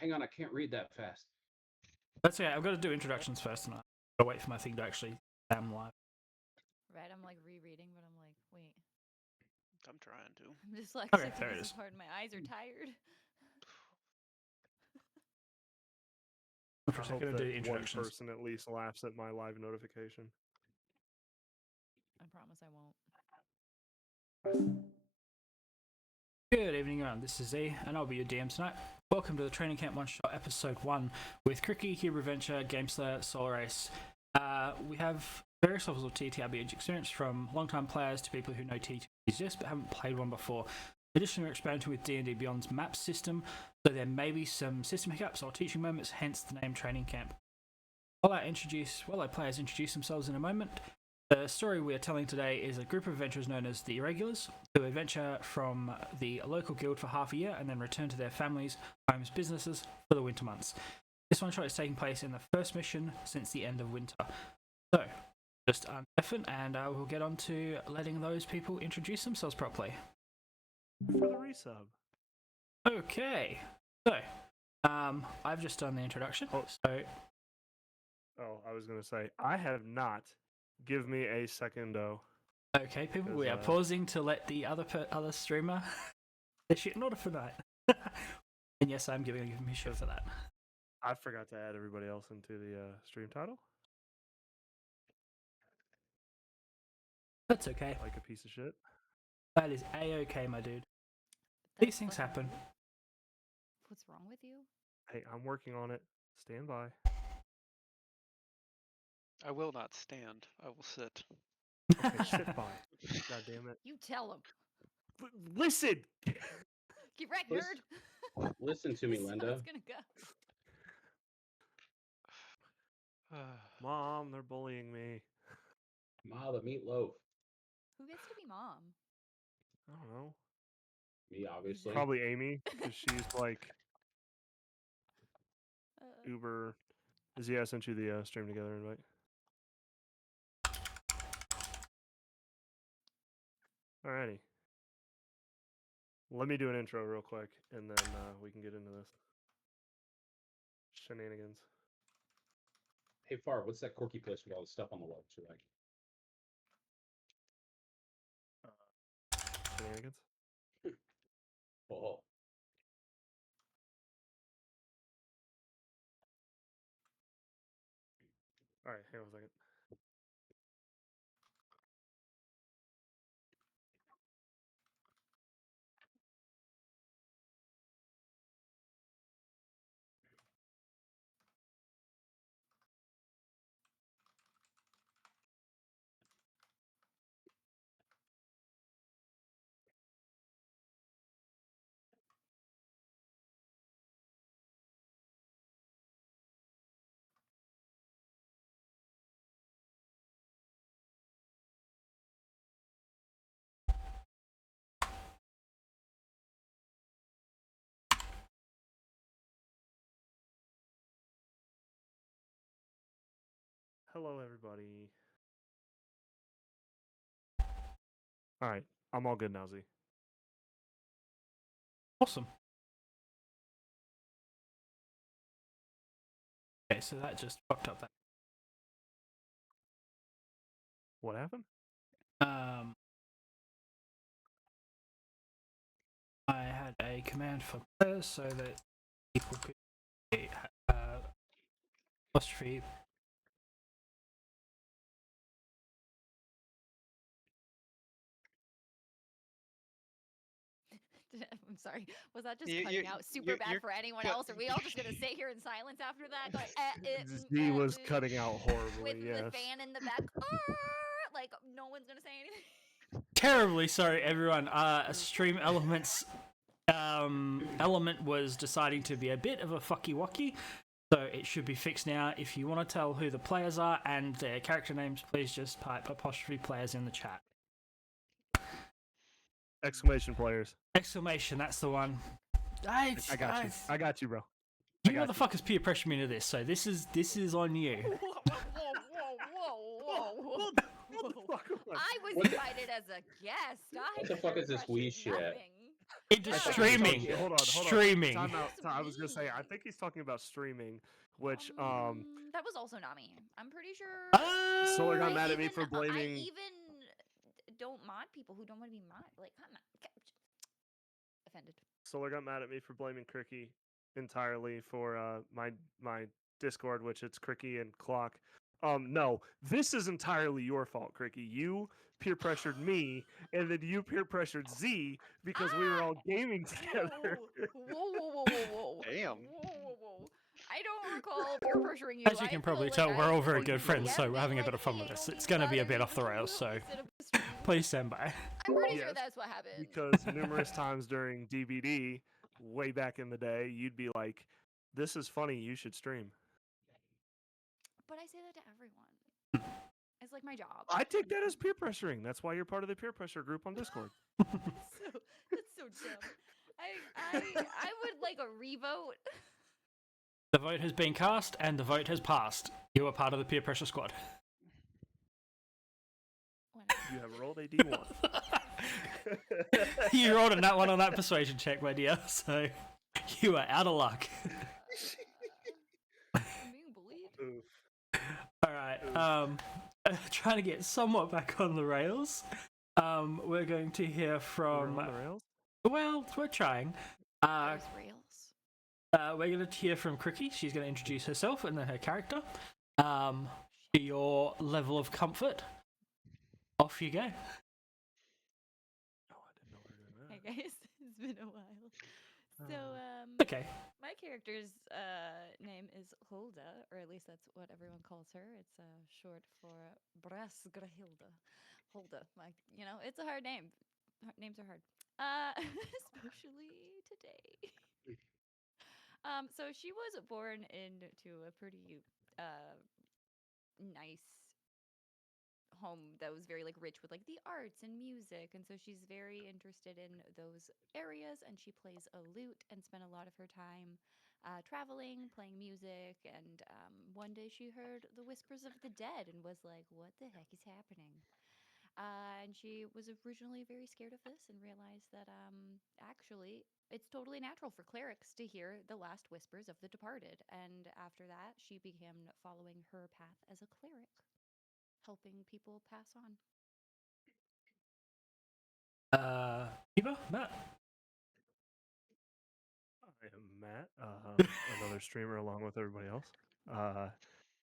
hang on, I can't read that fast. That's okay. I've got to do introductions first, and I've got to wait for my thing to actually am live. Right, I'm like rereading, but I'm like, wait. I'm trying to. I'm just like, Okay, there it this is. hard. My eyes are tired. For a I hope second, I'll do that one introductions. person at least laughs at my live notification. I promise I won't. Good evening, everyone. This is Z, and I'll be your DM tonight. Welcome to the Training Camp One Shot Episode 1 with Crickey, Addventure, Solarace. We have various levels of TTRPG experience, from long-time players to people who know TTRPGs exist but haven't played one before. Additionally, we're experimenting with D&D Beyond's map system, so there may be some system hiccups or teaching moments, hence the name Training Camp. While our players introduce themselves in a moment, the story we are telling today is a group of adventurers known as the Irregulars, who adventure from the local guild for half a year and then return to their families, homes, businesses for the winter months. This one shot is taking place in the first mission since the end of winter. So, just undeafen, and we'll get on to letting those people introduce themselves properly. For the resub. Okay, so I've just done the introduction. So I was going to say, I have not. Give me a secondo. okay, people, we are pausing to let the other streamer their shit in order for that. And yes, I'm giving me shit for that. I forgot to add everybody else into the stream title. That's okay. Like a piece of shit. That is a-okay, my dude. That's These things fucking happen. rude. What's wrong with you? Hey, I'm working on it. Stand by. I will not stand. I will sit. Okay, sit by. God damn it. You tell him. Listen! Get wrecked, Listen- nerd. Listen to me, This is how Linda. it's gonna go. Mom, they're bullying me. Ma, the meatloaf. Who gets to be mom? I don't know. Me, obviously. Probably Amy, because she's like Uh, uber. I sent you the stream together invite. Alrighty. Let me do an intro real quick, and then we can get into this. Shenanigans. Hey, Far, what's that quirky place with all the stuff on the wall that you like? Shenanigans? Oh, Alright, hang on a second. Hello, everybody. Alright, I'm all good now, Z. Awesome. Okay, so that just fucked up that. What happened? I had a command for players so that people could apostrophe. I'm sorry. Was that just You- cutting you- out super you're- bad you're for anyone cut- else? Are we all just gonna sit here in silence after that? Going, Z was cutting out horribly, with yes. the fan in the back. Like no one's gonna say anything. Terribly sorry, everyone. A stream elements element was deciding to be a bit of a fucky wucky, so it should be fixed now. If you want to tell who the players are and their character names, please just type apostrophe players in the chat. Exclamation players. Exclamation, that's the one. I got you. I got you, bro. You I got motherfuckers peer pressure me into this, so this is on you. Whoa. What the fuck? I was What the- invited as a guest. What the fuck is this wee shit? Nothing. Into Yeah. I think he's streaming. talking- hold on. Streaming. Time out. That's I was gonna say, I me. think he's talking about streaming, which That was also not me. I'm pretty sure. Solar got I mad at me even- for blaming. I even don't mod people who don't want to be mod. Like, I'm not offended. Solar got mad at me for blaming Crickey entirely for my Discord, which it's Crickey and Clock. No, this is entirely your fault, Crickey. You peer pressured me, and then you peer pressured Z because we were all gaming together. Whoa. Damn. Whoa. I don't recall peer pressuring you. As you I can feel probably like tell, I we're all was very like, good friends, so yeah, we're having a like, bit of fun hey, with this. don't It's be going to be a mad bit at off the me, rails, let's so set up a stream. please stand by. I'm pretty sure Yes, that's what happened. because numerous times during DBD, way back in the day, you'd be like, "This is funny. You should stream." But I say that to everyone. It's like my job. I take that as peer pressuring. That's why you're part of the peer pressure group on Discord. That's so dumb. I would like a revote. The vote has been cast, and the vote has passed. You are part of the peer pressure squad. Whatever. You have rolled a D1. You rolled a nat one on that persuasion check, my dear, so you are out of luck. I'm being bullied. Oof. Alright, trying to get somewhat back on the rails. We're going to hear We're from... on the rails? Well, we're trying. Those rails. We're going to hear from Crickey. She's going to introduce herself and then her character. To your level of comfort. Off you go. Oh, I didn't know we were doing Hey that. guys, it's been a while. So Okay. my character's name is Hulda, or at least that's what everyone calls her. It's short for Brasgrahilda. Hulda, like it's a hard name. Names are hard, especially today. So she was born into a pretty nice home that was very like rich with like the arts and music, and so she's very interested in those areas, and she plays a lute and spent a lot of her time traveling, playing music, and one day she heard the whispers of the dead and was like, what the heck is happening? And she was originally very scared of this and realized that actually it's totally natural for clerics to hear the last whispers of the departed, and after that she began following her path as a cleric, helping people pass on. Eva? Matt? I am Matt, another streamer along with everybody else.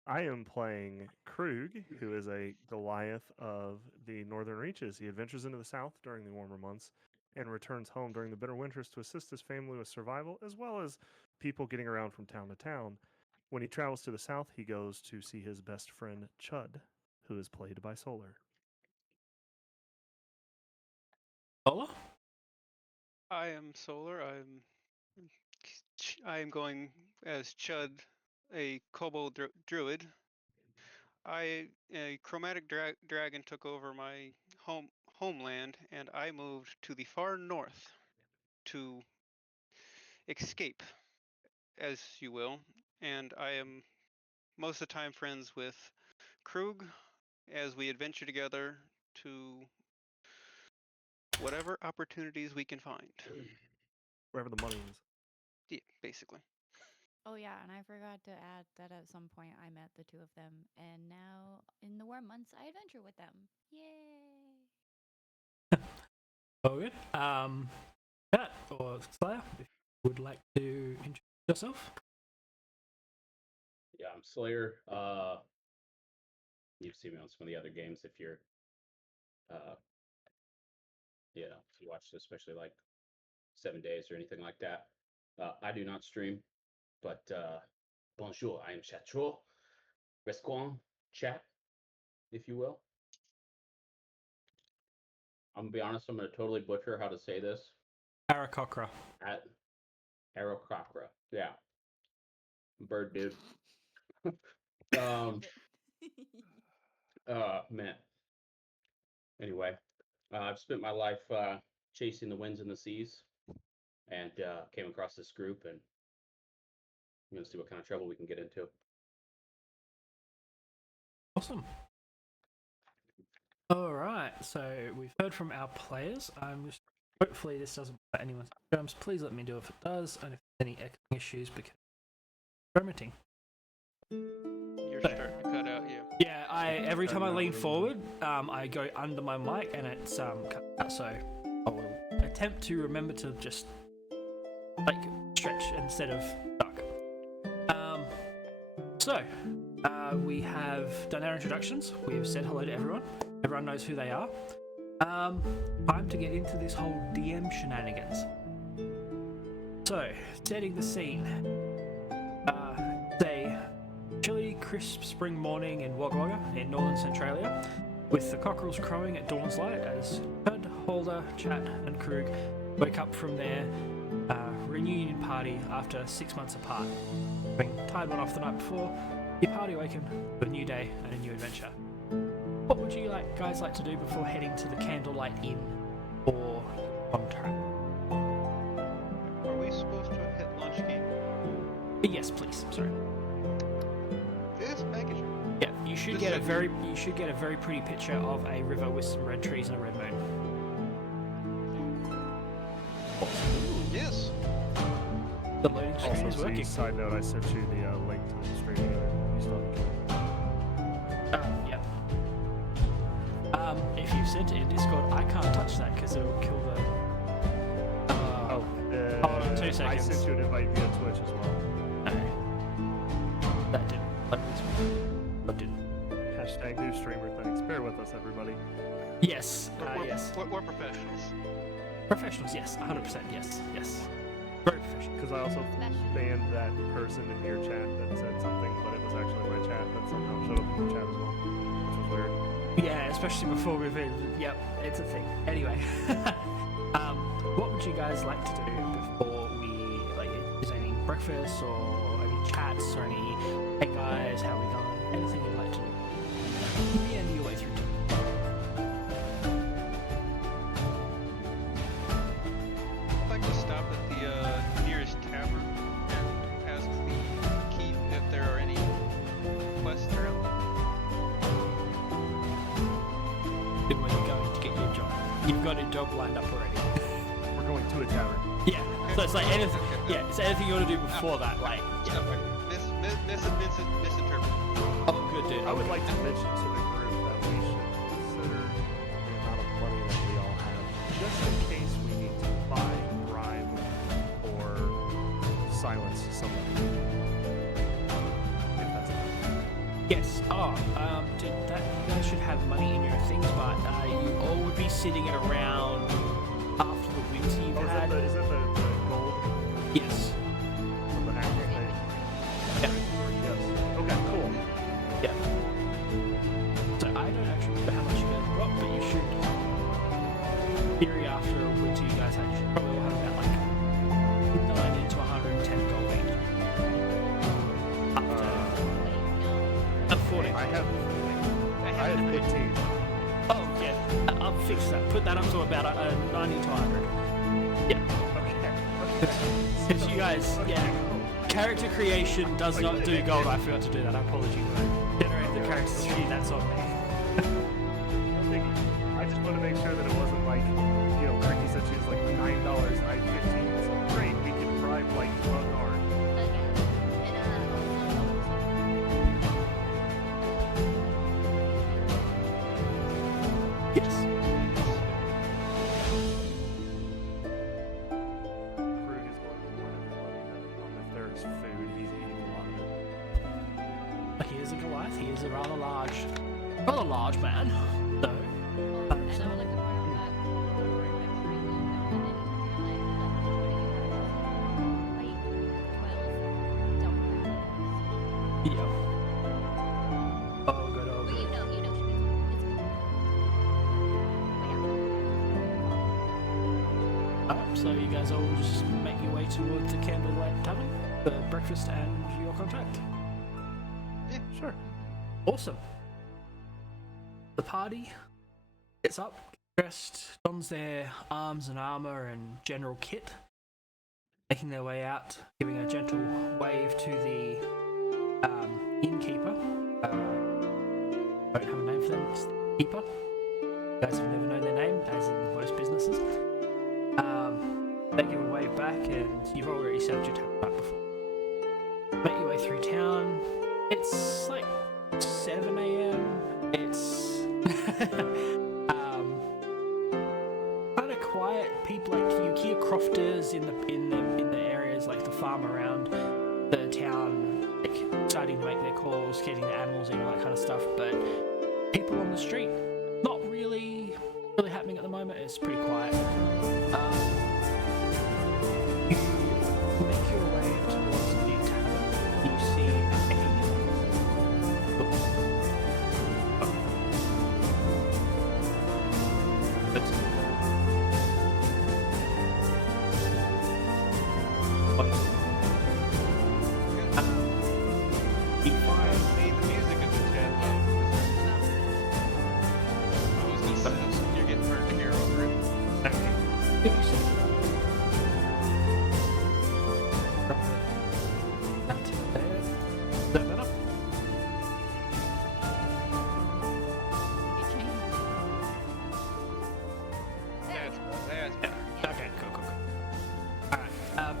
I am playing Krug, who is a Goliath of the Northern Reaches. He adventures into the south during the warmer months and returns home during the bitter winters to assist his family with survival, as well as people getting around from town to town. When he travels to the south, he goes to see his best friend Chud, who is played by Solar. Solar? I am Solar. I am going as Chud, a kobold druid. A chromatic dragon took over my homeland, and I moved to the far north to escape, as you will. And I am most of the time friends with Krug as we adventure together to whatever opportunities we can find. Wherever the money is. Yeah, basically. Oh yeah, and I forgot to add that at some point I met the two of them, and now in the warm months I adventure with them. Yay! Oh, good. Matt or Slayer, if you would like to introduce yourself. Yeah, I'm Slayer. You've seen me on some of the other games if you're, if you watched especially like 7 Days or anything like that. I do not stream, but bonjour, I am Chatro. Resquan, chat, if you will. I'm gonna be honest, I'm gonna totally butcher how to say this. Arakokra. At Aerocrocra. Yeah. Bird dude. Man. Anyway, I've spent my life chasing the winds and the seas, and came across this group, and I'm gonna see what kind of trouble we can get into. Awesome. Alright, so we've heard from our players. I'm just Hopefully this doesn't put anyone's terms. Please let me know if it does, and if there's any echoing issues because permitting. You're starting to cut out, yeah. Yeah, every time I lean forward, I go under my mic and it's cut out. So I will attempt to remember to just like stretch instead of duck. So we have done our introductions. We've said hello to everyone. Everyone knows who they are. Time to get into this whole DM shenanigans. So, setting the scene. It's a chilly, crisp spring morning in Wagga Wagga in northern Centralia, with the cockerels crowing at dawn's light as Chud, Holder, Chat, and Krug wake up from their reunion party after 6 months apart. Having tied one off the night before, your party awaken with a new day and a new adventure. What would you guys like to do before heading to the Candlelight Inn or on track? Are we supposed to hit lunch game? Yes, please. Sorry. This package. Yeah, you should get a very pretty picture of a river with some red trees and a red moon. Yes. The loading screen is Also, working. side note, I sent you the link to the stream. You still haven't. Yep. If you sent it in Discord, I can't touch that because it will kill the. Hold on 2 seconds. I sent you an invite via Twitch as well. Okay. That didn't. That didn't. Hashtag new streamer thanks. Bear with us, everybody. Yes. We're, Yes. we're professionals. Professionals. Yes. 100%. Yes. Yes. Very professional. Because I also banned that person in your chat that said something, but it was actually my chat that somehow showed up in the chat as well, which was weird. Yeah, especially before we've been. Yep, it's a thing. Anyway, what would you guys like to do before we is there any breakfast or any chats or any hey guys, how we going? Anything you'd like to do? Meander your way through. I'd like to stop at the nearest tavern and ask the keep if there are any quests around them. Then where you're going to get your job. You've got a job lined up already. We're going to a tavern. Yeah. So it's like anything. Yeah. It's anything you want to do before that. Like. Yeah. Misinterpret. Oh, good dude. I would like to mention to the group that we should consider the amount of money that we all have, just in case we need to buy, bribe, or silence someone. If that's enough. Yes. Oh, dude, that you guys should have money in your things, but you all would be sitting at around after the winter you've had. Is that the gold Yes. from the actual thing? Yeah. Yes. Okay, cool. Yeah. So I don't actually know how much you guys got, but you should. Theory after a winter you guys had, you should probably all have about like 90 to 110 gold each. After 40. I have 15. Oh yeah, I'll fix that. Put that up to about 90 to 100. Yeah. Okay. Because you guys, yeah. Character creation does not do gold. I forgot to do that. I apologize. Generate the character sheet. That's on me. I just want to make sure that it wasn't like, Crickey said she was like $9 and I had 15. So great, we can bribe like $1. Yes. Krug is going to warn everybody that if there's food, he's eating a lot of it. He is a Goliath. He is a rather large man. So, yeah. Oh good, oh good. So you guys all just make your way towards the Candlelight Tavern, the breakfast and your contract. Yeah, Sure. Awesome. The party gets up, dressed, dons their arms and armor and general kit, making their way out, giving a gentle wave to the innkeeper. I don't have a name for them, it's the keeper. You guys have never known their name, as in most businesses. They give a wave back, and you've already set up your tent right before. Make your way through town. It's like 7 a.m. It's kind of quiet. People like you hear crofters in the areas like the farm around the town, like starting to make their calls, getting the animals in, all that kind of stuff. But people on the street, not really happening at the moment. It's pretty quiet. You make your way towards the tavern. You see you find Made the music at the tent. I was gonna say you're getting hurt to hear over it. That's better. Okay, cool. Alright,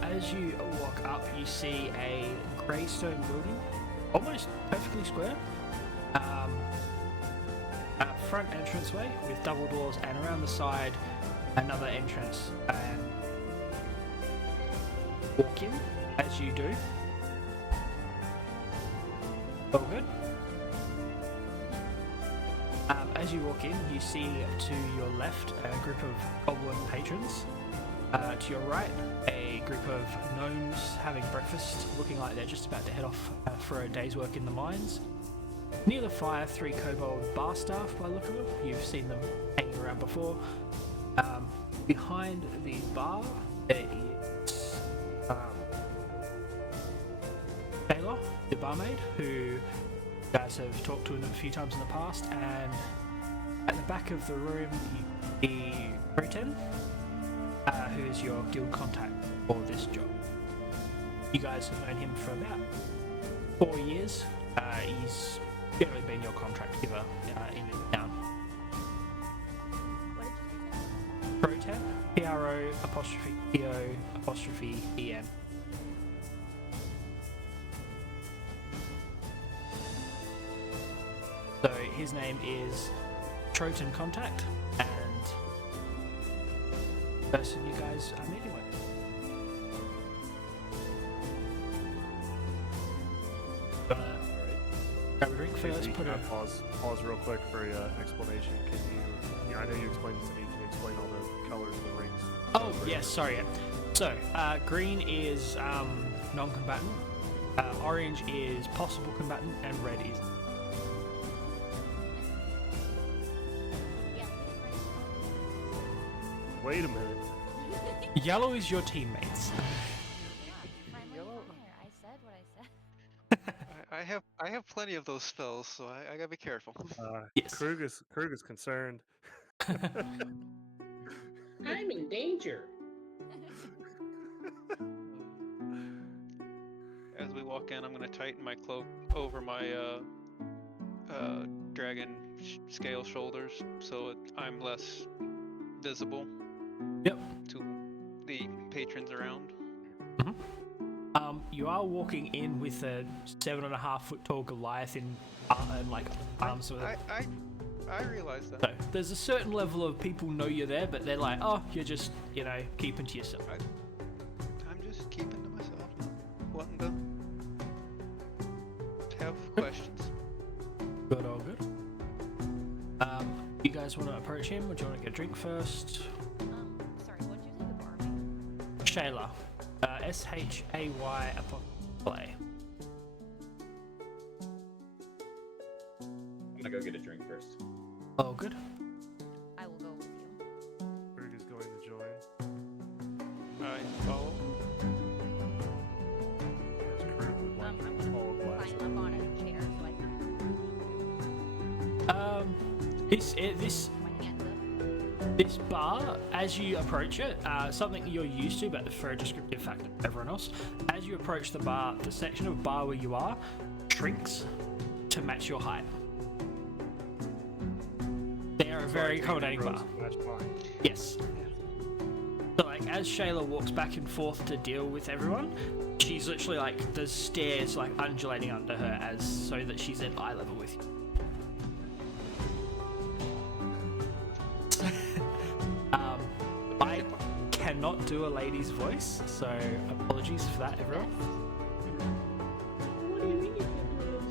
as you walk up, you see a grey stone building, almost perfectly square. A front entranceway with double doors, and around the side, another entrance. And walk in as you do. All good. As you walk in, you see to your left a group of goblin patrons. To your right, a group of gnomes having breakfast, looking like they're just about to head off for a day's work in the mines. Near the fire, 3 kobold bar staff by the look of it. You've seen them hanging around before. Behind the bar, there is Taylor, the barmaid, who you guys have talked to a few times in the past, and at the back of the room, you see Proten, who is your guild contact for this job. You guys have known him for about 4 years. He's generally been your contract giver in town. What did you say? Proten, P-R-O'-T-O'-E-N. So his name is Troton Contact, and the person you guys are meeting with. Grab a drink first, Casey, put can I it. pause real quick for your explanation. Can you? Yeah, I know you explained this to me. Can you explain all the colors of the rings? Oh, yes, sorry. So, green is non-combatant, orange is possible combatant, and red is. Wait a minute. Yellow is your teammates. Finally there. I said what I said. I have plenty of those spells, so I gotta be careful. Yes. Krug is concerned. I'm in danger. As we walk in, I'm gonna tighten my cloak over my dragon scale shoulders, so I'm less visible. Yep. To the patrons around. You are walking in with a 7.5-foot tall Goliath in like arms with it. I realize that. So there's a certain level of people know you're there, but they're like, oh, you're just, keeping to yourself. I'm just keeping to myself, not wanting to have questions. Good, all good. You guys want to approach him, or do you want to get a drink first? Sorry, what did you say the bar name? Shayla. S-H-A-Y apostrophe. I'm gonna go get a drink first. Oh, good. I will go with you. Krug is going to join. I follow. As Krug would like I'm to gonna follow climb Blaster. up on a chair so I can This my hands up. This bar, as you approach it, something you're used to, but for a descriptive factor for everyone else, as you approach the bar, the section of bar where you are shrinks to match your height. They are a very accommodating bar. Match mine. Yes. So like as Shayla walks back and forth to deal with everyone, she's literally like the stairs like undulating under her as so that she's at eye level with you. I cannot do a lady's voice, so apologies for that, everyone. What do you mean you can't do this?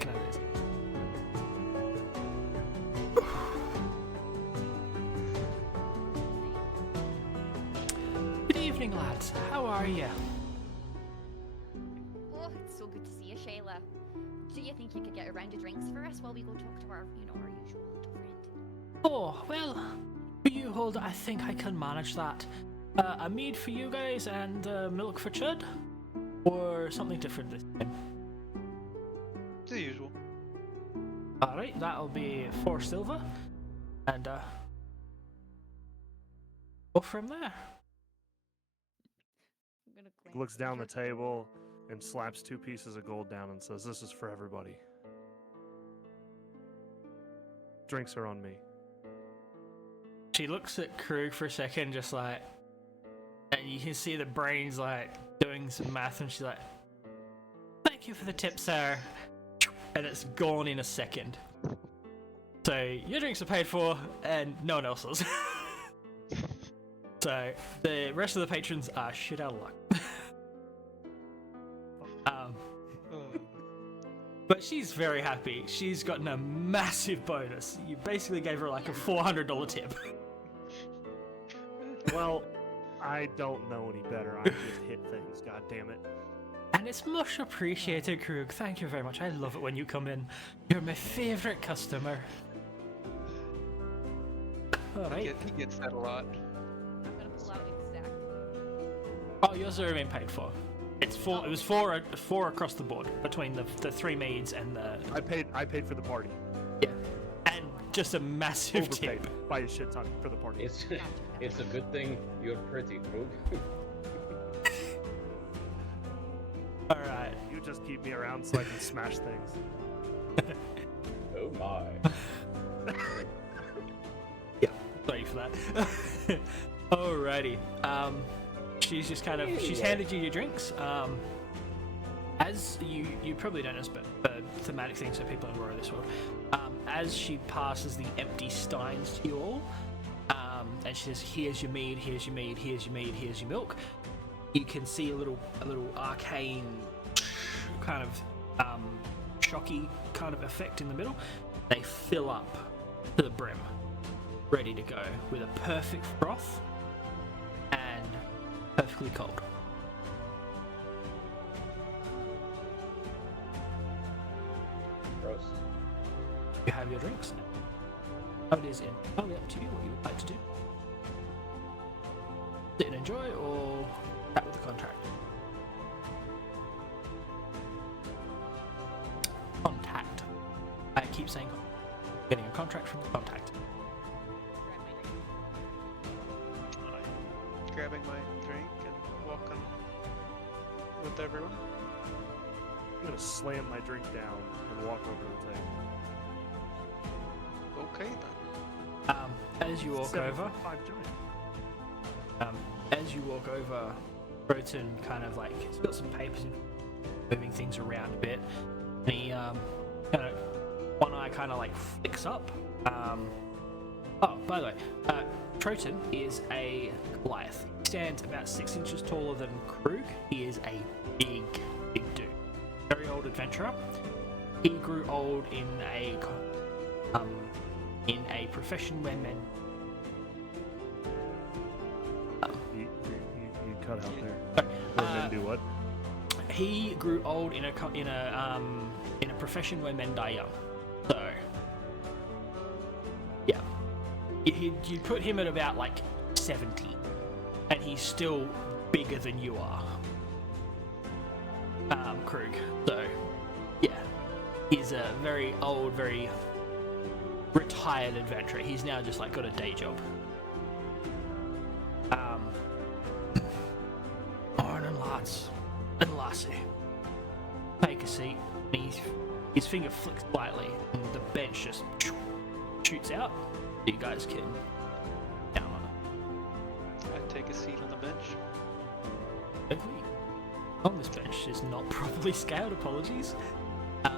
Can I do this? Good evening, lads. How are you? Oh, it's so good to see you, Shayla. Do you think you could get a round of drinks for us while we go talk to our, our usual little friend? Oh, well, for you, Holder, I think I can manage that. A mead for you guys and milk for Chud? Or something different this time? The usual. Alright, that'll be 4 silver. And, go from there. I'm gonna glance Looks down the over. table and slaps 2 pieces of gold down and says, "This is for everybody. Drinks are on me." She looks at Krug for a second, just like, and you can see the brains like doing some math, and she's like, "Thank you for the tip, sir," and it's gone in a second. So your drinks are paid for, and no one else's. So the rest of the patrons are shit out of luck. But she's very happy. She's gotten a massive bonus. You basically gave her like a $400 tip. Well, I don't know any better. I just hit things, god damn it. And it's much appreciated, Krug. Thank you very much. I love it when you come in. You're my favorite customer. Alright. He gets that a lot. I'm gonna pull out exactly. Oh, yours are being paid for. It's 4. It was four across the board between the 3 maids and the. I paid for the party. Yeah. And just a massive Overpaid tip. by a shit ton for the party. It's a good thing you're pretty, Krug. Alright. You just keep me around so I can smash things. Oh my. Sorry for that. Alrighty. She's just kind of she's handed you your drinks. As you probably don't know, but thematic things so people in Aurora this world. As she passes the empty steins to you all, and she says, "Here's your mead. Here's your mead. Here's your mead. Here's your milk." You can see a little arcane kind of shocky kind of effect in the middle. They fill up to the brim, ready to go with a perfect froth and perfectly cold. Gross. You have your drinks now. It is entirely up to you what you would like to do. Sit and enjoy or chat with the contract. Contact. I keep saying getting a contract from the contact. Grabbing my drink and walking with everyone. I'm gonna slam my drink down and walk over to the table. Okay then. As you walk over, 5 joint. as you walk over, Broton kind of like he's got some papers and moving things around a bit, and he kind of one eye kind of like flicks up. Oh, by the way, Troton is a Goliath. He stands about 6 inches taller than Krug. He is a big dude. Very old adventurer. He grew old in a profession where men. You cut out there. Sorry, When men do what? he grew old in a profession where men die young. So, yeah, you'd put him at about like 70, and he's still bigger than you are, Krug. So, yeah, he's a very old, very retired adventurer. He's now just like got a day job. Morning, lads and lassie. Take a seat. And his finger flicks lightly, and the bench just shoots out. You guys can a seat on the bench. Agree. On this bench is not properly scoured. Apologies. I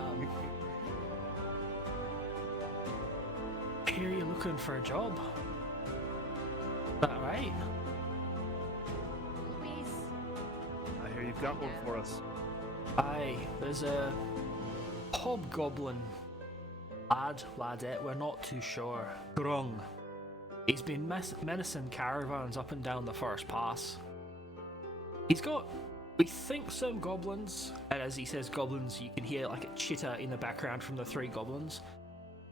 hear you looking for a job. Is that right? Always. I hear you've got one for us. Aye, there's a hobgoblin ladette, we're not too sure. Grung. He's been menacing caravans up and down the first pass. He's got, we think, some goblins, and as he says goblins, you can hear like a chitter in the background from the 3 goblins,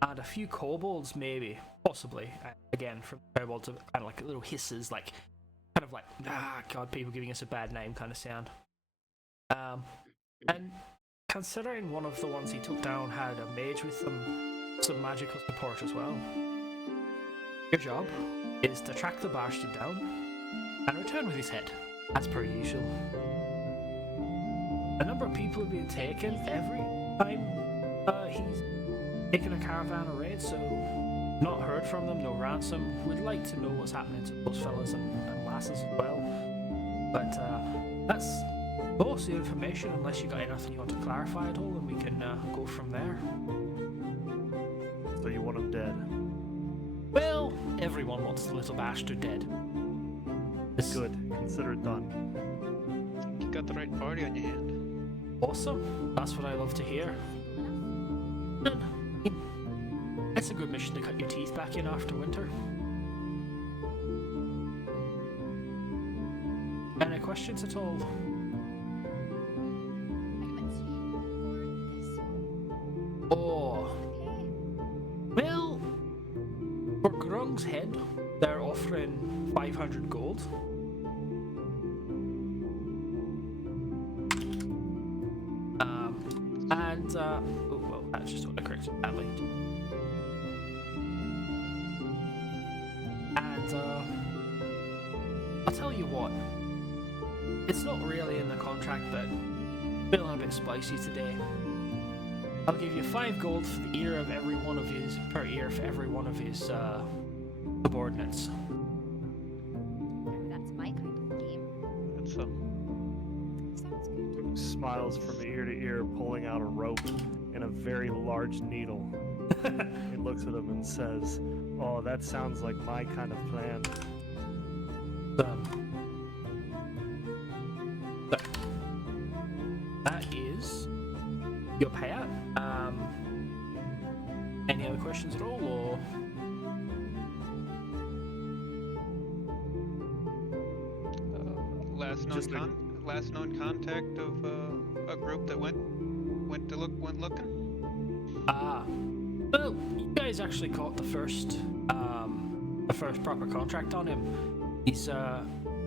and a few kobolds maybe, possibly, again from kobolds, kind of like little hisses, like, kind of like, ah god, people giving us a bad name kind of sound. And considering one of the ones he took down had a mage with them, some magical support as well, your job is to track the bastard down and return with his head, as per usual. A number of people have been taken every time he's taken a caravan or raid, so not heard from them, no ransom. We'd like to know what's happening to those fellas and lasses as well. But that's most of the information, unless you got anything you want to clarify at all, and we can go from there. So you want him dead? Well, everyone wants the little bastard dead. Good. Consider it done. You got the right party on your hand. Awesome. That's what I love to hear. It's a good mission to cut your teeth back in after winter. Any questions at all? Oh, well, for Grung's head, they're offering 500 gold. Oh well, that's just what I corrected badly. And I'll tell you what, it's not really in the contract, but feeling a bit spicy today. I'll give you 5 gold for the ear of every one of his, per ear for every one of his subordinates. That's my kind of game. That's Sounds good. Smiles from ear to ear, pulling out a rope and a very large needle. He looks at him and says, "Oh, that sounds like my kind of plan." That is your payout. Any other questions at all, or? last known contact of a group that went looking. Well, you guys actually caught the first proper contract on him. He's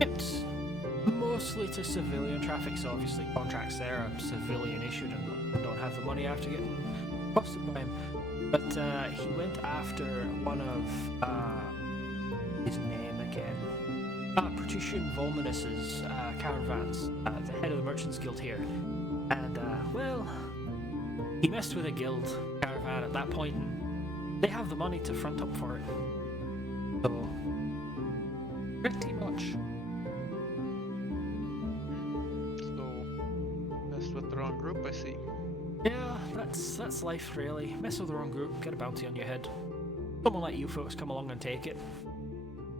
kept mostly to civilian traffic, so obviously contracts there are civilian issued and don't have the money after getting busted by him. But he went after one of his name again. Patrician Volminus's caravans, the head of the Merchants Guild here. And, well, he messed with a guild caravan at that point, and they have the money to front up for it. So, pretty much. So, messed with the wrong group, I see. Yeah, that's life really. Mess with the wrong group, get a bounty on your head. Someone like you folks come along and take it.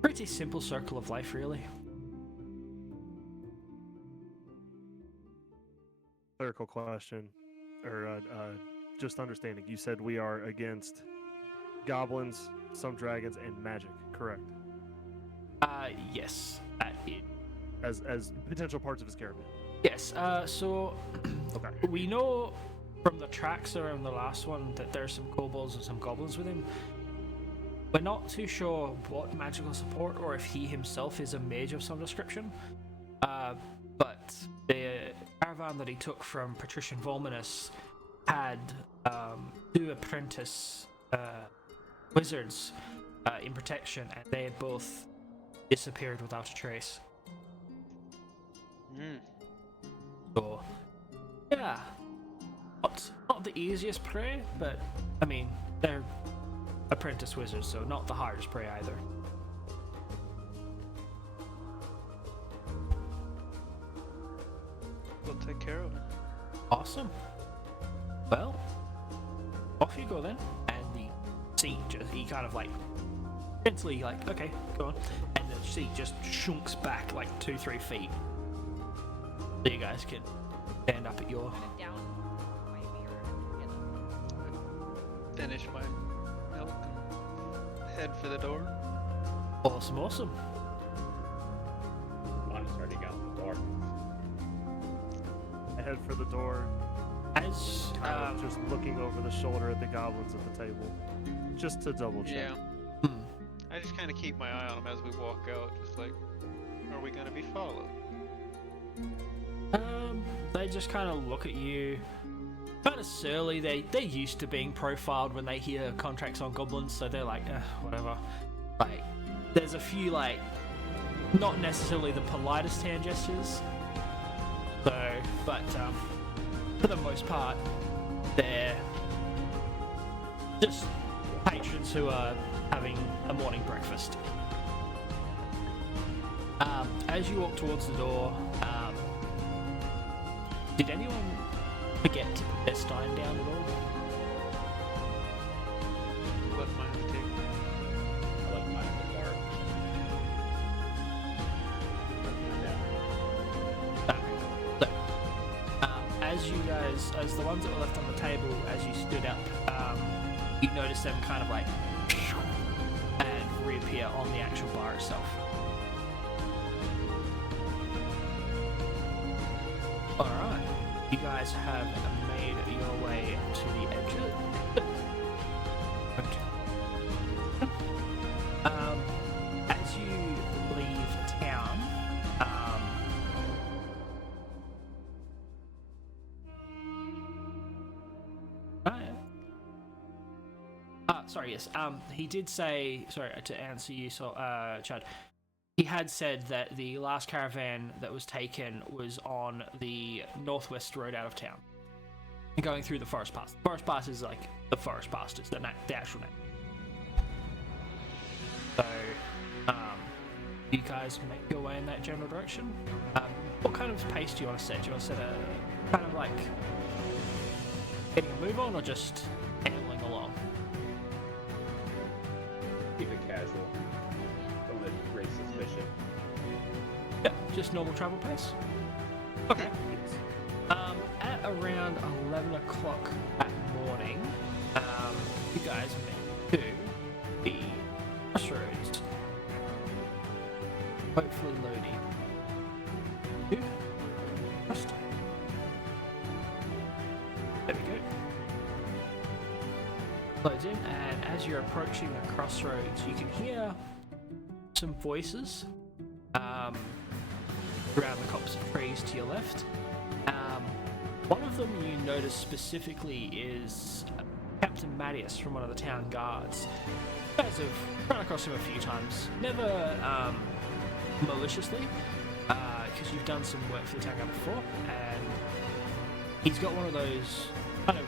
Pretty simple circle of life, really. Clerical question, or just understanding. You said we are against goblins, some dragons, and magic, correct? Yes. As potential parts of his caravan. Yes. So Okay. we know from the tracks around the last one that there's some kobolds and some goblins with him. We're not too sure what magical support or if he himself is a mage of some description. But the caravan that he took from Patrician Volminus had 2 apprentice wizards in protection, and they had both disappeared without a trace. So, yeah, not the easiest prey, but I mean, they're apprentice wizards, so not the hardest prey either. We'll take care of him. Awesome. Well, off you go then. And the seat just, he kind of like, gently like, okay, go on. And the seat just shunks back like 2-3 feet. So you guys can stand up at your... Kind of down my mirror. Finish my milk and head for the door. Awesome, awesome. Mine's already got the door. I head for the door, As kind of just looking over the shoulder at the goblins at the table, just to double check. Yeah. hmm. I just kind of keep my eye on him as we walk out, just like, are we gonna be followed? They just kind of look at you, kind of surly. They're used to being profiled when they hear contracts on goblins, so they're like, whatever. Like, there's a few like, not necessarily the politest hand gestures. So, but for the most part, they're just patrons who are having a morning breakfast. As you walk towards the door, did anyone forget to put their stein down at all? Let mine take. I left mine in the car. So, as you guys, as the ones that were left on the table, as you stood up, you notice them kind of like and reappear on the actual bar itself. Alright, you guys have made your way to the edge of as you leave town, sorry, yes. He did say, sorry, to answer you, so, Chad. He had said that the last caravan that was taken was on the northwest road out of town, going through the forest pass. The forest pass is like the forest pass, it's the actual name. So, you guys make your way in that general direction. What kind of pace do you want to set? Do you want to set a kind of like getting a move on, or just ambling along? Keep it casual. Don't let it raise suspicion. Yeah, just normal travel pace. Okay. At around 11 o'clock that morning, you guys make to the crossroads. Hopefully loading. First. There we go. Loads in, and as you're approaching the crossroads, you can hear some voices around the copse of trees to your left. One of them you notice specifically is Captain Mattias from one of the town guards. You guys have run across him a few times, never maliciously, because you've done some work for the town guard before, and he's got one of those kind of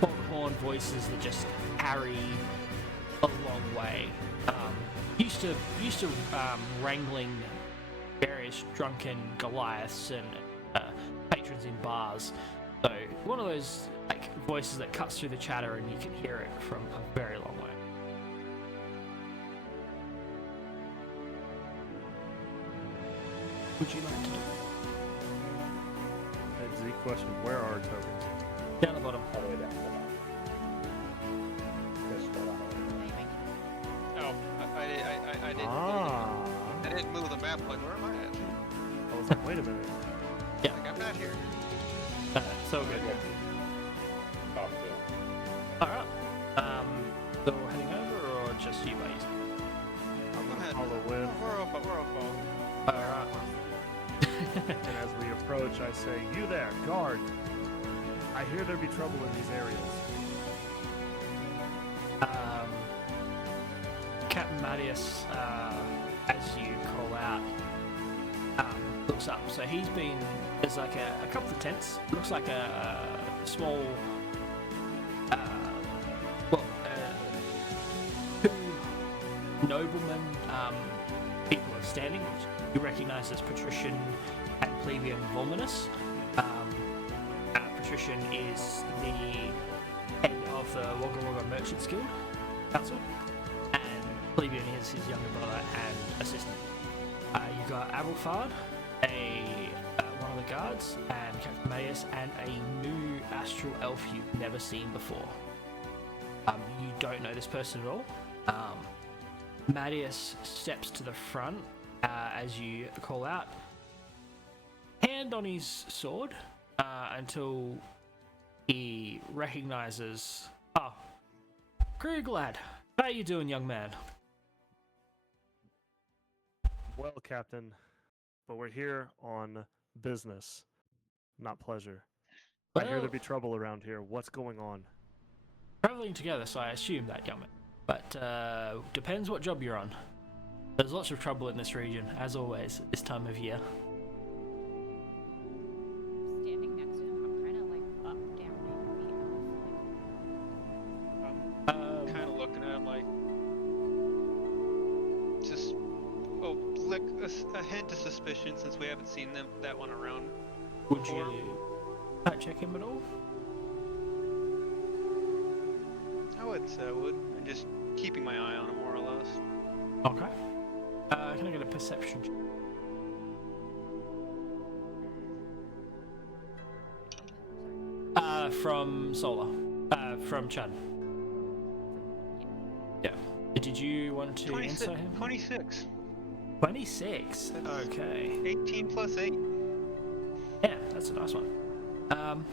foghorn voices that just carry a long way. Used to wrangling various drunken Goliaths and patrons in bars. So one of those like voices that cuts through the chatter and you can hear it from a very long way. Would you like to do? That's the question. Where are our tokens? Down the bottom. All the way down to the bottom. Just go down. Oh, I didn't move the map. Like, where am I at? I was like, wait a minute. Yeah. Like, I'm not here. So good. Talk to him. Alright. So we're heading over or just you buddies? I'm Go gonna ahead. follow with. We're off. Alright. And as we approach, I say, "You there, guard! I hear there be trouble in these areas." Captain Mattias, as you call out, looks up. So he's been, there's like a couple of tents. Looks like a small, two noblemen, people are standing, which you recognize as patrician and plebeian Volminus. Patrician is the head of the Wagga Wagga Merchants Guild Council, and Plebeian is his younger brother and assistant. You've got Abelfard, one of the guards, and Captain Matthias, and a new astral elf you've never seen before. You don't know this person at all. Matthias steps to the front as you call out, hand on his sword, until he recognizes, Krug lad, how you doing, young man? Well, Captain, but we're here on business, not pleasure. I hear Well, there be trouble around here. What's going on? traveling together, so I assume that, young man. But depends what job you're on. There's lots of trouble in this region, as always, this time of year. Standing next to him, I'm kind of like up down the elf. Kind of looking at him like, just like a hint of suspicion since we haven't seen that one around. Would before. you check him at all? I would say I would. I'm just keeping my eye on him more or less. Okay. Can I get a perception check? From Solar. From Chad. Yeah. Did you want to 26. answer him? 26. 26. That's- Okay. 18 plus 8. Yeah, that's a nice one.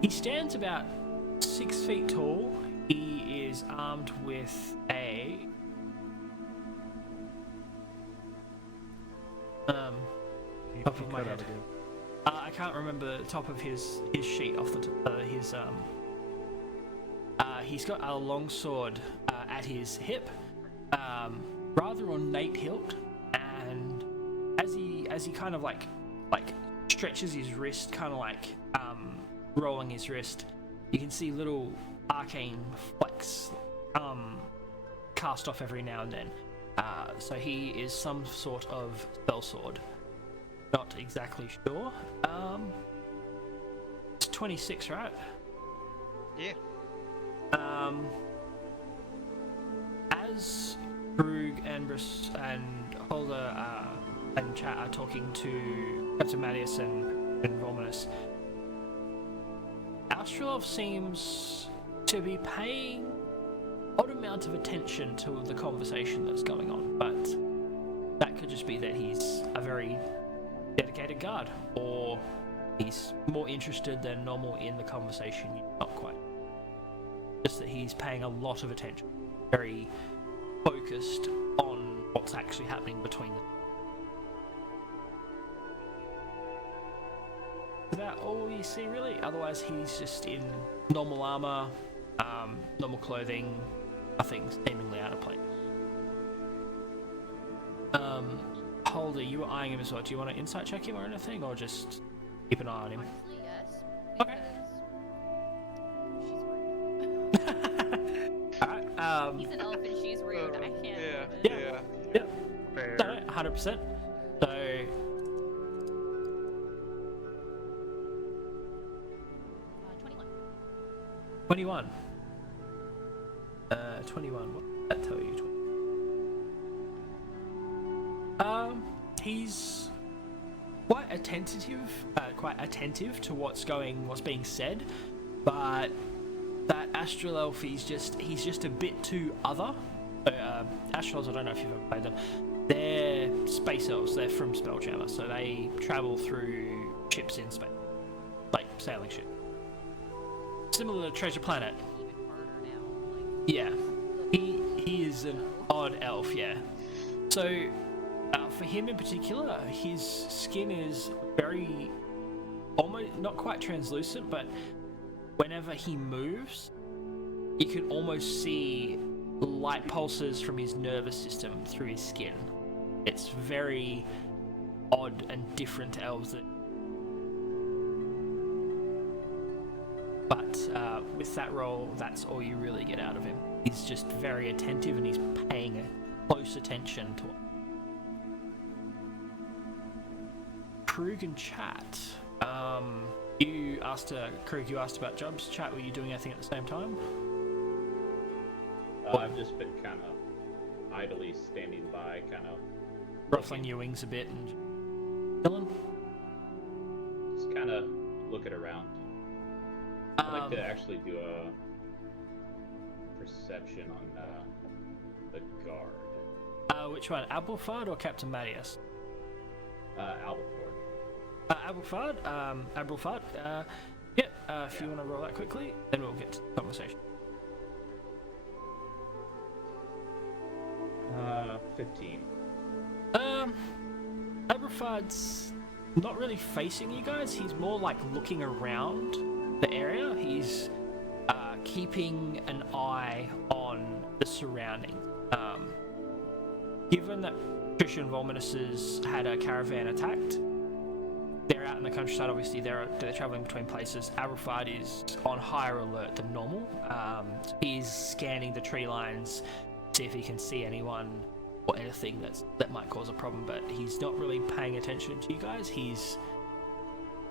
He stands about 6 feet tall. He is armed with a You Top of my cut out head. again. I can't remember the top of his sheet off the his he's got a long sword at his hip, rather ornate hilt, and as he kind of like stretches his wrist, kind of like rolling his wrist, you can see little arcane flecks cast off every now and then. So he is some sort of spell sword. Not exactly sure. It's 26, right? Yeah. As Krug and Holder and Chat are talking to Captain Matthias and Romanus, Astrolov seems to be paying odd amount of attention to the conversation that's going on, but that could just be that he's a very dedicated guard, or he's more interested than normal in the conversation. Not quite. Just that he's paying a lot of attention, very focused on what's actually happening between them. Is that all you see, really? Otherwise, he's just in normal armor, normal clothing, nothing seemingly out of place. Holder, you were eyeing him as well. Do you want to insight check him or anything, or just keep an eye on him? Honestly, yes. Okay. Because she's rude. Alright, He's an elf and she's rude. I can't. Yeah. do it. Yeah. Fair. No, 100%. So, 21. 21. 21. What did that tell you? He's quite attentive to what's being said, but that astral elf, he's just a bit too other. Astral elves, I don't know if you've ever played them. They're space elves. They're from Spelljammer, so they travel through ships in space, like sailing ship, similar to Treasure Planet. Even harder now. Like, Yeah, he is an odd elf. Yeah, so. For him in particular, his skin is very, almost not quite translucent, but whenever he moves, you can almost see light pulses from his nervous system through his skin. It's very odd and different to elves. But with that role, that's all you really get out of him. He's just very attentive, and he's paying close attention to Krug and Chat. You asked Krieg, you asked about jobs. Chat, were you doing anything at the same time? I've just been kind of idly standing by, kind of Ruffling your wings a bit and chilling? just kind of looking around. I'd like to actually do a perception on the guard. Which one, Abelfard or Captain Mattias? Albert. Abelfard. If you want to roll that quickly, then we'll get to the conversation. 15. Abelfard's not really facing you guys. He's more like looking around the area. He's keeping an eye on the surroundings. Given that Christian Volminus's had a caravan attacked, they're out in the countryside. Obviously, they're traveling between places. Abelfard is on higher alert than normal. He's scanning the tree lines, see if he can see anyone or anything that might cause a problem. But he's not really paying attention to you guys. He's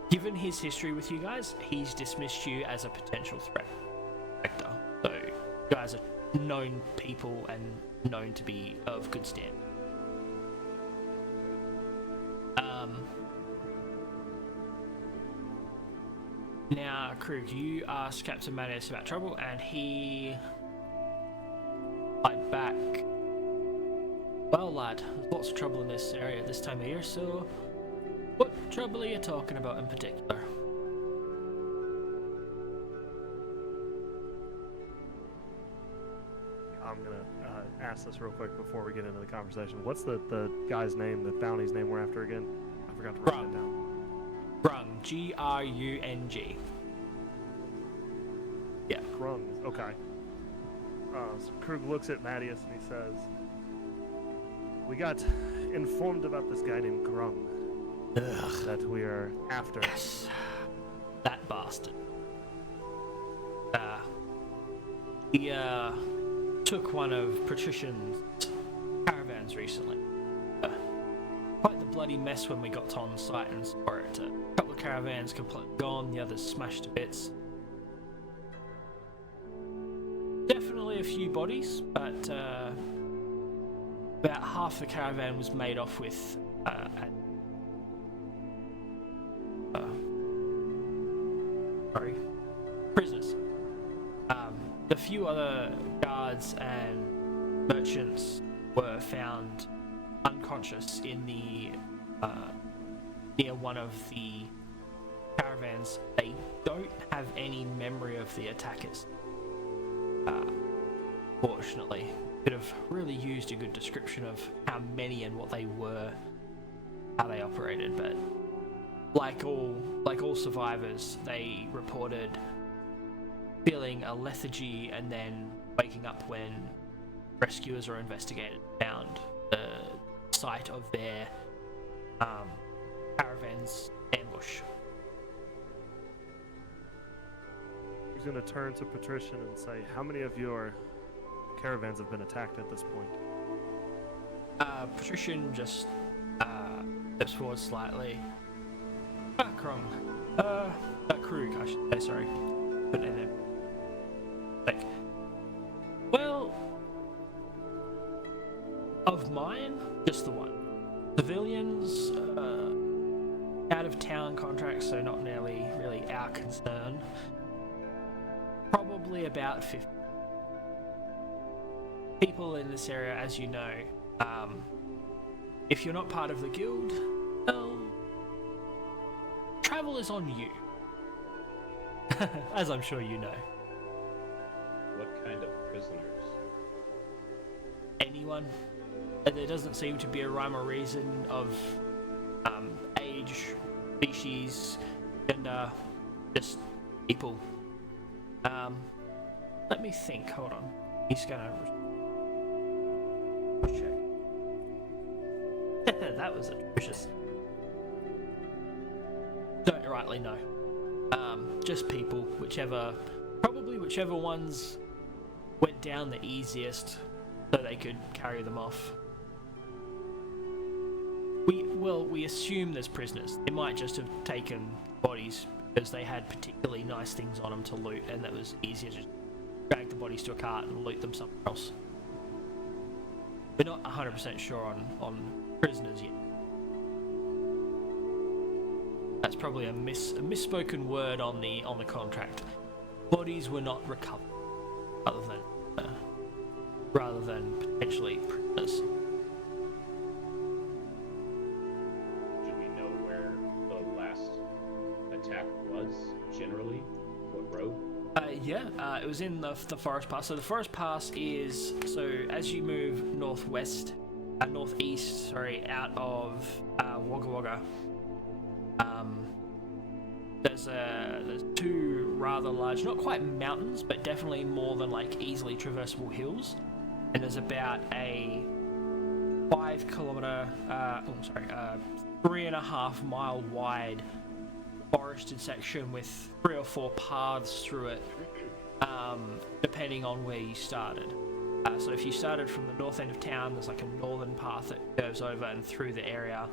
given his history with you guys. He's dismissed you as a potential threat vector. So you guys are known people and known to be of good stand. Now, Krug, you asked Captain Mattias about trouble, and he replied back, "Well, lad, there's lots of trouble in this area at this time of year, so what trouble are you talking about in particular?" I'm gonna ask this real quick before we get into the conversation. What's the guy's name, the bounty's name we're after again? I forgot to write it down. Grung, Grung. Yeah. Grung. Okay. So Krug looks at Mattias and he says, "We got informed about this guy named Grung that we are after." Yes. That bastard. He took one of Patrician's caravans recently. Quite the bloody mess when we got on site and saw it. A couple of caravans completely gone, the others smashed to bits. Definitely a few bodies, but about half the caravan was made off with prisoners. A few other guards and merchants were found unconscious in the near one of the caravans. They don't have any memory of the attackers. Fortunately, could have really used a good description of how many and what they were, how they operated. But like all survivors, they reported feeling a lethargy and then waking up when rescuers or investigators found the site of their caravan's ambush. He's going to turn to Patrician and say, "How many of your caravans have been attacked at this point?" Patrician just steps forward slightly. Krung. Krug, I should say, sorry. Put it in there. Like, well, of mine, just the one. Civilians, out of town contracts, so not nearly really our concern. Probably about 50 people in this area, as you know. If you're not part of the guild, well, travel is on you. As I'm sure you know. What kind of prisoners? Anyone. There doesn't seem to be a rhyme or reason of age, species, gender, just people. Let me think, hold on. He's gonna check. That was atrocious. Don't rightly know. Just people, probably whichever ones went down the easiest so they could carry them off. well, we assume there's prisoners. They might just have taken bodies because they had particularly nice things on them to loot, and that was easier to just drag the bodies to a cart and loot them somewhere else. We're not 100% sure on prisoners yet. That's probably a misspoken word on the contract. Bodies were not recovered, rather than potentially prisoners. Do we know where the last attack was generally? What road? It was in the forest pass. So the forest pass is, so as you move northeast, out of Wagga Wagga, there's two rather large, not quite mountains, but definitely more than like easily traversable hills, and there's about a 5 kilometer, 3.5 mile wide forested section with 3 or 4 paths through it, depending on where you started. So if you started from the north end of town, there's like a northern path that curves over and through the area,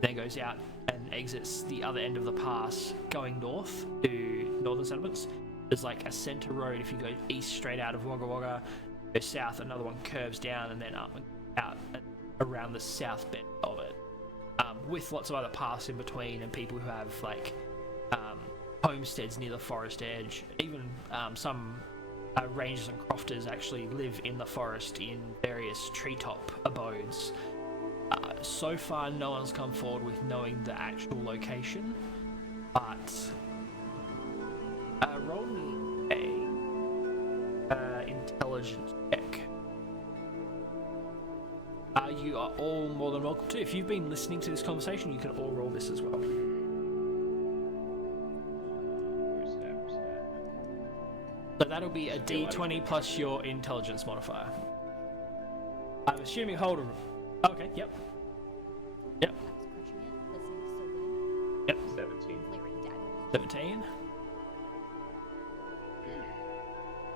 then goes out and exits the other end of the pass going north to northern settlements. There's like a center road. If you go east straight out of Wagga Wagga, go south, another one curves down and then up and out and around the south bend of it, with lots of other paths in between, and people who have like homesteads near the forest edge. Even some rangers and crofters actually live in the forest in various treetop abodes. So far, no one's come forward with knowing the actual location, but roll me a intelligence check. You are all more than welcome to. If you've been listening to this conversation, you can all roll this as well. Where's that? So that'll be a D20 plus your intelligence modifier. I'm assuming Holden. Okay, yep. I was crushing it. Listening so good. Yep. 17. Layering data. 17.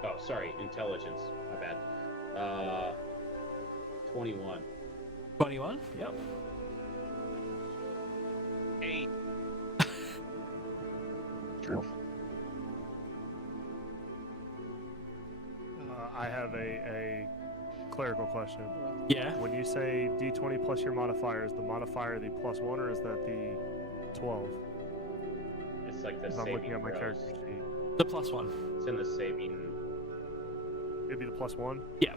Oh, sorry, intelligence. My bad. 21. 21. Yep. 8. I have a clerical question. Yeah. When you say D20 plus your modifier, is the modifier the +1 or is that the 12? It's like the If I'm saving looking at my throws. character sheet. The +1. It's in the saving. It'd be the +1? Yeah.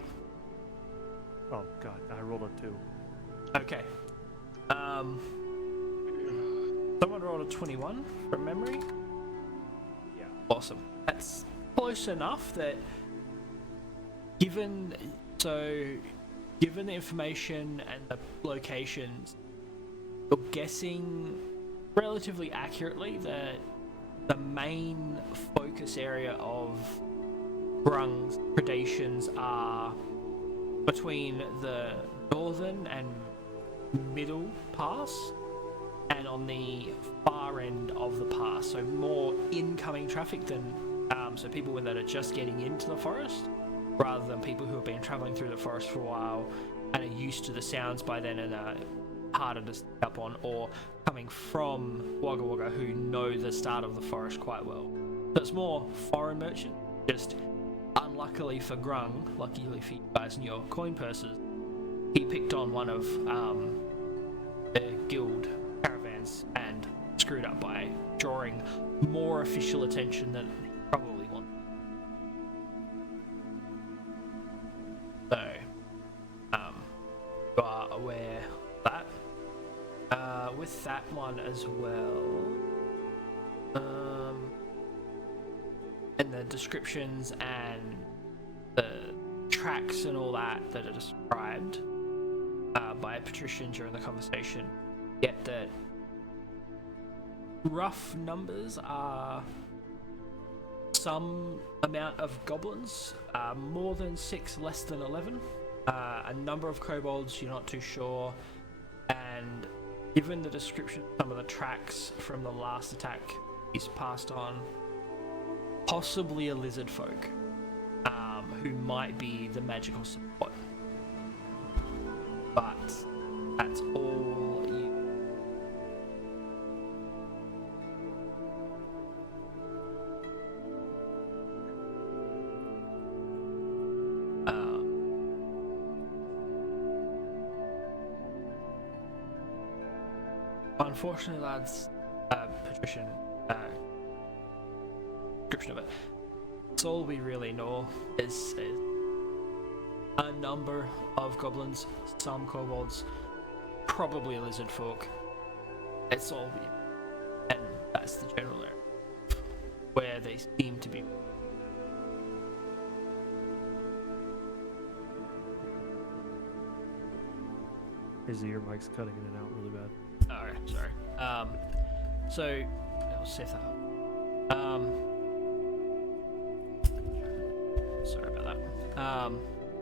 Oh god, I rolled a 2. Okay. Someone rolled a 21 from memory. Yeah. Awesome. That's close enough that given the information and the locations, you're guessing relatively accurately that the main focus area of Brung's predations are between the northern and middle pass and on the far end of the pass, so more incoming traffic than so people that are just getting into the forest, rather than people who have been traveling through the forest for a while and are used to the sounds by then and are harder to stick up on, or coming from Wagga Wagga who know the start of the forest quite well. So it's more foreign merchants. Just unluckily for Grung, luckily for you guys and your coin purses, he picked on one of the guild caravans and screwed up by drawing more official attention than he probably wanted. So, you are aware of that. With that one as well, and the descriptions and the tracks and all that are described by a patrician during the conversation, get that rough numbers are some amount of goblins, more than 6, less than 11, a number of kobolds, you're not too sure, and given the description of some of the tracks from the last attack he's passed on, possibly a lizard folk who might be the magical support. But that's all you unfortunately, lads, patrician description of it. It's all we really know is a number of goblins, some kobolds, probably lizard folk. It's all we, and that's the general area where they seem to be. Izzy, your mic's cutting in and out really bad. Alright, sorry. So I'll save that up. Sorry about that.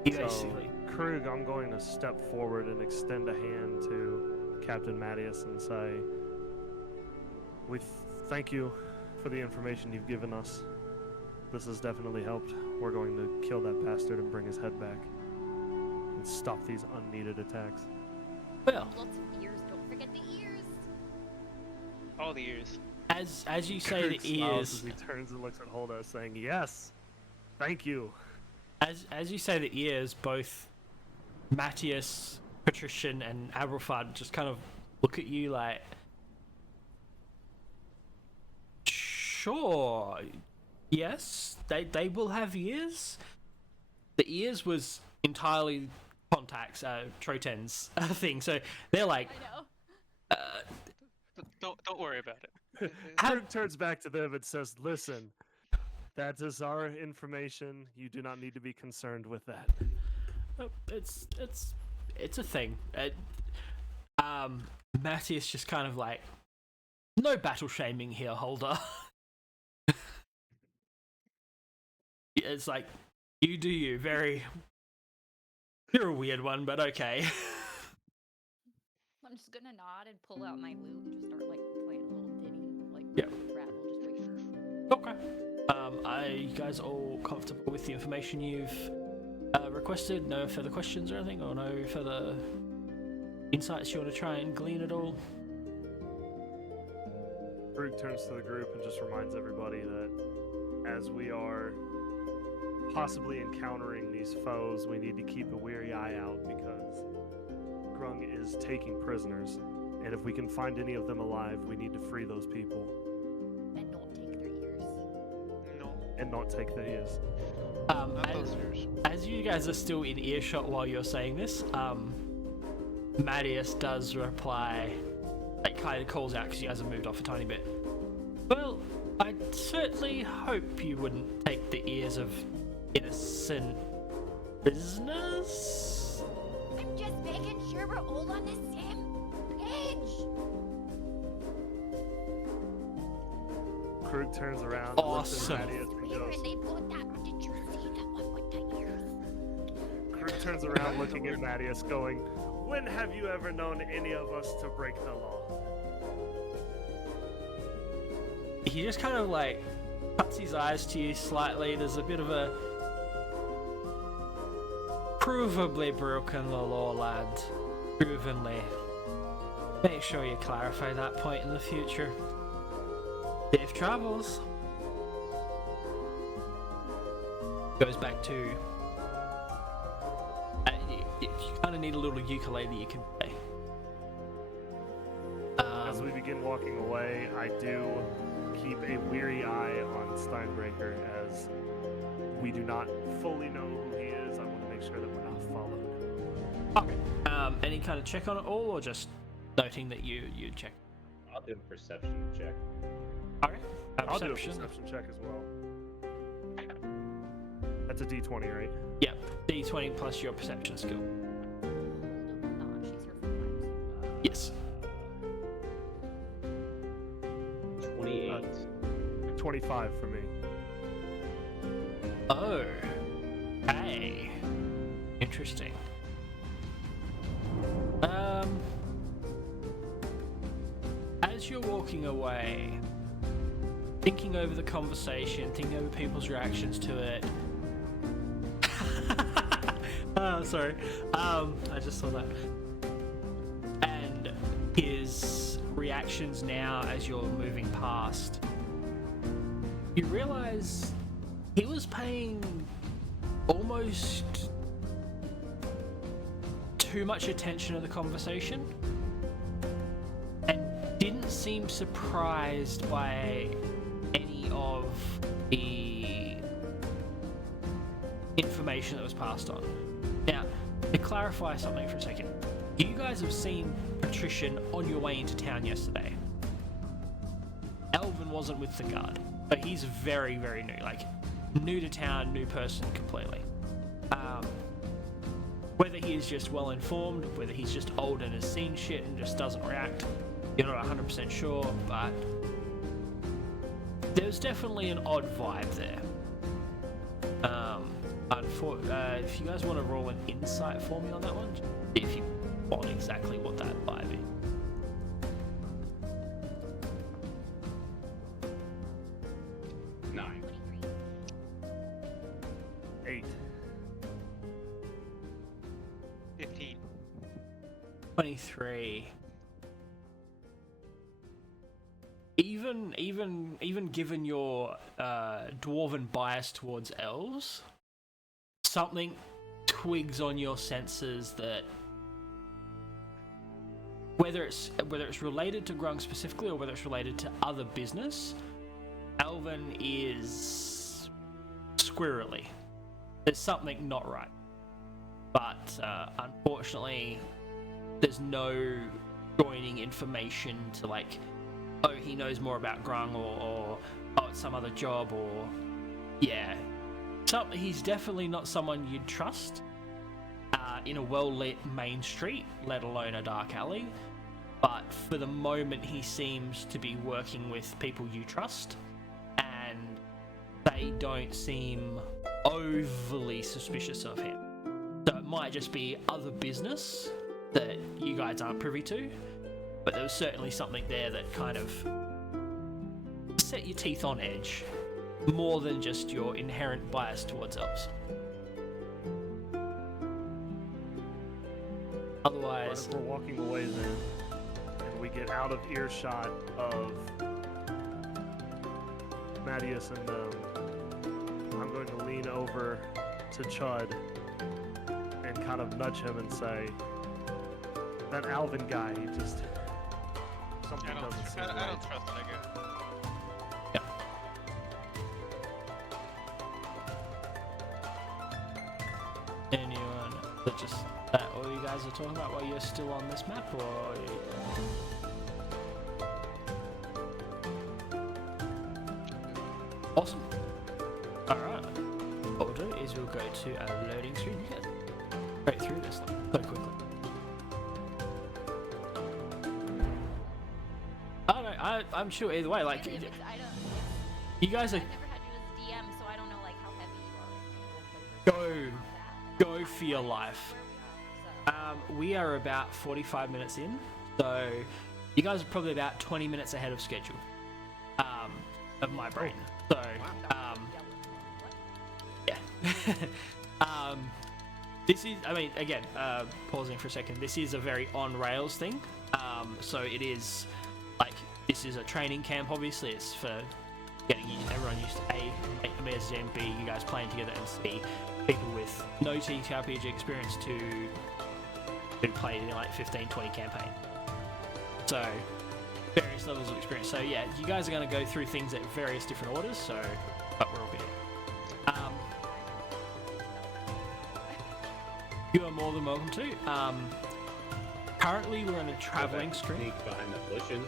He basically. Krug, I'm going to step forward and extend a hand to Captain Mattias and say, we thank you for the information you've given us. This has definitely helped. We're going to kill that bastard and bring his head back and stop these unneeded attacks. Well, Lots of ears. Don't forget the ears. All the ears. as you say, Krug the smiles ears. as he turns and looks at Holda, saying, yes, thank you. As you say the ears, both Matthias, Patrician, and Aberfard just kind of look at you like, sure, yes, they will have ears. The ears was entirely contacts, Troten's thing, so they're like, I know. Don't worry about it. Krug turns back to them and says, listen, that is our information. You do not need to be concerned with that. it's a thing. Matthias just kind of like, no battle shaming here, Holder. It's like, you do you. You're a weird one, but okay. I'm just gonna nod and pull out my lute and just start like playing a little ditty, like Yeah. rattle, just like. Okay. Are you guys all comfortable with the information you've requested? No further questions or anything, or no further insights you want to try and glean at all? Krug turns to the group and just reminds everybody that as we are possibly encountering these foes, we need to keep a weary eye out because Grung is taking prisoners, and if we can find any of them alive, we need to free those people And not take their ears. No, and not take their ears. not those ears. As you guys are still in earshot while you're saying this, Matthias does reply, like kind of calls out because you guys have moved off a tiny bit. Well, I'd certainly hope you wouldn't take the ears of innocent prisoners. I'm just making sure we're all on the same page. Krug turns around Awesome. and looks at Mattias and Here, goes, and they put that. Did you see that one with the ears? Krug turns around looking at Mattias going, when have you ever known any of us to break the law? He just kind of like cuts his eyes to you slightly. There's a bit of a provably broken the law, lad. Provenly. Make sure you clarify that point in the future. Safe travels. Goes back to you kind of need a little ukulele you can play. As we begin walking away, I do keep a weary eye on Steinbreaker as we do not fully know who he is. I want to make sure that we're not followed. Okay. Any kind of check on it all, or just noting that you check? I'll do a perception check. Okay. I'll do a perception check as well. That's a D20, right? Yeah. D20 plus your perception skill. Nah, she's here for vibes. Yes. 28. 25 for me. Oh. Hey. Interesting. As you're walking away, thinking over the conversation, thinking over people's reactions to it. Oh, sorry. I just saw that. And his reactions now as you're moving past. You realize he was paying almost too much attention to the conversation. And didn't seem surprised by any of the information that was passed on. Now, to clarify something for a second, you guys have seen Patrician on your way into town yesterday. Elvin wasn't with the guard, but he's very, very new. Like, new to town, new person completely. Whether he is just well informed, whether he's just old and has seen shit and just doesn't react, you're not 100% sure, but there's definitely an odd vibe there. If you guys want to roll an insight for me on that one, if you want exactly what that vibe is. Nine. 8. 15. 23. Even given your dwarven bias towards elves, something twigs on your senses that whether it's related to Grung specifically or whether it's related to other business, Elvin is squirrely. There's something not right. But unfortunately, there's no joining information to like, oh, he knows more about Grung, or oh, it's some other job, or yeah. He's definitely not someone you'd trust in a well-lit main street, let alone a dark alley. But for the moment, he seems to be working with people you trust, and they don't seem overly suspicious of him. So it might just be other business that you guys aren't privy to, but there was certainly something there that kind of set your teeth on edge, more than just your inherent bias towards elves. Otherwise, As we're walking away then, and we get out of earshot of Mattias and them, I'm going to lean over to Chud and kind of nudge him and say, that Alvin guy, he just... something doesn't seem I right. don't trust that guy. anyone that just that all you guys are talking about while you're still on this map, or awesome. All right. What we'll do is we'll go to a loading screen here. Straight through this so quickly. I don't know. I'm sure either way. Like, Really, I don't. you guys are I've never had you as DM, so I don't know like how heavy you are. Like, go for your life. where we are. So. We are about 45 minutes in, so you guys are probably about 20 minutes ahead of schedule of my brain. So, yeah. This is, I mean, again, pausing for a second, this is a very on-rails thing. So it is, like, this is a training camp, obviously. It's for getting everyone used to A, amazing, B, you guys playing together, and C, people with no TTRPG experience to played in like 15-20 campaign. So various levels of experience. So yeah, you guys are going to go through things at various different orders, so but we're all good. You are more than welcome to. Currently we're on a traveling screen. Sneak behind the bushes.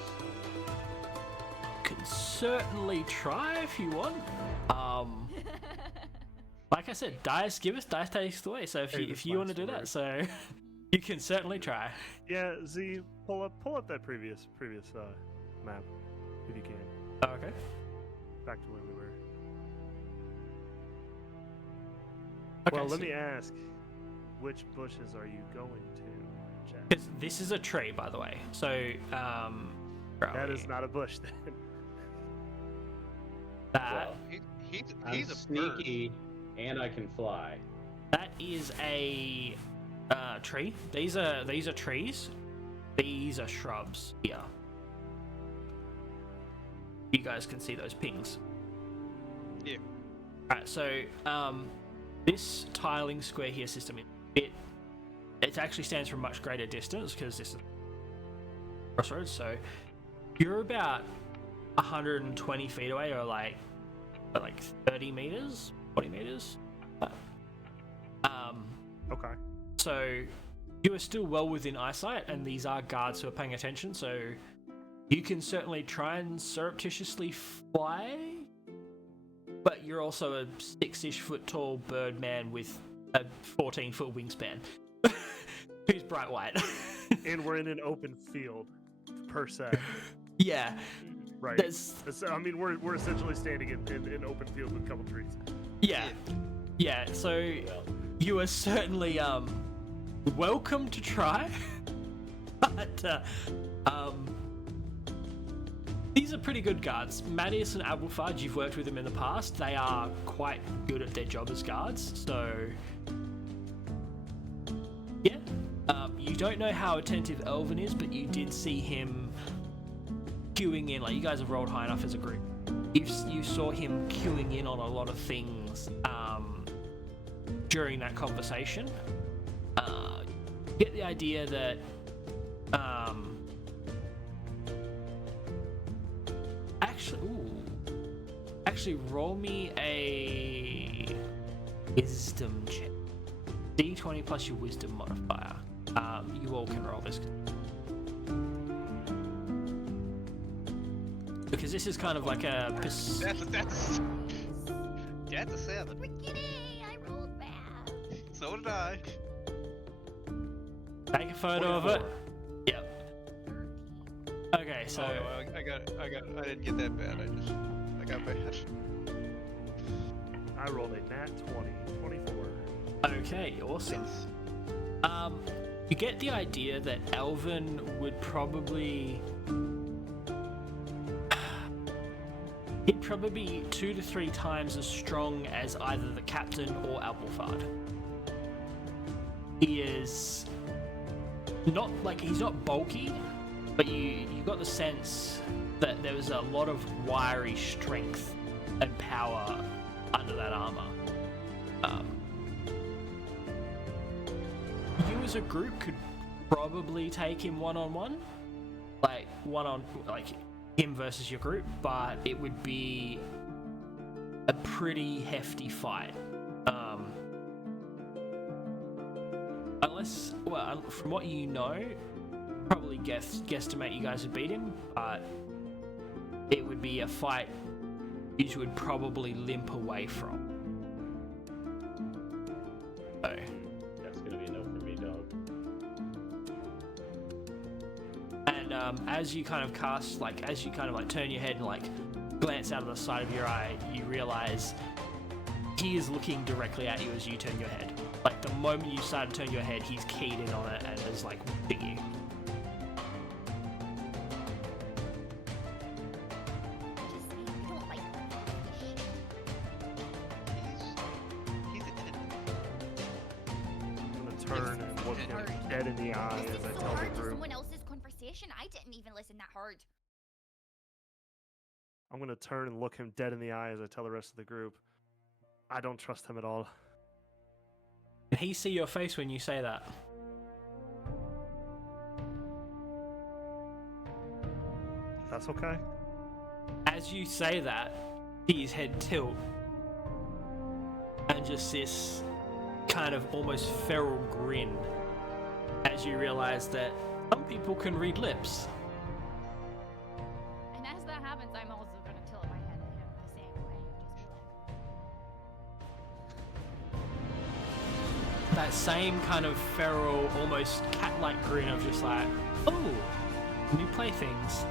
Can certainly try if you want. Like I said, dice takes the way. So if you want to do that, so you can certainly try. Yeah, Z, pull up that previous map, if you can. Okay. Back to where we were. Okay, Well, let so- me ask, which bushes are you going to, Jack? Because this is a tree, by the way. So, That is not a bush then. that Well, He's I'm a bird. sneaky and I can fly. that is a tree. These are trees. These are shrubs here. You guys can see those pings. Yeah. Alright, so this tiling square here system, it actually stands for a much greater distance because this is crossroads. So You're about 120 feet away, or like 30 meters, 40 meters. Okay. So you are still well within eyesight, and these are guards who are paying attention. So you can certainly try and surreptitiously fly, but you're also a 6-ish foot tall bird man with a 14-foot wingspan, who's bright white. And we're in an open field, per se. Yeah. Right. I mean, we're essentially standing in an open field with a couple trees. Yeah. So you are certainly welcome to try, but these are pretty good guards. Mattias and Abelfard, you've worked with them in the past. They are quite good at their job as guards. So yeah, you don't know how attentive Elvin is, but you did see him queuing in. Like, you guys have rolled high enough as a group. You saw him queuing in on a lot of things during that conversation. Get the idea that actually roll me a wisdom check. D20 plus your wisdom modifier. You all can roll this. Because this is kind of like a... That's a 7. Crickey, I rolled bad. So did I. Take a photo of it. Yep. Okay, so... Oh, I didn't get that bad. I got bad. I rolled a nat 20, 24. Okay, awesome. You get the idea that Elvin would probably... He'd probably be 2 to 3 times as strong as either the captain or Abelfard. He is not he's not bulky, but you got the sense that there was a lot of wiry strength and power under that armor. You as a group could probably take him one-on-one, him versus your group, but it would be a pretty hefty fight. Unless, from what you know, probably guesstimate you guys would beat him, but it would be a fight you would probably limp away from. So, That's gonna be a no for me, dog. and as you kind of turn your head and glance out of the side of your eye, you realize he is looking directly at you as you turn your head. Like, the moment you start to turn your head, he's keyed in on it and is watching you. We don't like He's a 10. I'm gonna turn and look him dead in the eye as I tell the group. someone else's conversation. I didn't even listen that hard. I'm gonna turn and look him dead in the eye as I tell the rest of the group. I don't trust him at all. Can he see your face when you say that? That's okay. As you say that, his head tilt, and just this kind of almost feral grin as you realize that some people can read lips. And as that happens, I'm also going to tilt my head at him the same way and just be like, That same kind of feral, almost cat-like grin of just like, oh, new playthings.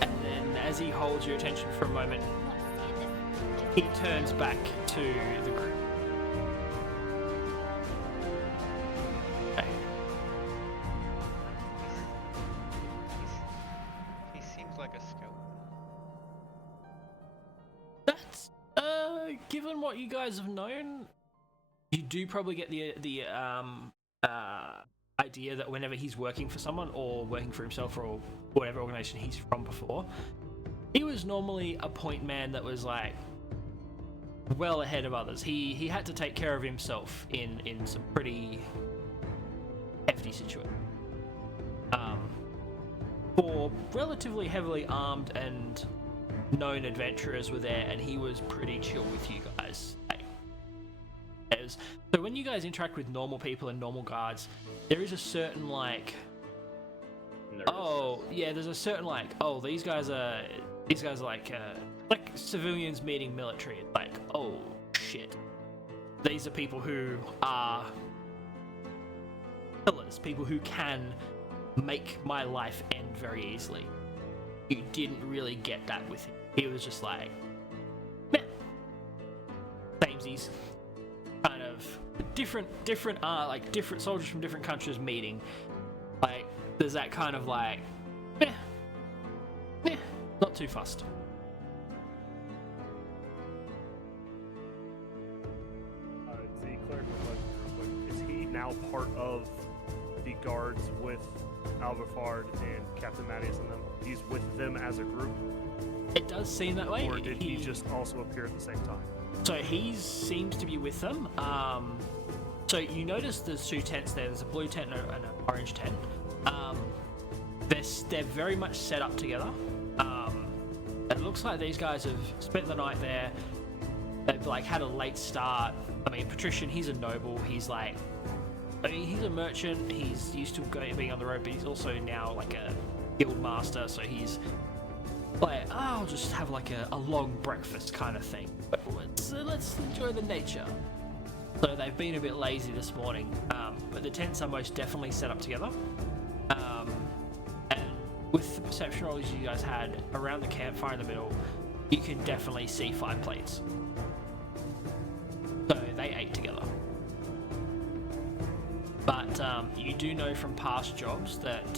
And then as he holds your attention for a moment, he turns back to the group. Okay. He seems like a scout. That's given what you guys have known, you do probably get the idea that whenever he's working for someone or working for himself or whatever organization he's from before, he was normally a point man that was well ahead of others. He had to take care of himself in some pretty hefty situations. 4 relatively heavily armed and known adventurers were there, and he was pretty chill with you guys. So when you guys interact with normal people and normal guards, there is a certain like, oh yeah, there's a certain like, oh these guys are like civilians meeting military. Like, oh shit, these are people who are killers, people who can make my life end very easily. You didn't really get that with him. He was just like, meh, samesies. Kind of different soldiers from different countries meeting. Like, there's that kind of like, meh, not too fussed. Z clerk, is he now part of the guards with Albafard and Captain Mattias and them? He's with them as a group? It does seem that way. Or did he just also appear at the same time? So he seems to be with them. So you notice there's 2 tents there. There's a blue tent and an orange tent. They're very much set up together. It looks like these guys have spent the night there. They've like had a late start. I mean, Patrician, he's a noble. He's like, I mean, he's a merchant. He's used to being on the road, but he's also now like a guild master. So he's like, oh, I'll just have like a long breakfast kind of thing. But let's enjoy the nature. So they've been a bit lazy this morning, but the tents are most definitely set up together. And with the perception rolls you guys had around the campfire in the middle, you can definitely see 5 plates. So they ate together. But you do know from past jobs that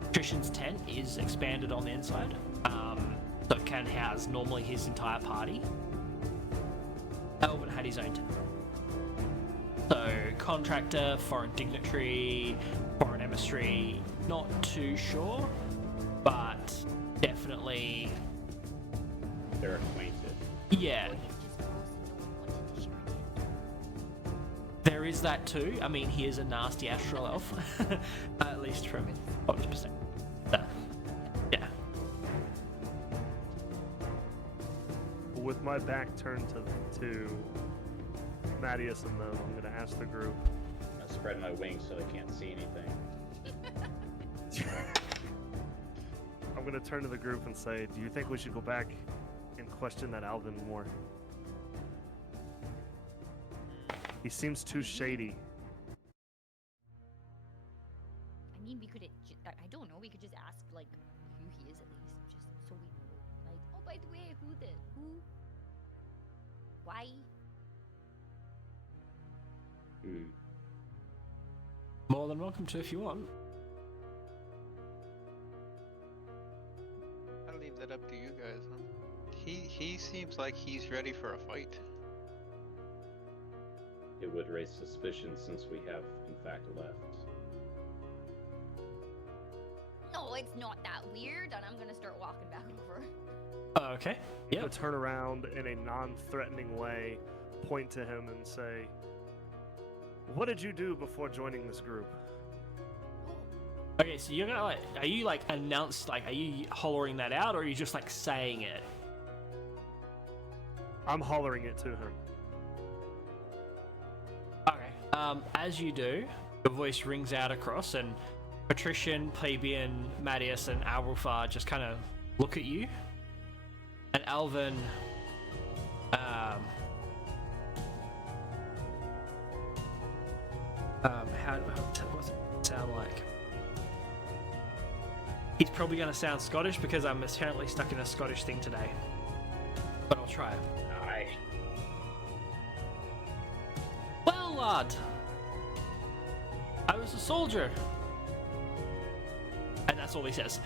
Patrician's tent is expanded on the inside. So it can house normally his entire party. Elvin had his own tent. So contractor, foreign dignitary, foreign emissary, not too sure, but definitely They're acquainted. yeah. Or he's just close and no one wanted to share it. There is that too. I mean, he is a nasty astral elf, at least from Bob's perspective. Yeah. With my back turned to Mattias and them, I'm going to ask the group. I spread my wings so they can't see anything. I'm going to turn to the group and say, do you think we should go back and question that Alvin more? He seems too shady. I mean, we could, I don't know, we could just ask, like, who he is at least, just so we know. Like, oh, by the way, who? Why? More than welcome to if you want. I'll leave that up to you guys, huh? He seems like he's ready for a fight. It would raise suspicion since we have, in fact, left. No, it's not that weird, and I'm gonna start walking back over. Okay. I'm Yeah. going to turn around in a non-threatening way, point to him and say, what did you do before joining this group? Okay, so you're gonna like, are you like announced, like, are you hollering that out, or are you just like saying it? I'm hollering it to him. Okay. As you do, your voice rings out across, and Patrician, Plebeian, Mattias, and Alrufar just kind of look at you. And Alvin, what's it sound like? He's probably going to sound Scottish because I'm apparently stuck in a Scottish thing today. But I'll try it. Aye. Well, lad, I was a soldier. And that's all he says.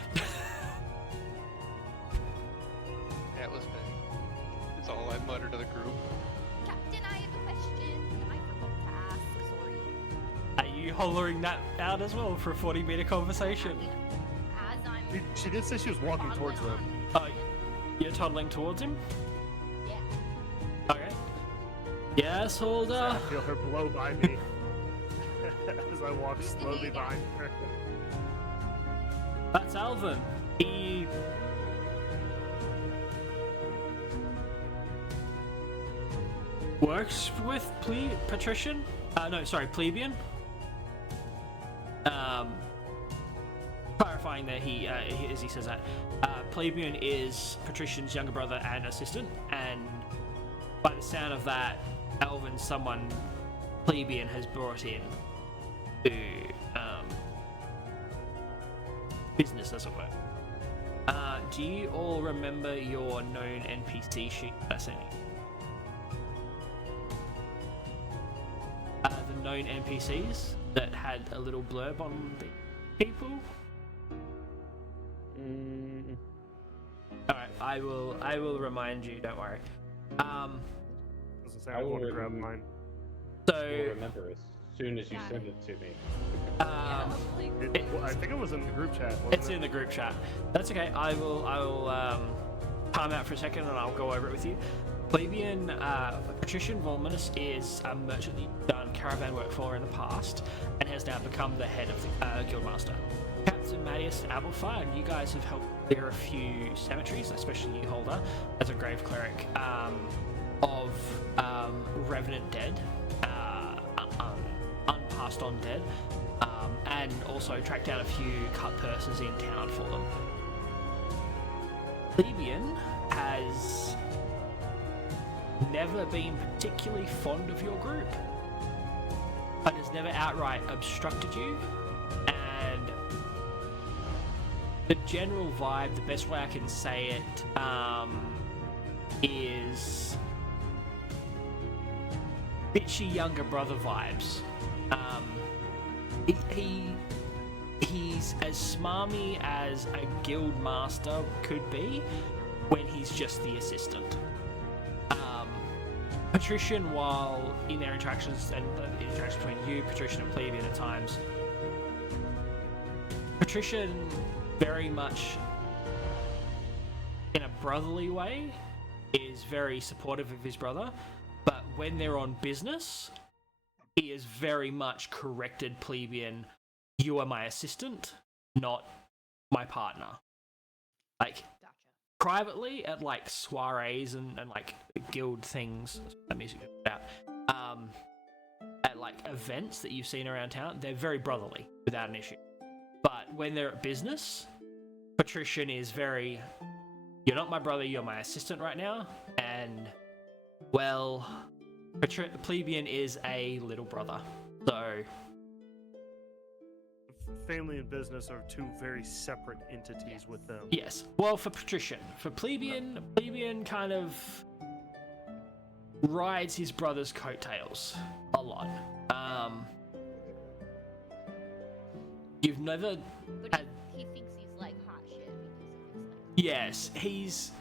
That was bad. That's all I mutter to the group. Captain, I have a question. I forgot to ask. Sorry. Are you hollering that out as well for a 40-meter conversation? As I'm She did say she was walking towards them. Oh, you're toddling towards him? Yeah. Okay. Yes, Holder. I feel her blow by me as I walk slowly behind her. That's Alvin. He works with patrician. No, sorry, plebeian. Clarifying that he as he says that, plebeian is patrician's younger brother and assistant, and by the sound of that, Alvin, someone plebeian has brought in to business, as it were. Do you all remember your known NPC sheet that I sent you? The known NPCs that had a little blurb on the people? Alright, I will remind you, don't worry. I was gonna say, I want to grab mine. So You'll remember as soon as you send it to me. Yeah, hopefully. I think it was in the group chat. It's in the group chat. That's okay. I will time out for a second and I'll go over it with you. Plebeian Patrician Volminus is a merchant that you've done caravan work for in the past and has now become the head of the Guildmaster. Captain Mattias Abelfire, you guys have helped clear a few cemeteries, especially you, Holder, as a grave cleric, of revenant dead, unpassed on dead, and also tracked down a few cut purses in town for them. Plebeian has never been particularly fond of your group, but has never outright obstructed you, and the general vibe, the best way I can say it, is bitchy younger brother vibes. He's as smarmy as a guild master could be when he's just the assistant. Patrician, while in their interactions and the interaction between you, Patrician, and Plebeian at times, Patrician very much in a brotherly way is very supportive of his brother, but when they're on business, he is very much corrected Plebeian, you are my assistant, not my partner. Like, Gotcha. privately at like soirees and like guild things, that music out, at like events that you've seen around town, they're very brotherly without an issue. But when they're at business, Patrician is very, you're not my brother, you're my assistant right now, and well, Plebeian is a little brother, so Family and business are two very separate entities with them. yes. Well, for Patrician, for Plebeian, Plebeian kind of rides his brother's coattails a lot. You've never But had. he thinks he's like hot shit because of his like. Yes, he's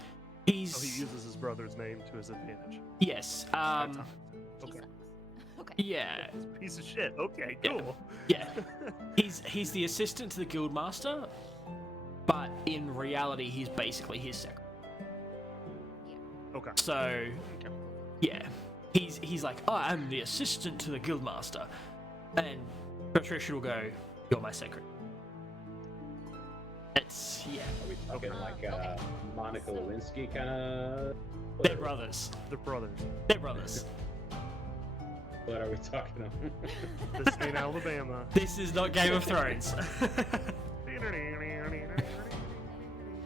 So he uses his brother's name to his advantage. yes. He Okay. sucks. Okay. Yeah, Piece of shit. Okay, Yeah. cool. yeah. He's the assistant to the guildmaster, but in reality, he's basically his secretary. Okay. So, yeah, he's like, oh, I'm the assistant to the guildmaster, and Patricia will go, you're my secretary. It's yeah, Are we talking like okay. Monica So- Lewinsky kind of? they're brothers. They're brothers. They're brothers. What are we talking about? This ain't Alabama. This is not Game of Thrones.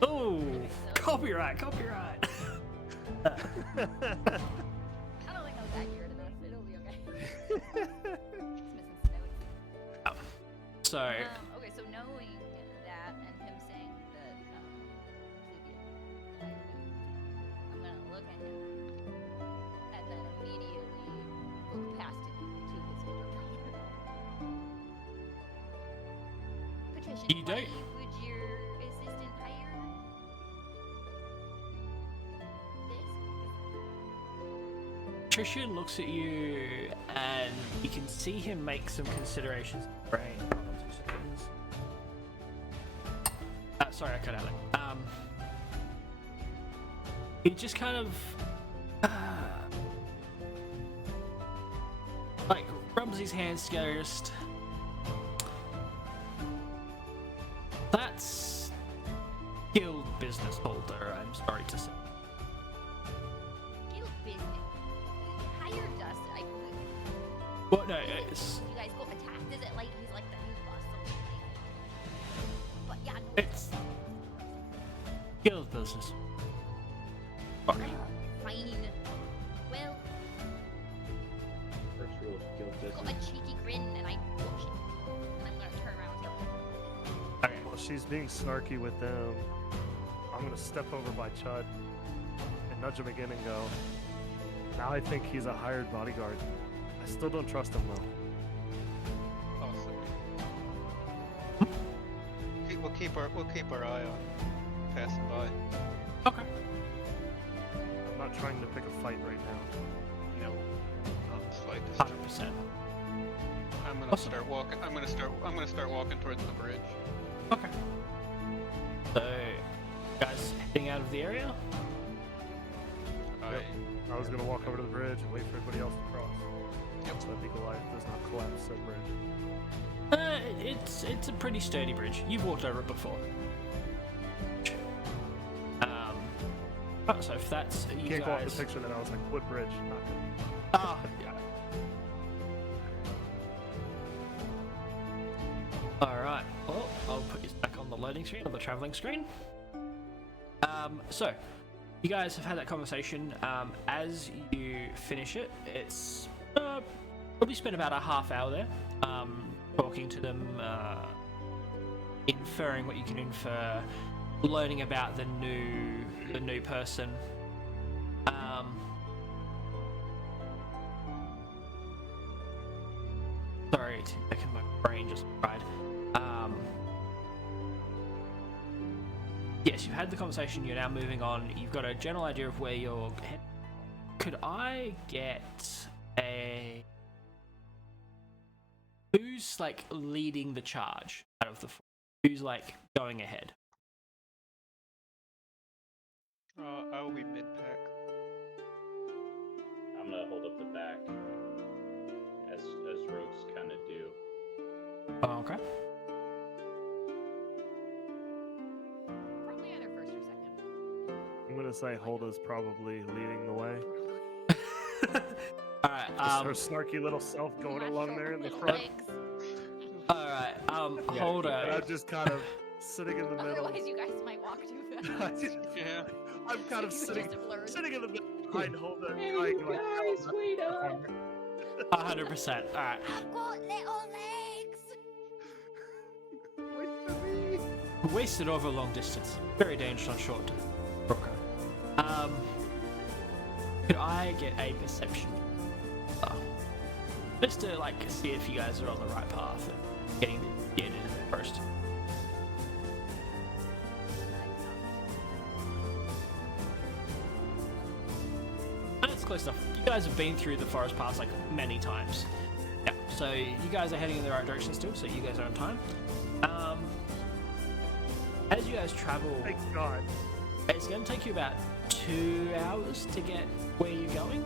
Oh, copyright. I don't think that was accurate enough. It'll be okay. It's missing some notes. So, Okay, so knowing that and him saying that Plebeian hired him, I'm gonna look at him and then immediately look past him to his older brother. Patricia, You don't- why would your assistant hire this? Patrician looks at you, and you can see him make some considerations. Brain. Hold on 2 seconds. Sorry, I cut out there. He just kind of like rubs his hands together. Just that's I'm sorry to say. Guild business. You hired us. Well, no, it's You guys got attacked. Is it like he's like the new boss? But yeah, no. it's guild business. Sorry. Fine. Well, Virtual guild got a business. cheeky grin, and I watch it. And I'm gonna turn around and go. Okay. While she's being snarky with them, I'm gonna step over by Chud and nudge him again and go, now I think he's a hired bodyguard. I still don't trust him though. Awesome. We'll keep our eye on passing by. Okay. I'm not trying to pick a fight right now. No, not the slightest. 100%. I'm gonna Awesome. start walking. I'm gonna start walking towards the bridge. Okay. So, guys heading out of the area? Yep. I was gonna walk over to the bridge and wait for everybody else to cross. Yep. So that the Goliath does not collapse said bridge. It's a pretty sturdy bridge. You've walked over it before. So if that's you Can't go off guys. the picture that I was like, wood bridge, not good. Ah, yeah. Alright, well, I'll put you back on the loading screen, on the traveling screen. So, you guys have had that conversation. As you finish it, it's probably spent about a half hour there, talking to them, inferring what you can infer, learning about the new person. Sorry, 2 seconds, my brain just fried. Yes, you've had the conversation, you're now moving on, you've got a general idea of where you're heading. Could I get a... Who's, like, leading the charge out of the four? Who's, like, going ahead? I will be mid-pack. I'm gonna hold up the back, as rogues kind of do. Oh, okay. Probably either first or second. I'm gonna say Holda's probably leading the way. Alright, Just her snarky little self going My along short there in the little front. legs. alright, And Holder. I'm just kind of sitting in the middle. Otherwise, you guys might walk too fast. Yeah. I'm kind of You sitting just blurred. in the middle behind Holda. trying to, like, wait up! 100%. Alright. I've got little legs. Wait for me. Wasted over a long distance. Very dangerous on short. Okay. Could I get a perception? Just to like see if you guys are on the right path and getting the in first. That's close enough. You guys have been through the forest paths like many times. Yeah. So you guys are heading in the right direction still. So you guys are on time. As you guys travel, Thank God. it's going to take you about 2 hours to get where you're going.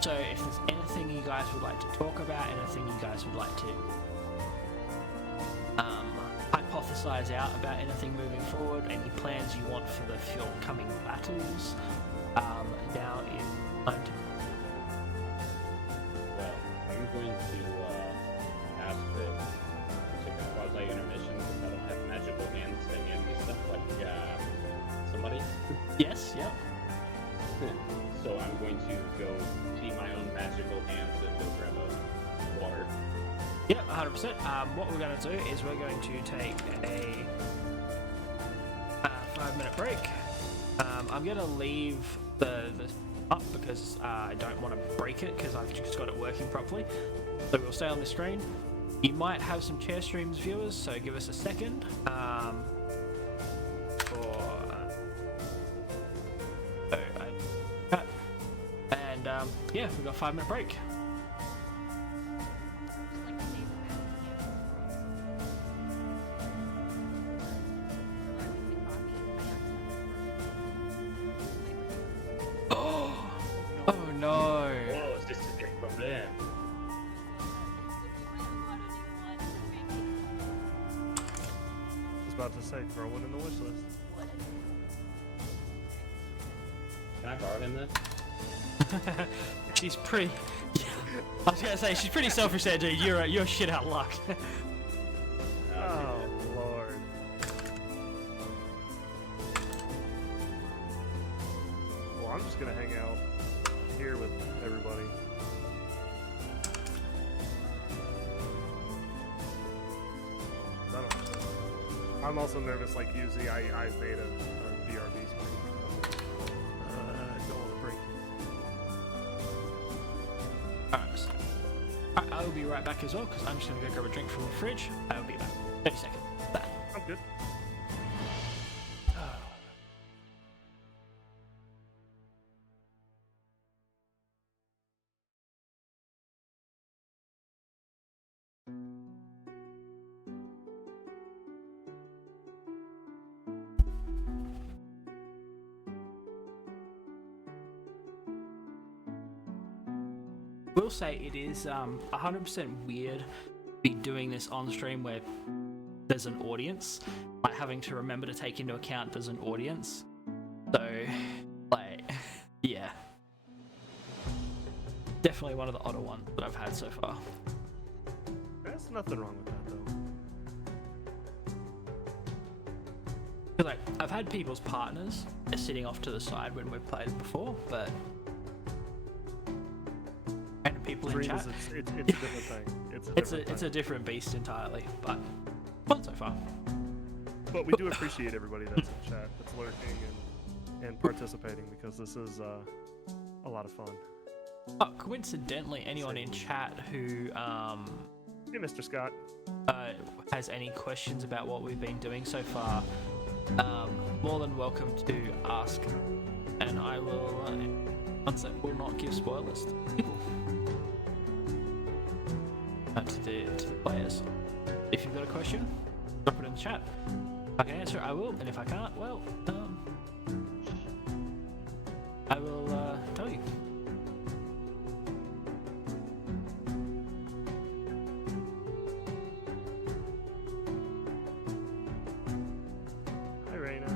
So if there's anything you guys would like to talk about, anything you guys would like to hypothesize out about anything moving forward, any plans you want for your coming battles, now is time to... Well, I'm going to ask that take a quasi-intermission because I don't have magical hands to hand me stuff like somebody. Yes, yep. So I'm going to go see my own magical hands and go grab a water. Yep, 100%. What we're going to do is we're going to take a 5-minute break. I'm going to leave the up because I don't want to break it because I've just got it working properly. So we'll stay on the screen. You might have some chair streams viewers, so give us a second. Yeah, we've got a 5-minute break. Oh no! Oh, this is a problem. I was about to say, throw one in the wish list. Can I borrow him then? She's pretty. I was gonna say she's pretty selfish there, dude. You're shit out of luck. Oh Lord. Well, I'm just gonna hang out here with everybody. I'm also nervous like usually I made a BRB screen. Don't want to break it. Alright, so I will be right back as well because I'm just gonna go grab a drink from the fridge. I will be back. 30 seconds. That. I'm good. Will say it is 100% weird be doing this on stream where there's an audience, like having to remember to take into account there's an audience. So, like, yeah, definitely one of the odder ones that I've had so far. There's nothing wrong with that though. 'Cause, like, I've had people's partners sitting off to the side when we've played before, but and people in Stream chat, is, it's a different thing. it's a different beast entirely, but fun so far. But we do appreciate everybody that's in chat, that's lurking and participating because this is a lot of fun. Oh, coincidentally, anyone in chat who Hey, Mr. Scott. has any questions about what we've been doing so far, more than welcome to ask, and I will will not give spoilers to people, to the players. If you've got a question, drop it in the chat. If I can answer it, I will, and if I can't, well, I will tell you. Hi, Raina.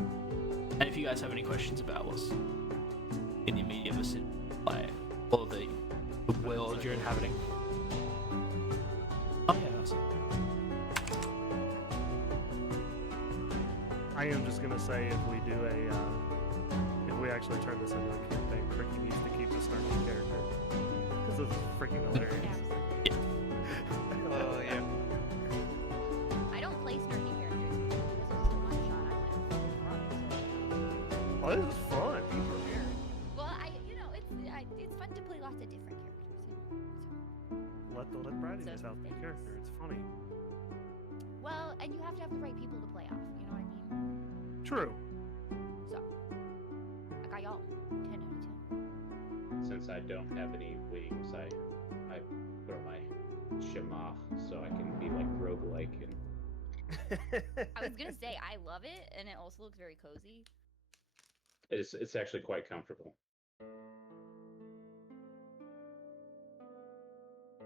And if you guys have any questions about what's in the immediate vicinity, like, or the world you're inhabiting. Oh yeah, that's it. I am just gonna say if we do if we actually turn this into a campaign, Crickey needs to keep the snarky character because this is freaking hilarious. Oh yeah. I don't play snarky characters. This is the one shot I went Oh, this is fun. Well, it's fun to play lots of different characters. Let Bradiness out the character. It's funny. Well, and you have to have the right people to play off. You know what I mean? True. So, I got y'all 10 out of 10. Since I don't have any wings, I put on my shamah so I can be like roguelike and I was gonna say I love it, and it also looks very cozy. it's actually quite comfortable.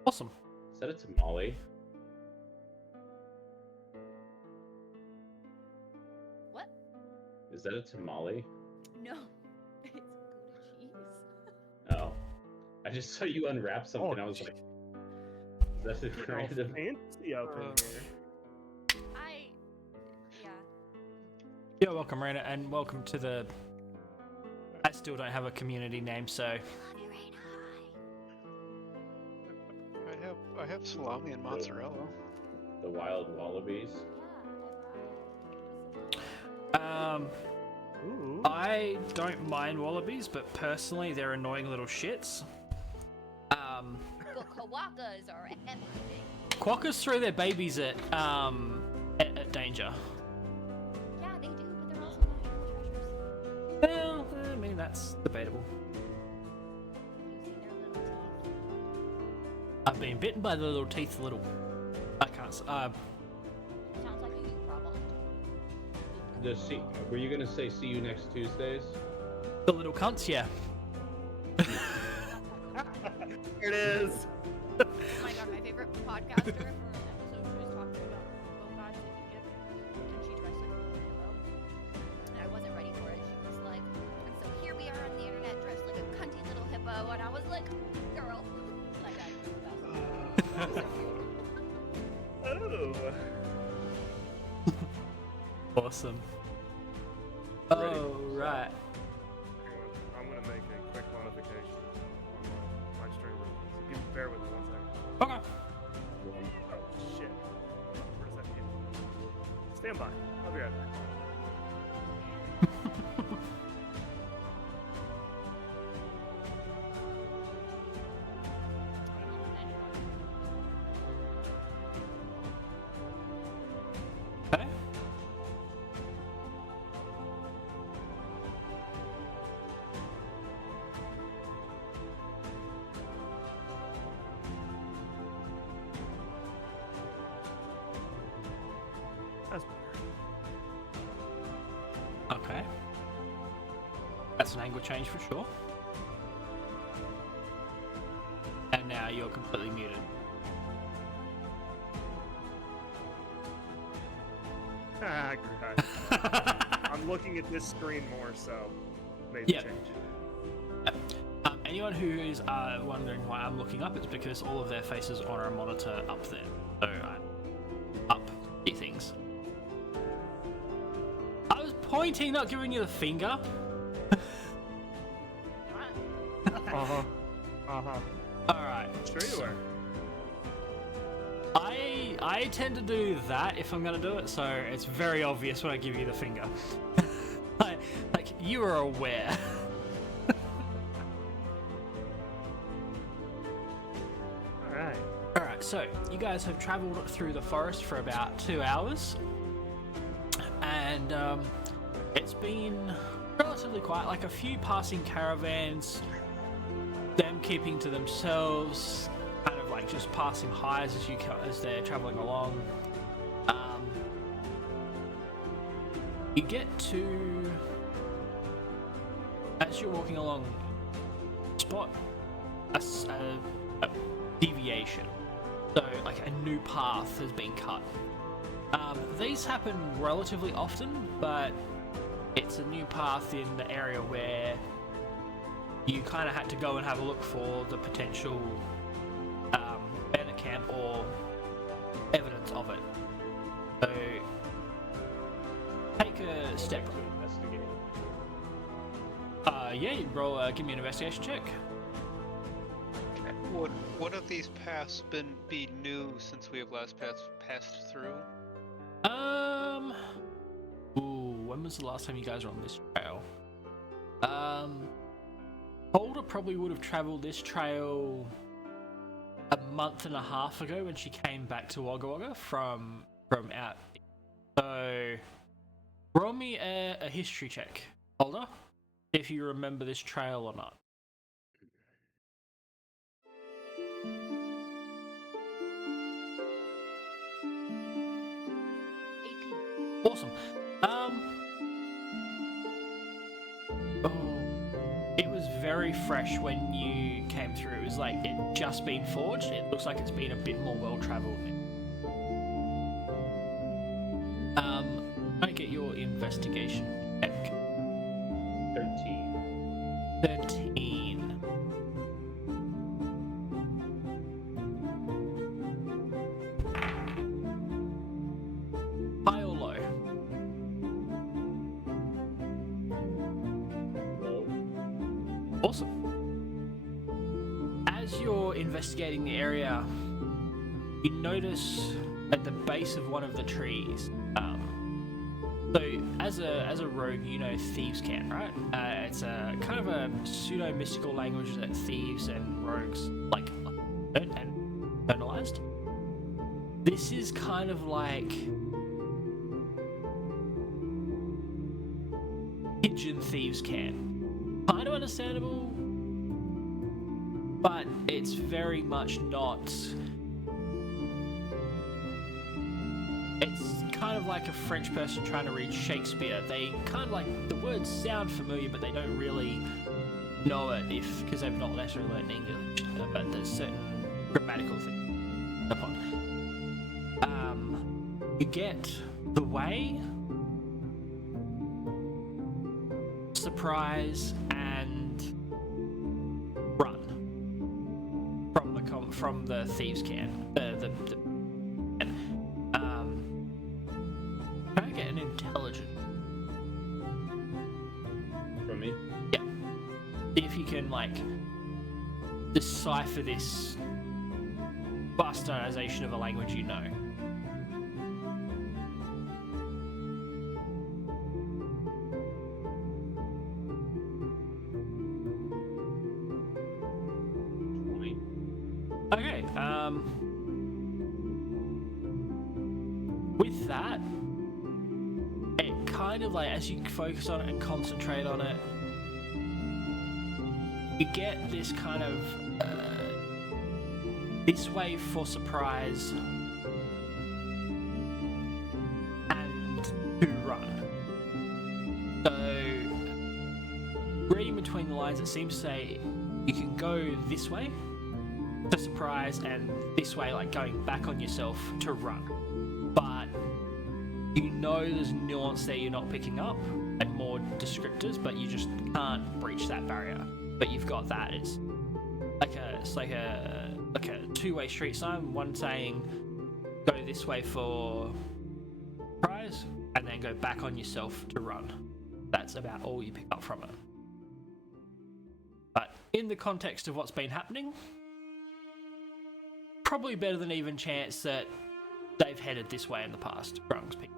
Awesome. Is that a tamale? What? Is that a tamale? No, it's Gouda cheese. Oh, I just saw you unwrap something. I was like, is that a Getting all random? fancy up in here. Yeah. You're welcome, Raina, and welcome to the. I still don't have a community name, so. Love you, Raina. I have salami and mozzarella. The wild wallabies. Ooh. I don't mind wallabies, but personally, they're annoying little shits. Well, kawakas are everything. Quokkas throw their babies at danger. Yeah, they do, but they're also natural treasures. Well, I mean that's debatable. Using their little teeth. I've been bitten by the little teeth. I can't. Sounds like a you problem. Were you gonna say see you next Tuesdays? The little cunts, yeah. Here it is. Oh my god, my favorite podcaster for an episode she was talking about boat gods in Egypt, and she dressed like a willow. And I wasn't ready for it. She was like, and so here we are on the internet when I was like girl. My dad was the best. Oh. Awesome. Ready. Oh, right. I'm gonna make a quick modification on my stream room. So bear with me 1 second. Okay. Oh shit. Where does that hit? Stand by. I'll be right back. Okay. That's better. Okay. That's an angle change for sure. And now you're completely muted. Ah, great. I'm looking at this screen more, so maybe Yeah. change. Anyone who is wondering why I'm looking up, it's because all of their faces are on a monitor up there. So I'm up the things. I was pointing, not giving you the finger. Uh-huh. Uh-huh. Alright. Sure you were. I tend to do that if I'm gonna do it, so it's very obvious when I give you the finger. like you are aware. Alright. Alright, so you guys have traveled through the forest for about 2 hours, and it's been relatively quiet, like a few passing caravans, them keeping to themselves, kind of like just passing highs as they're traveling along. You get to, as you're walking along, spot a deviation. So, like a new path has been cut. These happen relatively often, but it's a new path in the area where you kind of had to go and have a look for the potential bandit camp or evidence of it. So, take a step. Yeah, you roll. Give me an investigation check. What have these paths be new since we have last passed through? When was the last time you guys were on this trail? Holder probably would have traveled this trail a month and a half ago when she came back to Wagga Wagga from out. So, roll me a history check, Holder, if you remember this trail or not. 18. Awesome. It was very fresh when you came through. It was like it just been forged. It looks like it's been a bit more well traveled. I get your investigation check. 13. 13. High or low? Low. Awesome. As you're investigating the area, you notice at the base of one of the trees. So as a rogue, you know thieves can, right? It's a kind of a pseudo mystical language that thieves and rogues like learn and internalized. This is kind of like pigeon thieves can. Kind of understandable, but it's very much not. It's kind of like a French person trying to read Shakespeare. They kind of like, the words sound familiar, but they don't really know it because they've not necessarily learned English. But there's certain grammatical things upon. You get the way, surprise, and run. from the thieves' can. Try to get an intelligence. From me? Yeah. See if you can like decipher this bastardization of a language you know. Okay, with that, it kind of like, as you focus on it and concentrate on it, you get this kind of, this way for surprise and to run. So, reading between the lines, it seems to say you can go this way to surprise and this way, like going back on yourself to run. But you know there's nuance there you're not picking up and more descriptors, but you just can't breach that barrier. But you've got that. It's like a two-way street sign, one saying go this way for surprise and then go back on yourself to run. That's about all you pick up from it. But in the context of what's been happening, probably better than even chance that they've headed this way in the past, Grung's people.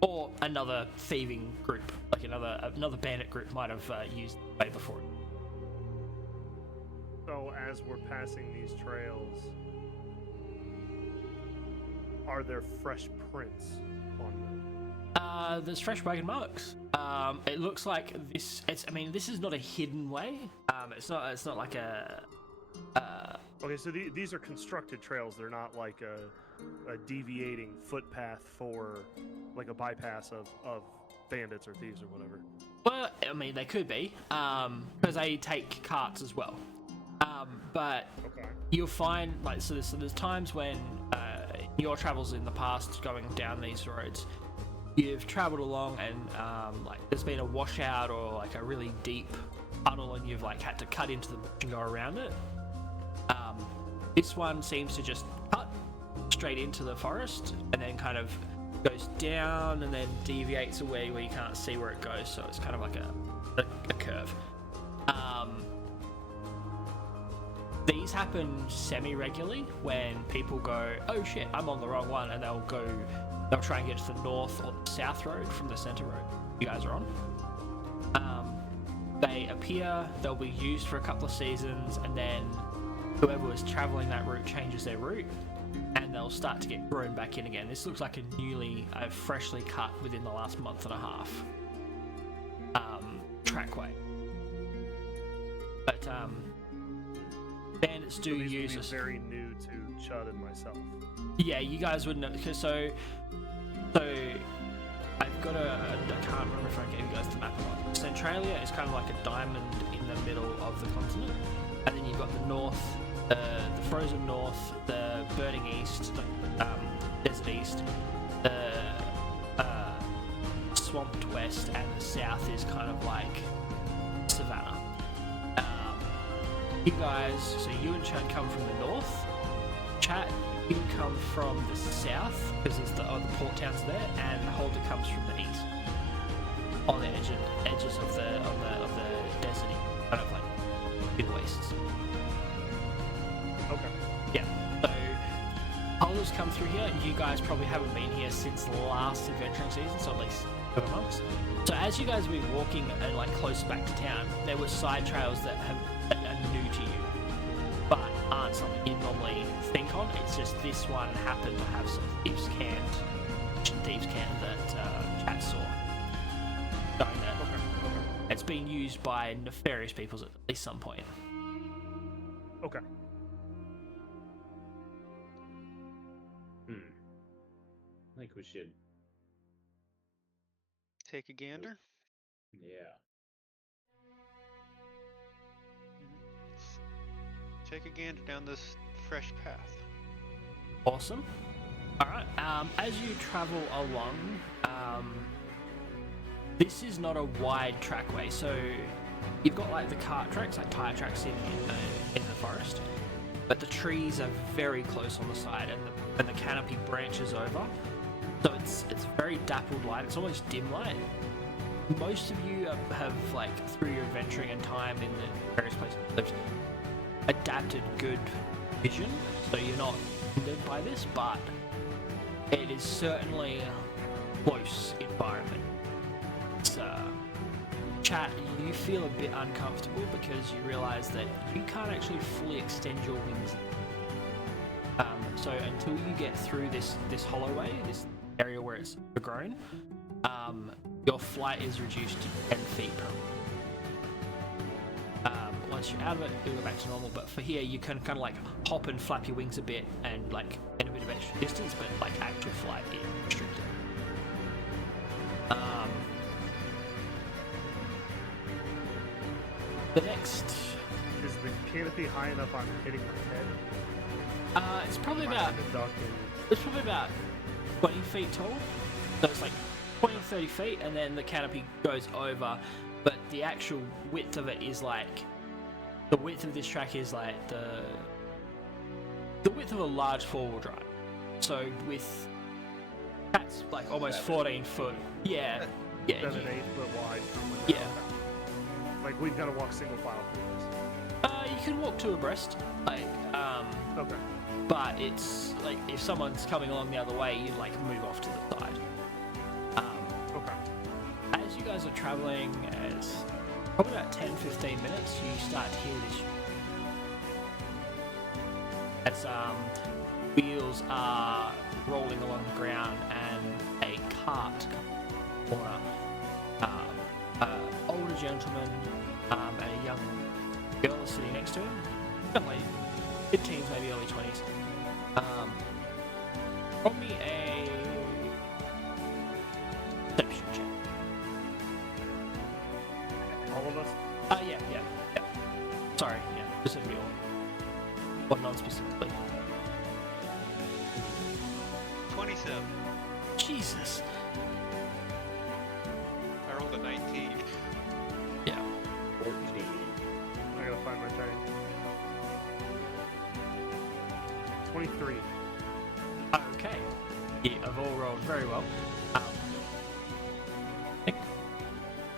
Or another thieving group, like another bandit group might have used the way before. So as we're passing these trails, are there fresh prints on them? There's fresh wagon marks. It looks like this. This is not a hidden way. It's not like a. Okay, so these are constructed trails. They're not like a deviating footpath for like a bypass of bandits or thieves or whatever. Well, I mean, they could be, because they take carts as well. But okay. You'll find, like, so there's times when your travels in the past going down these roads, you've traveled along and like there's been a washout or like a really deep tunnel and you've like had to cut into the bush and go around it. This one seems to just cut straight into the forest and then kind of goes down and then deviates away where you can't see where it goes, so it's kind of like a curve. These happen semi-regularly when people go, oh shit, I'm on the wrong one, and they'll try and get to the north or the south road from the center road you guys are on. They appear, they'll be used for a couple of seasons, and then whoever was traveling that route changes their route, and they'll start to get grown back in again. This looks like a freshly cut within the last month and a half trackway. But bandits do use a very new to Chud and myself. Yeah, you guys would know, because so I've got I can't remember if I gave you guys the map or not. Centralia is kind of like a diamond in the middle of the continent, and then you've got the north, the frozen north, the burning east, the desert east, the swamped west, and the south is kind of like savannah. You guys, so you and Chad come from the north. Chat, you come from the south because there's the port towns there, and Holder comes from the east, on the edges of the desert, kind of like mid wastes. Okay. Yeah. So Holder's come through here. You guys probably haven't been here since the last adventuring season, so at least 7 months. So as you guys have been walking and like close back to town, there were side trails that are new to you, but aren't something you normally think on. It's just this one happened to have some thieves' cant that Chat saw. Showing that it's been used by nefarious peoples at least some point. Okay. I think we should take a gander. Yeah. Take a gander down this fresh path. Awesome. Alright, as you travel along, this is not a wide trackway, so you've got like the cart tracks, like tire tracks in the forest, but the trees are very close on the side, and the canopy branches over, so it's very dappled light. It's almost dim light. Most of you have like through your adventuring and time in the various places lived, adapted good vision, so you're not hindered by this, but it is certainly a close environment. It's chat, you feel a bit uncomfortable because you realize that you can't actually fully extend your wings. So until you get through this holloway, this area where it's overgrown, your flight is reduced to 10 feet per. Once you're out of it, it'll go back to normal. But for here, you can kind of like hop and flap your wings a bit and like get a bit of extra distance, but like actual flight is restricted. The next Is the canopy high enough on hitting my head? it's probably Am I about in the duck and- it's probably about 20 feet tall. So it's like 20 or 30 feet, and then the canopy goes over, but the actual width of it is like the width of this track is like the width of a large four-wheel drive. So with that's like almost 14 foot. Yeah, yeah. 7, 8 foot wide. something like Yeah. that. Like we've got to walk single file through this. You can walk two abreast, like Okay. but it's like if someone's coming along the other way, you'd like move off to the side. Okay. As you guys are traveling, as probably about 10-15 minutes, you start to hear this as wheels are rolling along the ground and a cart or older gentleman and a young girl are sitting next to him. Young lady, mid-teens, maybe early 20s. Roll me a perception check. All of us? Yeah. Sorry, yeah, specifically all. But non-specifically. 27. Jesus. I rolled a 19. Yeah. 14. I gotta find my thing. 23. Okay. You have all rolled very well.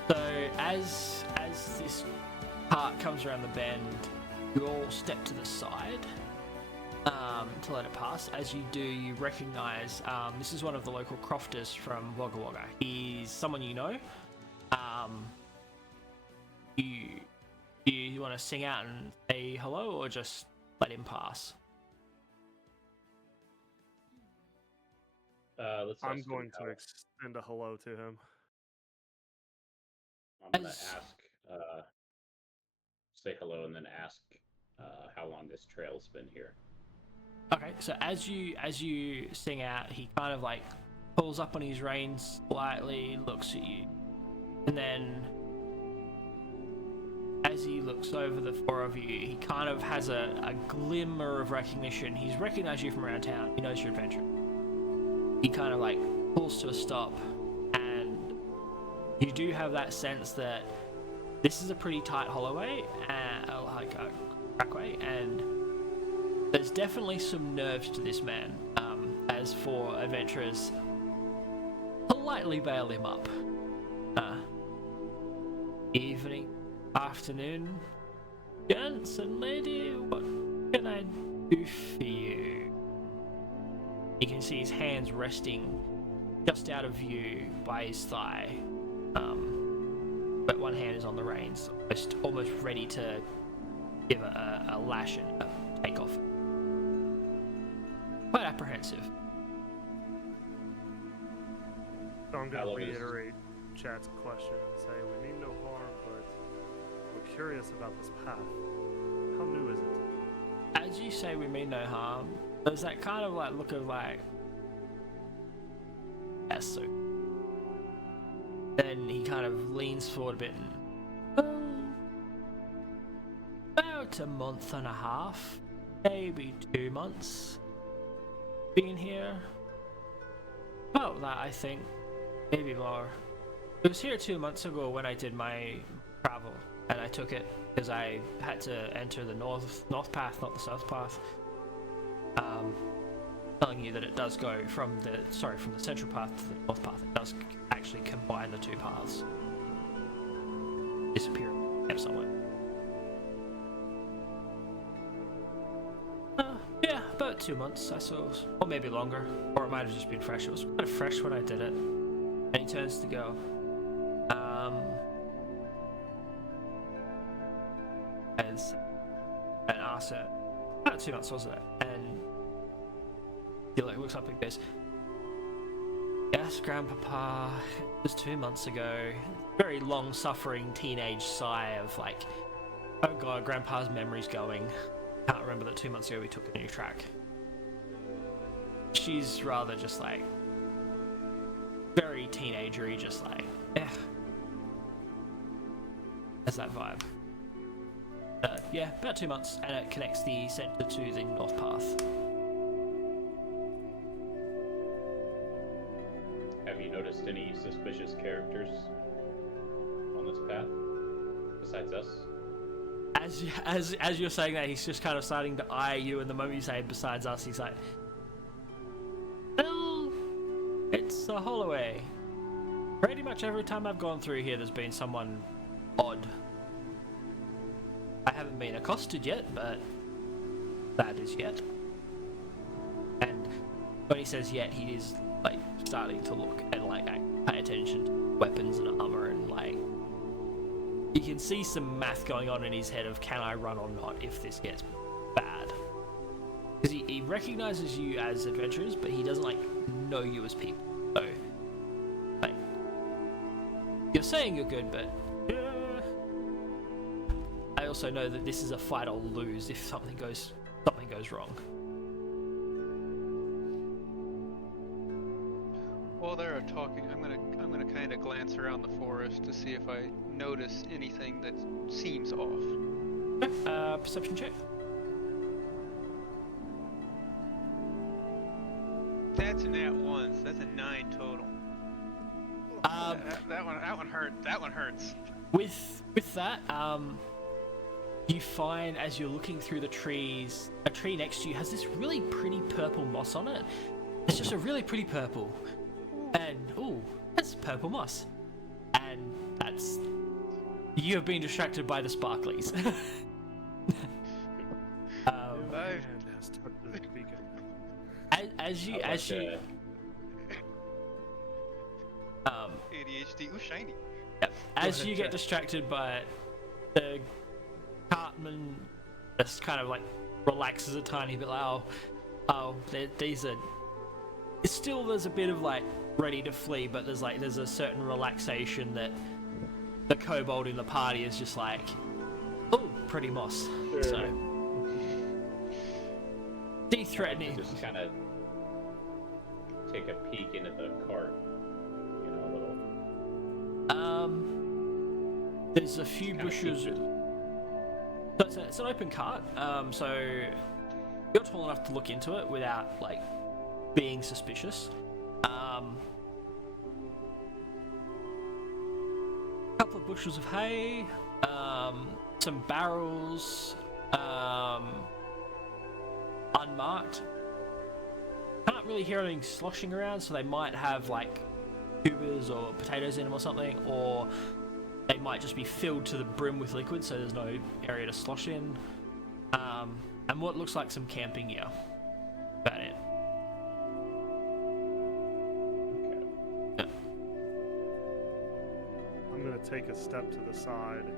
So as this cart comes around the bend, you all step to the side to let it pass. As you do, you recognise this is one of the local crofters from Wagga Wagga. He's someone you know. You want to sing out and say hello, or just let him pass? Let's I'm ask him going to how- extend a hello to him. I'm gonna As- ask, say hello, and then ask how long this trail's been here. Okay, so as you sing out, he kind of like pulls up on his reins slightly, looks at you, and then as he looks over the four of you, he kind of has a glimmer of recognition. He's recognized you from around town. He knows your adventure. He kind of like pulls to a stop, and you do have that sense that this is a pretty tight holloway, like a trackway, and there's definitely some nerves to this man. As for adventurers, politely bail him up. Evening, afternoon, gents and lady, what can I do for you? You can see his hands resting just out of view by his thigh, but one hand is on the reins, almost ready to give a lash and a take off. Quite apprehensive. So I'm How going to long is- reiterate Chat's question and say, we mean no harm, but we're curious about this path. How new is it? As you say, we mean no harm. There's that kind of like look of like, yes, so. Then he kind of leans forward a bit and, about a month and a half, maybe 2 months, being here. About that, I think, maybe more. It was here 2 months ago when I did my travel and I took it because I had to enter the north path, not the south path. Telling you that it does go from the central path to the north path. It does actually combine the two paths. Disappear somewhere. Yeah, about 2 months, I suppose, or maybe longer, or it might have just been fresh. It was kind of fresh when I did it. And he turns to go, and asks her, about 2 months, wasn't it? And he like looks up and goes, yes, Grandpapa, it was 2 months ago. Very long-suffering teenage sigh of like, oh god, Grandpa's memory's going. Can't remember that 2 months ago we took a new track. She's rather just like, very teenagery, just like, That's that vibe. Yeah, about 2 months, and it connects the centre to the north path. Have you noticed any suspicious characters on this path besides us? As you're saying that, he's just kind of starting to eye you, and the moment you say besides us, he's like, well, it's a Holloway. Pretty much every time I've gone through here, there's been someone odd. I haven't been accosted yet, but that is yet. And when he says yet, he is like starting to look and like pay attention to weapons and armor, and like you can see some math going on in his head of can I run or not if this gets bad. Because he recognizes you as adventurers, but he doesn't like know you as people. So like you're saying you're good, but I also know that this is a fight or lose if something goes wrong. While they're talking, I'm gonna kind of glance around the forest to see if I notice anything that seems off. Perception check. That's an at once. That's a 9 total. That one hurt. That one hurts. With that, you find as you're looking through the trees, a tree next to you has this really pretty purple moss on it. It's just a really pretty purple. And, ooh, that's purple moss. And that's... You have been distracted by the sparklies. As you... ADHD, ooh, shiny. Yep. As you get distracted by it, the cartman just kind of like relaxes a tiny bit, like, these are... Still, there's a bit of like ready to flee, but there's a certain relaxation that the kobold in the party is just like, oh, pretty moss. Sure. So de-threatening. Just kind of take a peek into the cart, you know, a little. There's a few bushes. So it's an open cart. So you're tall enough to look into it without like being suspicious. Couple of bushels of hay, some barrels, unmarked. Can't really hear anything sloshing around, so they might have like tubers or potatoes in them or something, or they might just be filled to the brim with liquid, so there's no area to slosh in. And what looks like some camping gear. About it. I'm going to take a step to the side,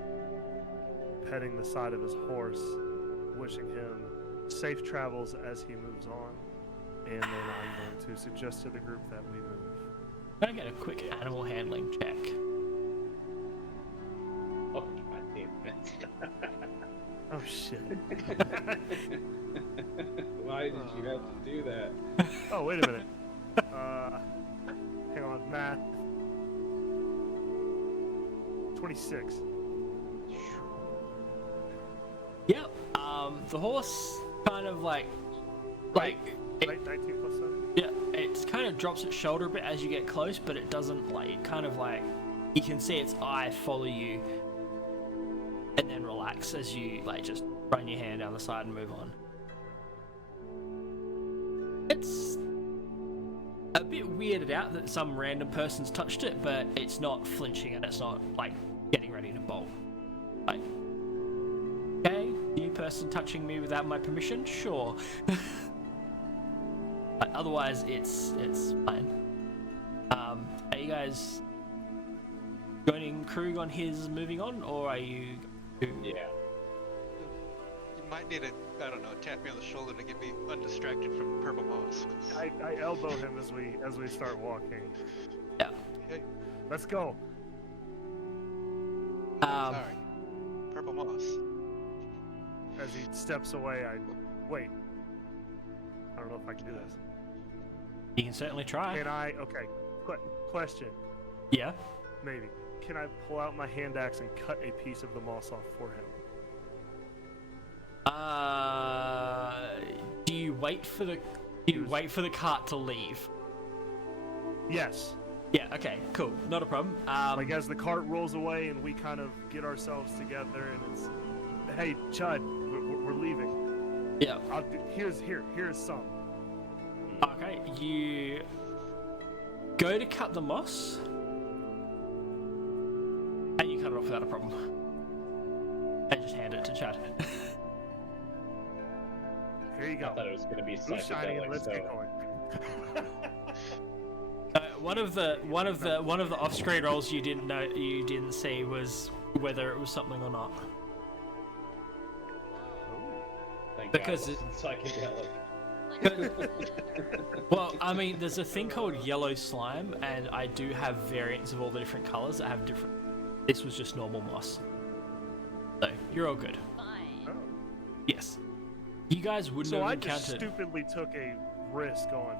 petting the side of his horse, wishing him safe travels as he moves on, and then I'm going to suggest to the group that we move. I'm going to get a quick animal handling check. Oh, God damn it. Oh, shit. Why did you have to do that? Oh, wait a minute. Hang on, math. 26. Yep. The horse kind of like Right, 19 plus 7? yeah, it kind of drops its shoulder a bit as you get close, but it doesn't like, it kind of like, you can see its eye follow you. and then relax as you like just run your hand down the side and move on. It's a bit weirded out that some random person's touched it, but it's not flinching and it's not like getting ready to bolt. Like, okay, new person touching me without my permission? Sure. But otherwise, it's fine. Are you guys joining Krug on his moving on, or are you? Yeah. You might need I don't know, tap me on the shoulder to get me undistracted from purple moss. I elbow him as we start walking. Yeah. Hey, Let's go. sorry. Purple moss. As he steps away, I wait. I don't know if I can do this. You can certainly try. Can I? Okay. Question. Yeah. Maybe. Can I pull out my hand axe and cut a piece of the moss off for him? Do you wait for the cart to leave? Yes. Yeah. Okay. Cool. Not a problem. Like as the cart rolls away and we kind of get ourselves together and it's, hey Chud, we're leaving. Yeah. Here's some. Okay. You go to cut the moss, and you cut it off without a problem, and just hand it to Chad. Here you I go. thought it was going to be Who's shining and psychedelic, let's so get going. One of the off-screen rolls you didn't see was whether it was something or not. thank Because God it wasn't psychedelic. Well, I mean, there's a thing called yellow slime, and I do have variants of all the different colors that have different. This was just normal moss, so you're all good. Fine. Oh. Yes, you guys wouldn't So have I just encountered. stupidly took a risk on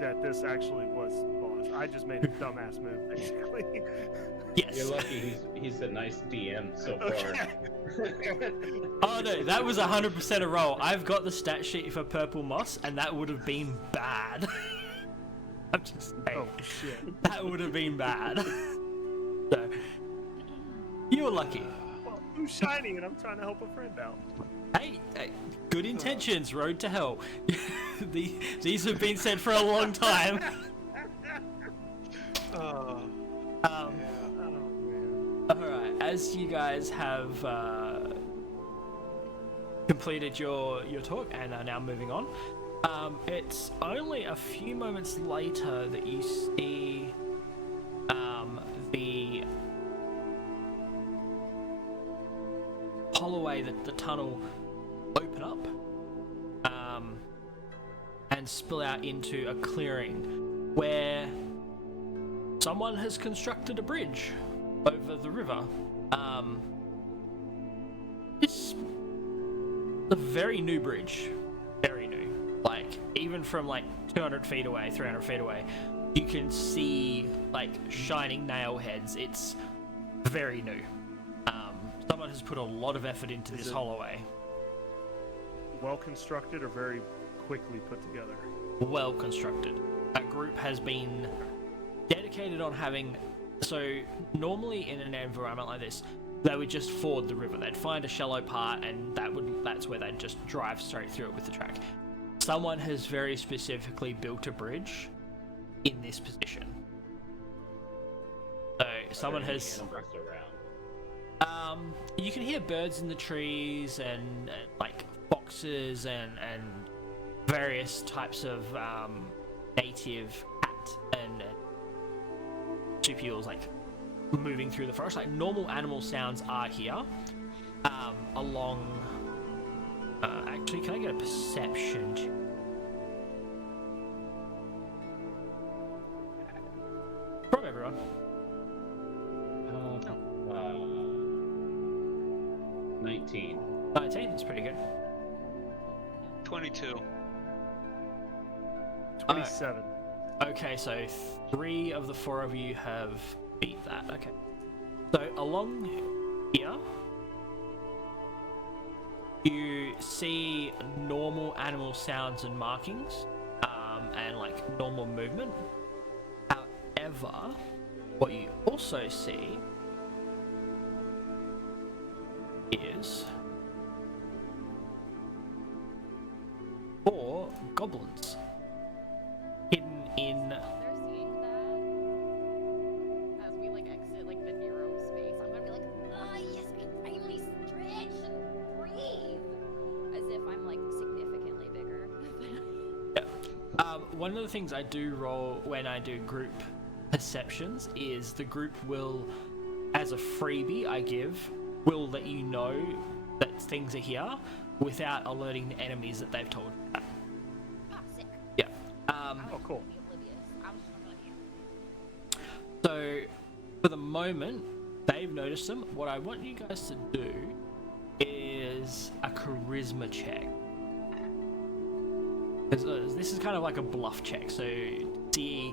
that this actually was boss. I just made a dumbass move, basically. Yes. You're lucky he's a nice DM so far. Okay. Oh no, that was 100% a roll. I've got the stat sheet for purple moss, and that would have been bad. I'm just saying. Oh shit. That would have been bad. So, you were lucky. Well, who's shiny and I'm trying to help a friend out. Hey, good intentions, road to hell. These have been said for a long time. Oh, Oh man. Alright, as you guys have completed your talk and are now moving on, it's only a few moments later that you see the holloway, the tunnel open up and spill out into a clearing where someone has constructed a bridge over the river. It's a very new bridge. Very new. Like, even from like 200 feet away, 300 feet away, you can see like shining nail heads. It's very new. Someone has put a lot of effort into this holloway. Well constructed or very quickly put together? Well constructed. A group has been dedicated on having. So normally in an environment like this, they would just ford the river. They'd find a shallow part, and that's where they'd just drive straight through it with the track. Someone has very specifically built a bridge in this position. So someone has. Animals around. You can hear birds in the trees and like foxes and various types of native cat and marsupials like moving through the forest. Like normal animal sounds are here. Along. Actually, can I get a perception check? From everyone. 19. 19, that's pretty good. 22. 27. Okay, so 3 of the 4 of you have beat that. Okay. So along here, you see normal animal sounds and markings, and like normal movement. However, what you also see is 4 goblins hidden in. They're seeing that as we like exit like the narrow space. I'm gonna be like, oh yes, I finally stretch and breathe, as if I'm like significantly bigger. One of the things I do roll when I do group perceptions is the group will, as a freebie I give, will let you know that things are here without alerting the enemies that they've told you. Ah, sick. Yeah. Oh, cool. Be oblivious. I'm just not gonna So, for the moment, they've noticed them. What I want you guys to do is a charisma check. This is kind of like a bluff check, so see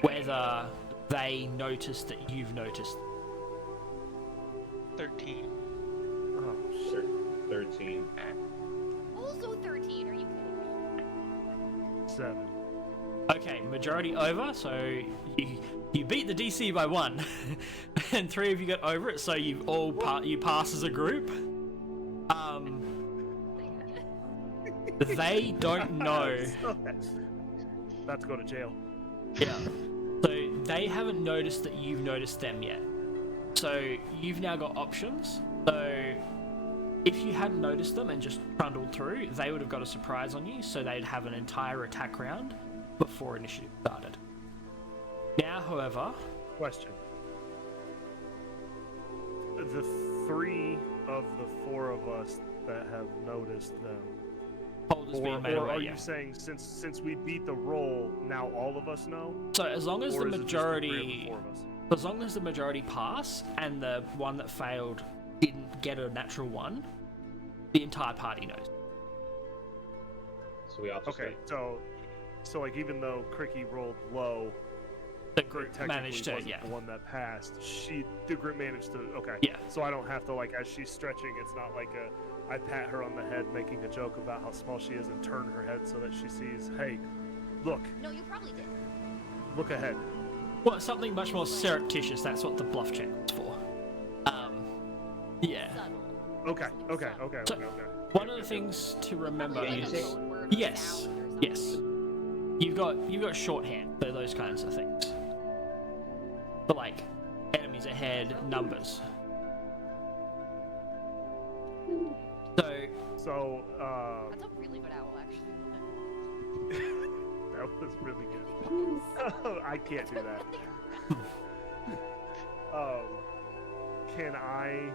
whether they notice that you've noticed. 13. Oh, Sure. 13. Also 13. Are you kidding me? 7. Okay, majority over, so you beat the DC by 1, and 3 of you got over it, so you've all you pass as a group. They don't know. Let's go to jail. Yeah. So they haven't noticed that you've noticed them yet. So you've now got options. So if you hadn't noticed them and just trundled through, they would have got a surprise on you, so they'd have an entire attack round before initiative started. Now, however... Question. The 3 of the 4 of us that have noticed them, Hold is being made or away, are yeah. you saying since we beat the roll, now all of us know? So as long as Or the is it just the 3 of the majority... 4 of us? As long as the majority pass and the one that failed didn't get a natural 1, the entire party knows. So we all just Okay, so like even though Crickey rolled low, The group technically managed to, wasn't yeah. the one that passed. The group managed to. Okay. Yeah. So I don't have to, like, as she's stretching, it's not like I pat her on the head, making a joke about how small she is, and turn her head so that she sees, hey, look, No, you probably did. look ahead. Well, something much more surreptitious, that's what the bluff check was for. Yeah. Subtle. Okay. Something Okay. subtle. Okay. So, Okay. Okay. One of the things to remember Probably like a is... code word or Yes, sound or yes. something. You've got shorthand for those kinds of things. For like, enemies ahead, numbers. So, That's a really good owl, actually. that was really good. I can't do that. Can I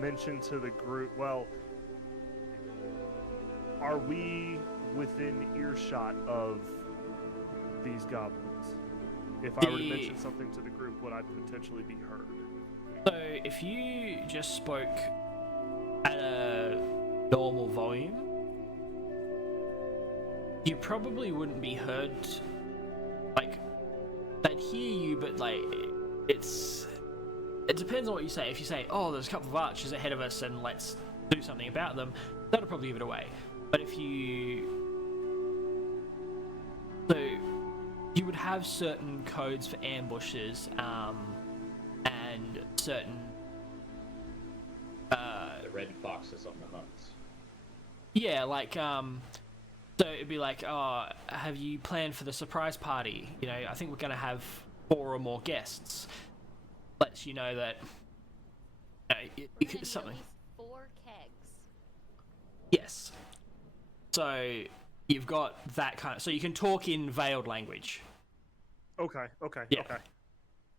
mention to the group? Well, are we within earshot of these goblins? If I were to mention something to the group, would I potentially be heard? So, if you just spoke at a normal volume, you probably wouldn't be heard. Like, they'd hear you, but like, it depends on what you say. If you say, oh, there's a couple of archers ahead of us and let's do something about them, that'll probably give it away. But if you... So, you would have certain codes for ambushes, and certain... the red foxes on the hunts. Yeah, like, so it'd be like, oh, have you planned for the surprise party? You know, I think we're going to have 4 or more guests. Lets you know that, you could, something. At least 4 kegs. Yes. So, you've got that kind of, so you can talk in veiled language. Okay. Okay. Yeah. Okay.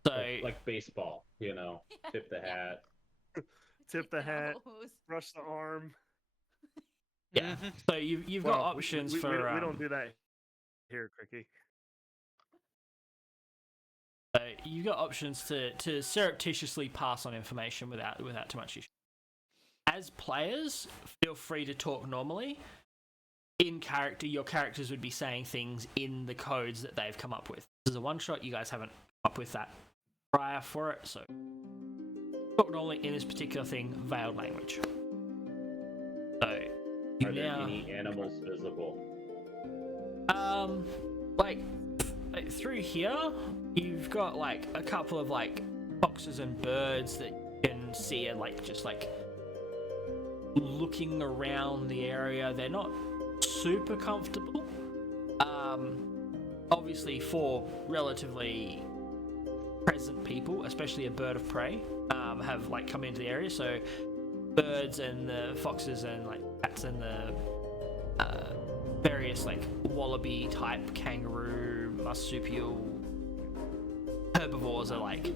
So, Like baseball, you know, tip the hat. Tip the hat, Nose. brush the arm. yeah. So you've got options we, for... we don't do that here, Crickey. So you've got options to surreptitiously pass on information without too much issue. As players, feel free to talk normally. In character, your characters would be saying things in the codes that they've come up with. This is a one-shot, you guys haven't come up with that prior for it, so talk normally in this particular thing, veiled language. So, Are there any animals visible? like through here, you've got like a couple of like foxes and birds that you can see, and like just like looking around the area. They're not super comfortable. Obviously, for relatively present people, especially a bird of prey, have like come into the area. So birds and the foxes and like cats and the various like wallaby type, kangaroo, marsupial herbivores are like,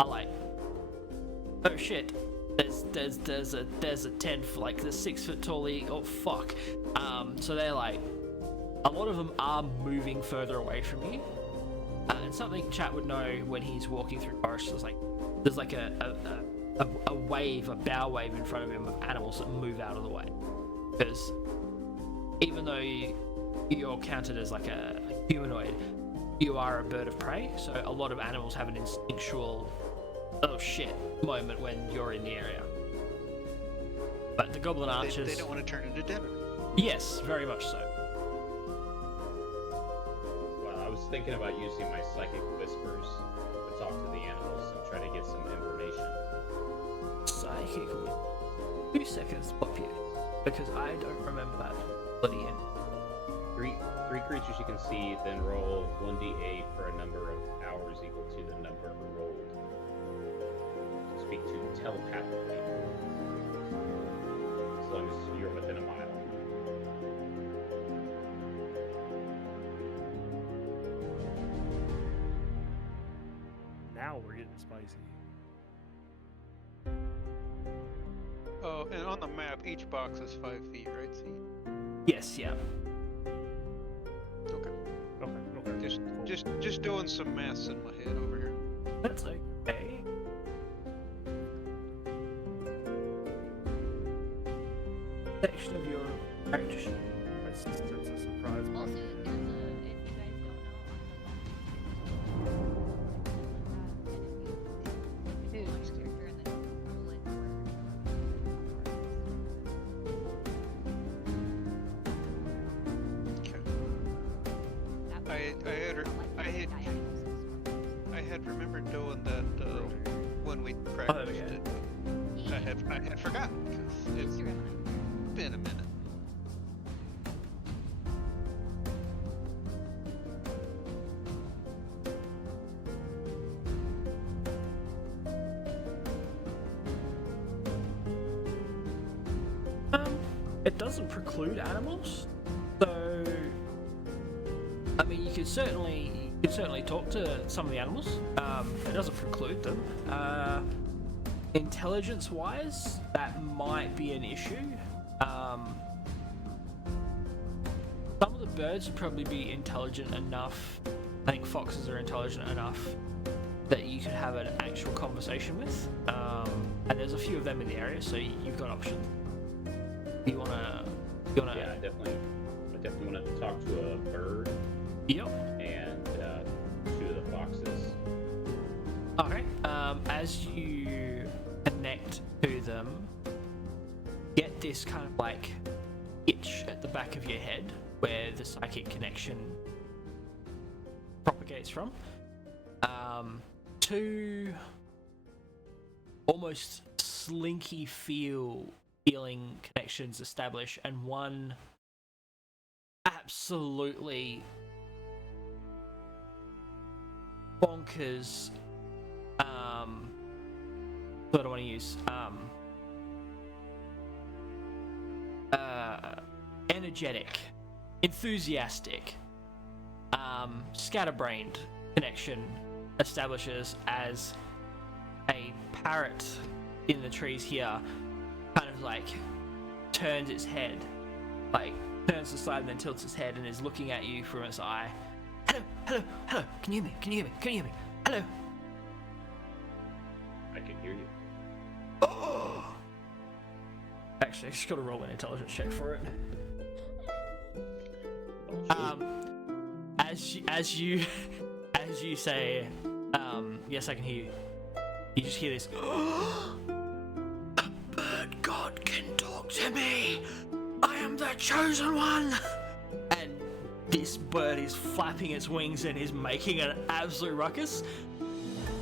oh shit, there's a 10 like the 6 foot tall eagle. Oh fuck. So they're like, a lot of them are moving further away from you. And something Chat would know when he's walking through forests is like there's like a wave, a bow wave in front of him of animals that move out of the way. Because even though you're counted as like a humanoid, you are a bird of prey, so a lot of animals have an instinctual oh shit moment when you're in the area. But the goblin archers, they don't want to turn into dinner. Yes, very much so. Well, I was thinking about using my psychic whispers to talk to the animals and try to get some information. Psychic. 2 seconds, pop you, because I don't remember that bloody in. Three creatures you can see, then roll 1d8 for a number of hours equal to the number rolled. Speak to telepathically, as long as you're within a mile. Now we're getting spicy. Oh, and on the map, each box is 5 feet, right? See? Yes, yeah. Okay. Okay. Just doing some maths in my head over here. That's okay. Section of your character sheet. My sister's a surprise. Also, party. if you guys don't know, on the launch character, and then roll it I had remembered doing that when we practiced it. But I had forgotten because it's been a minute. It doesn't preclude animals, so I mean you could certainly talk to some of the animals. It doesn't preclude them. Intelligence-wise, that might be an issue. Some of the birds would probably be intelligent enough. I think foxes are intelligent enough that you could have an actual conversation with. And there's a few of them in the area, so you've got options. You wanna? Yeah, I definitely want to talk to a bird. Yep. And 2 of the foxes. Okay. As you connect to them, get this kind of like itch at the back of your head where the psychic connection propagates from. 2 almost slinky feeling connections establish, and 1 absolutely bonkers what do I want to use? Energetic, enthusiastic, scatterbrained connection establishes as a parrot in the trees here kind of like turns its head, like turns aside and then tilts its head and is looking at you from its eye. Hello, can you hear me? Hello. I can hear you. Oh. Actually, I just gotta roll an intelligence check for it. As you say, yes, I can hear you. You just hear this. A bird god can talk to me. I am the chosen one. And this bird is flapping its wings and is making an absolute ruckus.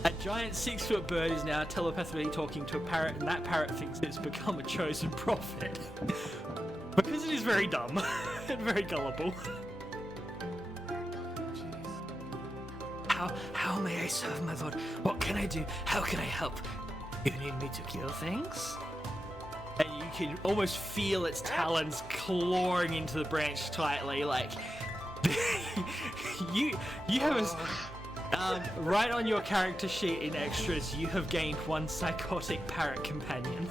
A giant 6-foot bird is now telepathically talking to a parrot, and that parrot thinks it's become a chosen prophet. Because it is very dumb and very gullible. How may I serve, my lord? What can I do? How can I help? You need me to kill things? And you can almost feel its talons clawing into the branch tightly, like you have right on your character sheet in extras. You have gained one psychotic parrot companion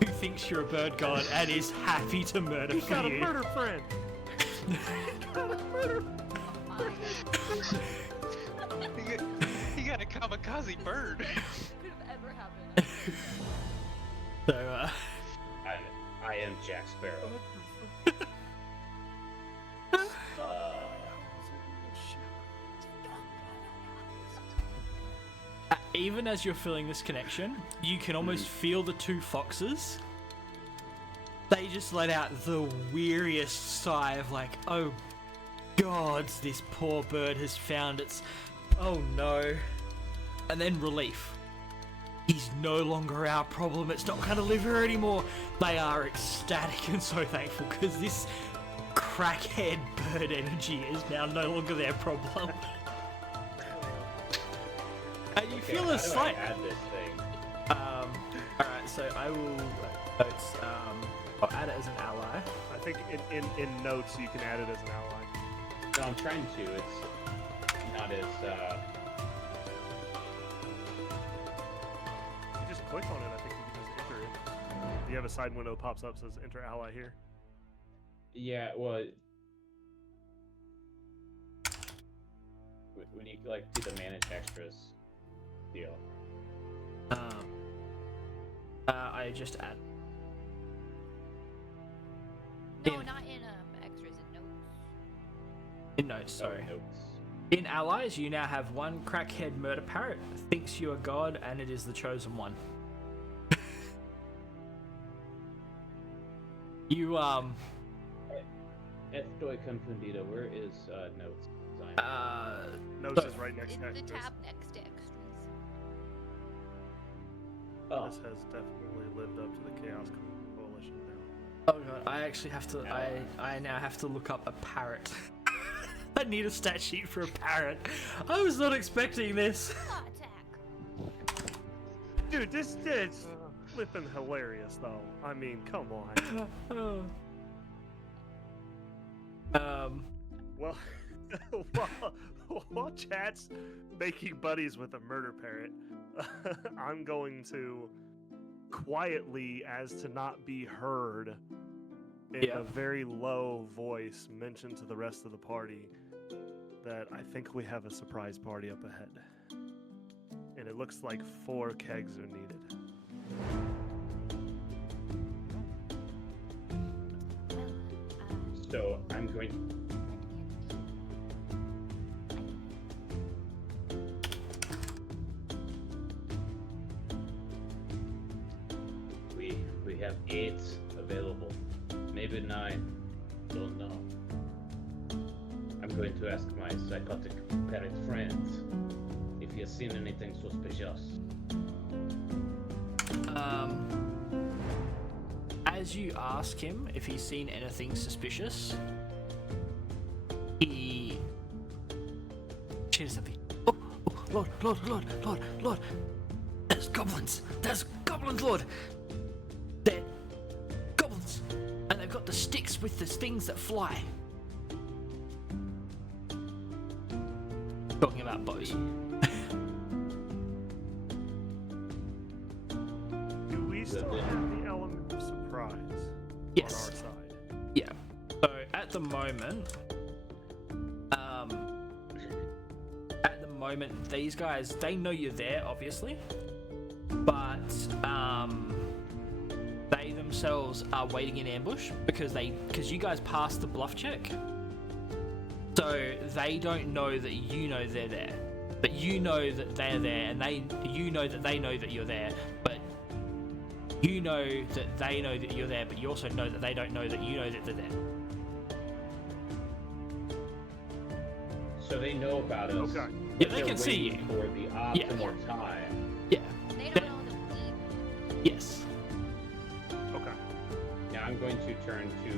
who thinks you're a bird god and is happy to murder He for got a you. murder friend. He got a murder. He got a kamikaze bird. Could have ever happened. So, I am Jack Sparrow. even as you're feeling this connection, you can almost feel the two foxes. They just let out the weariest sigh of like, oh God, this poor bird has found its, oh no. And then relief. He's no longer our problem, it's not gonna live here anymore. They are ecstatic and so thankful because this crackhead bird energy is now no longer their problem. And you feel a slight... How do I add this thing? Alright, so I will... I'll add it as an ally. I think in notes you can add it as an ally. No, I'm trying to. It's not as... You just click on it, I think you can just enter it. You have a side window pops up says enter ally here. Yeah, well... When you like do the manage extras deal. I just add... No, In- not in extras and notes. In notes, sorry. Oh, notes. In allies, you now have one crackhead murder parrot, thinks you are God, and it is the chosen one. You, Estoy confundido. Where is notes? Notes So- is right next In to the extras. tab next to extras. Oh, This has definitely lived up to the Chaos Coalition now. oh God, I actually have to, I now have to look up a parrot. I need a stat sheet for a parrot. I was not expecting this. Claw attack. Dude, this is flipping hilarious though. I mean, come on. Well, while chat's making buddies with a murder parrot, I'm going to quietly, as to not be heard, in Yeah. a very low voice, mention to the rest of the party that I think we have a surprise party up ahead. And it looks like 4 kegs are needed. Well, so I'm going. We have 8 available, maybe 9. Don't know. I'm going to ask my psychotic parrot friend if he has seen anything suspicious. As you ask him if he's seen anything suspicious, he cheers up. Oh, Lord! There's goblins, Lord! They're goblins, and they've got the sticks with the things that fly. Talking about bows. Do we still have the element of surprise Yes. on our side? Yeah. So at the moment, these guys, they know you're there, obviously, but they themselves are waiting in ambush because you guys passed the bluff check, so they don't know that you know they're there, but you know that they're there, and you know that they know that you're there, but you know that they know that you're there, but you also know that they don't know that you know that they're there. So they know about us. Okay. Yeah, But they they're can see waiting you. for the Yeah. optimal time. Yeah. And they They- don't know the deep. Yes. Okay. Now I'm going to turn to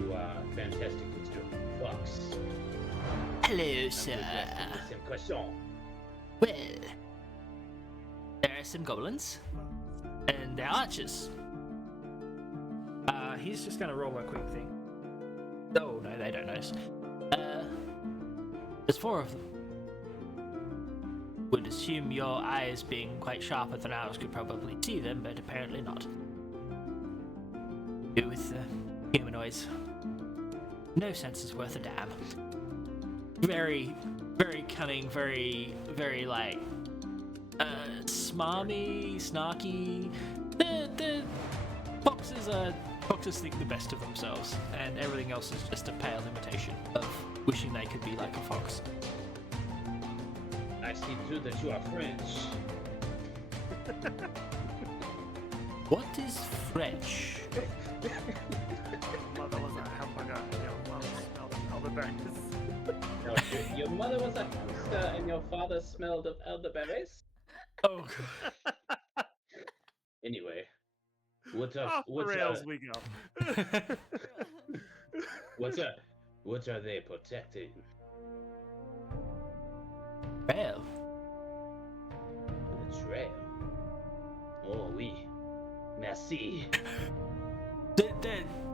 Fantastic Mr. Fox. Hello, I'm sir. going to ask him the same question. Well, there are some goblins, and they're archers. He's just gonna roll a quick thing. Oh no, they don't notice. There's 4 of them. Would assume your eyes, being quite sharper than ours, could probably see them, but apparently not. Do with humanoids. No sense is worth a damn. Very, very cunning, very, very like smarmy, snarky. The foxes think the best of themselves, and everything else is just a pale imitation of wishing they could be like a fox. I see too that you are French. What is French? Mother was a hamburger, your mom smelled of elderberries. No, your mother was a hamster and your father smelled of elderberries? Oh, Anyway, Off the rails we go. what are they protecting? well, The trail. Oh, oui. Merci.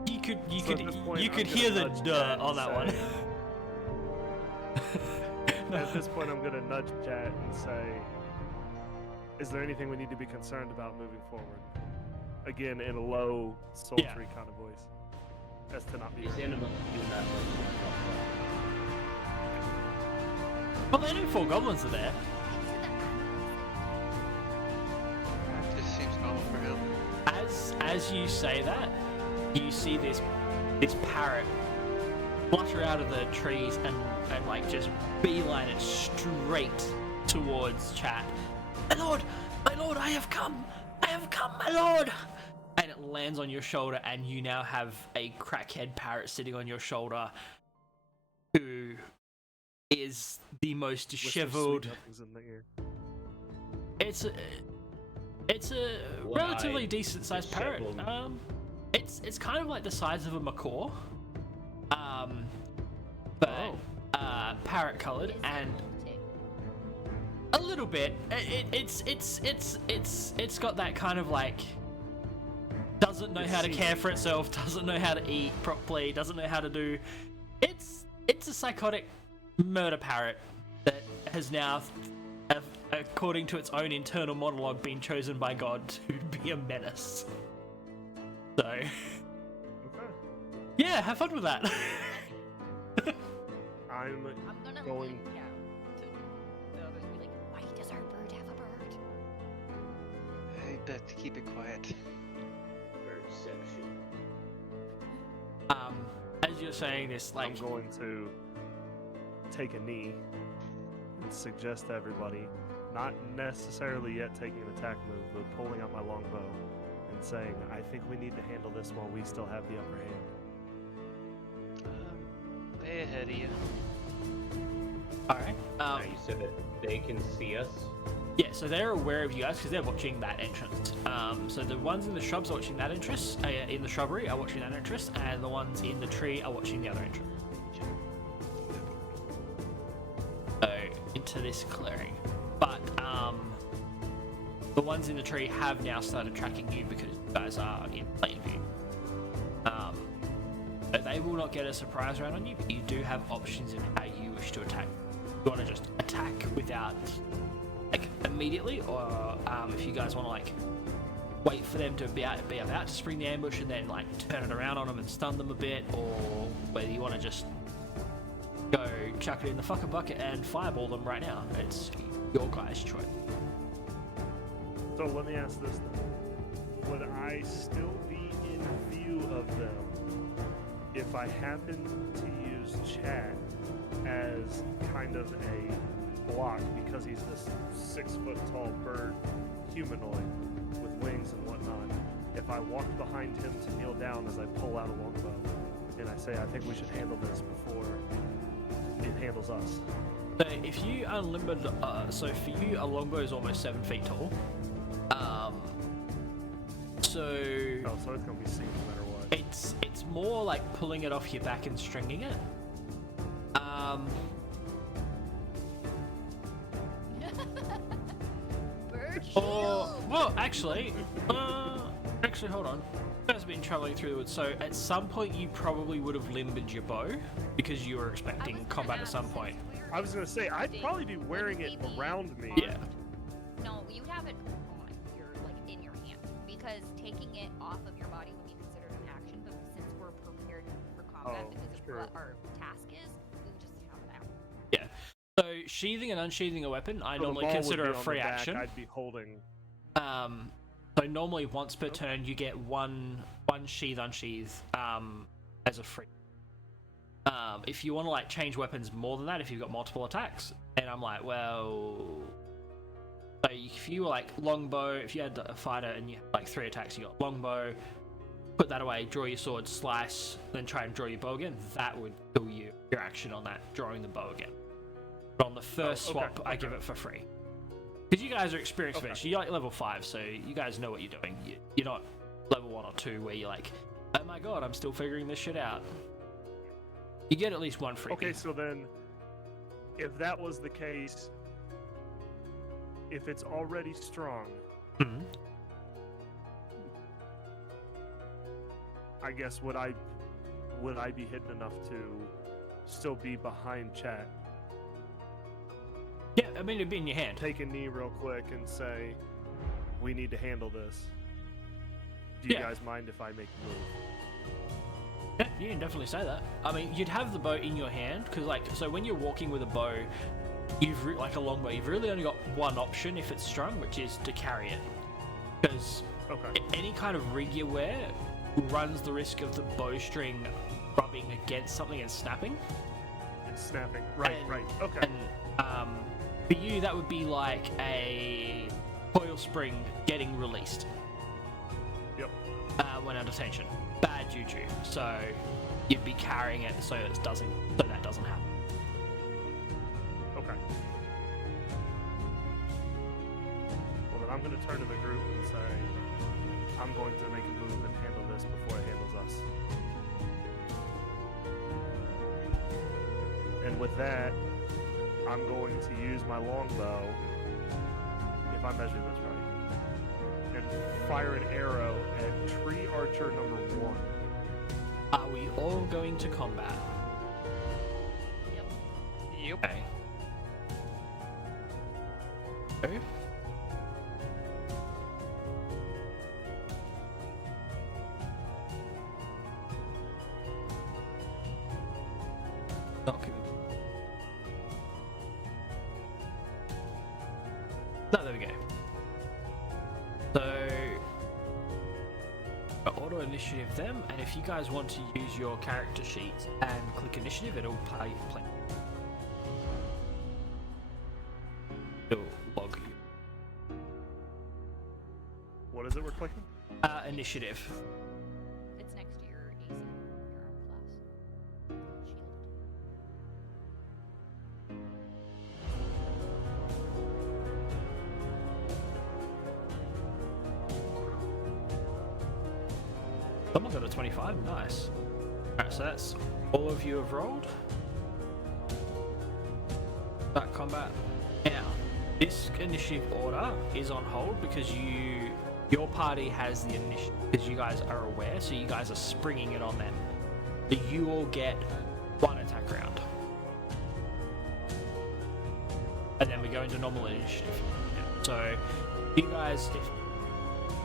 you could So at this point, you I'm could gonna hear the nudge duh Chat on and that one. say- At this point, I'm gonna nudge Chat and say, "Is there anything we need to be concerned about moving forward?" Again, in a low, sultry kind of voice, as to not be. These animals do not let you Well, they know 4 goblins are there. This seems normal for him. As you say that, you see this parrot flutter out of the trees and like just beeline it straight towards Chat. My lord, I have come, my lord! And it lands on your shoulder, and you now have a crackhead parrot sitting on your shoulder, who is the most whisper sweet disheveled. nothings in the ear. It's a relatively One-eyed, decent sized parrot. disheveled. It's kind of like the size of a macaw, but parrot colored and a little bit. It's got that kind of like doesn't know how to care for itself, doesn't know how to eat properly, doesn't know how to do. It's a psychotic murder parrot that has now, according to its own internal monologue, been chosen by God to be a menace. So, Okay. yeah, have fun with that. I'm gonna going. lean down to the others and be like, why does our bird have a bird? I bet to keep it quiet. Perception. As you're saying this, I'm like, going to take a knee and suggest to everybody, not necessarily yet taking an attack move, but pulling out my longbow and saying, I think we need to handle this while we still have the upper hand. Way ahead of you. all right. Now you said that they can see us. Yeah, so they're aware of you guys because they're watching that entrance. So the ones in the shrubs are watching that entrance, in the shrubbery are watching that entrance, and the ones in the tree are watching the other entrance. So into this clearing, but the ones in the tree have now started tracking you because you guys are in plain view. So they will not get a surprise round on you, but you do have options in how you wish to attack. You want to just attack without like immediately, or if you guys want to like wait for them to be about to spring the ambush and then like turn it around on them and stun them a bit, or whether you want to just go chuck it in the fucking bucket and fireball them right now. It's your guys' choice. So let me ask this then. Would I still be in view of them if I happen to use Chad as kind of a block, because he's this 6 foot tall bird humanoid with wings and whatnot? If I walk behind him to kneel down as I pull out a longbow and I say, I think we should handle this before it handles us, So if you unlimited, so for you, a longbow is almost 7 feet tall. So Oh, so it's gonna be seen no matter what. it's more like pulling it off your back and stringing it. Bird Or shield. well, actually, hold on. You guys have been traveling through the woods, so at some point you probably would have limbered your bow because you were expecting combat at some point. I was gonna say I'd probably be wearing it around me. Yeah. No, you'd have it on your in your hand because taking it off of your body would be considered an action. But since we're prepared for combat Oh, because of true. what our task is, we would just have it out. Yeah. So sheathing and unsheathing a weapon, I So the normally ball would consider be a on the free back, action. I'd be holding. So normally once per turn you get one sheath unsheath as a free. If you want to like change weapons more than that, if you've got multiple attacks, and I'm like, well, so if you were like longbow, if you had a fighter and you had like 3 attacks, you got longbow, put that away, draw your sword, slice, then try and draw your bow again. That would kill you your action on that, drawing the bow again. But on the first swap, I give it for free. Because you guys are experienced with it. You're like level 5, so you guys know what you're doing. You're not level 1 or 2 where you're like, oh my god, I'm still figuring this shit out. You get at least one free. Okay, so then, if that was the case, if it's already strong, Mhm. I guess would I be hidden enough to still be behind Chat? Yeah, I mean, it'd be in your hand. Take a knee real quick and say, "We need to handle this." Do you Yeah. guys mind if I make a move? Yeah, you can definitely say that. I mean, you'd have the bow in your hand, because like, so when you're walking with a bow, like a longbow, you've really only got one option if it's strung, which is to carry it. Because Okay. any kind of rig you wear runs the risk of the bowstring rubbing against something and snapping. It's snapping. Right, And- right. Okay. And for you, that would be like a coil spring getting released. Yep. When under tension. Bad juju. So you'd be carrying it so that doesn't happen. Okay. Well, then I'm going to turn to the group and say, I'm going to make a move and handle this before it handles us. And with that, I'm going to use my longbow, if I'm measuring this right, and fire an arrow at tree archer number 1. Are we all going to combat? Yep. Okay. Okay. Not giving. No, there we go. So, auto initiative them, and if you guys want to use your character sheet and click initiative, it'll play. It'll log you. What is it we're clicking? Initiative. It's next to your AC, your armor class. Shield. Someone got a 25. Nice. Alright, so that's all of you have rolled. Start combat. Now, this initiative order is on hold because your party has the initiative because you guys are aware, so you guys are springing it on them. So you all get one attack round. And then we go into normal initiative. Yeah. So you guys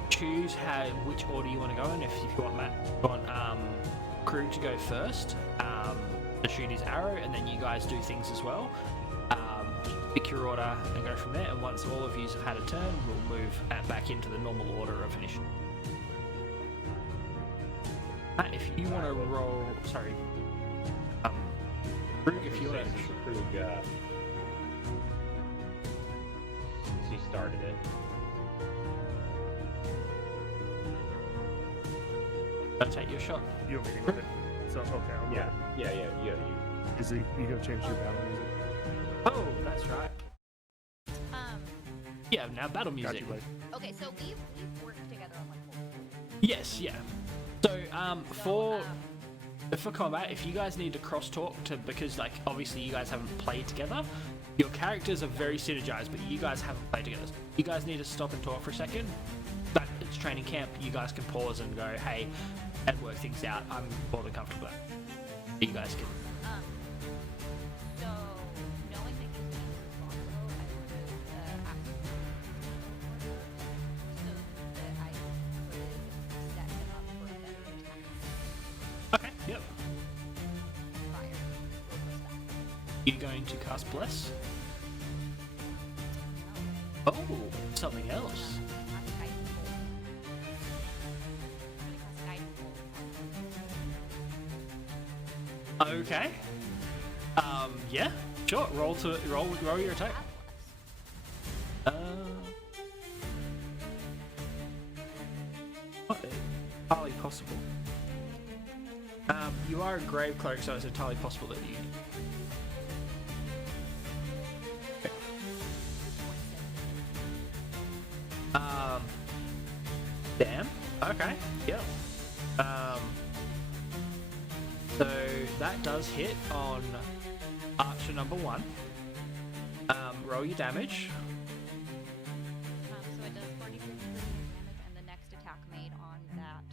choose which order you want to go in. If you want Krug to go first, to shoot his arrow, and then you guys do things as well. Pick your order and go from there. And once all of you have had a turn, we'll move back into the normal order of initiative. Matt, if you want to roll, sorry, Krug, if you want to. Krug, since he started it. Don't take your shot. You have a meeting with it. So, okay. I'm Yeah, you. Is it, you going to change your battle music? Oh, that's right. Um, Yeah, now battle Got music. you, buddy. okay, so we've worked together on like multiple. Yes, yeah. So, So, for combat, if you guys need to cross talk to, because like obviously you guys haven't played together, your characters are very synergized, but you guys haven't played together. You guys need to stop and talk for a second. But it's training camp. You guys can pause and go, hey, and work things out. I'm more than comfortable with that. You guys can. So knowing that he's being responsible, I would have asked him so that I could set him up for a better attack Okay. Yep. prior to stuff. You're going to cast bless. No, Oh, something else. I'm guiding bolt. I'm gonna cast guiding bolt. Okay. Yeah. Sure. Roll your attack. What? Entirely possible. You are a grave cleric, so it's entirely possible that you. Damn. Okay. Yep. So that does hit on archer number 1. Roll your damage. So it does 46 damage, and the next attack made on that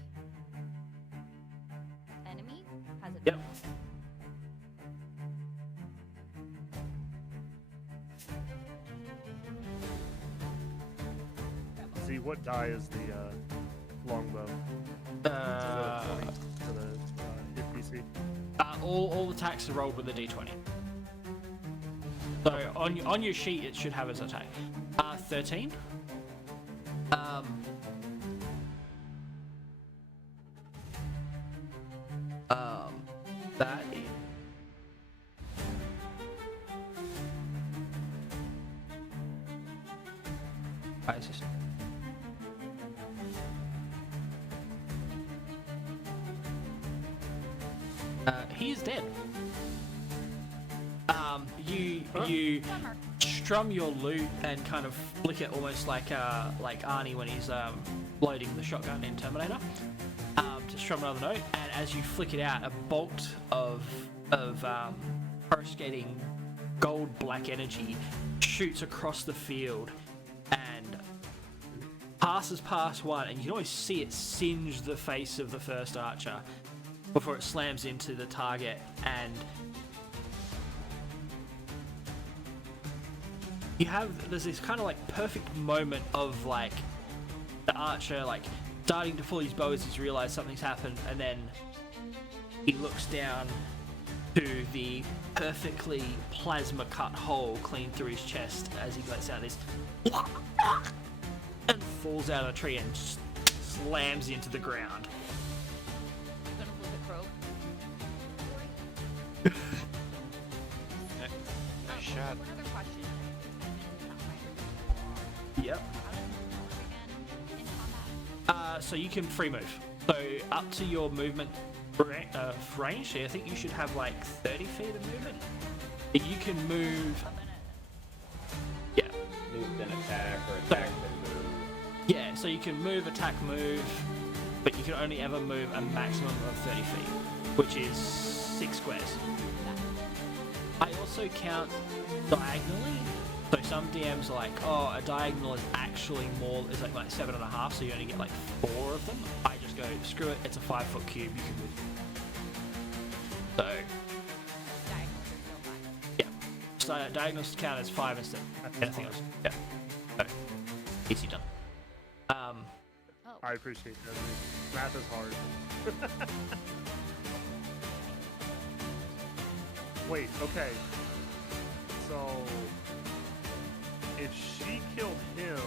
enemy has a Yep. See, what die is the longbow? Uh, To the hit DC. all attacks are rolled with a d20. So on your sheet it should have as attack. 13. That is. Why is this? He is dead. You strum your lute and kind of flick it almost like Arnie when he's loading the shotgun in Terminator. To strum another note, and as you flick it out, a bolt of coruscating gold black energy shoots across the field and passes past one, and you can always see it singe the face of the first archer before it slams into the target. And there's this kind of like perfect moment of like the archer like starting to pull his bow as he's realized something's happened, and then he looks down to the perfectly plasma cut hole clean through his chest as he lets out this and falls out of a tree and slams into the ground. I'm gonna look at Crow. Nice shot. One other question. Yep. How does it work again in combat? So you can free move. So up to your movement range, I think you should have like 30 feet of movement. You can move. Yeah. Move, then attack, or attack, then move. Yeah, so you can move, attack, move, but you can only ever move a maximum of 30 feet, which is 6 squares. I also count diagonally. So some DMs are like, oh, a diagonal is actually more, is like 7.5, so you only get like 4 of them. I just go, screw it, it's a 5-foot cube, you can move. So, Diagonals are still fine. yeah. So diagonals count as 5 instead of anything else. Yeah. So, easy done. Oh, I appreciate that. Math is hard. Wait, okay. So, if she killed him,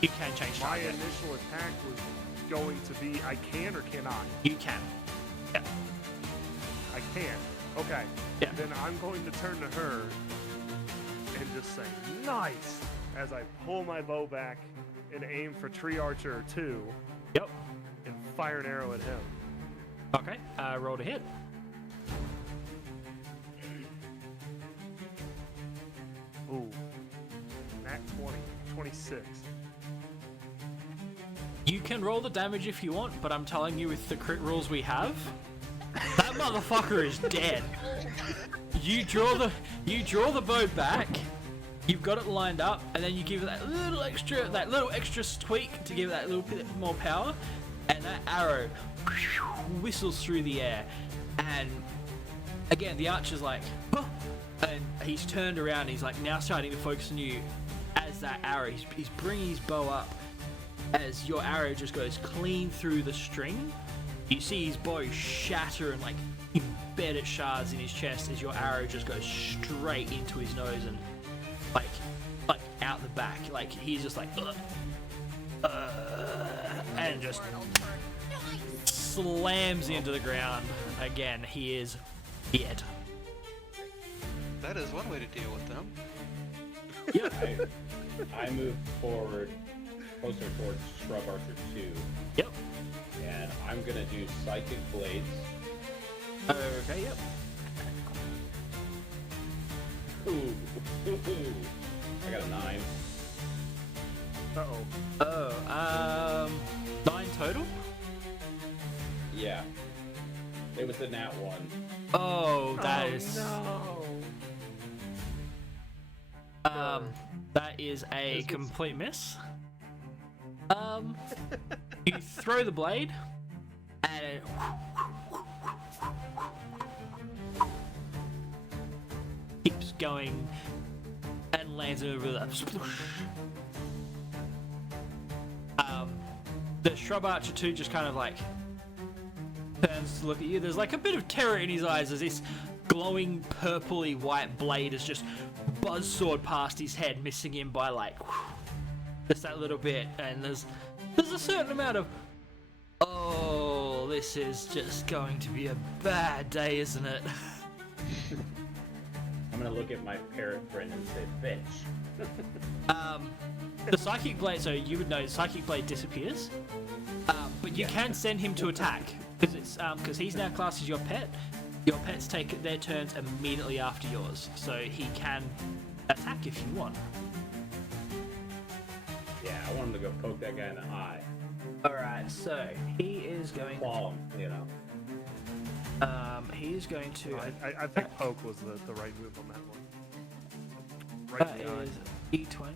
You can change my target. initial attack was going to be, I can or cannot? You can. Yeah. I can. Okay. Yeah. Then I'm going to turn to her and just say, nice! As I pull my bow back and aim for Tree Archer 2 Yep. and fire an arrow at him. Okay. Roll to hit. Ooh. Nat 20. 26. You can roll the damage if you want, but I'm telling you, with the crit rules we have, that motherfucker is dead. You draw the bow back. You've got it lined up, and then you give it that little extra tweak to give it that little bit more power, and that arrow whistles through the air. And again, the archer's like, huh, and he's turned around. And he's like now starting to focus on you as that arrow. He's bringing his bow up as your arrow just goes clean through the string. You see his bow shatter and like embedded shards in his chest as your arrow just goes straight into his nose and like out the back. Like he's just like and just slams into the ground. Again, he is dead. That is one way to deal with them. Yep. I move forward closer towards Shrub Archer 2. Yep. And I'm gonna do Psychic Blades. Okay, yep. Ooh. I got a 9. Uh-oh. 9 total? Yeah. It was the nat 1. Oh, that is No. that is a complete miss. You throw the blade and it keeps going and lands over the the Shrub Archer 2 just kind of like turns to look at you. There's like a bit of terror in his eyes as this glowing purpley white blade has just buzzsawed past his head, missing him by like just that little bit. And there's a certain amount of, oh, this is just going to be a bad day, isn't it? I'm gonna look at my parrot friend and say, bitch. The Psychic Blade, so you would know Psychic Blade disappears, but you can send him to attack because it's because he's now classed as your pet. Your pets take their turns immediately after yours, so he can attack if you want. Yeah, I want him to go poke that guy in the eye. Alright, so he is going Claw him, you know. he is going to I think poke was the right move on that one. Right that in the eye. is E20.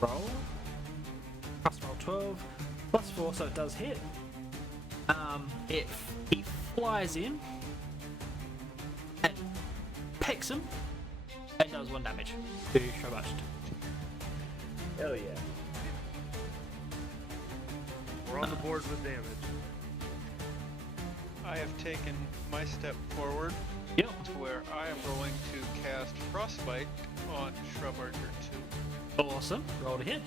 Roll. Plus roll 12. Plus 4, so it does hit. He flies in and pecks him and does 1 damage to Shrub Archer. Hell yeah. We're on the board with damage. I have taken my step forward Yep. to where I am going to cast Frostbite on Shrub Archer 2. Awesome. Roll to hit.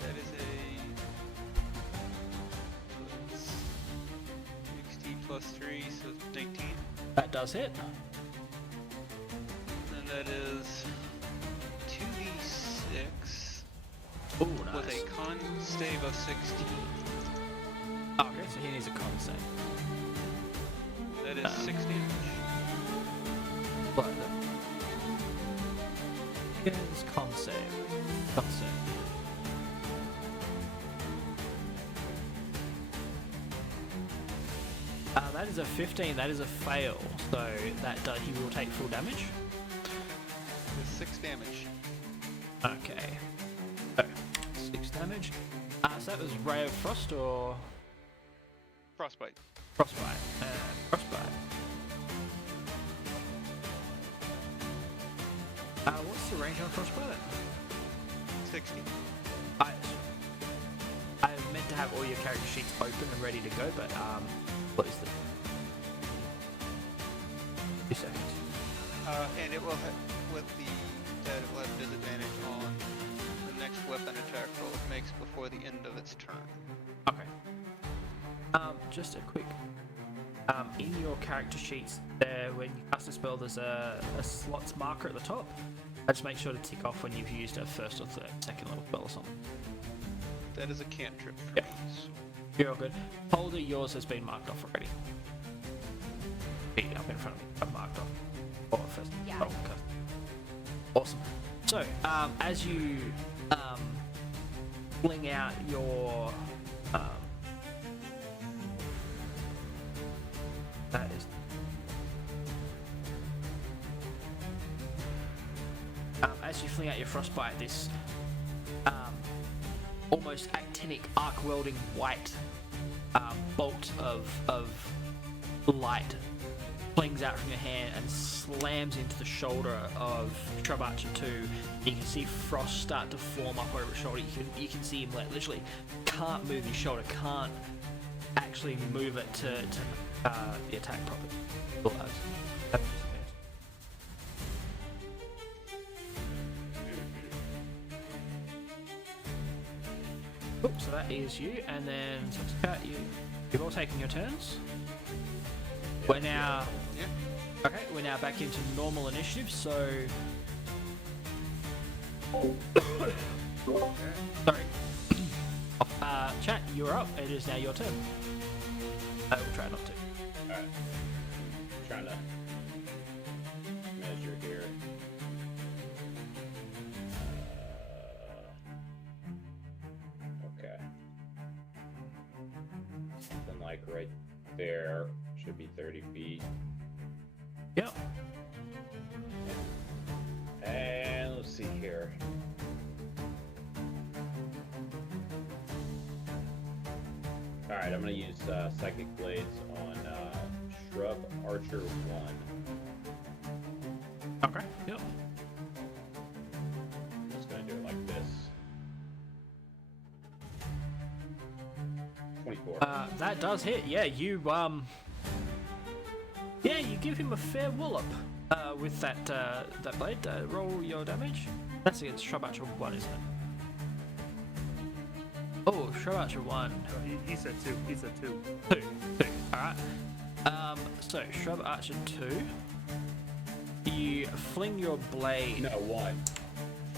That is a 60 plus 3, so 19. That does hit. And that is 2d6 Ooh, with nice. a con save of 16. Okay, so he needs a con save. That is 6 damage. But here's con save. Con save. That is a 15. That is a fail. So he will take full damage. With 6 damage. Okay. So 6 damage. So that was Ray of Frost or Frostbite. Frostbite. Frostbite. What's the range on Frostbite? 60. I meant to have all your character sheets open and ready to go, but close them. 2 seconds. And it will with that it will have disadvantage on the next weapon attack roll it makes before the end of its turn. Okay. Just a quick. In your character sheets, there when you cast a spell, there's a slots marker at the top. Just make sure to tick off when you've used a first or second level spell or something. That is a cantrip for Yeah. me. So You're all good. Holder, yours has been marked off already. Up in front of me, I'm marked off. Oh, first. Yeah. Oh, okay. Awesome. So, as you fling out your that is as you fling out your frostbite, this almost actinic arc welding white bolt of light flings out from your hand and slams into the shoulder of Shrub Archer 2. You can see frost start to form up over his shoulder. You can see him like literally can't move his shoulder, can't actually move it to the attack properly. Oops, so that is you, and then so it's Kat, you've all taken your turns. We're now okay. We're now back into normal initiative. So, sorry, chat, you're up. It is now your turn. I will try not to. Alright. Trying to measure here. Okay. Something like right there. Should be 30 feet. Yep. And let's see here. Alright, I'm going to use Psychic Blades on Shrub Archer 1. Okay. Yep. I'm just going to do it like this. 24. That does hit. Yeah, you yeah, you give him a fair wallop with that blade. Roll your damage. That's against Shrub Archer 1, isn't it? Oh, Shrub Archer 1. He said 2. He said 2. 2. Alright. So, Shrub Archer 2. You fling your blade. No, 1.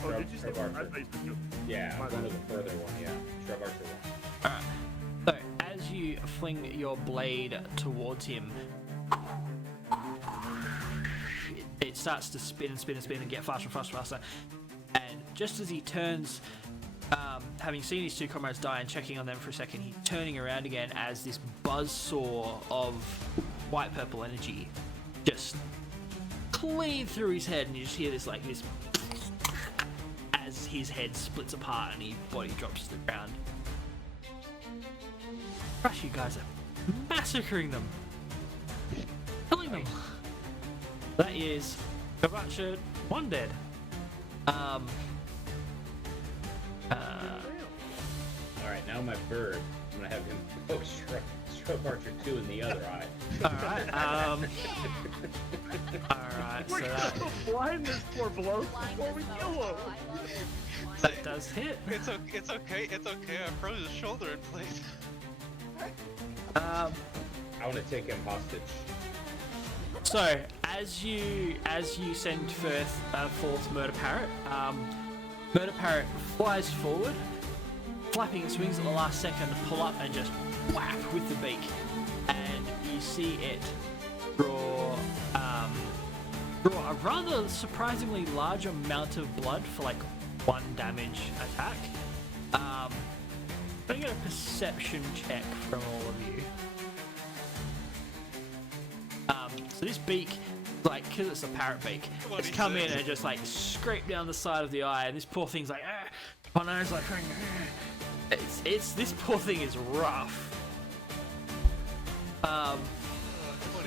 Oh, did you say Shrub 1? I Archer. thought you said 2. Yeah, My one bad. of the further one, yeah. Shrub Archer 1. Alright. So, as you fling your blade towards him, it starts to spin and spin and spin and get faster and faster and faster. And just as he turns, having seen his two comrades die and checking on them for a second, he's turning around again as this buzzsaw of white-purple energy just clean through his head, and you just hear this like this as his head splits apart and his body drops to the ground. Crush, you guys are massacring them, killing them. That is Gabacha 1 dead. Alright, now my bird. I'm going to have him poke Shrub Archer 2 in the other eye. Alright, alright, so Blind this poor bloke before we kill him. that does hit. It's okay. I froze his shoulder in place. I want to take him hostage. So as you send forth Murder Parrot, Murder Parrot flies forward, flapping its wings at the last second to pull up and just whack with the beak, and you see it draw a rather surprisingly large amount of blood for like 1 damage attack. I'm gonna get a perception check from all of you. So this beak, like, because it's a parrot beak, What it's he come in said. and just like scraped down the side of the eye, and this poor thing's like, my nose like, it's this poor thing is rough. What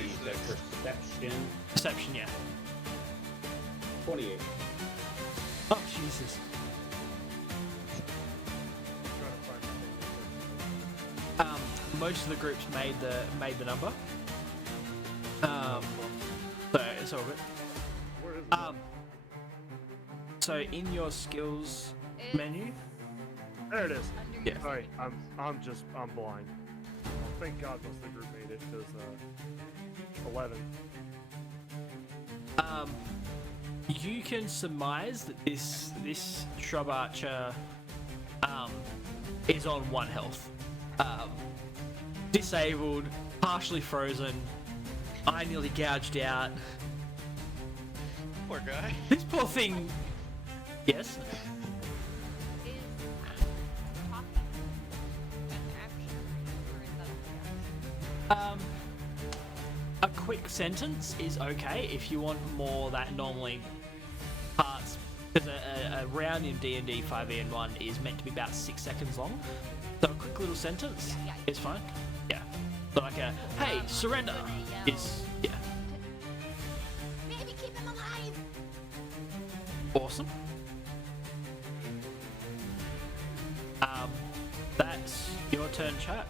is Is this? that perception? Perception, yeah. 28. Oh Jesus. Most of the groups made the number. So it's all good. Where is it? So in your skills It's menu, There it is. under your Sorry, settings. I'm blind. Thank God most of the group made it, because 11. you can surmise that this Shrub Archer is on 1 health. disabled, partially frozen, eye nearly gouged out. Poor guy. This poor thing. Yes. Is talking an action or is that a reaction? A quick sentence is okay if you want more that normally parts, because a round in D&D 5e1 is meant to be about 6 seconds long, so a quick little sentence Yeah. is fine. Yeah, so like a hey, surrender is Maybe keep him alive. awesome. That's your turn, chat.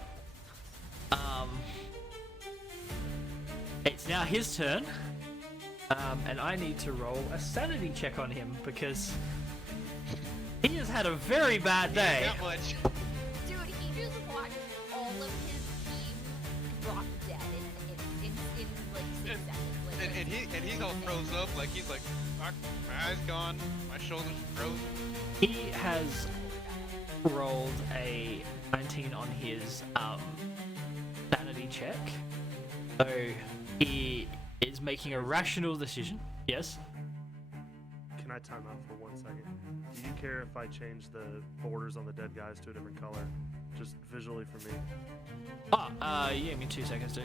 It's now his turn, and I need to roll a sanity check on him because he has had a very bad day. Not much. Dude, he just watched all of his team drop dead in like 6 seconds. Like, And he's all froze up, like he's like, my eyes gone, my shoulders frozen. He has rolled a 19 on his sanity check, so he is making a rational decision. Yes. Can I time out for 1 second? Do you care if I change the borders on the dead guys to a different color? Just visually for me. Yeah, give me 2 seconds, dude.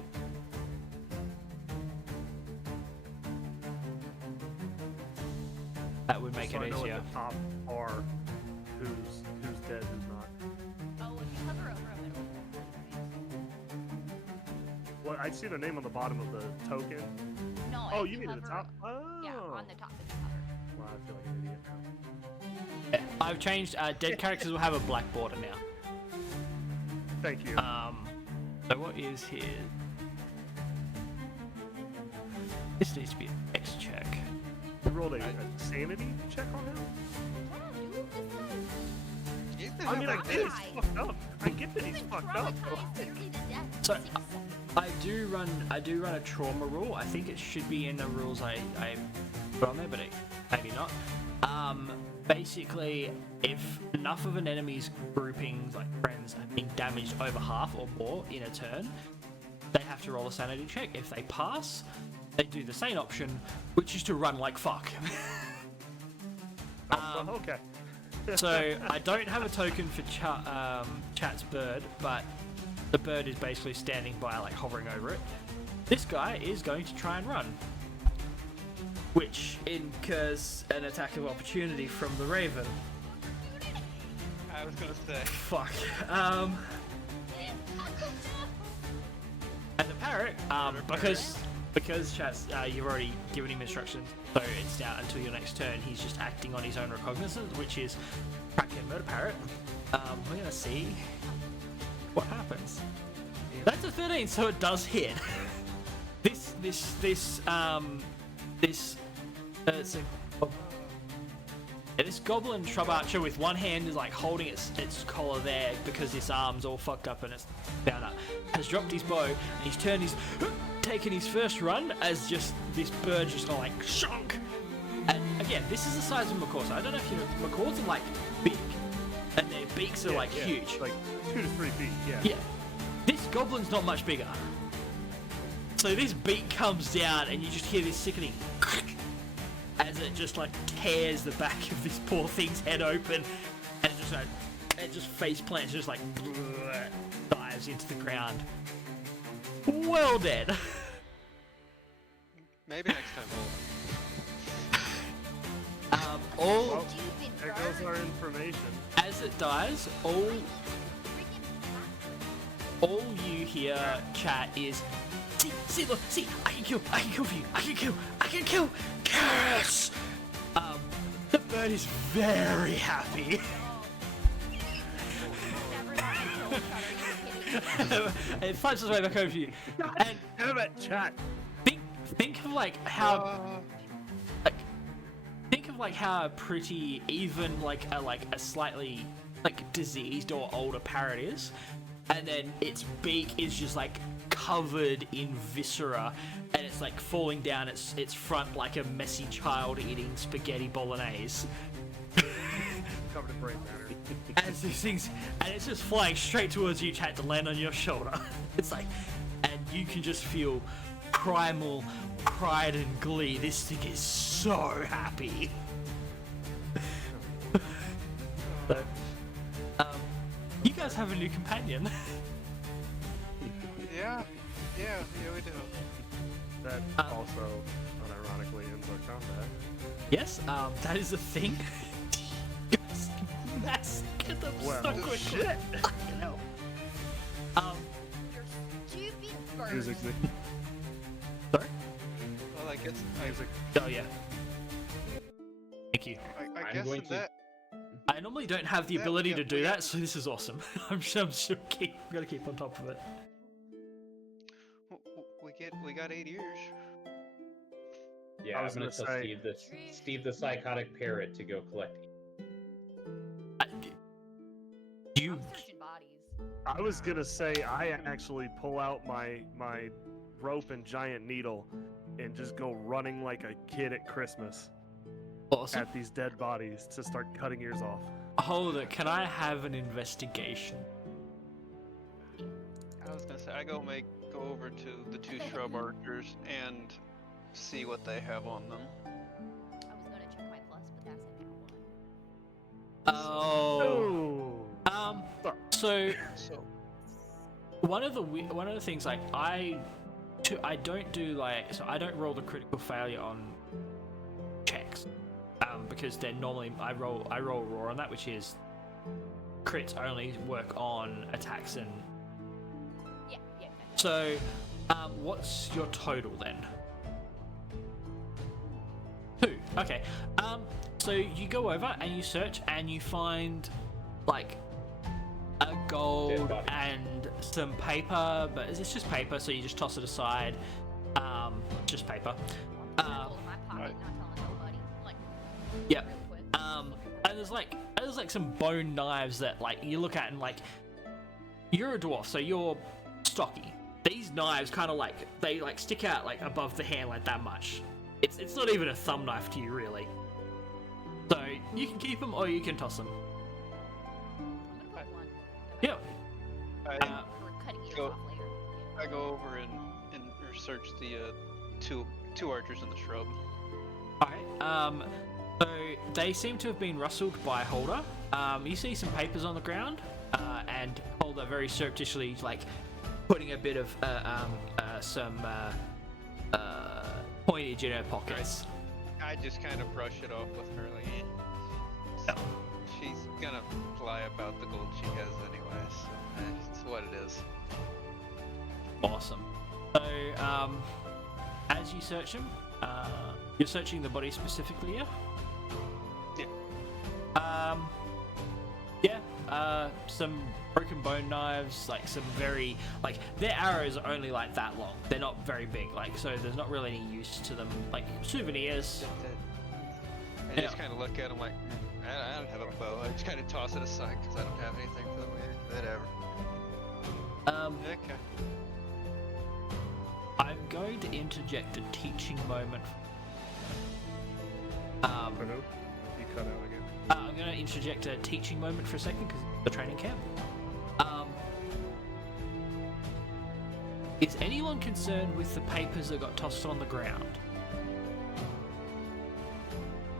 That would make So it I know easier. at the top are who's dead, who's not. oh, if you hover over him, it'll Well, I see the name on the bottom of the token. No. Oh, if you mean at the hover- top? Oh. Yeah, on the top if you hover. Wow, I feel like an idiot now. I've changed. Dead characters will have a black border now. Thank you. So what is his? This needs to be an X check. You rolled a sanity check on him? Yeah, dude, this guy's He's I mean, I Right. get he's fucked up. I get that he's fucked up. traumatized nearly to death. in So- 6 seconds. I do run a trauma rule. I think it should be in the rules I put on there, but maybe not. Basically, if enough of an enemy's groupings, like friends, have been damaged over half or more in a turn, they have to roll a sanity check. If they pass, they do the same option, which is to run like fuck. Okay. So I don't have a token for Chat's bird, but the bird is basically standing by, like hovering over it. This guy is going to try and run, which incurs an attack of opportunity from the raven. I was gonna say. Fuck. And the parrot, because Chat's, you've already given him instructions, so it's now until your next turn. He's just acting on his own recognizance, which is crackhead murder parrot. We're gonna see what happens. That's a 13, so it does hit. This goblin shrub archer with one hand is like holding its collar there because his arm's all fucked up and it's down up. Has dropped his bow and he's taken his first run as just this bird just kind of like shonk. And again, this is the size of macaws. So I don't know if you know, macaws are like big and their beaks are like huge. Like 2 to 3 feet, yeah. Yeah. This goblin's not much bigger. So this beak comes down and you just hear this sickening as it just like tears the back of this poor thing's head open and it just face plants, just like dives into the ground. Well dead. Maybe next time we'll. Well, Stupid there goes bird. our information. As it dies, all you hear, Chat, is see, look, see, I can kill for you, I can kill, curse! The bird is very happy. It flies its way back over to you. And Damn it, Chat. think of like how how pretty even like a slightly like diseased or older parrot is, and then its beak is just like covered in viscera and it's like falling down its front like a messy child eating spaghetti bolognese. covered in brain matter. as these things, and it's just flying straight towards you, chat, to land on your shoulder. It's like, and you can just feel primal pride and glee. This thing is so happy. So, you guys have a new companion. Yeah, we do. That also, unironically, ends our combat. Yes, that is a thing. Guys, massacre them Well, so quickly. shit. Fucking hell. You're stupid bird. Music. Sorry? Well, I guess Music. Oh yeah. Thank you. I I'm guess going in to- that I normally don't have the Yeah, ability yeah, to do we that, got- so this is awesome. I'm sure gotta keep on top of it. we got 8 ears. Yeah, I I'm was gonna gonna tell say- Steve the psychotic parrot to go collect. You I'm searching bodies. I was gonna say I actually pull out my rope and giant needle and just go running like a kid at Christmas awesome. at these dead bodies to start cutting ears off. Hold it. Can I have an investigation? I was gonna say I go over to the 2 shrub archers and see what they have on them. I was gonna check my plus, but that's a new one. Oh. So So one of the things, like, I don't do, like, so I don't roll the critical failure on checks, because they're normally I roll raw on that, which is crits only work on attacks. And Yeah. so what's your total then? 2. Okay. So you go over and you search and you find, like, a gold body. and some paper, but it's just paper, so you just toss it aside. Just paper. I hold it in my pocket, not telling nobody. Like, Yep. really quick. And there's like some bone knives that, like, you look at and, like, you're a dwarf, so you're stocky. These knives kind of, like, they, like, stick out, like, above the hand, like, that much. It's not even a thumb knife to you, really. So you can keep them or you can toss them. I'm gonna put one. Yep. I, For cutting ears Go- off later. I go over and search the two archers in the shrub. Alright, so they seem to have been rustled by Holder. You see some papers on the ground, and Holder very surreptitiously, like, putting a bit of some pointage in her pockets. I just kind of brush it off with her, like, Yeah. she's gonna lie about the gold she has anyways. It's what it is. Awesome. So, as you search them, you're searching the body specifically, yeah? Some broken bone knives, like some very, like, their arrows are only like that long. They're not very big, like, so there's not really any use to them, like souvenirs. I just kind of look at them like, I don't have a bow. I just kind of toss it aside because I don't have anything for them. Whatever. Okay. I'm going to interject a teaching moment. For who? You cut out again. I'm going to interject a teaching moment for a second because the training camp. Is anyone concerned with the papers that got tossed on the ground?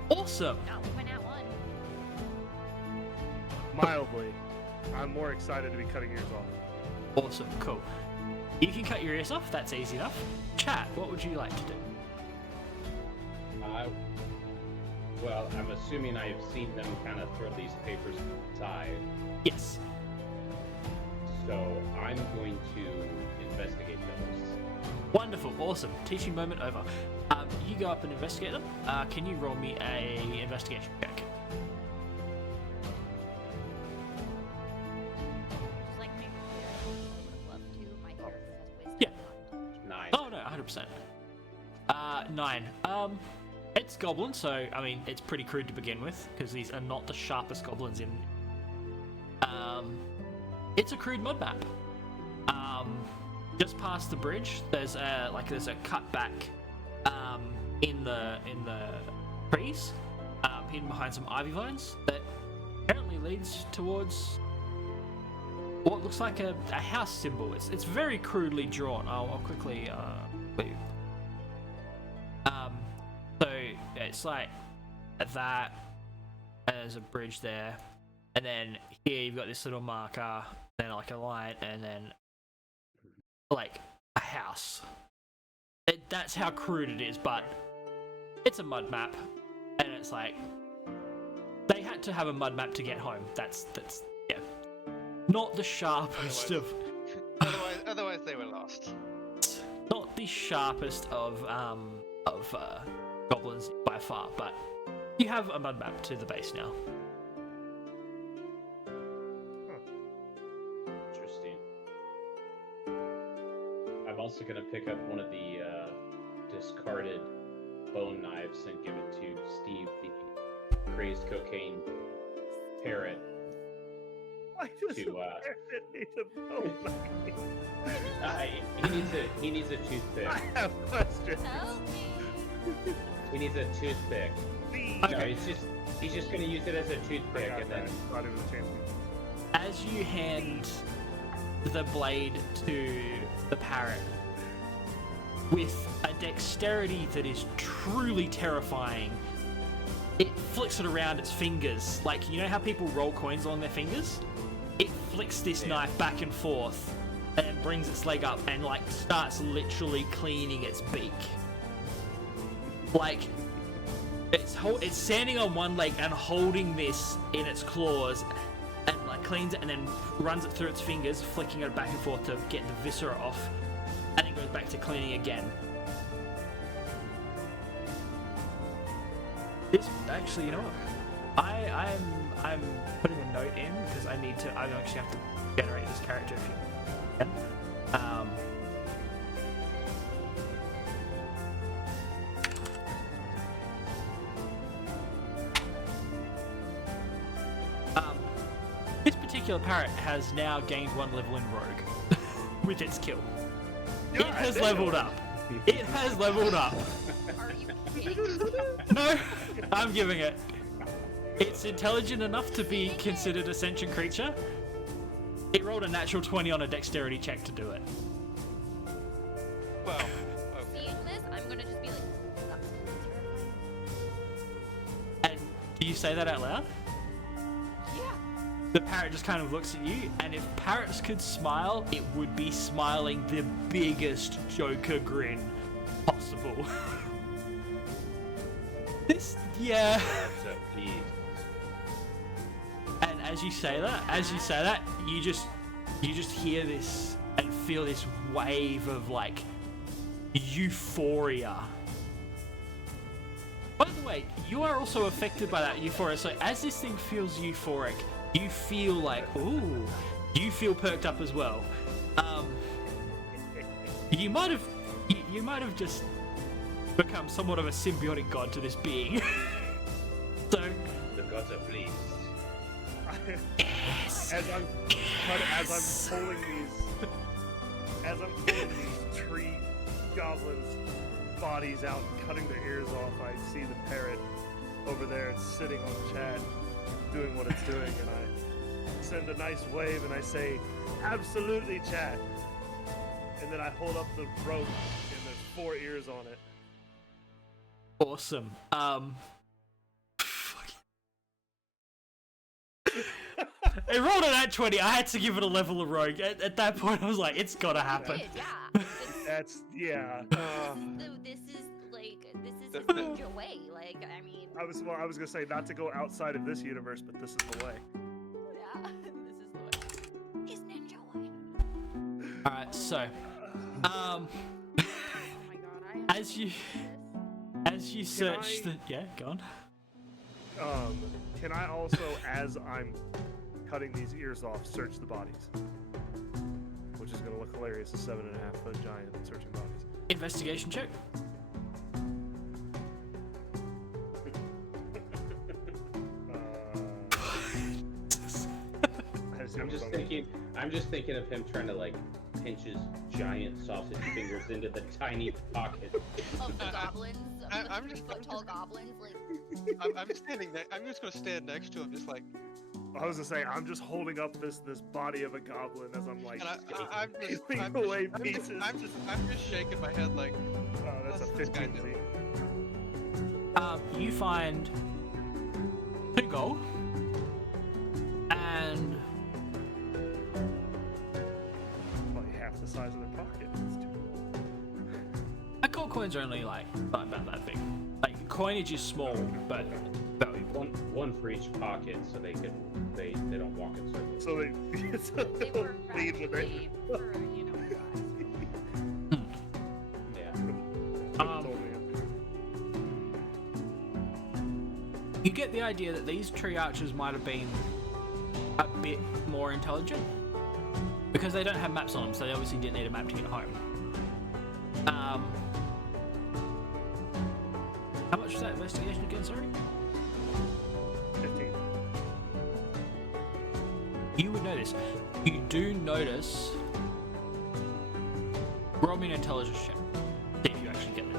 Awesome. Not when out one. Mildly. I'm more excited to be cutting ears off. Awesome. Cool. You can cut your ears off. That's easy enough. Chat, what would you like to do? Well, I'm assuming I've seen them kind of throw these papers aside, Yes. so I'm going to investigate those. Wonderful. Awesome. Teaching moment over. You go up and investigate them. Can you roll me a investigation check? Just like maybe I would have loved to. My character has wisdom. Yeah. 9. Oh no, 100%. 9. It's goblin, so I mean it's pretty crude to begin with because these are not the sharpest goblins in. It's a crude mud map. Just past the bridge, there's a cut back in the trees, hidden behind some ivy vines that leads towards what looks like a house symbol. It's very crudely drawn. I'll quickly leave. So it's like that, and there's a bridge there, and then here you've got this little marker, then like a line, and then like a house. That's how crude it is, but it's a mud map, and it's like they had to have a mud map to get home. That's yeah, not the sharpest Otherwise they were lost. not the sharpest of goblins by far, but you have a mud map to the base now. Interesting. I'm also going to pick up one of the discarded bone knives and give it to Steve, the crazed cocaine parrot. Why does To, the parrot need a bone knife? He needs a toothpick. I have questions. Help me. He needs a toothpick. Please. No, he's just going to use it as a toothpick, and then Thought it was a chance. As you hand the blade to the parrot, with a dexterity that is truly terrifying, it flicks it around its fingers. Like, you know how people roll coins on their fingers? It flicks this knife back and forth and then brings its leg up and like starts literally cleaning its beak. Like, it's standing on one leg and holding this in its claws and like cleans it and then runs it through its fingers, flicking it back and forth to get the viscera off, and then goes back to cleaning again. This actually, you know what? I'm putting a note in because I actually have to generate this character if you can. This particular parrot has now gained 1 level in Rogue with its kill. It has leveled up. It has leveled up. Are you kidding? No, I'm giving it. It's intelligent enough to be considered a sentient creature. It rolled a natural 20 on a dexterity check to do it. Well, Seeing this, I'm gonna just be like, "That's terrifying." And do you say that out loud? Yeah. The parrot just kind of looks at you, and if parrots could smile, it would be smiling the biggest Joker grin possible. Yeah. so please. And as you say that, you just hear this and feel this wave of like euphoria. By the way, you are also affected by that euphoria. So as this thing feels euphoric, you feel like, ooh, you feel perked up as well. You might have just become somewhat of a symbiotic god to this being. So The gods are pleased. yes. As I'm pulling these tree goblins' bodies out and cutting their ears off, I see the parrot over there. It's sitting on Chad, doing what it's doing, and I send a nice wave and I say, "Absolutely, Chad." And then I hold up the rope, and there's 4 ears on it. Awesome. It rolled an at 20. I had to give it a level of rogue. At that point, I was like, it's gotta happen. Did, yeah. That's yeah. This is the ninja way. Like, I mean, I was gonna say not to go outside of this universe, but this is the way. yeah, this is the way. It's ninja way. Alright, so, Oh my god, I have as to you do this. as you search the go on. Can I also, as I'm cutting these ears off, search the bodies? Which is gonna look hilarious, a 7.5-foot giant searching bodies. Investigation check. I'm just thinking of him trying to like pinch his giant sausage fingers into the tiny pocket. Of the goblins, of the I'm 3-foot tall goblins, like, I'm standing there. I'm just gonna stand next to him, just like, I was gonna say, I'm just holding up this body of a goblin as I'm like, And I'm just, peeling away pieces. I'm just shaking my head like, Oh, that's a what's this guy 15 doing? You find 2 gold and Probably half the size of their pocket. It's too gold coins are only like not about that big. Like coinage is small, but valuable. One for each pocket, so they don't walk in circles. So they They were lead with it. actually for, you know, Yeah. You get the idea that these tree archers might have been a bit more intelligent because they don't have maps on them, so they obviously didn't need a map to get home. How much was that investigation again, sorry? 15. You would notice. You do notice. Roll me an intelligence check. See if you actually get it.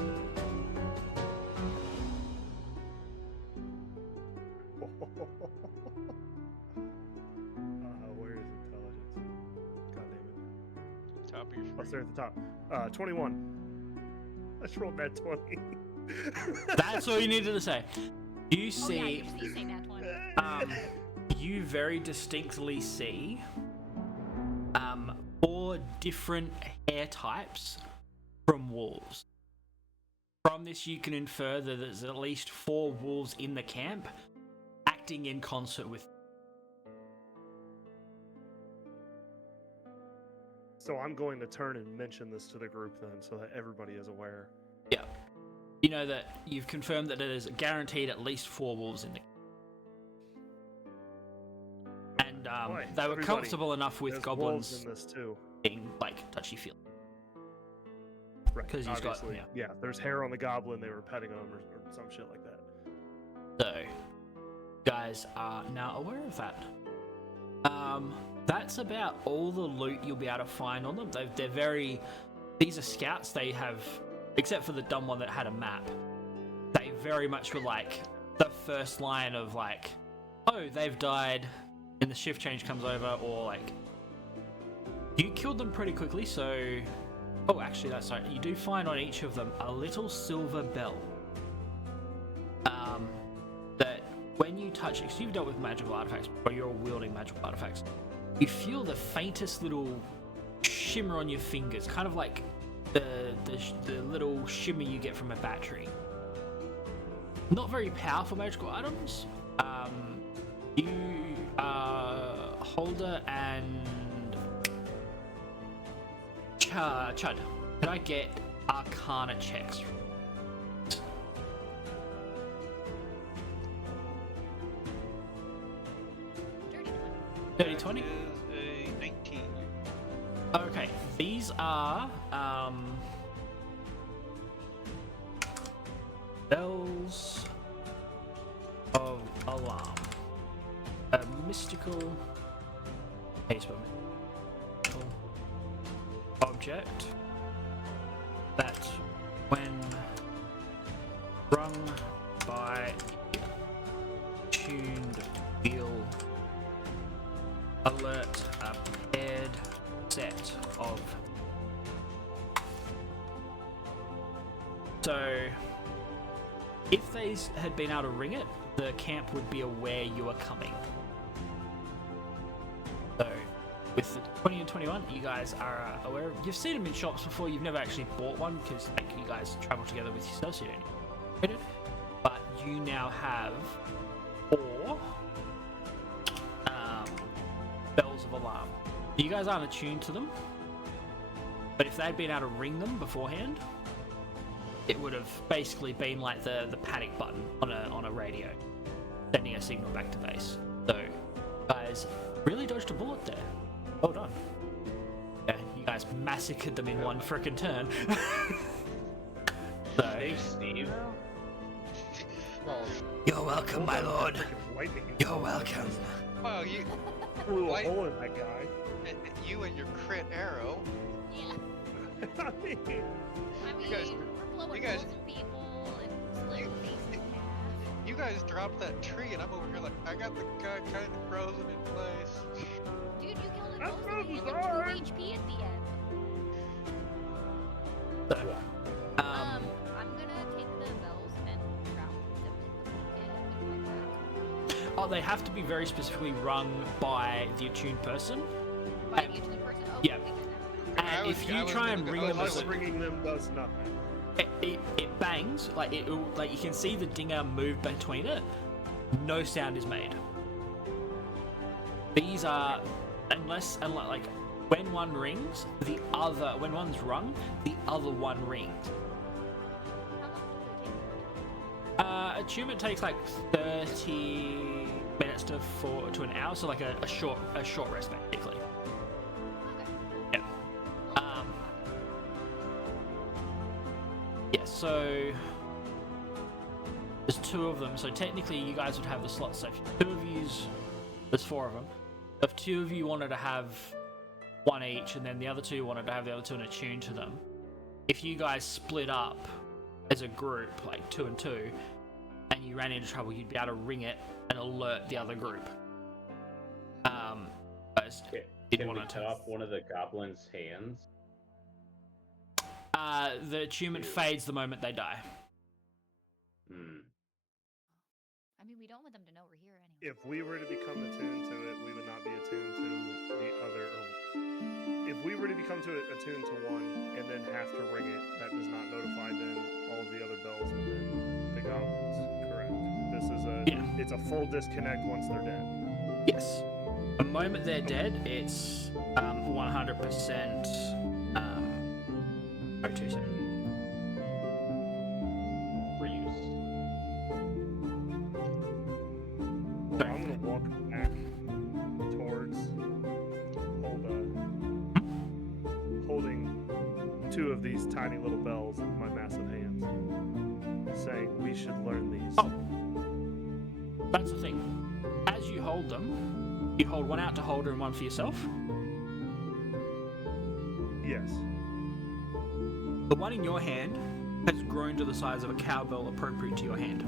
Where is intelligence? God damn it. Top of your Oh, screen. there at the top. 21. I just rolled that 20. That's all you needed to say. You oh yeah, see, you say that one. you very distinctly see 4 different hair types from wolves. From this, you can infer that there's at least 4 wolves in the camp acting in concert with. So I'm going to turn and mention this to the group then, so that everybody is aware. Yeah. You know that you've confirmed that there's guaranteed at least 4 wolves in the camp. And Boy, they were everybody, comfortable enough with there's goblins wolves in this too. being like touchy-feely. Right. 'Cause he's got- obviously. Yeah, there's hair on the goblin. They were petting him or some shit like that. So, guys are now aware of that. That's about all the loot you'll be able to find on them. They're very. These are scouts. They have, except for the dumb one that had a map. They very much were like the first line of like, oh, they've died, and the shift change comes over, or like, you killed them pretty quickly. So, oh, actually, that's right. You do find on each of them a little silver bell. That when you touch it, because you've dealt with magical artifacts, or you're wielding magical artifacts, you feel the faintest little shimmer on your fingers, kind of like the little shimmer you get from a battery. Not very powerful magical items. You Holder and Chud, can I get Arcana checks? Dirty 30-20? 20. That is a 19. Okay, these are bells of alarm. A mystical object that, when rung by tuned wheel, alert a paired set of. So, if they had been able to ring it, the camp would be aware you are coming. So, with the 20 and 21, you guys are aware. You've seen them in shops before. You've never actually bought one because like you guys travel together with yourselves, so you don't need it. But you now have 4 bells of alarm. You guys aren't attuned to them, but if they'd been able to ring them beforehand, it would have basically been like the panic button on a radio, sending a signal back to base. So, guys, really dodged a bullet there. Well done. Yeah, you guys massacred them in one frickin' turn. So, Thanks, Steve. you're welcome, my lord. Freaking lightning in You're the- welcome. Wow, you Blew a Light- hole in that guy. you and your crit arrow. Yeah. I mean, I mean, guys- we're blowing you guys- holes in people and splitting you- faces in half. You guys dropped that tree, and I'm over here like, I got the guy kind of frozen in place. Dude, you killed it That's mostly. not You had bizarre. like 2 HP at the end. I'm gonna take the bells and drown them in my pack. Oh, they have to be very specifically rung by the attuned person. By And- the attuned person? Oh, yeah. okay, good. And if you try and ring them Us as ringing them does nothing. it bangs, like like you can see the dinger move between it. No sound is made. These are like when one rings, when one's rung, the other one rings. How long do they take? Attunement takes like 30 minutes to an hour, so like a short rest basically. Okay. Yeah. Yeah, so there's 2 of them, so technically you guys would have the slots. So if 2 of yous, there's 4 of them. If 2 of you wanted to have 1 each, and then the other 2 wanted to have the other 2 and attune to them, if you guys split up as a group, like 2 and 2, and you ran into trouble, you'd be able to ring it and alert the other group. Guys, Can we cut off one of the goblin's hands? the attunement fades the moment they die. I mean, we don't want them to know we're here anyway. If we were to become attuned to it, we would not be attuned to the other. If we were to become attuned to one and then have to ring it, that does not notify then all of the other bells within the goblins. Correct. This is it's a full disconnect once they're dead. Yes. The moment they're dead, it's 100%. Oh, 2 seconds. Reuse. So I'm gonna walk back towards holding 2 of these tiny little bells in my massive hands, saying we should learn these. Oh, that's the thing. As you hold them, you hold one out to Holder and one for yourself. Yes. The one in your hand has grown to the size of a cowbell appropriate to your hand.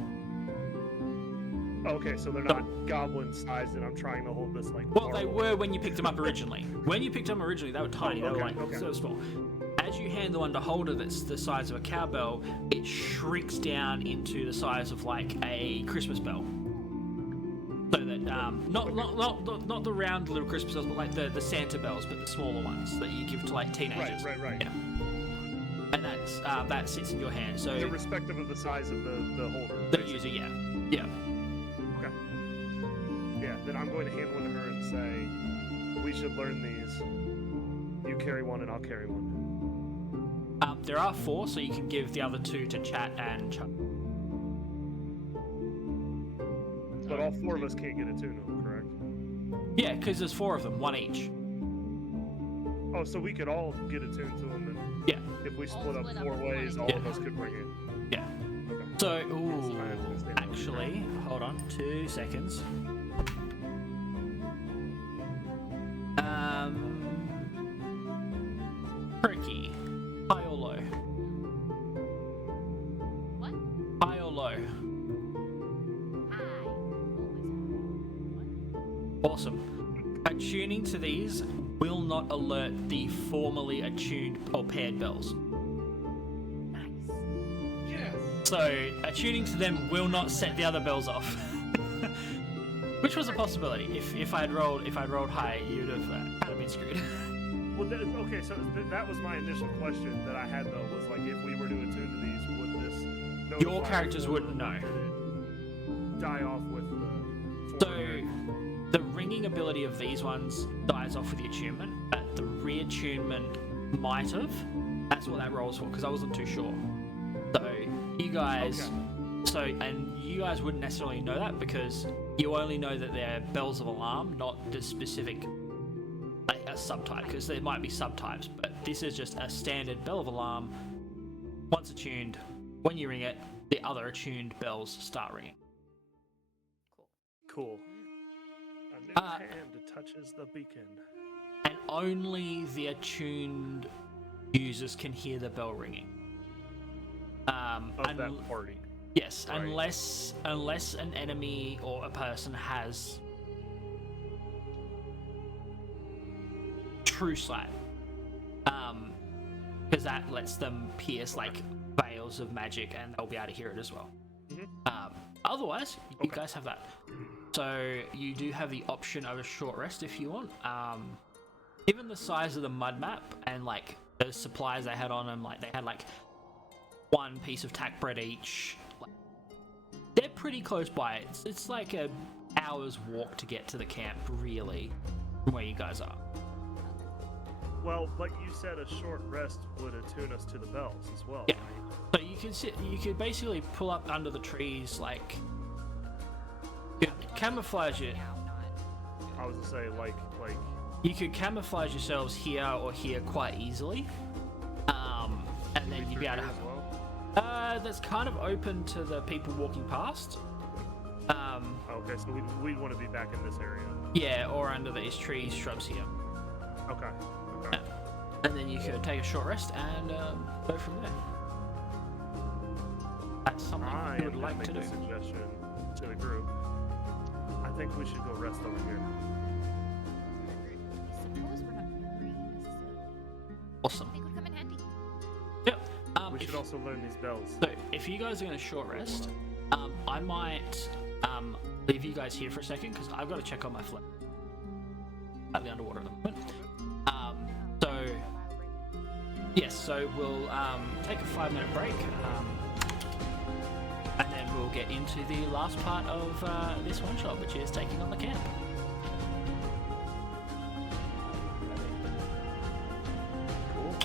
Okay, so they're not goblin sized, and I'm trying to hold this like. Well, they marble. were when you picked them up originally. When you picked them originally, they were tiny. They were like okay. so small. As you hand the one to Holder that's the size of a cowbell, it shrinks down into the size of like a Christmas bell. So that not the round little Christmas bells, but like the Santa bells, but the smaller ones that you give to like teenagers. Right. Yeah. And that sits in your hand. So Irrespective of the size of the holder. the user, yeah. Okay. Yeah, then I'm going to hand one to her and say, we should learn these. You carry one and I'll carry one. There are 4, so you can give the other 2 to Chat and Chuck. But all 4 of us can't get attuned to them, correct? Yeah, because there's 4 of them, 1 each. Oh, so we could all get attuned to them, and Yeah. if we split up split up 4 into ways, one. all of Yeah. us could bring it. Yeah. Okay. So, I understand. actually, hold on, 2 seconds. Crickey, high or low? What? High or low? Hi. Awesome. Attuning to these will not alert the formerly attuned or paired bells. Nice. Yes. So, attuning to them will not set the other bells off. Which was a possibility. If I'd rolled high, you'd have kind of been screwed. Well, okay, so that was my initial question that I had, though, was like, if we were to attune to these, would this Your notify characters us, wouldn't know. or did it die off with the So, former? the ringing ability of these ones dies off with the attunement, but the reattunement might have. That's what that rolls for, because I wasn't too sure. So, you guys... Okay. And you guys wouldn't necessarily know that, because you only know that they're bells of alarm, not the specific a subtype, because there might be subtypes, but this is just a standard bell of alarm. Once attuned, when you ring it, the other attuned bells start ringing. Cool. A new Uh, hand touches the beacon. And only the attuned users can hear the bell ringing. Of that party. Yes, Right. unless an enemy or a person has true sight, because that lets them pierce like veils of magic, and they'll be able to hear it as well. Mhm. Otherwise, you Okay. guys have that. So you do have the option of a short rest if you want. Given the size of the mud map and like the supplies they had on them, like they had like one piece of tack bread each. Like, they're pretty close by. It's like a hour's walk to get to the camp, really, from where you guys are. Well, but you said a short rest would attune us to the bells as well, Yeah. right? So you could basically pull up under the trees, like you could camouflage it. Now, not. I was to say like You could camouflage yourselves here or here quite easily, and then you'd be able to have. as well. That's kind of open to the people walking past. Okay, so we'd want to be back in this area. Yeah, or under these trees, shrubs here. Okay. Okay. And then you could take a short rest and go from there. That's something I you would am like gonna to make do. a suggestion to the group. I think we should go rest over here. I suppose we're not very necessarily. Awesome. They could come in handy. Yep. We If- should also learn these bells. So, if you guys are going to short rest, I might leave you guys here for a second because I've got to check on my flip. Slightly underwater at the moment. So, yes, so we'll take a 5-minute break, and then we'll get into the last part of this one shot, which is taking on the camp. Cool.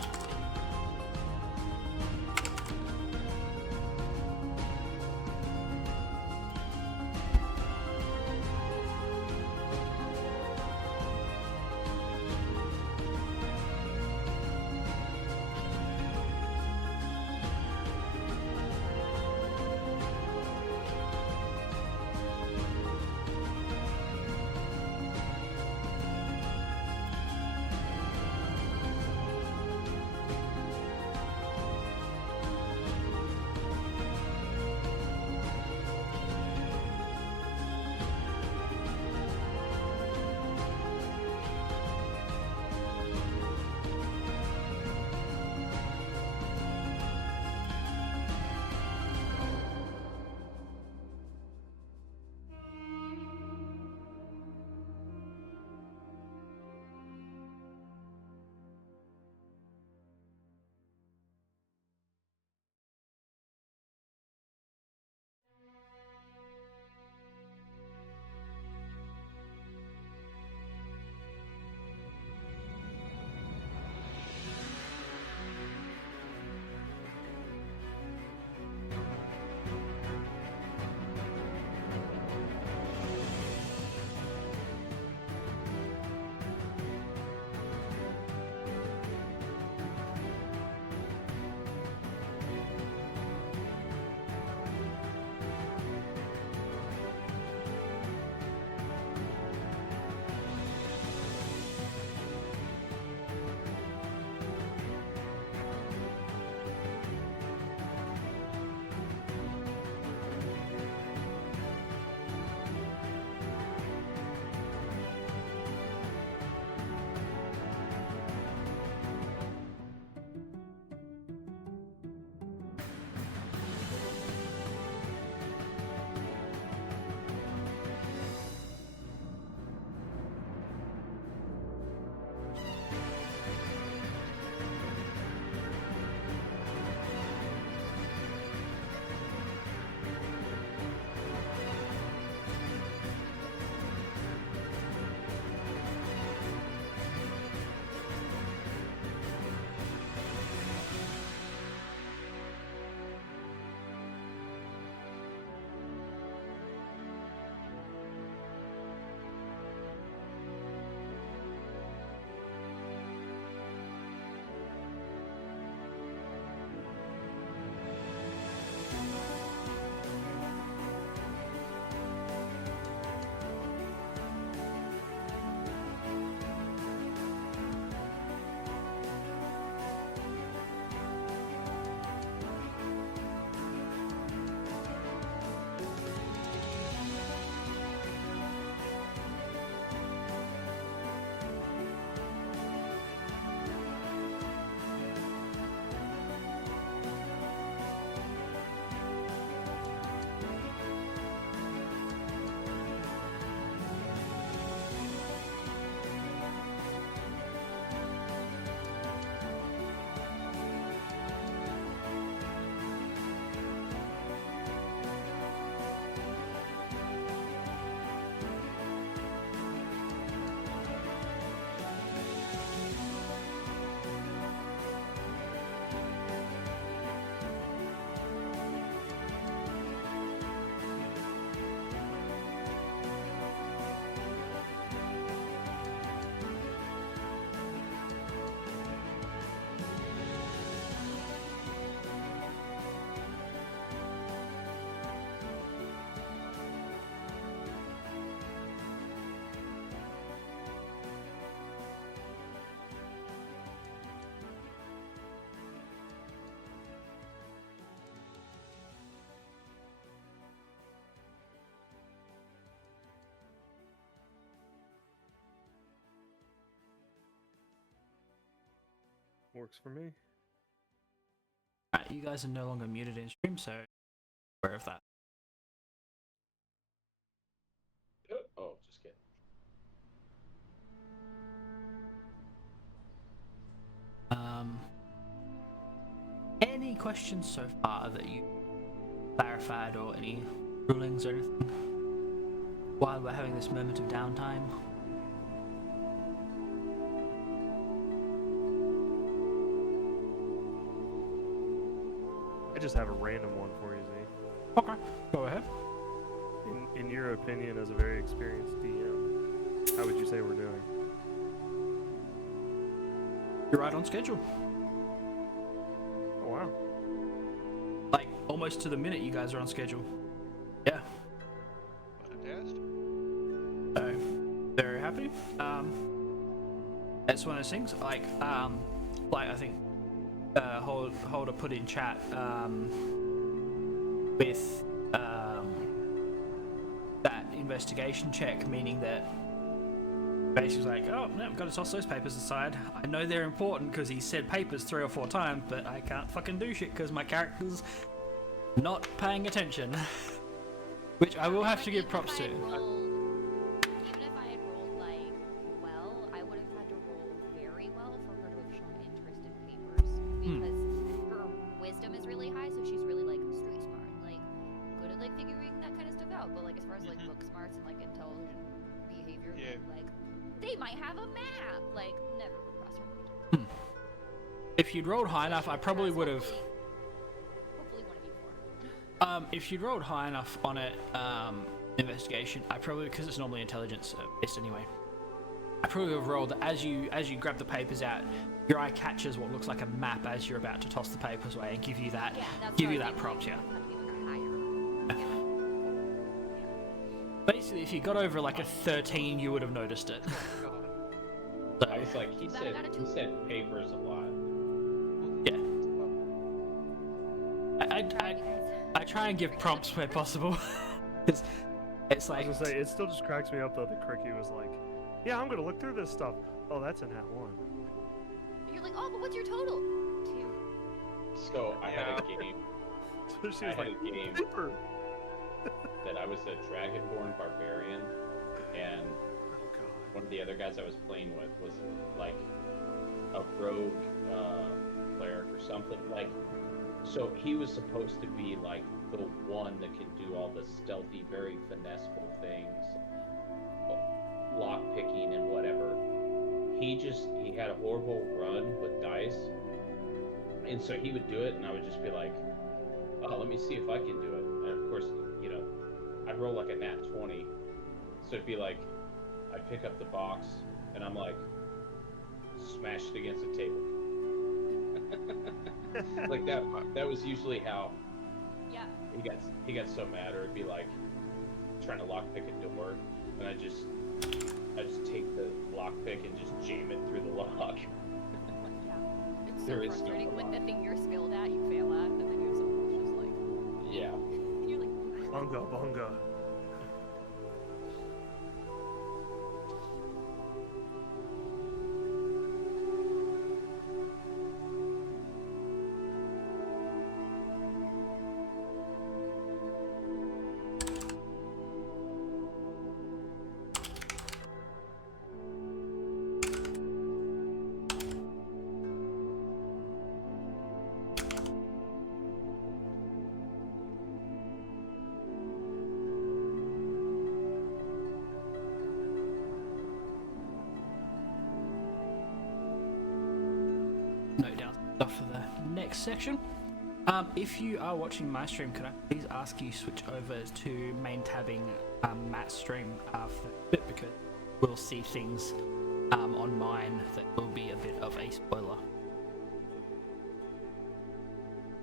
Works for me. Alright, you guys are no longer muted in stream, so aware of that. Oh, just kidding. Any questions so far that you clarified, or any rulings or anything while we're having this moment of downtime? I just have a random one for you, Z. Okay, go ahead. In your opinion, as a very experienced DM, how would you say we're doing? You're right on schedule. Oh, wow. Like, almost to the minute you guys are on schedule. Yeah. Fantastic. So, very happy. It's one of those things, like I think Holder put in chat, with that investigation check, meaning that basically like, oh no, I've got to toss those papers aside. I know they're important because he said papers 3 or 4 times, but I can't fucking do shit because my character's not paying attention. Which I will have to give props to. Even if I had rolled like well, I would have had to roll very well for her to have shown interest in papers, because her wisdom is really high, so she's really like street smart, like good at like figuring that kind of stuff out. But like as far as like book smarts and like intelligent behavior, like they might have a map. Like never would cross her mind. If you'd rolled high enough, I probably would have. Hopefully one of you four. If you'd rolled high enough on it, investigation, I probably, because it's normally intelligence based anyway, I probably would have rolled as you grab the papers out, your eye catches what looks like a map as you're about to toss the papers away and give you that prompt, yeah. Basically, if you got over like a 13, you would have noticed it. So, I was like, he said papers a lot. yeah. I try and give prompts where possible. Because it's I like, was gonna say, it still just cracks me up though that Crickey was like, yeah, I'm gonna look through this stuff. Oh, that's in Hat 1. You're like, oh, but what's your total? 2. So I had a game So she I was had like, a game paper. that I was a Dragonborn barbarian, and Oh, God. one of the other guys I was playing with was like a rogue cleric or something. Like, so he was supposed to be like the one that can do all the stealthy, very finesseful things, lock picking and whatever. He had a horrible run with dice, and so he would do it, and I would just be like, oh, let me see if I can do it. And of course, you know, I'd roll like a nat 20, so it'd be like, I'd pick up the box, and I'm like, smashed against the table. Like that was usually how Yeah. he got so mad, or it'd be like trying to lockpick a door, and I just take the lockpick and just jam it through the lock. Yeah. It's so There is no frustrating when the lock. thing you're skilled at you fail at, and then you have someone who's just like, Yeah. you're like, Bunga, bunga. note down stuff for the next section. If you are watching my stream, could I please ask you switch over to main tabbing Matt's stream for a bit, because we'll see things on mine that will be a bit of a spoiler.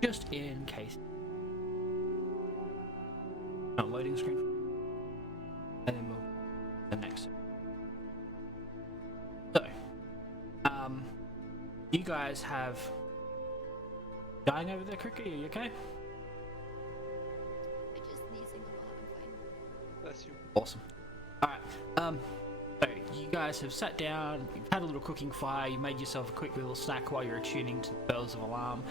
Just in case. Loading screen. And then we'll the next. So, you guys have dying over there, Crickey? Are you okay? I just sneezing a lot. I'm fine. Bless you. Awesome. Alright, so you guys have sat down, you've had a little cooking fire, you made yourself a quick little snack while you're attuning to the bells of alarm.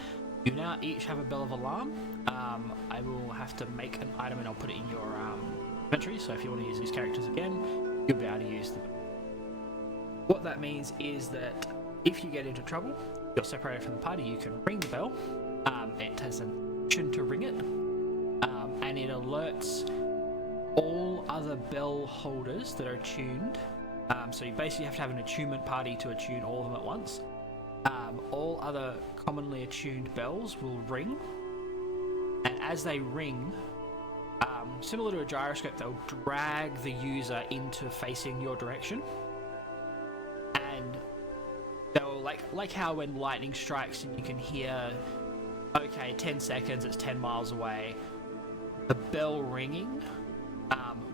You now each have a bell of alarm. I will have to make an item and I'll put it in your inventory, so if you want to use these characters again, you'll be able to use them. What that means is that if you get into trouble, you're separated from the party, you can ring the bell. It has an option to ring it, and it alerts all other bell holders that are attuned. So you basically have to have an attunement party to attune all of them at once. All other commonly attuned bells will ring, and as they ring, similar to a gyroscope, they'll drag the user into facing your direction. And they'll like how when lightning strikes and you can hear, okay, 10 seconds, it's 10 miles away. The bell ringing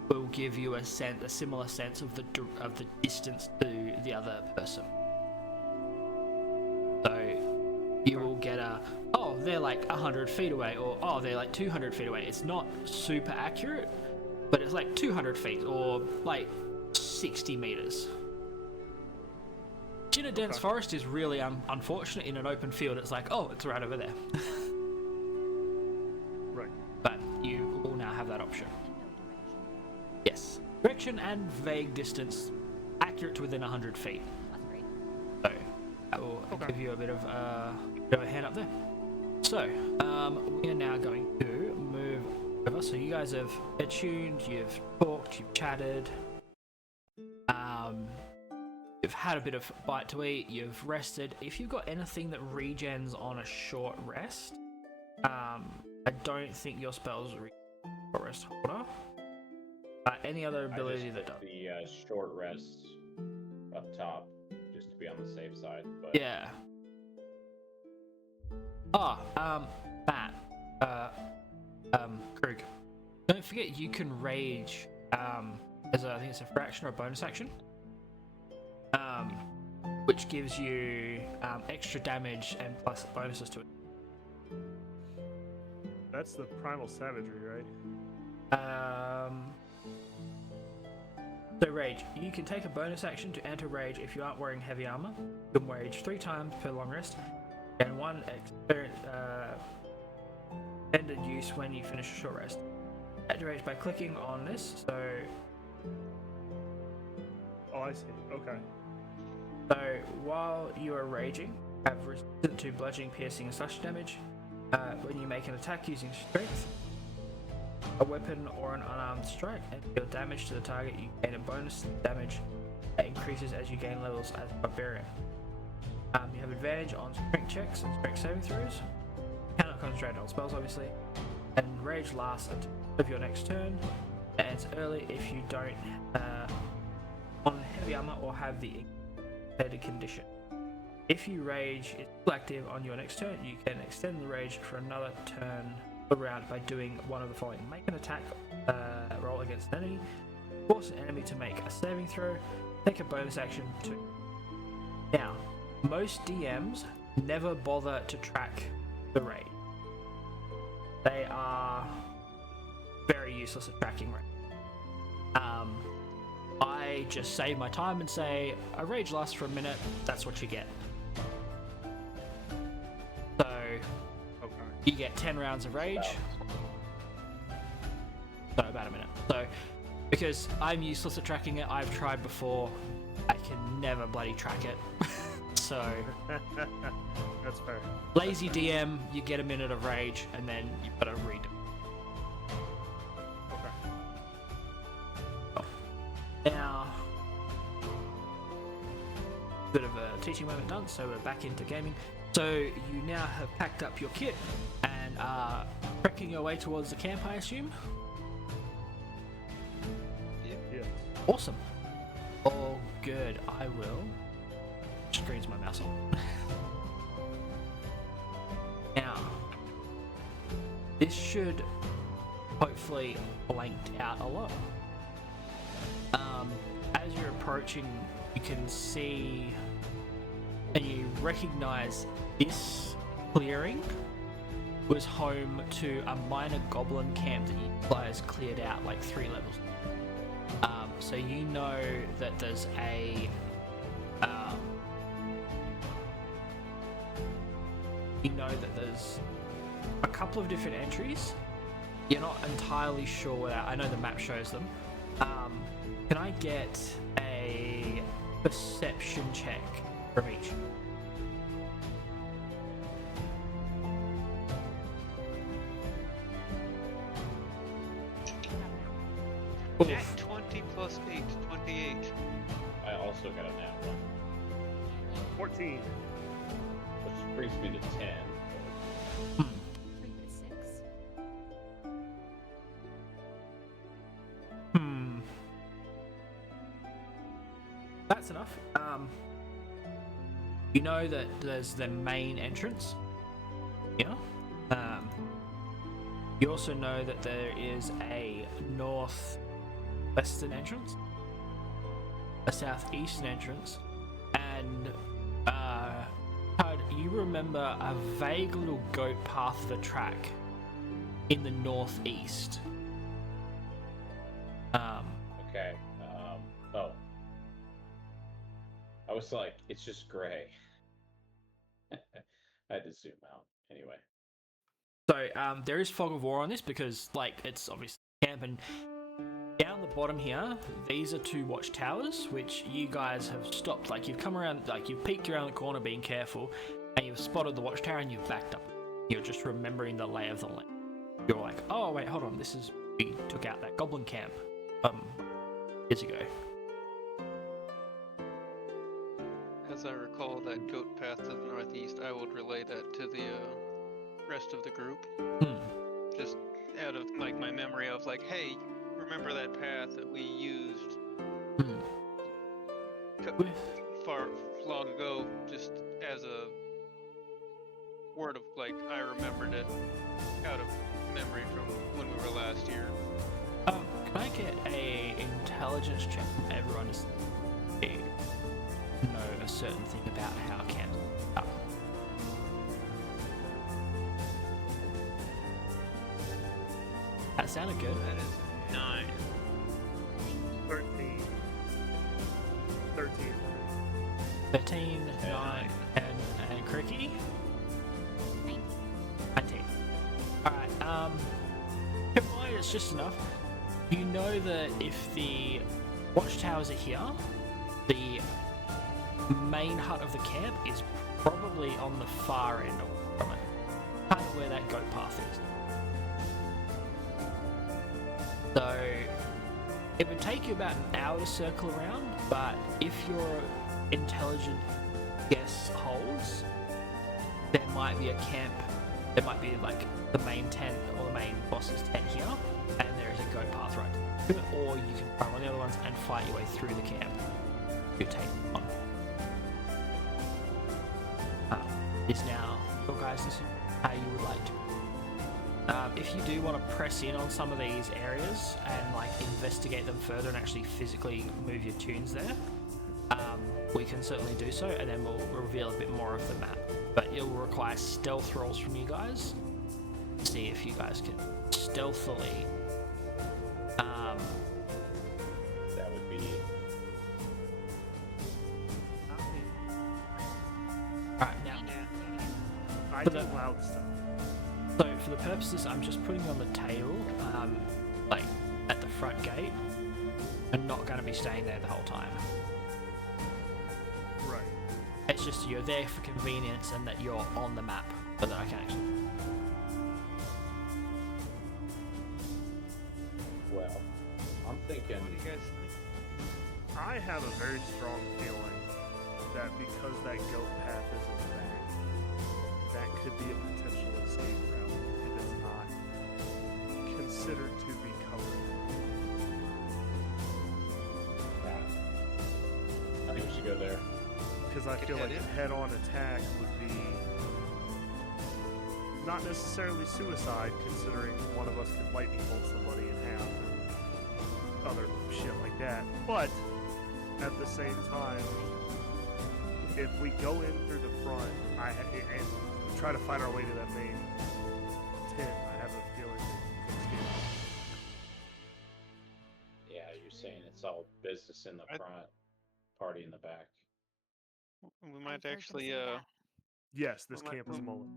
will give you a similar sense of the distance to the other person. So you will get they're like 100 feet away, or they're like 200 feet away. It's not super accurate, but it's like 200 feet or like 60 meters. In a dense forest is really unfortunate. In an open field, it's like, oh, it's right over there. Right. But you will now have that option. Yes. Direction and vague distance, accurate to within 100 feet. That's great. So that will give you a bit of a hand up there. So we are now going to move over. So you guys have attuned, you've talked, you've chatted. You've had a bit of bite to eat, you've rested. If you've got anything that regens on a short rest, I don't think your spells are short rest holder. Any other ability that does. The short rest up top, just to be on the safe side. But... Yeah. Matt. Krug. Don't forget you can rage as I think it's a fraction or a bonus action. Which gives you extra damage and plus bonuses to it. That's the primal savagery, right? So rage. You can take a bonus action to enter rage if you aren't wearing heavy armor. You can rage 3 times per long rest, and 1 extended use when you finish a short rest. Add rage by clicking on this. So. Oh, I see. Okay. So while you are raging, have resistant to bludgeoning, piercing, and slash damage. When you make an attack using strength, a weapon, or an unarmed strike, and deal damage to the target, you gain a bonus damage that increases as you gain levels as a barbarian. You have advantage on strength checks and strength saving throws. You cannot concentrate on spells, obviously. And rage lasts until the end of your next turn. It ends early if you don't on heavy armor or have the condition. If you rage is still active on your next turn, you can extend the rage for another turn around by doing one of the following: make an attack roll against an enemy, force an enemy to make a saving throw, take a bonus action to. Now, most DMs never bother to track the rage. They are very useless at tracking rage. I just save my time and say, a rage lasts for a minute, that's what you get. So, you get 10 rounds of rage. So, about a minute. So, because I'm useless at tracking it, I've tried before, I can never bloody track it. So, that's fair. Lazy DM, you get a minute of rage, and then you've got to read it. Now, bit of a teaching moment done, so we're back into gaming. So you now have packed up your kit and are trekking your way towards the camp, I assume? Yeah. Awesome. All good. I will. Screens my mouse on. Now, this should hopefully blanked out a lot. As you're approaching, you can see and you recognize this clearing was home to a minor goblin camp that you guys cleared out like 3 levels. so you know that there's a couple of different entries. You're not entirely sure where. I know the map shows them. Can I get a perception check from each? Nat 20 plus 8, 28. I also got a nat 1, 14. which brings me to 10. Bring me to 6. That's enough. You know that there's the main entrance. Yeah. You also know that there is a northwestern entrance, a southeastern entrance, and Todd, you remember a vague little goat path of a track in the northeast. Okay. Oh. I was like, it's just gray. I had to zoom out. Anyway. So there is fog of war on this because, like, it's obviously camp, and down the bottom here, these are 2 watchtowers, which you guys have stopped. Like, you've come around, like, you've peeked around the corner being careful, and you've spotted the watchtower and you've backed up. You're just remembering the lay of the land. You're like, oh, wait, hold on, we took out that goblin camp years ago. As I recall that goat path to the northeast, I would relay that to the rest of the group. Just out of like my memory of like, hey, remember that path that we used far long ago, just as a word of like, I remembered it out of memory from when we were last here. Can I get a intelligence check from everyone to know a certain thing about how camps are? That sounded good. That is 9. 13. 13. 13, 9, and Crickey? 19. 19. Alright, combined it's just enough. You know that if the watchtowers are here, the main hut of the camp is probably on the far end from it. Kind of where that goat path is. So it would take you about an hour to circle around, but if your intelligent guess holds, there might be a camp, there might be like the main tent or the main boss's tent here, and there is a goat path right to it, or you can try one of the other ones and fight your way through the camp. You take one. Is now your guys' decision how you would like to. If you do want to press in on some of these areas and like investigate them further and actually physically move your tunes there, we can certainly do so, and then we'll reveal a bit more of the map. But it will require stealth rolls from you guys. See if you guys can stealthily. That would be. Alright, now. I For do the- loud stuff. So for the purposes, I'm just putting you on the table, like at the front gate, and not going to be staying there the whole time. Right. It's just you're there for convenience and that you're on the map, so that I can actually. Well, I'm thinking. What do you guys think? I have a very strong feeling that because that goat path is in the back, that could be a potential escape route if it's not considered to be covered. Yeah. I think we should go there. Because I Could feel head like in. a head-on attack would be not necessarily suicide, considering one of us could lightning bolt somebody in half and other shit like that. But at the same time, if we go in through the front and try to fight our way to that main tent, I have a feeling that we could escape. Yeah, you're saying it's all business in the I- front, party in the back. We I've might heard them actually, say that. Yes, this we might- camp is a mullet.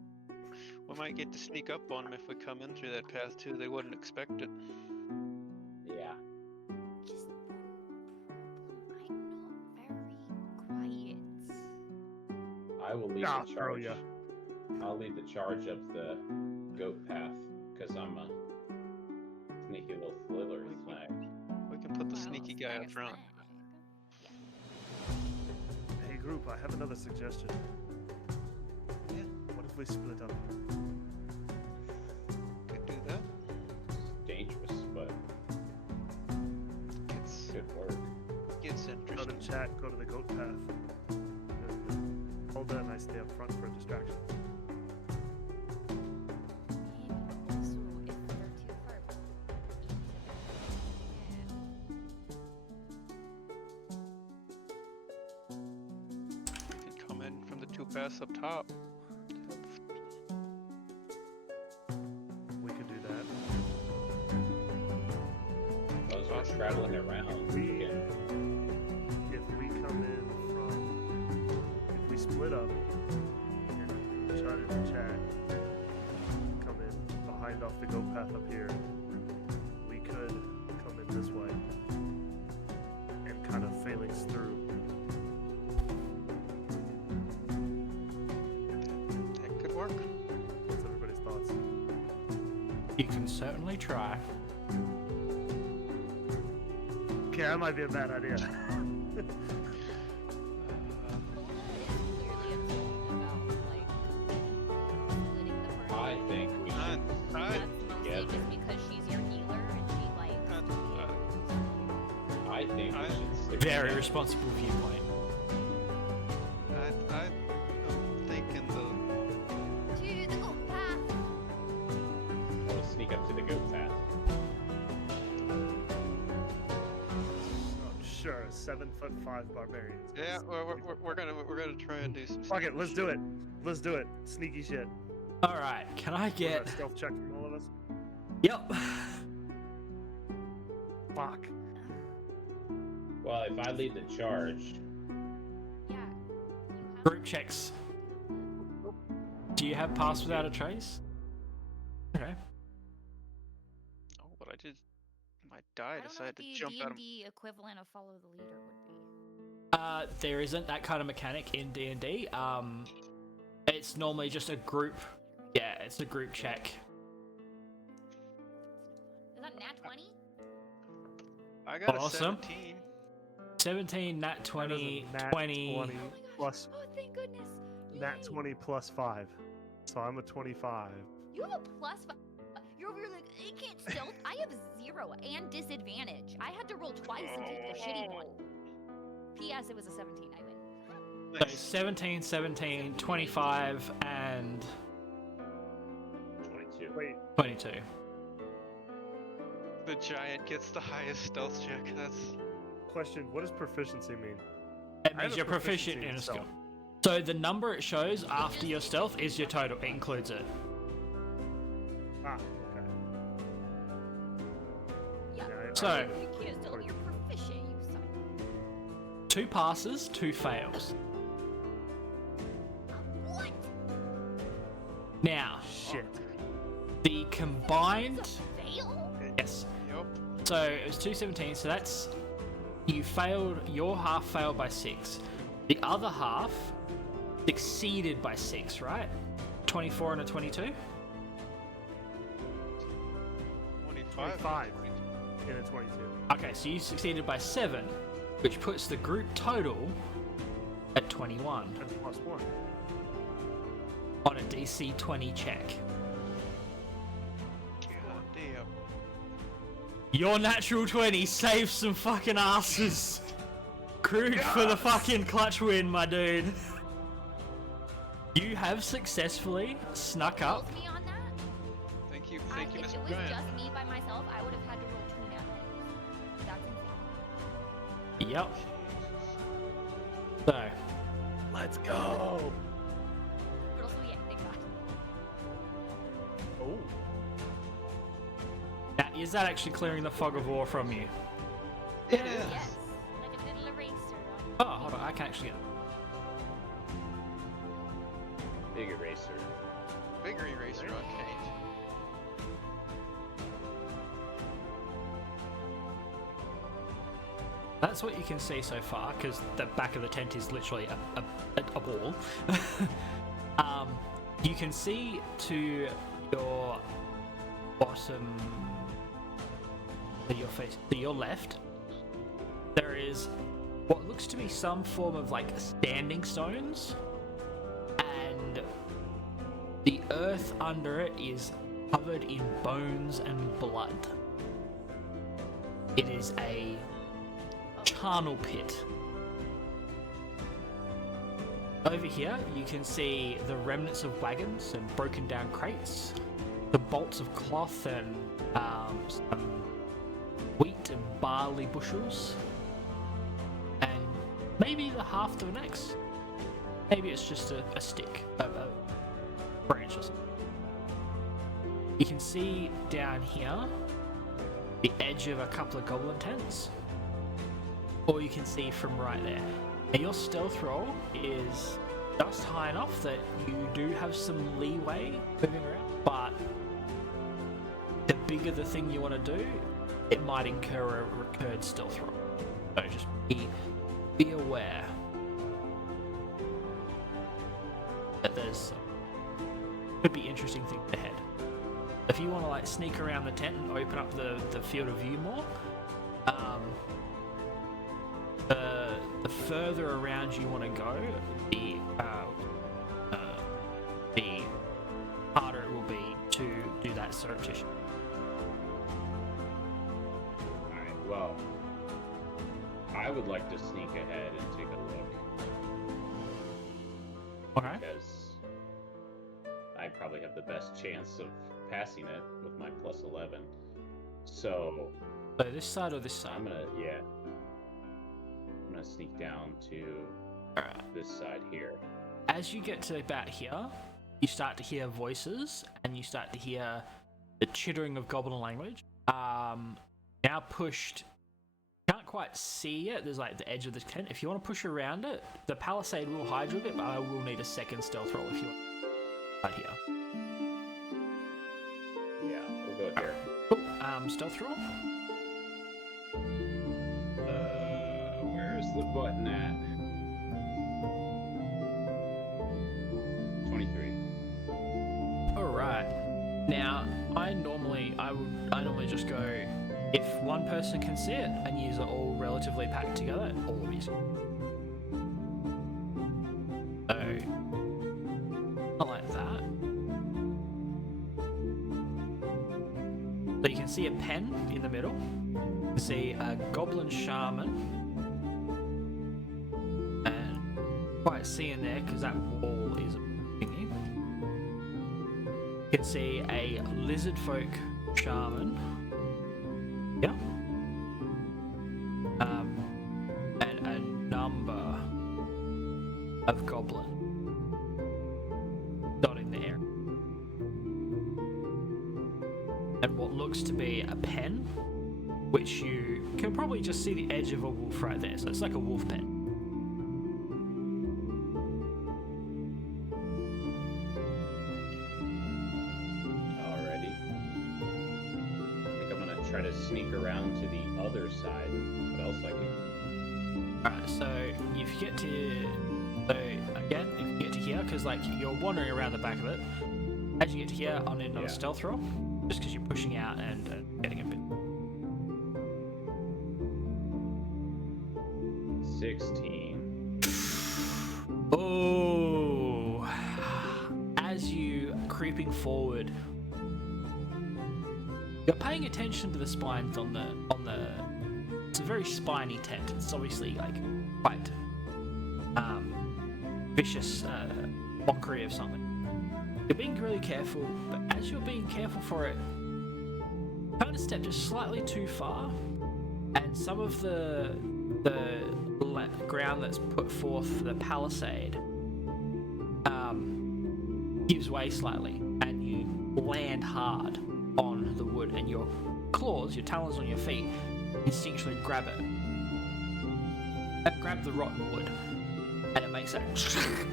we might get to sneak up on them if we come in through that path too. They wouldn't expect it. Yeah. Just one problem. I'm not very quiet. I will lead Ah, the bro, charge. yeah. I'll lead the charge up the goat path because I'm a sneaky little slither snag. We can put the Well, sneaky guy up snag a front. snag. Hey, group, I have another suggestion. Yeah. What if we split up? Could do that. Dangerous, but It's good work. gets Go to interesting. chat, go to the goat path. Hold that and I stay up front for a distraction. And also, if they're too far into We can come in from the two paths up top. We could do that. Those are traveling around. We- We can If we come in from, if we split up and Chud in the chat come in behind off the goat path up here, we could come in this way and kind of phalanx through. That could work. What's everybody's thoughts? You can certainly try. Okay, that might be a bad idea. I think we should I- together. Just because she's your healer and she like. I think we I- should stick Very together. responsible viewpoint. I'm thinking the To the goat path. We'll sneak up to the goat path. Sure, 7'5" barbarians. yeah. We're gonna try and do some. Fuck it, sneaky let's shit. do it. Let's do it. Sneaky shit. All right, can I Was get? that stealth check from all of us? Yep. Fuck. Well, if I lead the charge, Yeah. Group checks. Do you have pass without a trace? Okay. Oh, but I did. My die I don't know decided what to the jump out of. D&D equivalent of follow the leader would be. There isn't that kind of mechanic in D&D. It's normally just a group. Yeah, it's a group check. Is that nat 20? I got Awesome. a 17. 17, nat That is a 20, nat 20. 20 Oh my gosh. plus Oh, thank goodness. nat Yay. 20 plus 5. So I'm a 25. You have a plus 5. You're over here like, it can't stealth. I have 0 and disadvantage. I had to roll twice and take the shitty one. P.S. It was a 17. I win. So Nice. 17, 17, 25, and 22. Wait, 22. The giant gets the highest stealth check. That's question. What does proficiency mean? It I have means a you're proficient proficiency in in a skill. stealth. So the number it shows after your stealth is your total. It includes it. Ah, okay. Yeah. Yeah, So- You can't stealth. You're proficient. You suck. 2 passes, 2 fails. What? Now, Shit. the combined... It's a fail? Yes. Yup. So it was 217, so that's... You failed, your half failed by 6. The other half succeeded by 6, right? 24 and a 22? 25. 25 in a 22. Okay, so you succeeded by 7, which puts the group total at 21 That's plus 1. on a DC 20 check. God damn. Your natural 20 saves some fucking asses. Krug for the fucking clutch win, my dude. You have successfully snuck up. Tells me on that? Thank you, If Mr. it was Giant. just me by myself, I would have had to roll 2 nat 20s. That's insane. Yep. So, Let's go. But also, yeah, thank God. Oh. now, is that actually clearing the fog of war from you? It Yeah. is. Yes, like a little eraser. Oh, hold on, I can actually get it. Big eraser. Bigger eraser on Kate. That's what you can see so far, because the back of the tent is literally a wall. You can see to your bottom, to your left, there is what looks to be some form of like standing stones, and the earth under it is covered in bones and blood. It is a charnel pit. Over here, you can see the remnants of wagons and broken down crates, the bolts of cloth and some wheat and barley bushels, and maybe the half of an axe. Maybe it's just a stick, a branch or something. You can see down here the edge of a couple of goblin tents, or you can see from right there. Now your stealth roll is just high enough that you do have some leeway moving around, but the bigger the thing you want to do, it might incur a recurred stealth roll. So just be aware that there's could be interesting things ahead. If you want to like sneak around the tent and open up the field of view more, the further around you want to go, the harder it will be to do that surreptitious. Alright, well, I would like to sneak ahead and take a look, Okay. because I probably have the best chance of passing it with my plus 11. So, So this side or this side? I'm gonna sneak down to Alright. this side here. As you get to about here, you start to hear voices and you start to hear the chittering of goblin language. Now pushed, can't quite see it. There's like the edge of the tent. If you want to push around it, the palisade will hide you a bit, but I will need a second stealth roll if you want. Right here. Yeah, we'll go here. Cool. Stealth roll. Where's the button at? 23. All right. Now, I normally just go if one person can see it and use it all relatively packed together, all of you. So, not like that. So you can see a pen in the middle. You can see a goblin shaman, and quite see in there because that wall is thingy. You can see a lizard folk shaman. Yeah. And a number of goblin dotting the area. And what looks to be a pen, which you can probably just see the edge of a wolf right there. So it's like a wolf pen. Alrighty. I think I'm gonna try to sneak around to the other side. What else I can? Alright, so if you get to... So, again, if you get to here, because, like, you're wandering around the back of it, as you get to here, I'll need another Yeah. stealth roll, just because you're pushing out and getting a bit... 16. Oh! As you creeping forward, you're paying attention to the spines on the... It's a very spiny tent. It's obviously, like, quite vicious mockery of something. You're being really careful, but as you're being careful for it, kind of step just slightly too far, and some of the ground that's put forth for the palisade gives way slightly, and you land hard on the wood, and your claws, your talons on your feet, instinctually grab it. And grab the rotten wood. And it makes that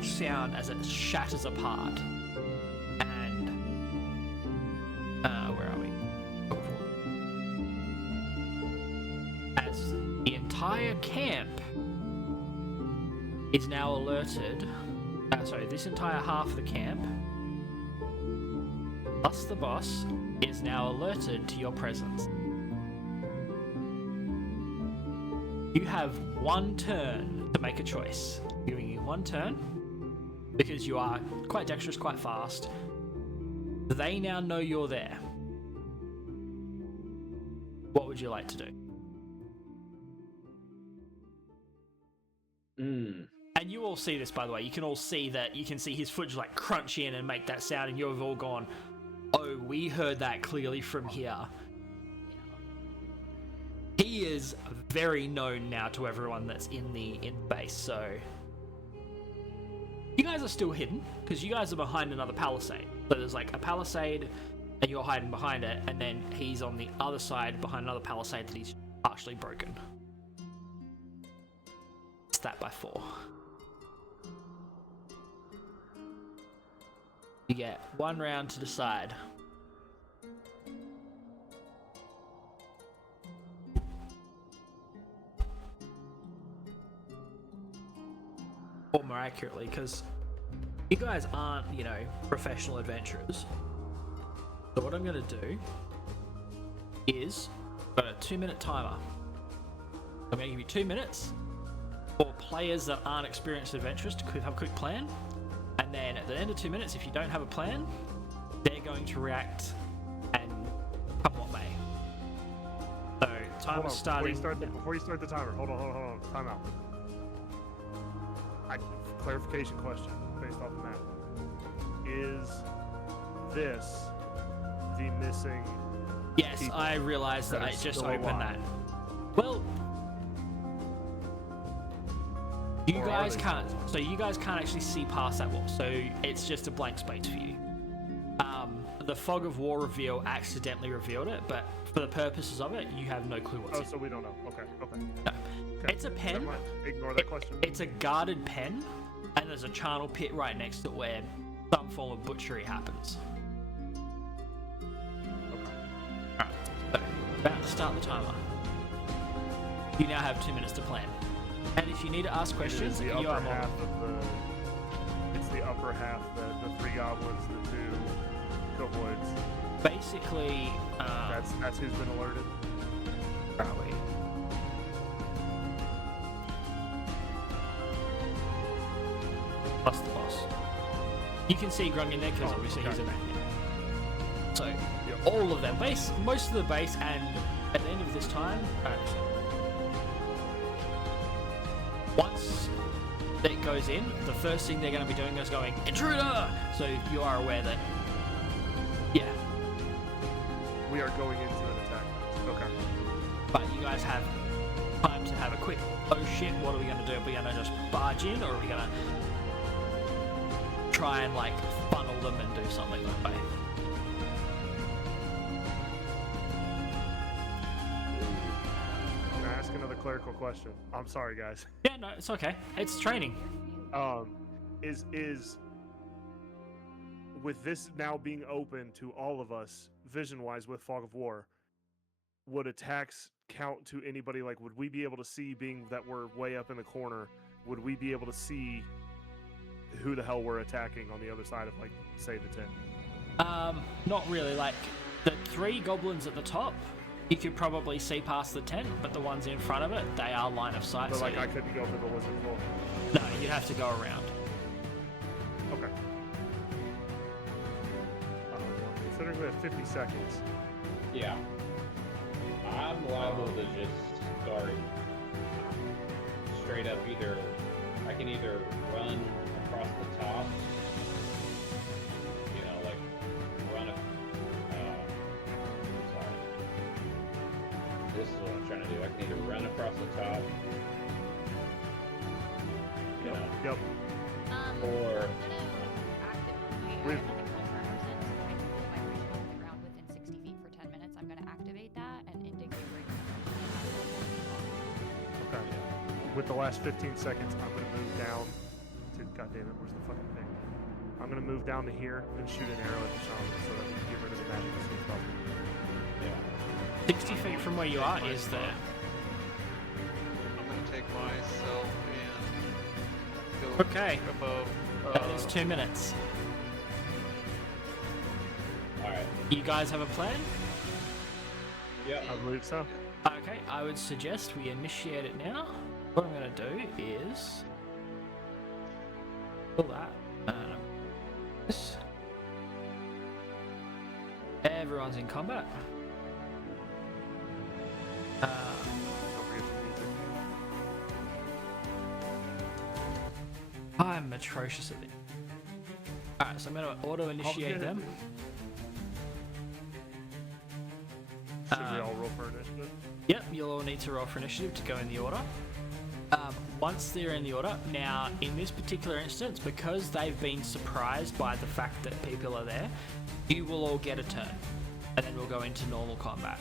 sound as it shatters apart. And where are we? As the entire camp is now alerted. This entire half of the camp, plus the boss, is now alerted to your presence. You have one turn to make a choice. Giving you one turn, because you are quite dexterous, quite fast. They now know you're there. What would you like to do? And you all see this, by the way. You can all see that. You can see his foot just like crunch in and make that sound, and you've all gone, oh, we heard that clearly from here. He is very known now to everyone that's in base, so you guys are still hidden because you guys are behind another palisade. So there's like a palisade and you're hiding behind it, and then he's on the other side behind another palisade that he's partially broken. It's that by 4. You get 1 round to decide. Or more accurately, because you guys aren't, professional adventurers. So what I'm going to do is, I've got a 2-minute timer. I'm going to give you 2 minutes for players that aren't experienced adventurers to have a quick plan. And then at the end of 2 minutes, if you don't have a plan, they're going to react and come what may. So, time is starting. Before you start the timer, hold on. Time out. Clarification question based off the map. Is this the missing? Yes, I realized that I just opened that. Well, you guys can't. So you guys can't actually see past that wall. So it's just a blank space for you. The fog of war reveal accidentally revealed it, but for the purposes of it, you have no clue what's in. So we don't know. Okay. No. Okay. It's a pen. Ignore that question. It's a guarded pen, and there's a charnel pit right next to it where some form of butchery happens. Alright, so about to start the timer. You now have 2 minutes to plan. And if you need to ask questions, you are more. It's the upper half, the 3 goblins, the 2 kobolds. Basically, that's who's been alerted. Where are we? Plus the boss. You can see Grung in there because obviously he's in there. So all of them, most of the base, and at the end of this time, once it goes in, the first thing they're going to be doing is going, intruder! So you are aware that, we are going into an attack. Okay. But you guys have time to have a quick, oh shit, what are we going to do? Are we going to just barge in, or are we going to try and funnel them and do something that way? Can I ask another clerical question? I'm sorry, guys. Yeah, no, it's okay. It's training. Is with this now being open to all of us, vision-wise, with Fog of War, would attacks count to anybody? Would we be able to see, being that we're way up in the corner, would we be able to see who the hell we're attacking on the other side of, say, the tent? Not really. The 3 goblins at the top, you could probably see past the tent, but the ones in front of it, they are line of sight. But, I couldn't go for the wizard floor? No, you'd have to go around. Okay. Considering we have 50 seconds. Yeah. I'm liable to just start straight up I can either run across the top, run sorry. This is what I'm trying to do. I can either run across the top, Yep. Or ground within 60 feet for 10 minutes. I'm going to activate that and indicate right now. with the last 15 seconds, I'm going to move down to, God damn it, where's the fucking thing? I'm going to move down to here and shoot an arrow at the shaman so that we can get rid of the magic as soon as possible. Yeah. 60 feet from where you are is there. I'm gonna take myself and go Okay. above. That is 2 minutes. All right. You guys have a plan? Yeah. I believe so. Okay, I would suggest we initiate it now. What I'm going to do is pull that. This. Everyone's in combat. Don't forget the music. I'm atrocious at it. Alright, so I'm going to auto-initiate good. them. Should we all roll for initiative? Yep, you'll all need to roll for initiative to go in the order. Once they're in the order, now in this particular instance, because they've been surprised by the fact that people are there, you will all get a turn, and then we'll go into normal combat.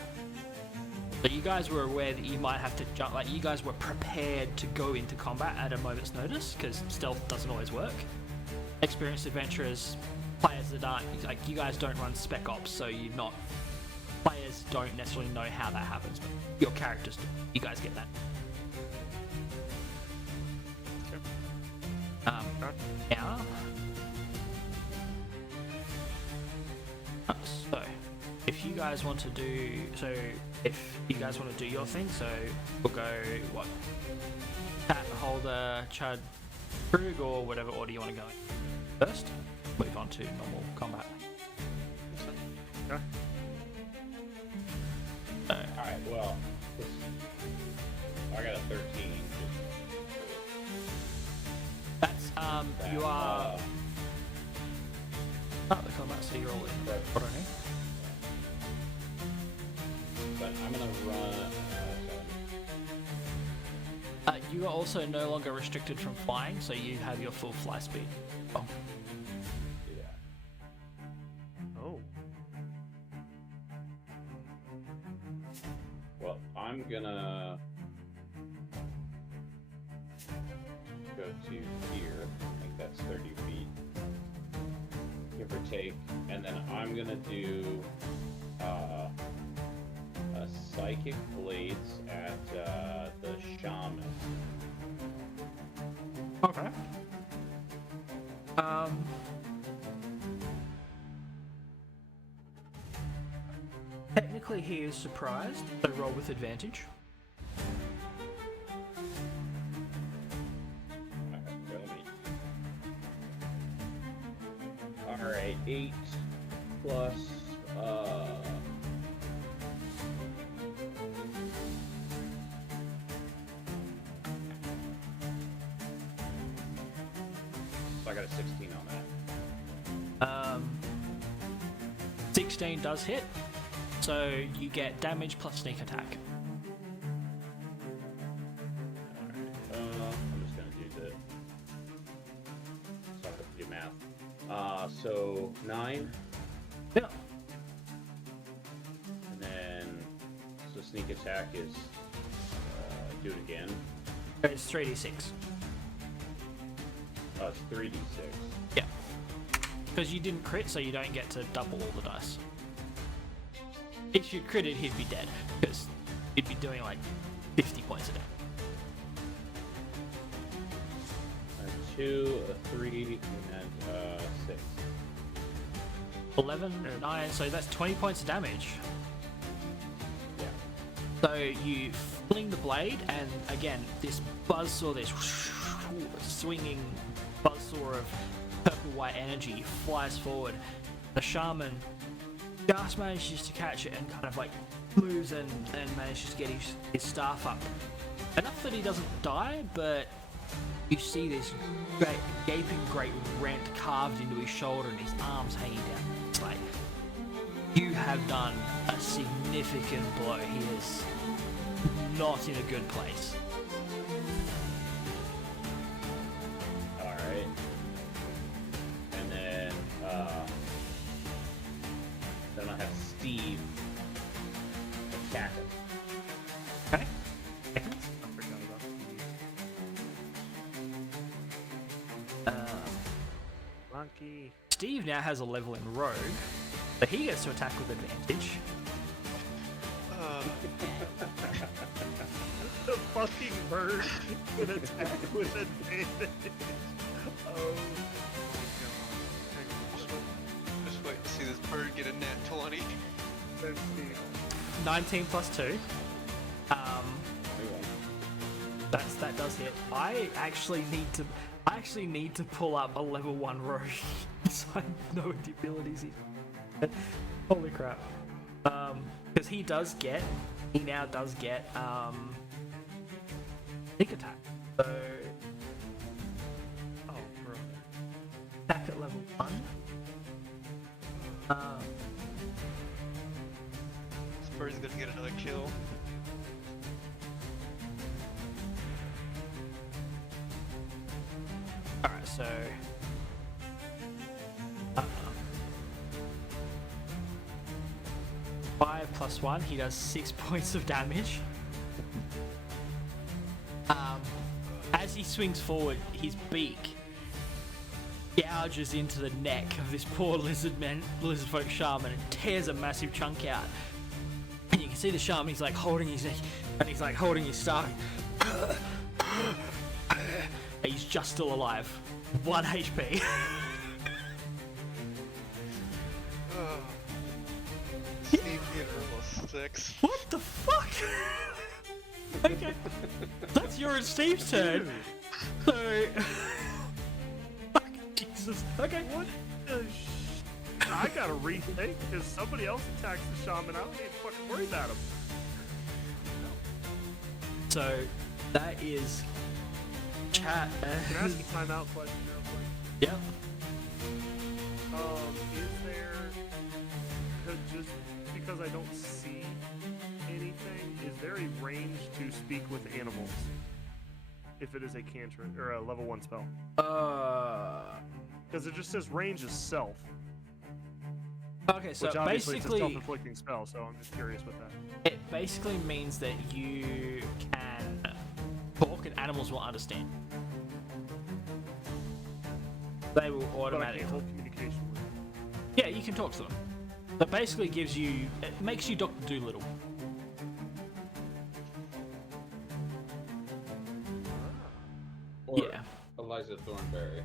So you guys were aware that you might have to jump, like you guys were prepared to go into combat at a moment's notice, because stealth doesn't always work. Experienced adventurers, players that aren't, like you guys don't run spec ops, so you're not, players don't necessarily know how that happens, but your characters do. You guys get that. Now, so if you guys want to do, your thing, so we'll go what? Pat, Holder, Chud, Krug, or whatever order you want to go in. First, move on to normal combat. Okay. So, All right. Well, I got a 13. that's you are. Oh, the combat, so you're all in. What I need. But I'm gonna run. You are also no longer restricted from flying, so you have your full fly speed. Oh. Yeah. Oh. Well, I'm gonna go to here. I think that's 30 feet, give or take, and then I'm gonna do a psychic blades at the shaman. Okay. Technically, he is surprised. So roll with advantage. Alright, 8 plus so I got a 16 on that. 16 does hit, so you get damage plus sneak attack. Alright, I'm just gonna do the so I have to do math. So 9, Yeah. and then so sneak attack is do it again. It's 3d6. It's 3d6. Yeah. Because you didn't crit, so you don't get to double all the dice. If you critted, he'd be dead, because he'd be doing like 50 points a day. 2, a 3, and 6. 11, 9, so that's 20 points of damage. Yeah. So you fling the blade, and again, this buzzsaw, this swinging buzzsaw of purple-white energy flies forward. The shaman just manages to catch it and kind of like moves and manages to get his staff up. Enough that he doesn't die, but you see this gaping great rent carved into his shoulder and his arms hanging down. It's like, you have done a significant blow. He is not in a good place. Alright. And then I have Steve attack him. Okay. I forgot about Steve. Monkey. Steve now has a level in Rogue, so he gets to attack with advantage. The fucking bird can attack with advantage. Oh my god. Just wait to see this bird get a nat 20. 19 plus 2. That does hit. I actually need to pull up a level 1 rogue. So I know what the abilities here. Holy crap. Because he now does get sneak attack. So bro. attack at level 1. This bird's gonna get another kill. Alright, so 5 plus 1, he does 6 points of damage. As he swings forward, his beak gouges into the neck of this poor lizard folk shaman and tears a massive chunk out. And you can see the shaman, he's like holding his neck and he's like holding his staff. He's just still alive. 1 HP. Steve hit her 6. What the fuck? Okay. That's your and Steve's turn. So. Fucking Jesus. Okay. What the I gotta rethink because somebody else attacks the shaman. I don't need to fucking worry about him. So, that is. Chat. Can I ask a timeout question real quick? Yep. Is there just because I don't see anything, is there a range to speak with animals? If it is a cantrip or a level 1 spell? Because it just says range is self. Okay, so Which obviously it's a basically, self-inflicting spell, so I'm just curious with that. it basically means that you can talk and animals will understand. They will But I automatically. can't hold communication with them. Yeah, you can talk to them. So it basically it makes you Dr. Doolittle. Or Yeah. Eliza Thornberry.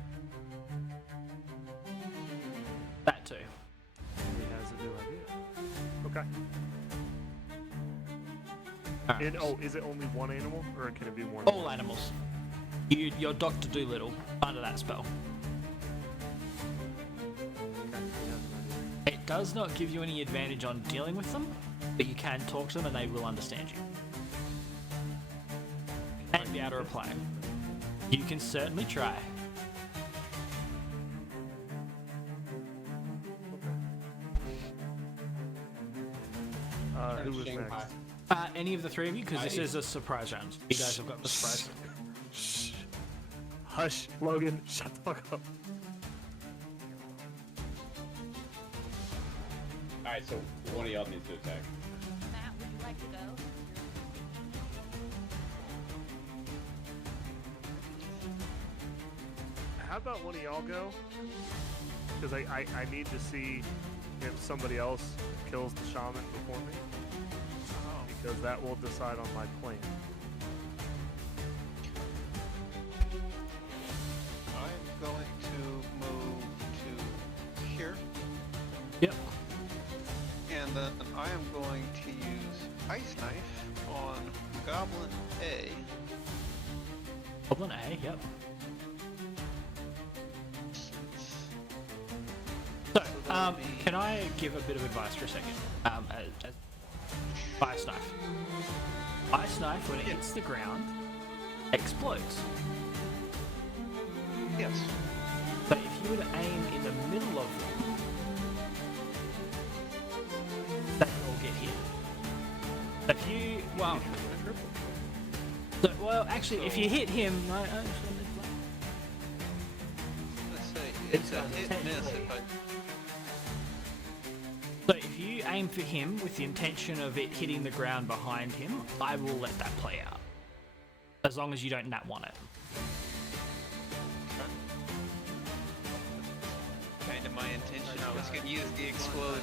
That too. He has a new idea. Okay. Alright. And, is it only one animal, or can it be more than All one? animals. You're Dr. Doolittle under that spell. Okay, he has an idea. It does not give you any advantage on dealing with them, but you can talk to them and they will understand you. And be able to reply. You can certainly try. Who was Shanghai. next? Any of the three of you, because this is a surprise round. You guys have got the surprise. Shh. Hush, Logan. Shut the fuck up. Alright, so one of y'all needs to attack. Matt, would you like to go? How about one of y'all go? Because I need to see if somebody else kills the shaman before me. Because that will decide on my plan. I'm going to move to here, Yep. and then I am going to use Ice Knife on Goblin A. Goblin A, yep. So, can I give a bit of advice for a second? Ice Knife. Ice Knife, when it hits the ground, explodes. Yes. But if you were to aim in the middle of them, they will all get hit. If you, actually, if you hit him, Let's say it's a hit and miss if I. so if you aim for him with the intention of it hitting the ground behind him, I will let that play out. As long as you don't nat one it. into my intention. I was gonna use the explode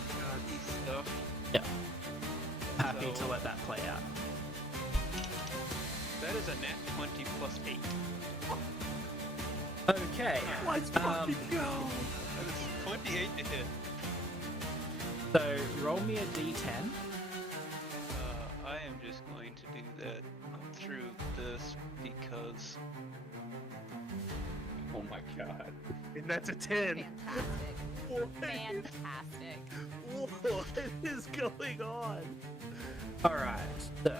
stuff. Yeah. Happy to So- let that play out. That is a nat 20 plus 8. Okay. Let's fucking go! That is 28 to hit. So roll me a d10. I am just going to do that through this because Oh my god. And that's a 10. Fantastic. What? Fantastic. What is going on? All right. So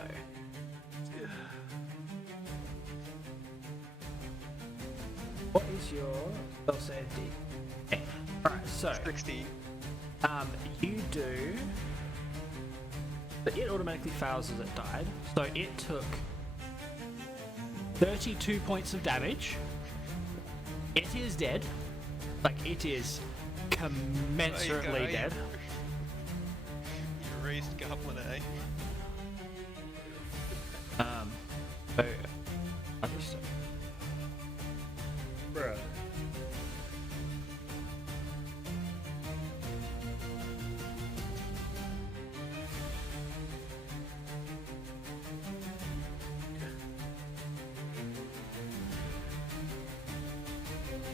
what is your spell save D? Okay. All right. So 16. you do. But it automatically fails as it died. So it took 32 points of damage. It is dead. Like, it is commensurately dead. You raised Goblin A. So, understood. Bruh.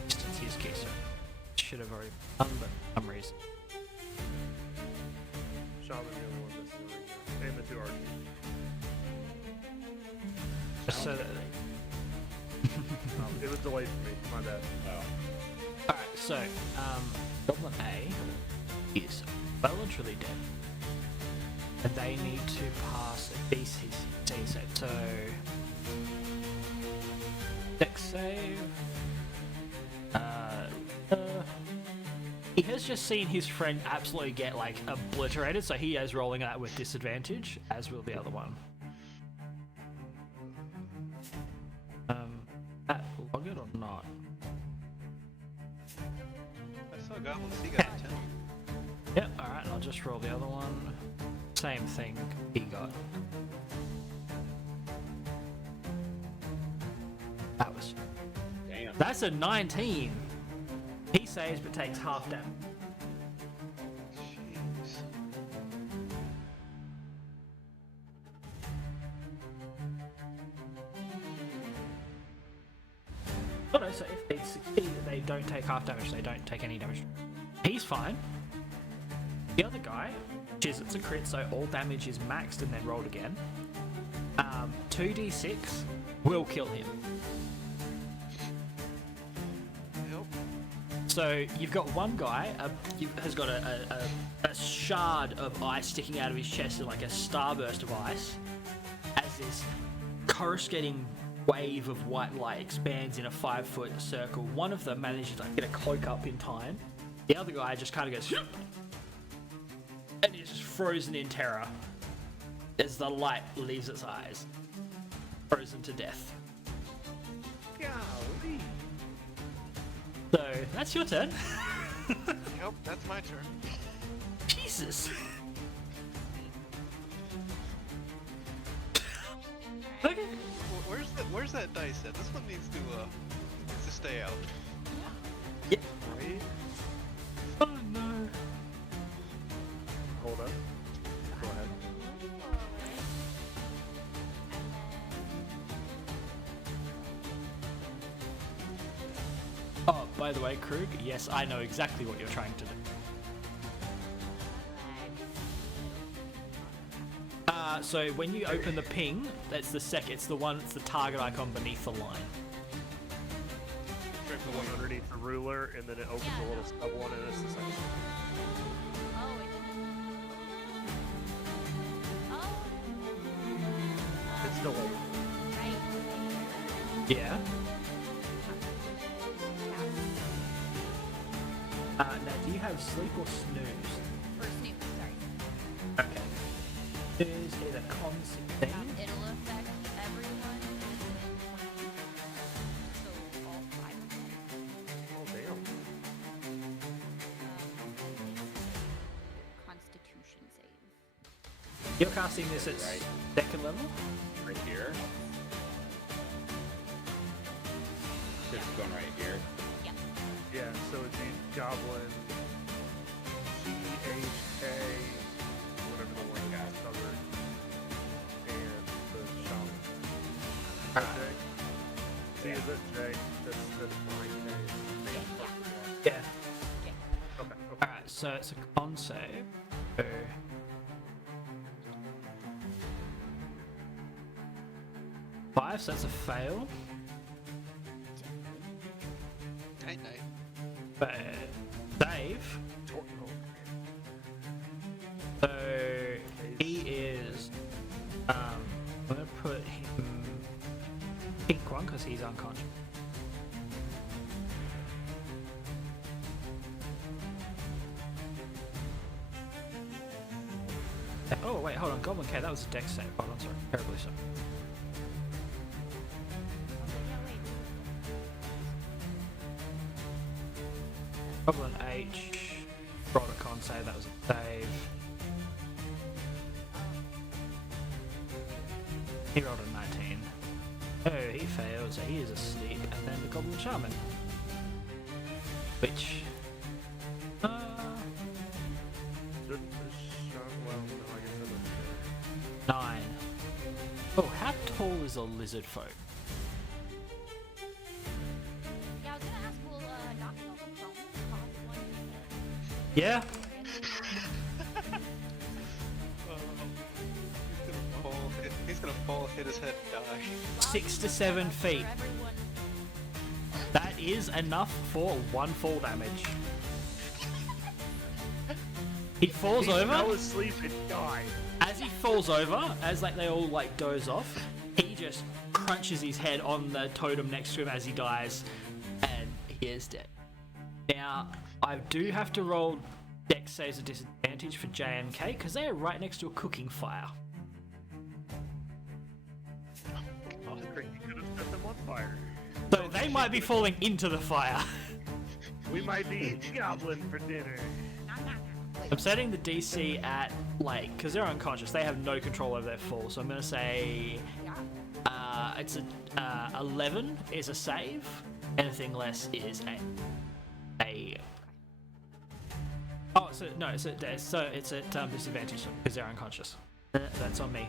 Distance use case. Should have already done, but for some reason. Shaman the only one missing right now. And the two archers. Just so that. It was delayed for me. My bad. Oh. Alright, so, Goblin A is well and truly dead. And they need to pass a DC save. So, dex save. He has just seen his friend absolutely get, like, obliterated, so he is rolling that with disadvantage, as will the other one. That log it or not? I saw Goblin C got a 10. Yep, alright, I'll just roll the other one. Same thing he got. That was. Damn. That's a 19! He saves but takes half damage. Jeez. Oh no, so if they succeed, they don't take half damage, they don't take any damage. He's fine. The other guy, which is, it's a crit, so all damage is maxed and then rolled again. 2d6 will kill him. Nope. So you've got one guy has got a shard of ice sticking out of his chest and like a starburst of ice as this coruscating wave of white light expands in a 5-foot circle. One of them manages to get a cloak up in time. The other guy just kind of goes and is just frozen in terror as the light leaves its eyes. Frozen to death. Golly. So that's your turn. Yep, that's my turn. Jesus. Okay. Where's that dice at? This one needs to stay out. Yeah. Right? Oh no. Hold up. Go ahead. Oh, by the way, Krug, yes, I know exactly what you're trying to do. So when you open the ping, it's the target icon beneath the line. Right, the one underneath the ruler, and then it opens a little stub one, and it's the second. Oh, it didn't. Oh. It's delayed. Right. Yeah. Now, do you have sleep or snooze? Or snooze, sorry. Okay. Snooze is a con 16. It'll affect everyone within 20 feet. So all 5 of them. Oh, damn. Constitution save. You're casting this at Right. second level? Right here. This is going right here. Yeah. Yeah, so it'd be Goblin EHK, whatever the one got covered, and the shaman. Jay? See, is it Jay? That's fine. Yeah. Okay. Alright, so it's a con save. So 5, so that's a fail. Night night. But Dave, so he is I'm gonna put him pink one because he's unconscious. Oh wait, hold on, Goblin K, that was a dex save. Hold on, sorry, terribly sorry. Goblin H rolled a con save, that was a save. He rolled a 19. Oh, he failed, so he is asleep. And then the Goblin Shaman. Which... Well, no, I guess that was 9. Oh, how tall is a lizard folk? Yeah, I was gonna ask, will knocking over prone cause one? Yeah? He's gonna fall, hit his head, and die. 6 to 7 feet. For everyone. That is enough for 1 fall damage. He falls He over. fell asleep and died. As he falls over, as like they all like doze off, he just crunches his head on the totem next to him as he dies, and he is dead. Now, I do have to roll dex saves at disadvantage for J and K because they are right next to a cooking fire. Crickey could have set them on fire. So they might be falling into the fire. We might be eating goblin for dinner. I'm setting the DC at, like, because they're unconscious, they have no control over their fall, so I'm going to say it's a 11 is a save, anything less is a oh, so no, it's at disadvantage because they're unconscious. That's on me.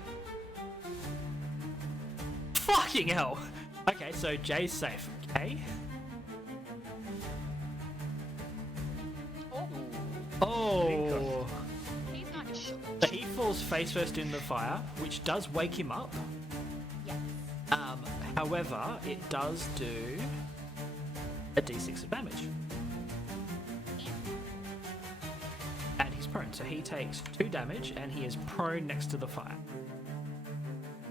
Fucking hell! Okay, so Jay's safe, okay? Oh! He's not gonna show. So he falls face first in the fire, which does wake him up. Yes. However, it does do a d6 of damage. And he's prone, so he takes 2 damage, and he is prone next to the fire.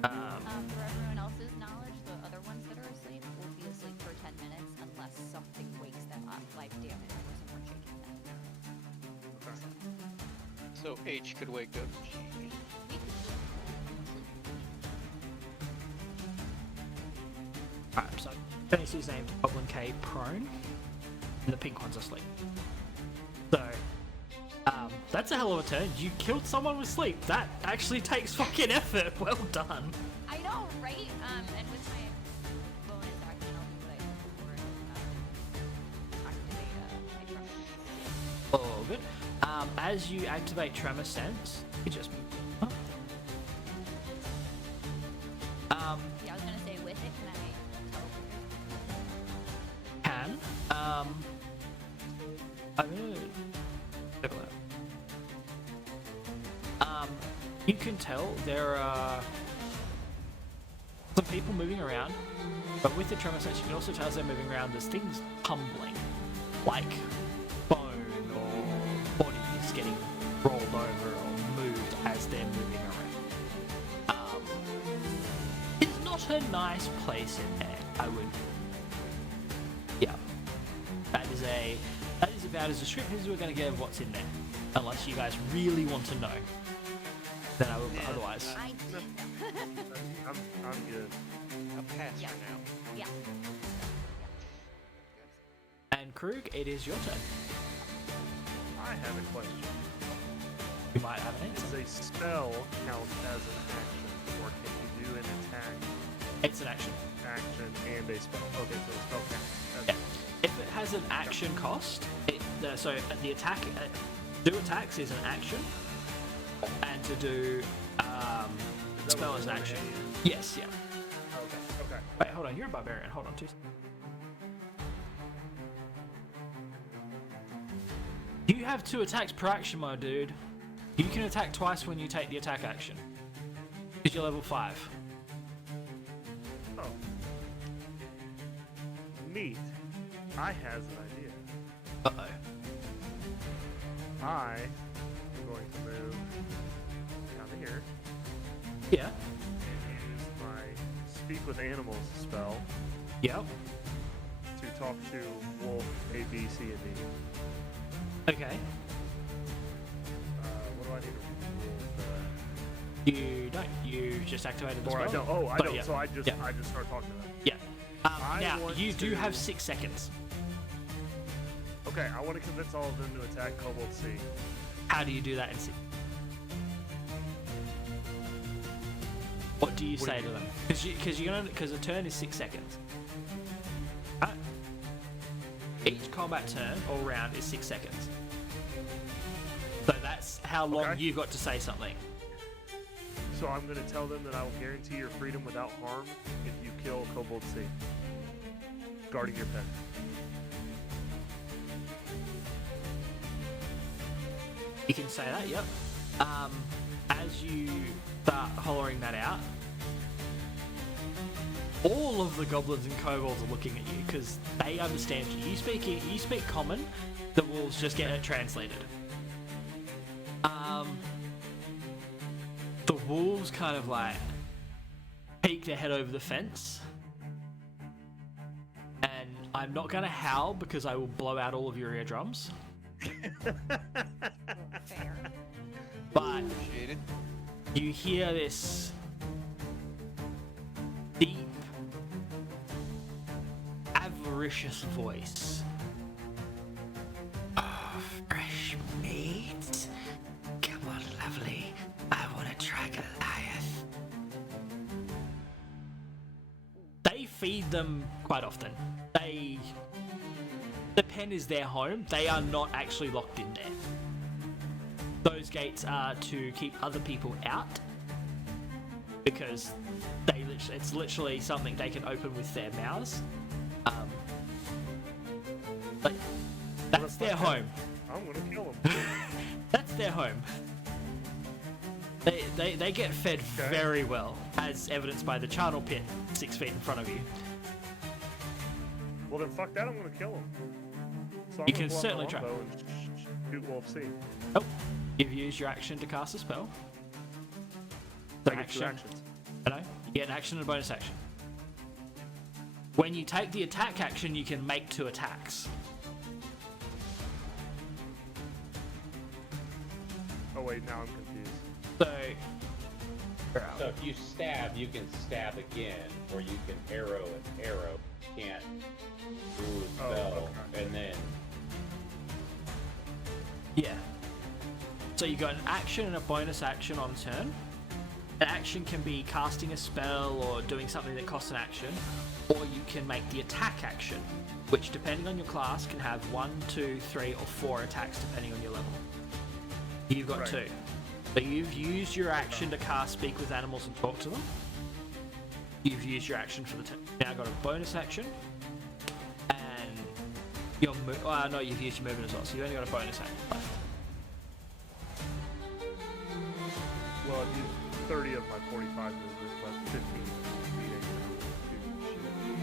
For everyone else's knowledge, the other ones that are asleep will be asleep for 10 minutes unless something wakes them up, like damage or someone shaking them. So H could wake up G. Alright, so Tennyson's named Goblin K prone, and the pink one's asleep. So, that's a hell of a turn. You killed someone with sleep. That actually takes fucking effort. Well done. I know, right? And with my bonus action, I'll do like activate my tremor. Oh, good. As you activate Tremor Sense, you just... Huh? Yeah, I was gonna say with it, can I teleport? Can. I'm gonna... Take a look. You can tell there are some people moving around, but with the Tremor Sense, you can also tell as they're moving around, there's things tumbling, like bone or bodies getting rolled over or moved as they're moving around. It's not a nice place in there, I would... Yeah. That is about as descriptive as we're going to get of what's in there. Unless you guys really want to know. Then I will, otherwise. I did. I'm good. I'll pass Yeah. for now. Yeah. And Krug, it is your turn. I have a question. You might have an answer. Does a spell count as an action, or can you do an attack, It's an action. and a spell? Okay, so a spell count. Yeah. If it has an action cost, so the attack do attacks is an action, and to do spell is an action. Yes, yeah. Okay. Wait, hold on. You're a barbarian. Hold on, two. You have 2 attacks per action, my dude. You can attack twice when you take the attack action. Because you're level 5. Oh. Neat. I has an idea. Uh-oh. I am going to move down here Yeah. and use my Speak with Animals spell Yep. to talk to Wolf A, B, C, and D. Okay. What do I need to roll? You don't. You just activated the Or spell. I don't. Oh, I But don't. yeah. So I just Yeah. start talking to them. Yeah. I Now, want you do to- have 6 seconds. Okay, I want to convince all of them to attack Kobold C. How do you do that in 6? What do you What do say you to mean? them? Because a turn is 6 seconds. Right? Each combat turn all round is 6 seconds. So that's how long Okay. you've got to say something. So I'm going to tell them that I will guarantee your freedom without harm if you kill Kobold C. Guarding your pet. You can say that, yep. As you start hollering that out, all of the goblins and kobolds are looking at you because they understand you. You speak common, the wolves just get it translated. The wolves kind of like peek their head over the fence, and I'm not gonna howl because I will blow out all of your eardrums. Fair. But Appreciated. you hear this deep, avaricious voice. Oh, fresh meat. Come on, lovely. I want to try Goliath. They feed them quite often. The pen is their home. They are not actually locked in there. Those gates are to keep other people out because it's literally something they can open with their mouths. But that's their home. I'm going to kill them. That's their home. They get fed Okay. very well, as evidenced by the charnel pit 6 feet in front of you. Well, then fuck that. I'm going to kill them. So You I'm gonna can pull out my certainly try. longbow and shoot Wolf C. Oh, you've used your action to cast a spell. I get 2 actions. I know. You get an action and a bonus action. When you take the attack action, you can make 2 attacks. Oh, wait. Now I'm confused. So, So if you stab, you can stab again, or you can arrow and arrow. You can't do a Oh, spell okay. and then. yeah. So you got an action and a bonus action on turn. An action can be casting a spell or doing something that costs an action, or you can make the attack action, which depending on your class can have 1, 2, 3, or 4 attacks depending on your level. You've got Right. 2. So you've used your action to cast Speak with Animals and talk to them. You've used your action for the turn. Now got a bonus action, and your no, you've used your movement as well, so you only got a bonus action left. Well, I've used 30 of my 45 movement, but 15 speeding.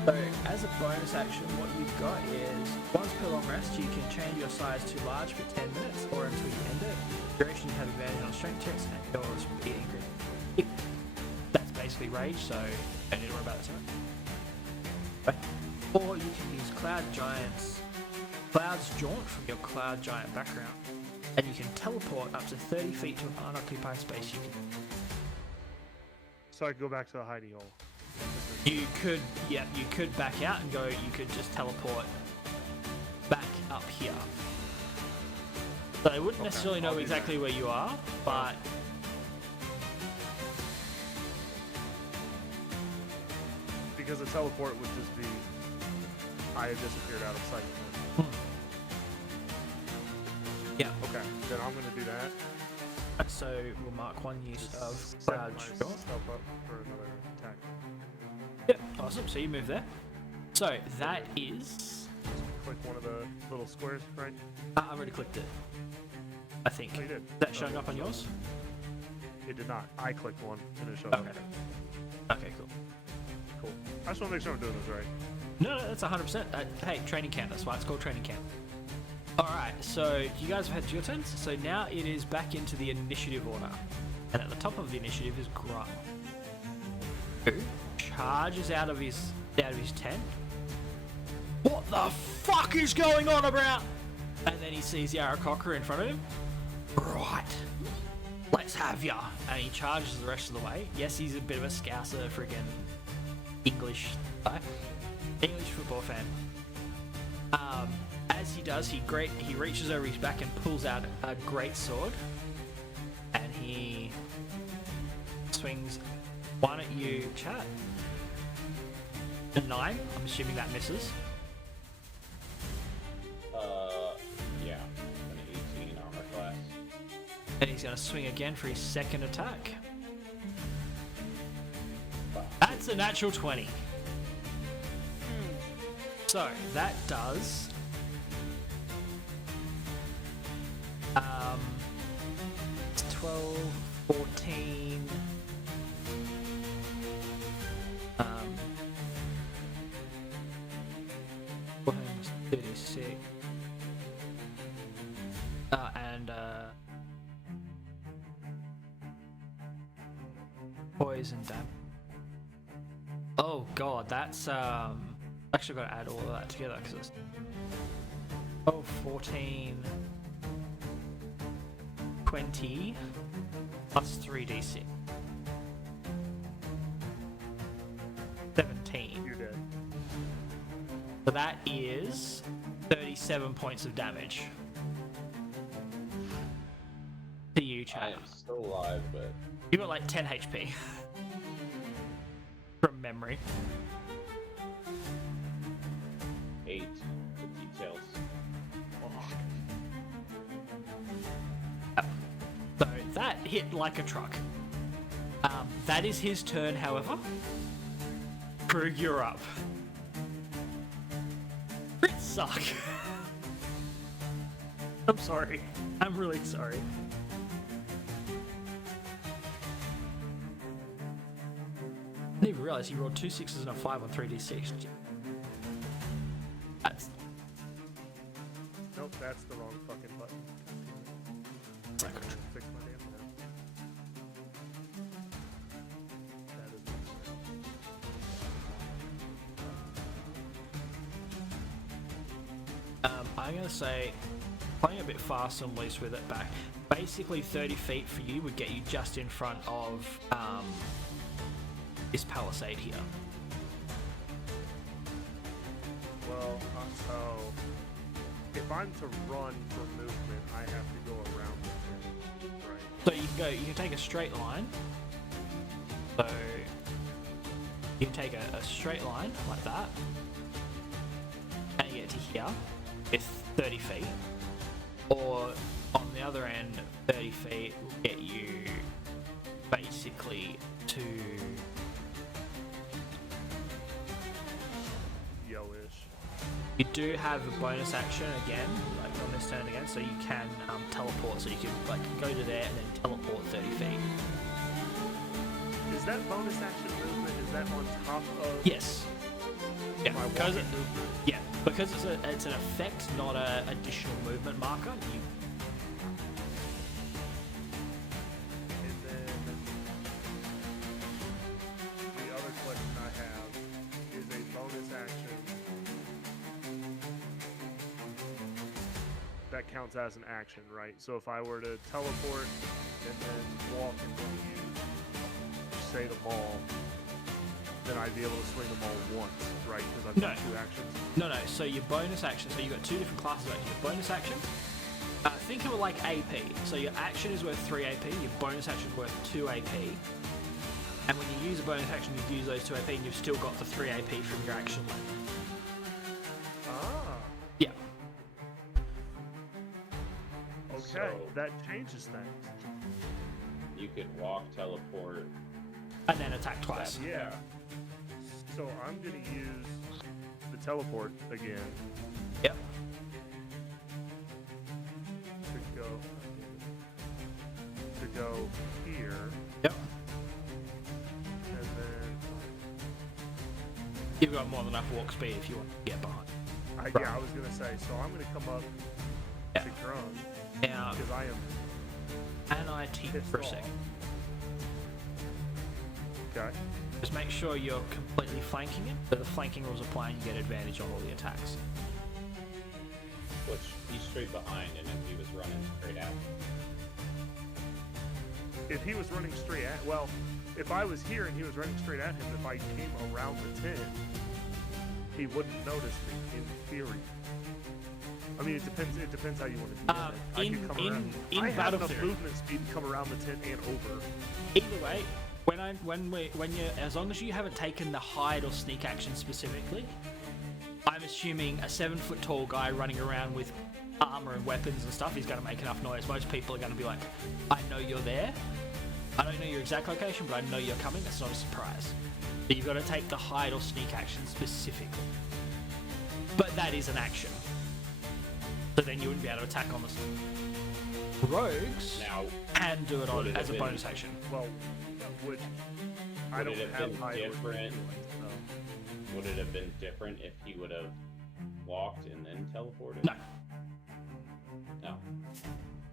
So, as a bonus action, what you've got is once per long rest, you can change your size to large for 10 minutes or until you end it. Duration, you have advantage on strength checks and your speed increase. That's basically rage, so don't need to worry about it too much. Or you can use Cloud's Jaunt from your Cloud Giant background, and you can teleport up to 30 feet to an unoccupied space you can. So I can go back to the hidey hole. You could back out and go, you could just teleport back up here. So they wouldn't Okay, necessarily know I'll do exactly where you are, but Because a teleport would just be, I have disappeared out of sight. Yeah. Okay, then I'm gonna do that. So we'll mark one use Just of set Cloud Shot. myself up for another attack. Yep, awesome. So you move there. So that is. Click one of the little squares, right? I already clicked it. I think. Oh, you did. Is that showing up on yours? It did not. I clicked one and it showed Okay. up. Okay, cool. Cool. I just want to make sure I'm doing this right. No, that's 100%. Hey, training camp. That's why it's called training camp. All right. So you guys have had your turns. So now it is back into the initiative order, and at the top of the initiative is Grum, who charges out of his tent. What the fuck is going on about? And then he sees Yarakokra in front of him. Right. Let's have ya. And he charges the rest of the way. Yes, he's a bit of a scouser, friggin' English guy. English football fan. As he does, he reaches over his back and pulls out a great sword. And he swings one at you, chat. A 9. I'm assuming that misses. Yeah, an 18 armor class. And he's going to swing again for his second attack. That's a natural 20. So that does it's 12, 14, 36, and poison damage. Oh god, that's actually got to add all of that together because it's 14, 20 plus 3d6, 17. You're dead. So that is 37 points of damage to you, I Chad. am still alive, but You got like 10 HP from memory. 8 the details. So that hit like a truck. That is his turn, however. Krug, you're up. Crits suck. I'm sorry. I'm really sorry. I didn't even realize he rolled 2 6s and a 5 on 3d6. That's Nope, that's the wrong fucking button. it's like a truck. Fix my damn thing. That is I'm going to say, playing a bit fast and loose with it back, basically 30 feet for you would get you just in front of this palisade here. well, so if I'm to run for movement, I have to go around the thing, right? So you can take a straight line. So you can take a straight line like that, and you get to here with 30 feet. Or on the other end, 30 feet will get you basically to Yo-ish. You do have a bonus action again, like on this turn again, so you can teleport, so you can like go to there and then teleport 30 feet. Is that bonus action movement, is that on top of Yes. Yeah, my because walking movement? yeah, because it's an effect, not a additional movement marker. You, And then the other question I have is a bonus action that counts as an action, right? So if I were to teleport and then walk and then use, say, the mall, then I'd be able to swing the mall once, right? Because I've done No. 2 actions. no, so your bonus action. So you've got 2 different classes of action. Your bonus action. Think of it like AP. So your action is worth 3 AP. Your bonus action is worth 2 AP. And when you use a bonus action, you use those 2 AP, and you've still got the 3 AP from your action left. Ah, Yeah. Okay, So- that changes things. You could walk, teleport. And then attack twice. Yeah. So I'm gonna use the teleport again Yep. to go here, Yep. and then You've got more than enough walk speed if you want to get behind. I was gonna say. So I'm gonna come up Yeah. to Grun Now, because I am NIT pissed for a off. second. Okay. Just make sure you're completely flanking him. So the flanking rules apply and you get advantage on all the attacks. Which he's straight behind, and if he was running straight at me. If he was running straight at, well, if I was here and he was running straight at him, if I came around the tent, he wouldn't notice me. In theory. I mean, it depends. It depends how you want to do it. I could come around. in I have battle enough theory, movement speed to come around the tent and over. either way, when you as long as you haven't taken the hide or sneak action specifically, I'm assuming a 7 foot tall guy running around with armor and weapons and stuff is going to make enough noise. Most people are going to be like, I know you're there. I don't know your exact location, but I know you're coming. That's not a surprise. But you've got to take the hide or sneak action specifically. But that is an action. So then you wouldn't be able to attack on the rogues. Now, Can do it Would on it as a have bonus been- action. Well, would I Would don't it have have been high order different? anyway, so. would it have been different if he would have walked and then teleported? No. No.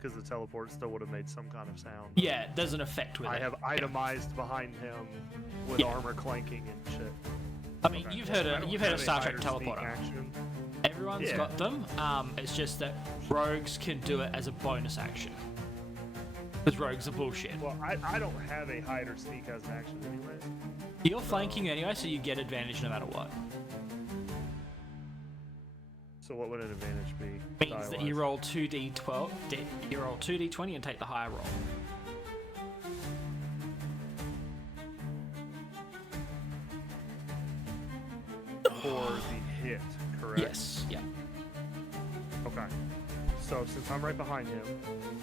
Because the teleport still would have made some kind of sound. Yeah, there's an effect with I it. have itemized behind him with Yeah. armor clanking and shit. I mean, Okay. you've heard I of don't you've heard have of a Star Trek hide or sneak teleporter. action. Everyone's Yeah. got them. It's just that rogues can do it as a bonus action. Because rogues are bullshit. Well, I don't have a hide or sneak as an action anyway. You're flanking anyway, so you get advantage no matter what. So what would an advantage be? Means that you die-wise? roll 2d12, you roll 2d20 and take the higher roll. For the hit, correct? Yes. Yeah. Okay. So since I'm right behind him,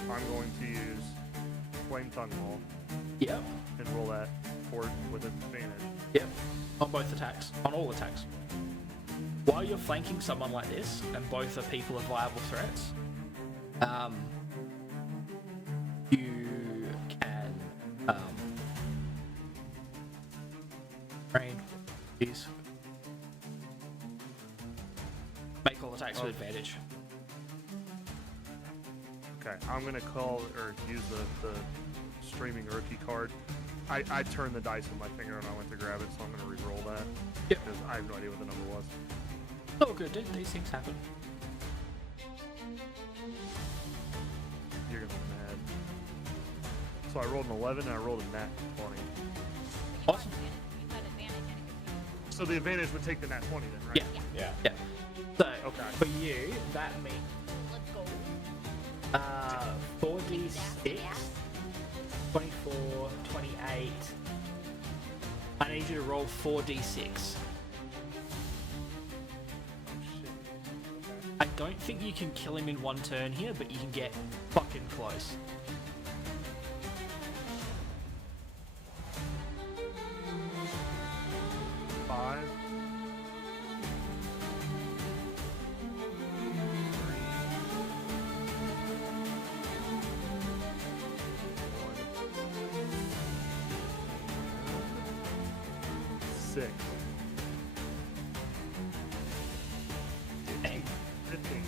I'm going to use Flame Tongue Maul Yep. and roll that for with advantage. Yep. On both attacks. On all attacks. While you're flanking someone like this, and both are people of viable threats, you can train these. Make all attacks with advantage. Okay, I'm gonna call or use the streaming rookie card. I turned the dice with my finger and I went to grab it, so I'm gonna re-roll that. Yep. Because I have no idea what the number was. Oh, good, dude. These things happen. You're gonna be mad. So I rolled an 11 and I rolled a nat 20. Awesome. You had advantage and So the advantage would take the nat 20 then, right? Yeah. Yeah. Yeah. So, Okay. for you, that means let's go. 4d6, 24, 28. I need you to roll 4d6. Oh shit. Okay. I don't think you can kill him in one turn here, but you can get fucking close. Five. Six. Dang. 15.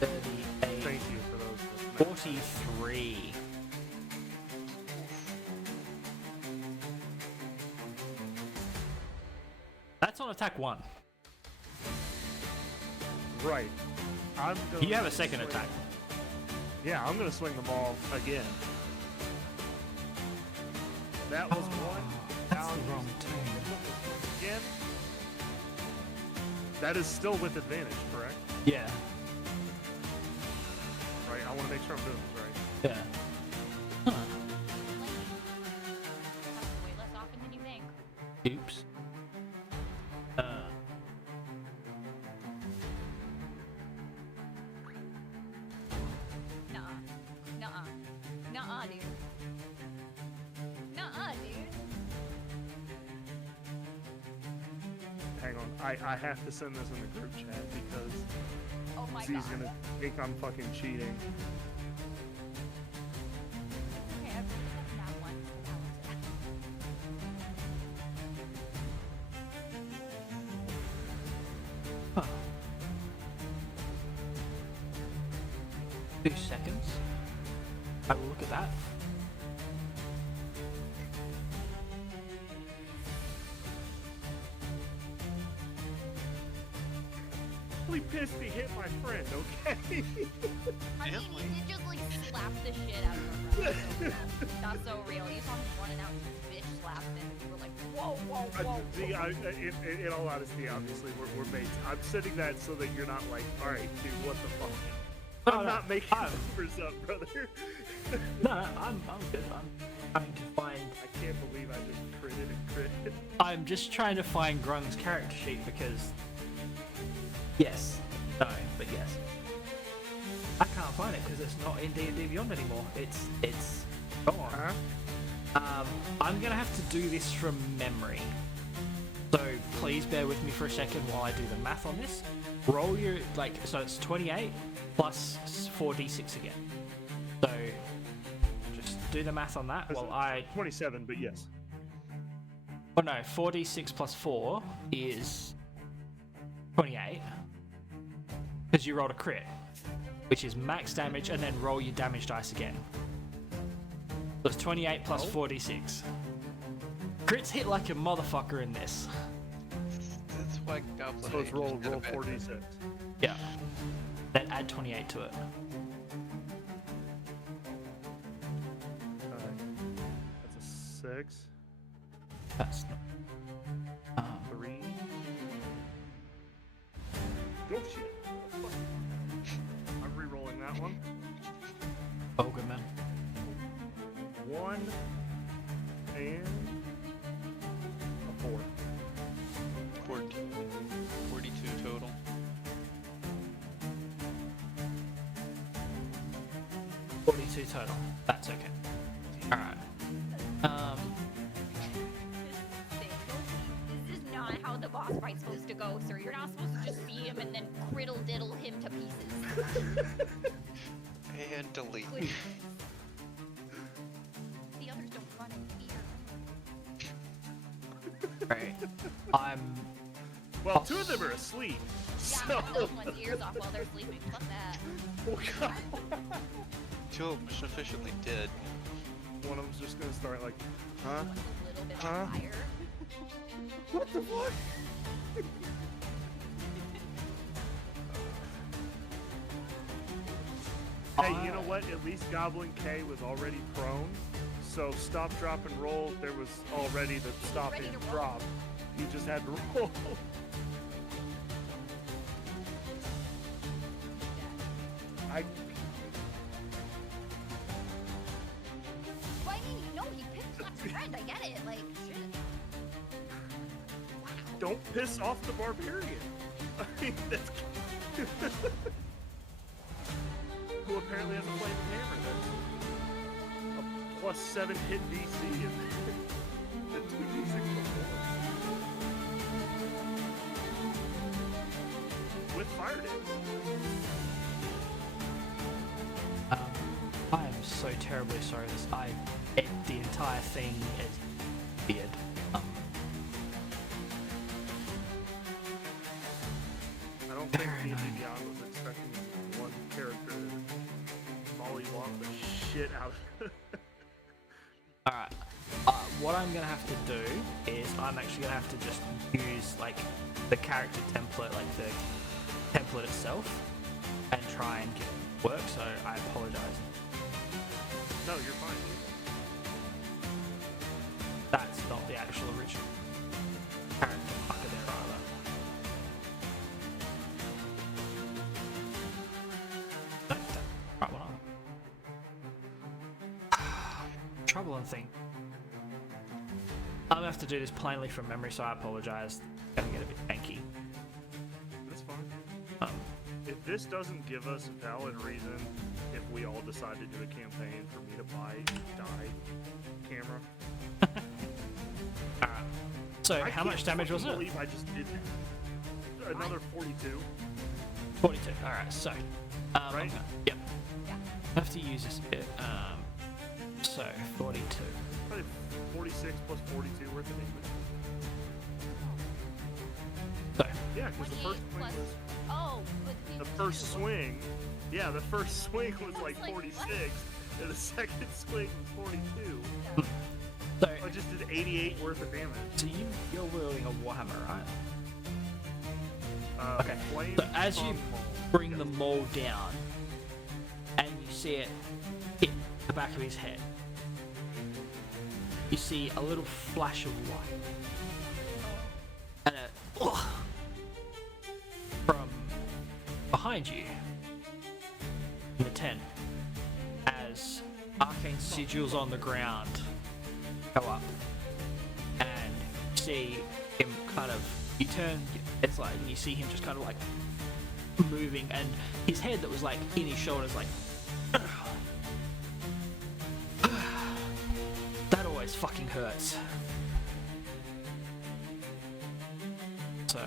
38, Thank you for those. 43. That's on attack 1. Right. I'm gonna You have a second swing- attack. Yeah, I'm gonna swing them all again. That was one. Now I'm using again. That is still with advantage, correct? Yeah. Right. I want to make sure I'm doing this right. Yeah. Way less often than you think. Oops. No. I have to send this in the group chat because Oh my Z's god. gonna think I'm fucking cheating. Okay, I've picked up that one. Huh. 2 seconds. I will look at that. Really pissed he hit my friend, okay? I mean, he did just like slap the shit out of her brother. That's so real. You saw him running out and bitch slapped him, and you were like, whoa, whoa, whoa. In all honesty, obviously, we're mates. I'm setting that so that you're not like, alright, dude, what the fuck? I'm not making numbers up, brother. No, I'm good. I'm trying to find. I can't believe I just critted and critted. I'm just trying to find Grung's character sheet because. Yes. No, but yes. I can't find it because it's not in D&D Beyond anymore. It's gone. I'm gonna have to do this from memory. So please bear with me for a second while I do the math on this. Roll your so it's 28 plus 4d6 again. So just do the math on that while I 27, but yes. Oh no, 4d6 plus 4 is 28. Because you rolled a crit, which is max damage, and then roll your damage dice again. So it's 28 plus 4d6. Crits hit like a motherfucker in this. That's why Goblin. So it's Age roll is not a bad 4d6. thing. Yeah. Then add 28 to it. That's a 6. That's not. 3. Oh shit. I'm re-rolling that one. Oh, good man. 1 and a 4. 14, 42 total. 42 total. That's okay. Alright. This is not how the boss fight's supposed to go, sir. You're not supposed to just see him and then criddle diddle him to pieces. And delete. Goodness. The others don't run in fear. Right. I'm. Well, 2 of them are asleep. Yeah, I'm So... gonna cut one's ears off while they're sleeping. Fuck that. Oh, God. 2 of them sufficiently dead. One of them's just gonna start like, huh? One's a little bit Huh? on fire. What the fuck? Hey, you know what? At least Goblin K was already prone. So stop, drop, and roll. There was already the stop ready and to roll. drop. You just had to roll. I Well, I mean, no, he picked my friend. I get it. Like, shit. don't piss off the barbarian. I mean, that's who apparently has a flaming hammer. That's a +7 hit DC and the 2d6 before. With fire damage. I am so terribly sorry. The entire thing is weird. I don't think Very D&D annoying. Beyond was expecting one character to mollywop the shit out of it. Alright. What I'm gonna have to do is I'm actually gonna have to just use like the character template, like the template itself, and try and get it to work. So I apologize. No, you're fine. That's not the actual original character marker there either. No, that's the right one either. Trouble and thing. I'm gonna have to do this plainly from memory, so I apologize. Gonna get a bit janky. That's fine. Um, If this doesn't give us valid reason, if we all decide to do a campaign for me to buy a die camera, Alright. So, how much damage was I it? believe I just did that. another 42. 42. All right. So, Right? Yep. Yeah. I have to use this bit. So 42. Probably 46 plus 42 worth of damage. So Yeah, because the 28 first swing plus. was Oh, but the first swing. Yeah, the first swing was like like, 46, what? and the second swing was 42. so I just did 88 worth of damage. you're wielding a warhammer, right? Okay, Flame so as you from Maul. bring Yes. the mole down, and you see it hit the back of his head, you see a little flash of light, and from behind you in the tent, as arcane sigils on the ground go up, and you see him kind of, you turn, it's like, and you see him just kind of like moving, and his head that was like in his shoulders, like, that always fucking hurts. So,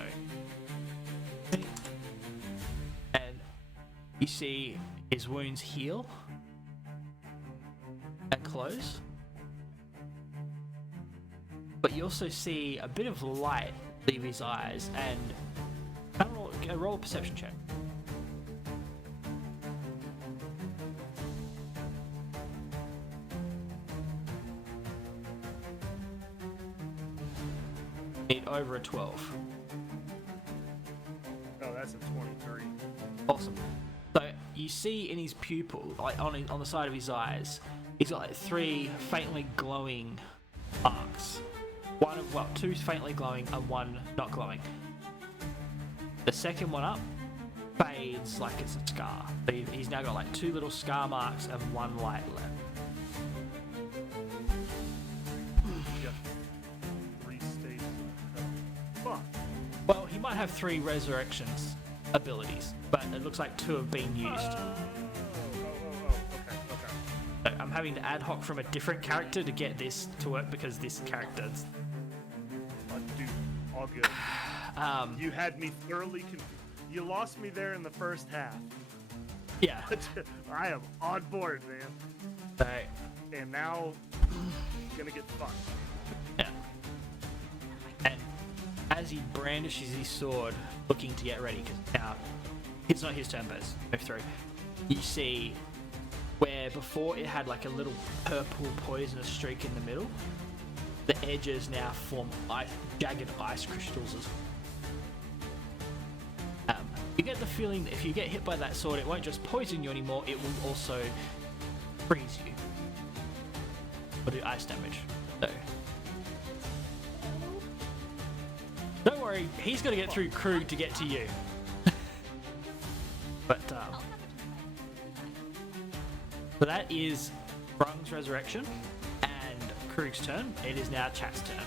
and you see his wounds heal and close, but you also see a bit of light leave his eyes, and roll a perception check. Need over a 12. Oh, that's a 23. Awesome. So you see in his pupil, like on the side of his eyes, he's got like 3 faintly glowing arcs. Two faintly glowing and 1 not glowing. The second one up fades like it's a scar. So he's now got like 2 little scar marks and 1 light left. Yep. 3 stages. Fuck. Well, he might have 3 resurrections abilities, but it looks like 2 have been used. Okay. So I'm having to ad hoc from a different character to get this to work because this character's. Dude, all good. Um, You had me thoroughly You lost me there in the first half. yeah. I am on board, man. So, And now, gonna get fucked. yeah. And as he brandishes his sword, looking to get ready, because now it's not his turn, but it's move through. You see where before it had like a little purple poisonous streak in the middle, the edges now form jagged ice crystals as well. You get the feeling that if you get hit by that sword, it won't just poison you anymore, it will also freeze you. Or do ice damage. So. Don't worry, he's got to get through Krug to get to you. But, so that is Brung's resurrection and Krug's turn. It is now Chat's turn.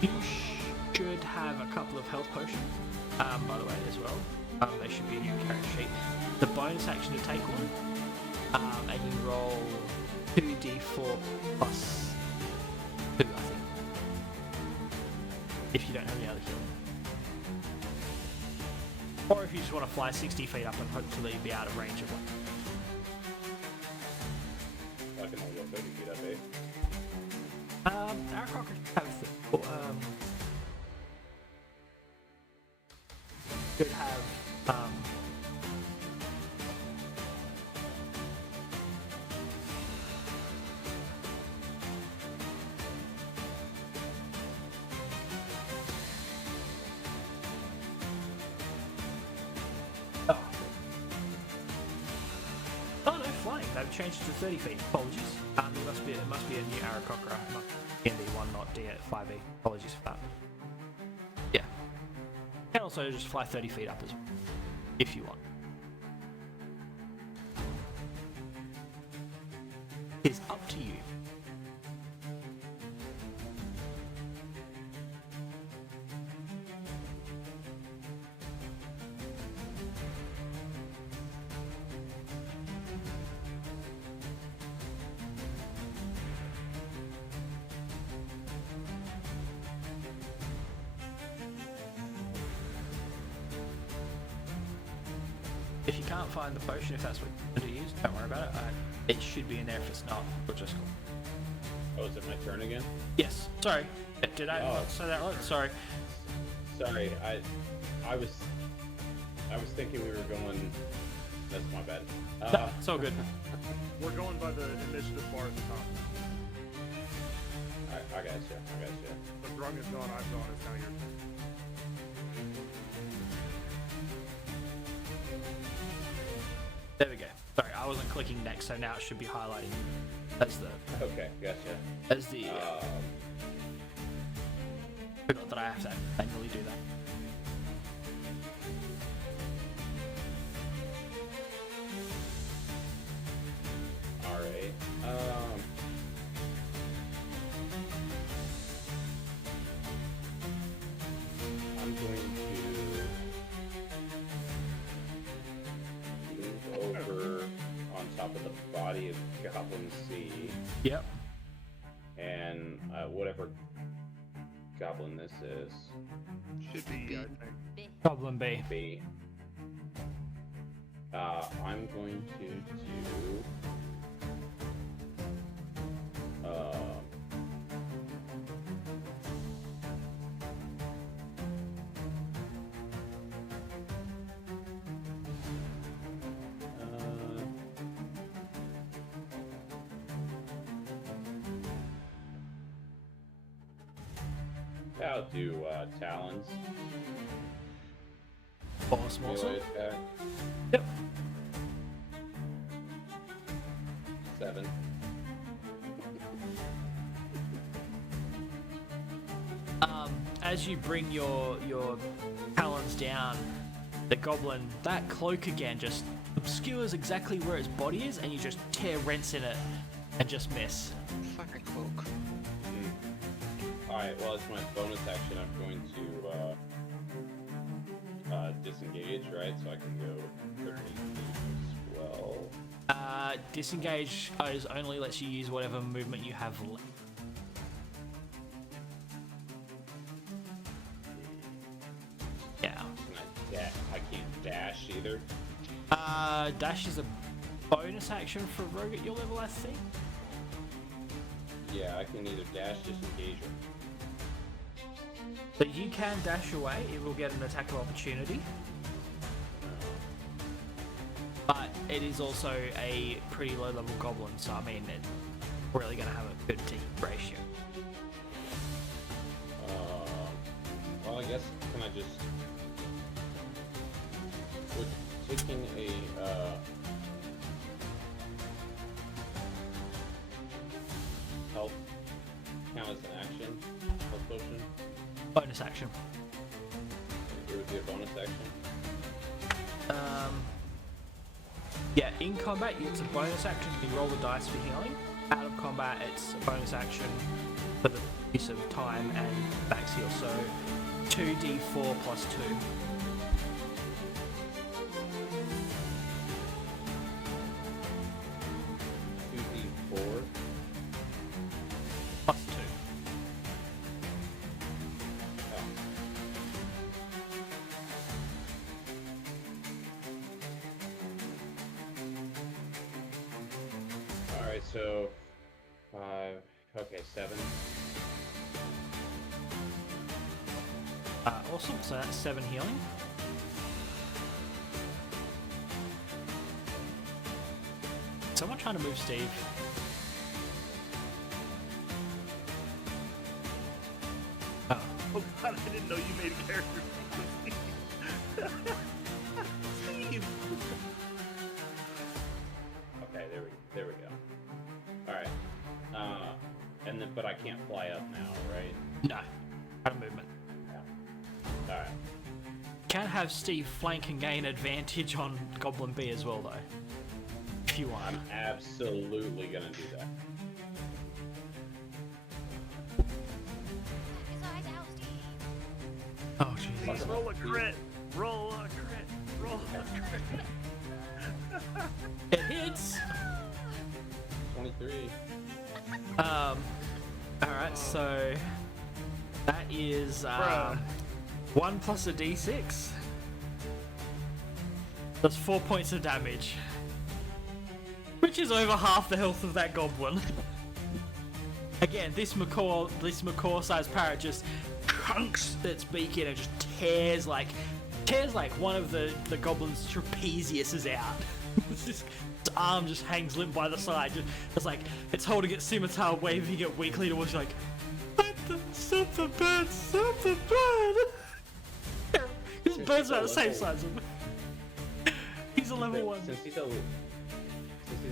You should have a couple of health potions, by the way, as well. They should be in your character sheet. The bonus action to take one, and you roll 2d4 plus 2, I think. If you don't have any other healing. Or if you just want to fly 60 feet up and hopefully be out of range of one. I can only go 30 feet up, eh? Our cockers have could have Oh no, flying. They've changed it to 30 feet. Apologies. It must be a new Aarakocra, not DND1, not D5e. Apologies for that. Yeah. Can also just fly 30 feet up as well, if you want. It's up to you. If you can't find the potion, if that's what you want to use, don't worry about it. It should be in there. If it's not, we'll just go. Oh, is it my turn again? Yes. Sorry. Did I not say that right? Sorry. Sorry, I was thinking we were going. That's my bad. No, it's all good. We're going by the initiative bar at the top. I got you. The Thrung is gone, I've gone, it's now your turn. There we go. Sorry, I wasn't clicking next, so now it should be highlighting as the Okay, gotcha. as the. Forgot that I have to manually do that. All right. I'm going to move over on top of the body of Goblin C, Yep. and whatever goblin this is, Should be. I think. Goblin B. B. I'm going to do. I'll do talons. Awesome. Melee attack. Yep. 7. As you bring your talons down, the goblin, that cloak again just obscures exactly where its body is, and you just tear rents in it and just miss. Fucking cloak. Alright, well, as my bonus action, I'm going to disengage, right? So I can go 30 feet as well. Disengage only lets you use whatever movement you have left. Yeah. I can't dash either. Dash is a bonus action for a rogue at your level, I think. Yeah, I can either dash, disengage, or... So you can dash away, it will get an attack of opportunity. But it is also a pretty low level goblin, so I mean, it's really going to have a good team ratio. Well, I guess, can I just... Would taking a, health count as an action? Health potion? Bonus action. It would be a bonus action? Yeah, in combat, it's a bonus action. You roll the dice for healing. Out of combat, it's a bonus action for the use of time and max heal. So 2d4 plus 2. Plus 2. Alright, so 5, okay, 7. Awesome, so that's 7 healing. Someone trying to move Steve. Oh. Oh god, I didn't know you made a character. Steve! Okay, there we go. Alright. And then, but I can't fly up now, right? No, out of movement. Alright. Can have Steve flank and gain advantage on Goblin B as well, though. If you want. I'm absolutely gonna do that. Oh, jeez. Roll a crit! Roll a crit! Roll a crit! It hits! 23. Alright, so that is Bruh. 1 plus a d6. does 4 points of damage, which is over half the health of that goblin. Again, this macaw-sized parrot just chunks its beak in and just tears like one of the goblin's trapeziuses out. Its arm just hangs limp by the side. It's like it's holding its scimitar, waving it weakly towards you, like, stop the bird, stop the bird. His bird's about the same size as him. He's a level 1. Since he's a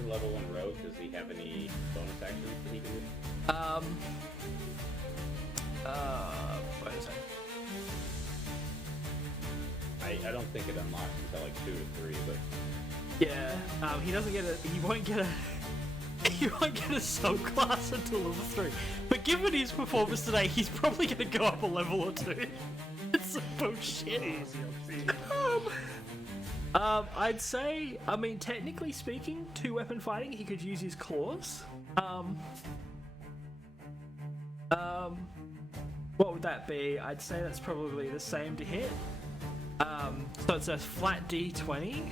level 1 rogue, does he have any bonus actions that he can do? Wait a second. I don't think it unlocks until like 2 or 3, but Yeah, he doesn't get he won't get a subclass until level 3. But given his performance today, he's probably gonna go up a level or 2. It's some bullshit. I'd say, I mean, technically speaking, 2-weapon fighting, he could use his claws. What would that be? I'd say that's probably the same to hit. So it's a flat D20.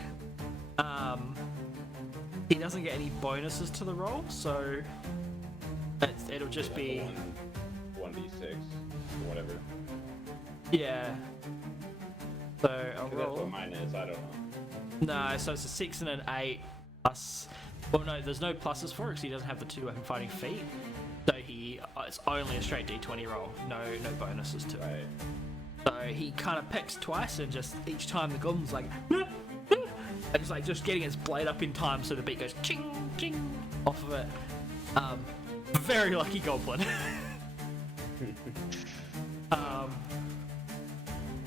He doesn't get any bonuses to the roll, so it'll just be 1d6 or whatever. Yeah. So I'll That's what roll. mine is. I don't know. No, so it's a 6 and an 8 plus. Well, no, there's no pluses for it because he doesn't have the 2-weapon fighting feat. So it's only a straight D20 roll. No bonuses to it. Right. So he kind of pecks twice, and just each time the goblin's like, and it's like just getting its blade up in time, so the beak goes ching ching off of it. Very lucky goblin.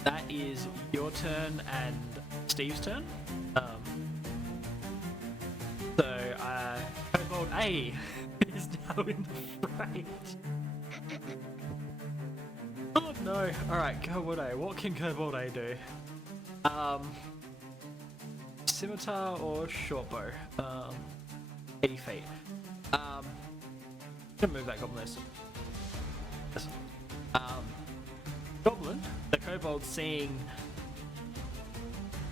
That is your turn and Steve's turn. Kobold A is now in the fray. Oh no! Alright, Kobold A. What can Kobold A do? Scimitar or short bow? 80 feet. I'm gonna move that goblin there. Goblin, the kobold, seeing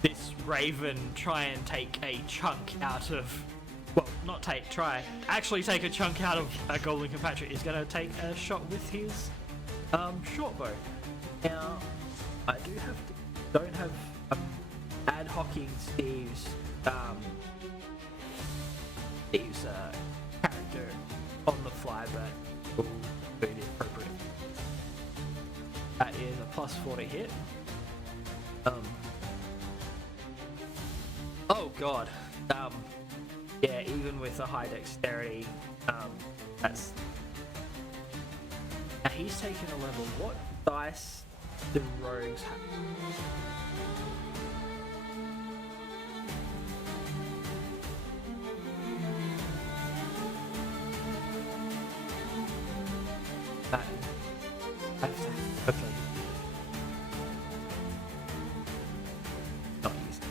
this raven try and take a chunk out of, well, not take, try, actually take a chunk out of a goblin compatriot, is going to take a shot with his short bow. Now, I don't have ad hocing Steve's character on the fly, but will be appropriate. That is a +4 to hit. Oh god. Yeah, even with a high dexterity, that's. Now he's taken a level. What dice do rogues have? Okay. Not used.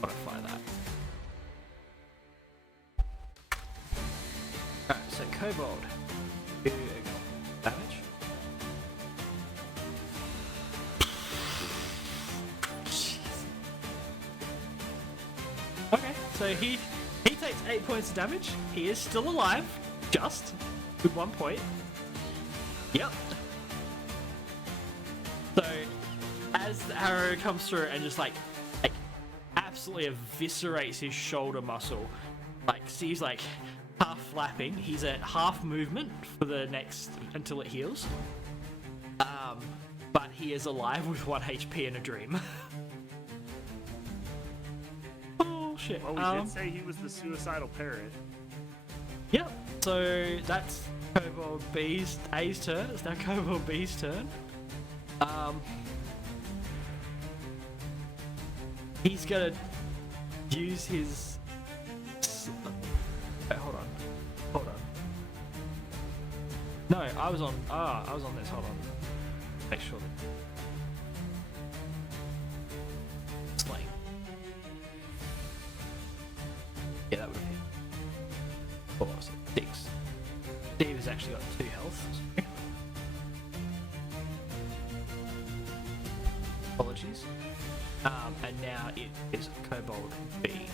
Modify that. Alright, so Kobold. Damage. Okay, so he takes 8 points of damage. He is still alive, just with 1 point. Yep. So as the arrow comes through and just like absolutely eviscerates his shoulder muscle, like Steve's like half flapping. He's at half movement for the next until it heals. But he is alive with 1 HP and a dream. Shit. Well, we did say he was the suicidal parrot. Yep. So that's Kobold A's turn. It's now Kobold B's turn. He's gonna use his. Wait, hold on. No, I was on this. Hold on. Make sure that. Slaying. Yeah, that would have hit. 4, so 6. Steve has actually got 2 health. Apologies. And now it is Kobold B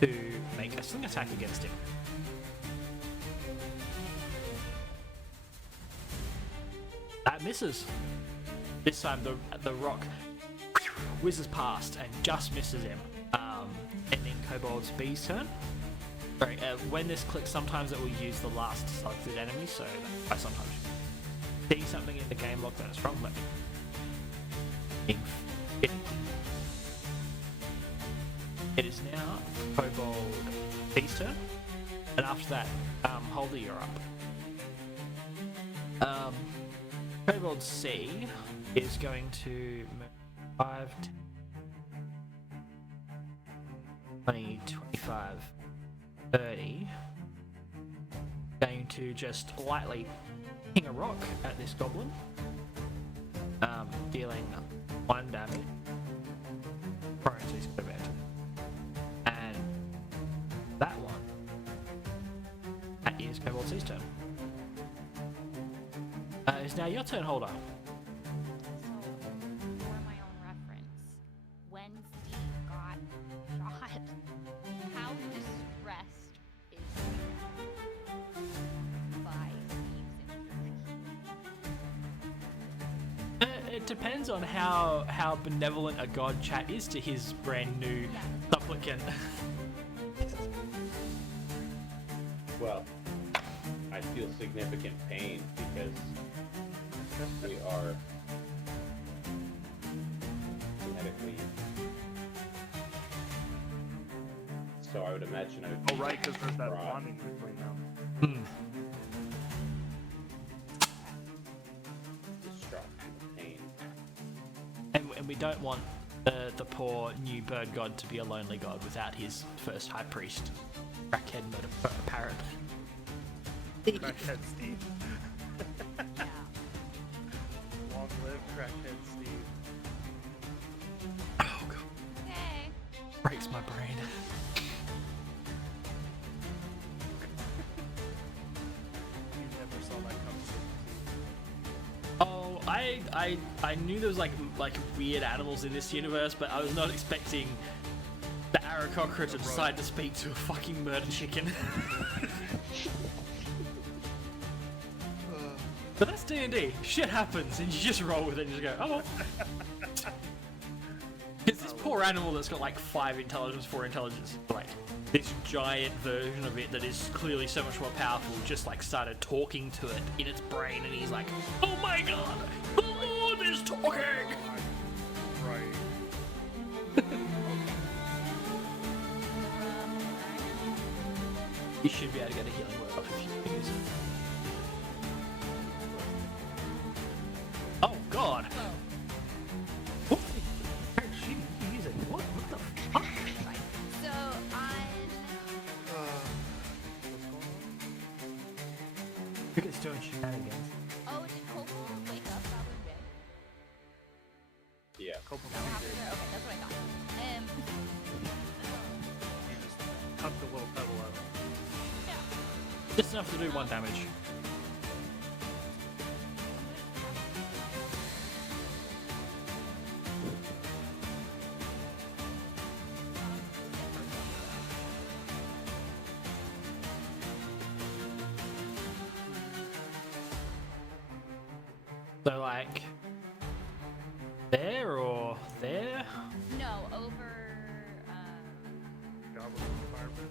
to make a sling attack against him. That misses. This time the rock whizzes past and just misses him. Ending Kobold's B's turn. Sorry, when this clicks, sometimes it will use the last selected enemy, so I sometimes see something in the game log that is wrong, but it is now Kobold B's turn, and after that, Holder, you're up. Kobold C is going to move 5, 10, 20, 25, 30. Going to just lightly ping a rock at this goblin, dealing 1 damage. Prior to his go back. And that one, that is Kobold C's turn. It's now your turn, Holder. So, for my own reference, when Steve got shot, how distressed is he by Steve's injury? It depends on how benevolent a god chat is to his brand new supplicant. Well, I feel significant pain because we are genetically. So I would imagine I would. Oh, right, because there's that Right. bonding between them. Distraught and pain. And we don't want the poor new bird god to be a lonely god without his first high priest, crackhead murder parrot. Crackhead Steve. Yeah. Long live Crackhead Steve. Oh god, Okay. breaks my brain. You never saw that coming. Oh, I knew there was like weird animals in this universe, but I was not expecting the Aarakocra to decide to speak to a fucking murder chicken. But that's D&D. Shit happens, and you just roll with it and you just go, oh well. It's this poor animal that's got like 5 intelligence, 4 intelligence. Like, this giant version of it that is clearly so much more powerful just like started talking to it in its brain, and he's like, oh my god, the Lord is talking! Right. You should be able to get a healing word off if you use it. Oh god! What the is she using? What the fuck? Right. So Cricket's doing shenanigans. oh, did Copal wake up probably big? Yeah. Couple No, after her? Okay, that's what I thought. You just tucked a little pebble out of him. Just enough to do 1 damage. So like there or there? No, over. Goblin with the fire pit.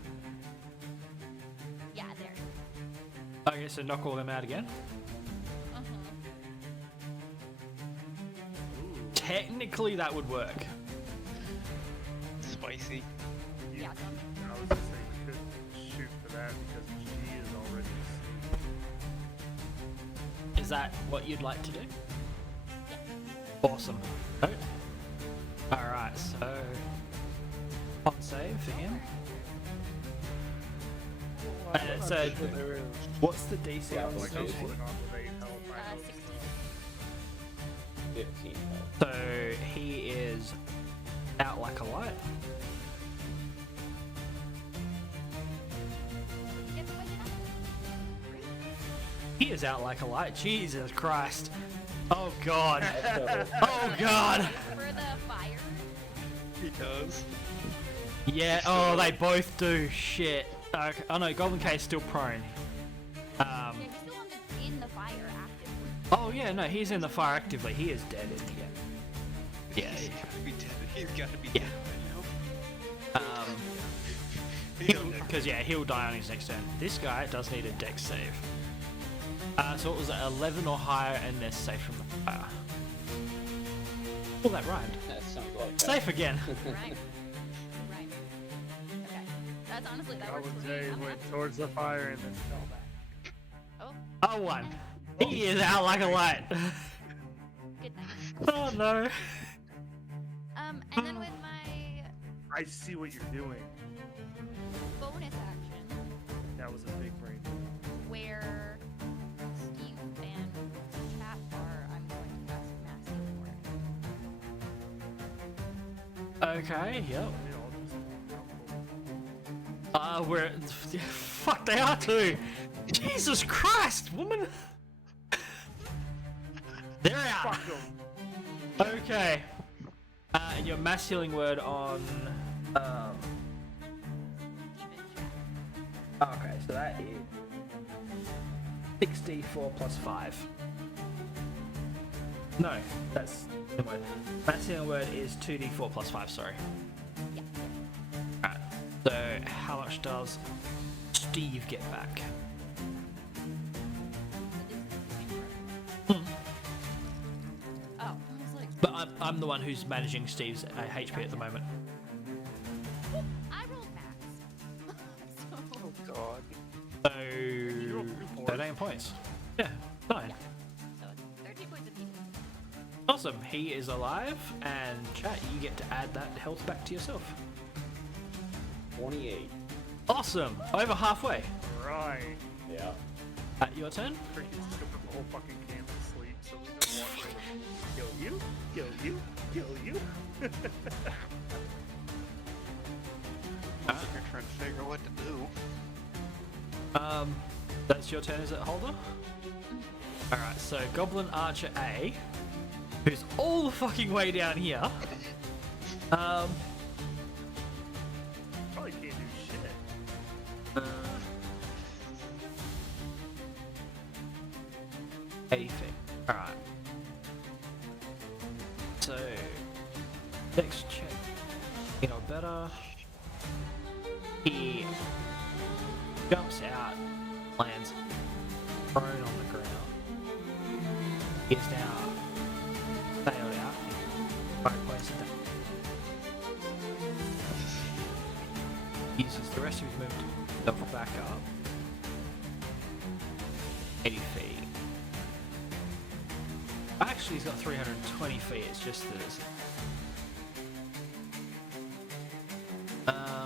Yeah, there. Okay, so knock all them out again. Technically that would work. Spicy. You- Yeah, I was just saying we could shoot for that because she is already asleep. Is that what you'd like to do? Awesome. Okay. Alright, so on save for him. So what's the DC Yeah, on like this? this. Holding on with 8 health. I know. 16. 15 health. So he is out like a light. He is out like a light. Jesus Christ. Oh God. So, Oh God. For the fire. He does. Yeah. He's Oh, still- they both do. Shit. Okay. Oh no, Goblin K is still prone. Yeah, he's still in the fire actively. Oh yeah, no, he's in the fire actively. He is dead, isn't he? Yeah. He's Yeah. gotta be dead. He's gotta be Yeah. dead by now. Because yeah, he'll die on his next turn. This guy does need a dex save. So it was 11 or higher, and they're safe from the fire. Oh, that rhymed. that sounds like Safe again. Right. Right. Okay. That's honestly, that works Goblin for me. J I'm went happy. towards the fire and then fell back. Oh, Oh, one. He is out like a light. good night. Oh no. And then with my I see what you're doing. bonus action, That was a big brain. where Steve and Chat are, I'm going to cast Mass Healing Word. Okay. Yep. You know, We're fuck. They are too. Jesus Christ, woman. They're out. fuck 'em. Okay. And your mass healing word on. Even Chat. Okay, so that is 6d4 plus 5. No, that's the word. Mass healing word is 2d4 plus 5. Sorry. Yeah. Alright. So how much does Steve get back? Oh, I was like, But I'm the one who's managing Steve's HP at the moment. I rolled max. So, God. So rolled 2 fours. 13 points. Yeah, 9. so it's 13 points of healing. Awesome. He is alive, and chat, you get to add that health back to yourself. 28. Awesome. Over halfway. Right. Yeah. Your turn. Cricket's just gonna put the whole fucking camp to sleep, so we just walk right in. Kill you, kill you, kill you. I'm sitting here trying to figure what to do. That's your turn, is it, Holder? Alright, so Goblin Archer A, who's all the fucking way down here. Probably can't do shit. 80 feet. Alright. So, next check. You know better. He jumps out, lands prone on the ground. He is now failed out. 5 points of damage. Uses the rest of his movement to double back up. 80 feet. Actually, he's got 320 feet. It's just that it's.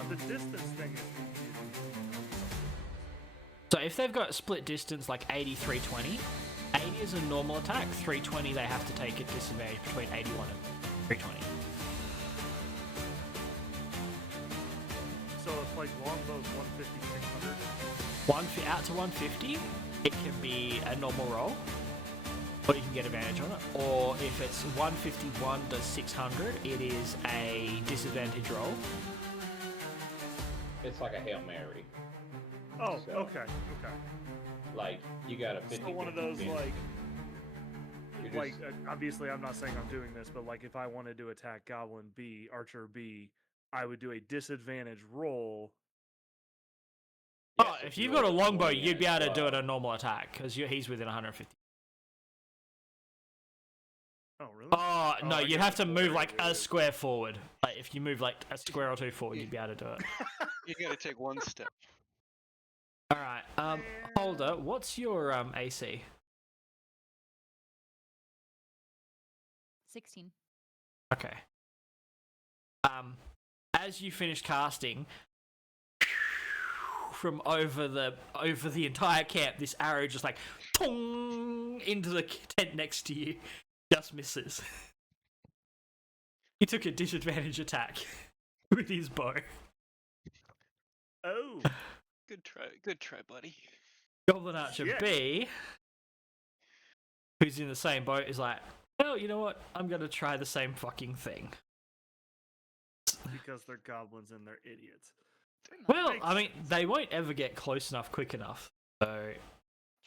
The distance thing is confusing. So if they've got split distance like 80, 320, 80 is a normal attack, 320 they have to take a disadvantage between 81 and 320. So if like longbow's 150, 600. Out to 150, it can be a normal roll, or you can get advantage on it. Or if it's 151 to 600, it is a disadvantage roll. It's like a Hail Mary. Oh, So- okay. Like, you got a 50. So one of those like, You're just- obviously I'm not saying I'm doing this, but like if I wanted to attack Goblin B, Archer B, I would do a disadvantage roll. Yes, Oh, if you you've got a roll longbow, 20 you'd be able to do it well. a normal attack because he's within 150. Oh, really? Oh, no, I you'd guess have to it's move more like a weird. square forward. Like if you move like a square or two forward, you'd be able to do it. You gotta take one step. All right, Holder, what's your AC? 16. Okay. As you finish casting, from over the entire camp, this arrow just like tong into the tent next to you, just misses. He took a disadvantage attack with his bow. Oh, Good try, buddy. Goblin Archer Shit. B who's in the same boat, is like, well, you know what? I'm gonna try the same fucking thing. Because they're goblins and they're idiots. Well, Makes I mean, sense. they won't ever get close enough, quick enough. So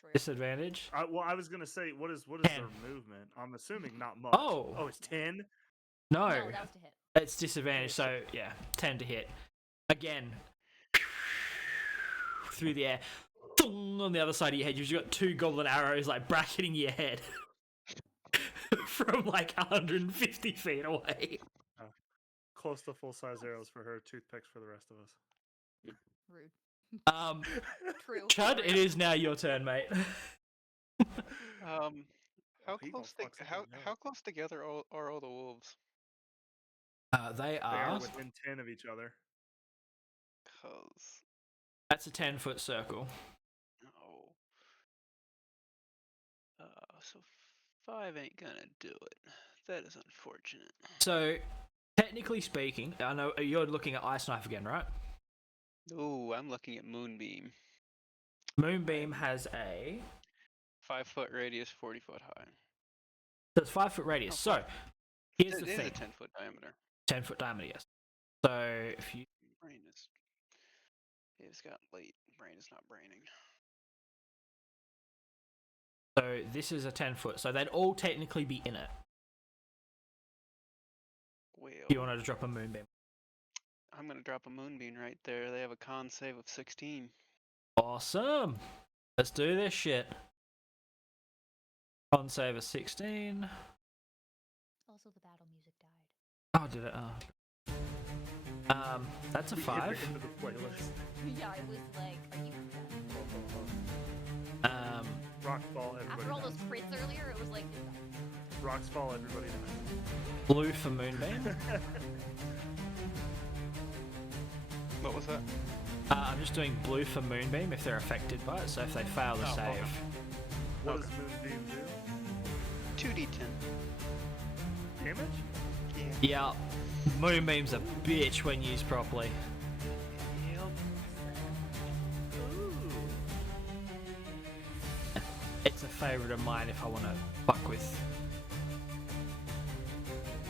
True. disadvantage. Well, I was gonna say, what is 10. their movement? I'm assuming not much. Oh. It's 10. No, No, that was to hit. it's disadvantage. So yeah, 10 to hit. Again, through the air. Dong, on the other side of your head, you've got 2 goblin arrows like bracketing your head from like 150 feet away. Close to full size arrows for her, toothpicks for the rest of us. Rude. True. Chud, it is now your turn, mate. How He gonna close? fuck something How up. close together are all the wolves? They They are are. within 10 of each other. Cause That's a 10-foot circle. oh, so 5 ain't gonna do it. That is unfortunate. So, technically speaking, I know you're looking at Ice Knife again, right? Ooh, I'm looking at Moonbeam. Moonbeam has a 5-foot radius, 40-foot high. so it's 5-foot radius. Oh, So, here's It the is thing: a 10-foot diameter. 10-foot diameter, yes. So, if you Brain is. It's got late. Brain is not braining. so this is a 10-foot, so they'd all technically be in it. Well, If you wanted to drop a Moonbeam. I'm gonna drop a Moonbeam right there. They have a con save of 16. Awesome. Let's do this shit. Con save of 16. Also, the battle music died. Oh, did it? That's a We hit it 5. into the playlist. Yeah, it was like, are you Um, Rocks fall, everybody after all dies. those crits earlier? It was like, Rocks fall, everybody dies. blue for Moonbeam. What was that? I'm just doing blue for Moonbeam if they're affected by it, so if they fail the Oh, save. okay. What Okay. does Moonbeam do? 2d10. Damage? Yeah. Yeah, Moonbeam's a bitch when used properly. Yep. Ooh. It's a favourite of mine if I want to fuck with.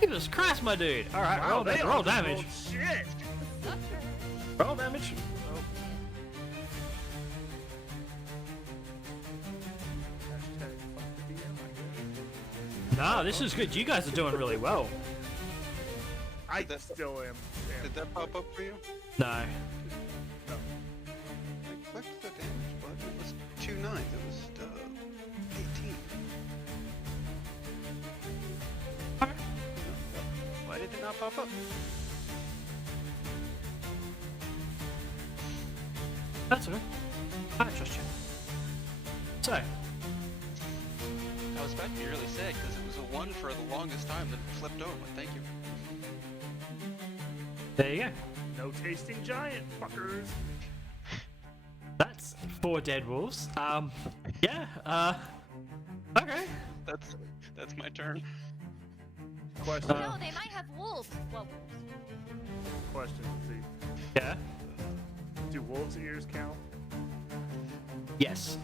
Jesus Christ, my dude! Alright, Wow, roll, they roll all damage. rolled shit! Roll damage. Hashtag fuck the DM, I guess. Nah, this is good. You guys are doing really well. I Did that- still am. Did that pop up for you? No. I clicked the damage button. It was 2 9s. It was 18. Why did it not pop up? That's okay. I trust you. So, I was about to be really sad because it was a 1 for the longest time, then it flipped over. Thank you. there you go. No tasting giant, fuckers. That's 4 dead wolves. Yeah, okay. That's my turn. Question. no, they might have wolves. Well, Question. See, Yeah. do wolves' ears count? Yes.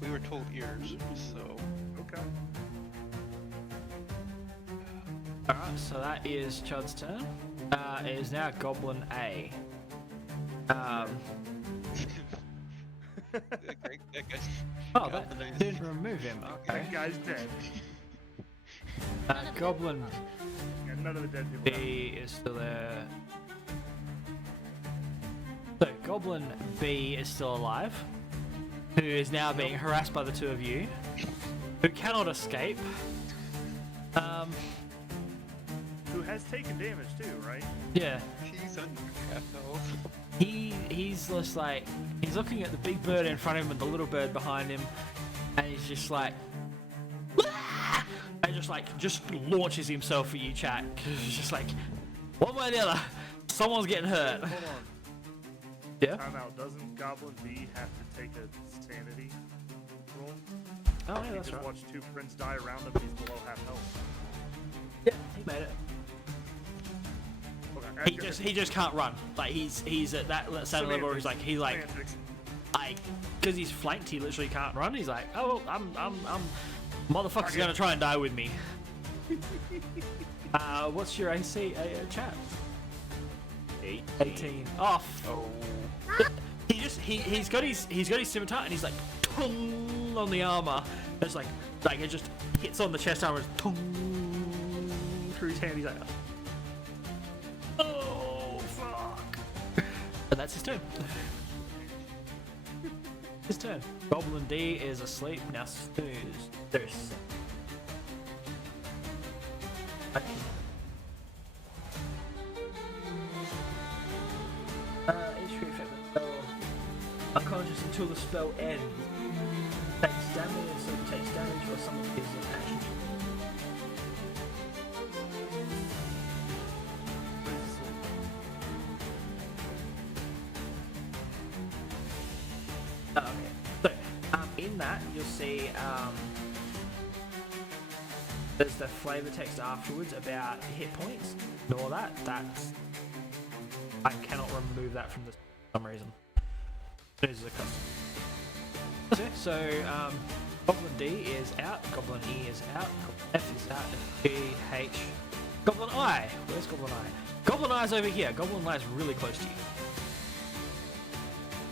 We were told ears, so Okay. Alright, so that is Chud's turn. It is now Goblin A. that guy's Oh, that didn't remove him. Okay. That guy's dead. Goblin Yeah, none of the dead people. died. B is still there. So, Goblin B is still alive, who is now being harassed by the two of you, who cannot escape. Who has taken damage too, right? Yeah. he's under half health. He's just like, he's looking at the big bird in front of him and the little bird behind him, and he's just like, "Ah!" and just launches himself at you, chat. He's just like, one way or the other, someone's getting hurt. Hold on. Yeah. Time out. Doesn't Goblin B have to take a sanity roll? Oh yeah, He that's just right. watched 2 friends die around him. He's below half health. Yeah, he made it. Okay. He just can't run. Like he's at that same level where he's like Semantics. because he's flanked, he literally can't run. He's like, oh, I'm Motherfucker's gonna try and die with me. What's your AC, chat? 18. Oh. He's got his scimitar and he's like tung on the armor. It's like it just hits on the chest armor, tung through his hand. He's like, oh fuck! And that's his turn. His turn. Goblin D is asleep now. Snooze. There's. HP effect. Unconscious until the spell ends. Takes damage, so it takes damage or someone gives an action. Oh, okay. So, in that, you'll see there's the flavor text afterwards about hit points. Ignore that. That's I cannot remove that from this for some reason. This is a custom. Okay, so Goblin D is out, Goblin E is out, Goblin F is out, G, H, Goblin I. Where's Goblin I? Goblin I's over here. Goblin I's really close to you.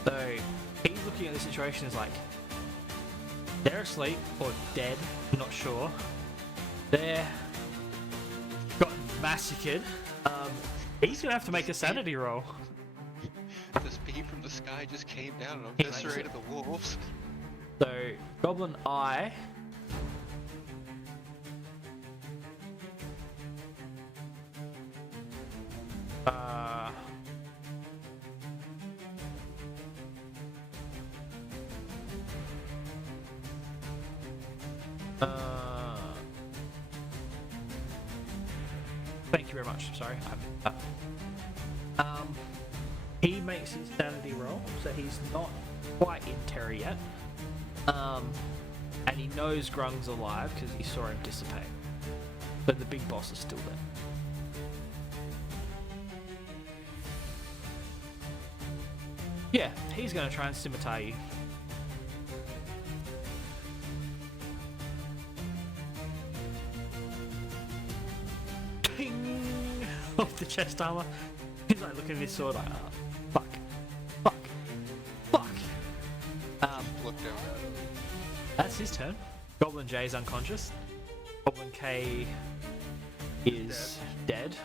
So he's looking at the situation as like they're asleep or dead, not sure. They're got massacred. He's gonna have to make a sanity roll. This beam from the sky just came down and eviscerated the wolves. So, Goblin I. Thank you very much. Sorry. He makes his sanity roll, so he's not quite in terror yet. And he knows Grung's alive because he saw him dissipate. But the big boss is still there. Yeah, he's going to try and scimitar you. Ting! Off the chest armor. He's like looking at his sword like, oh, fuck. Look down. That's his turn. Goblin J is unconscious. Goblin K is dead.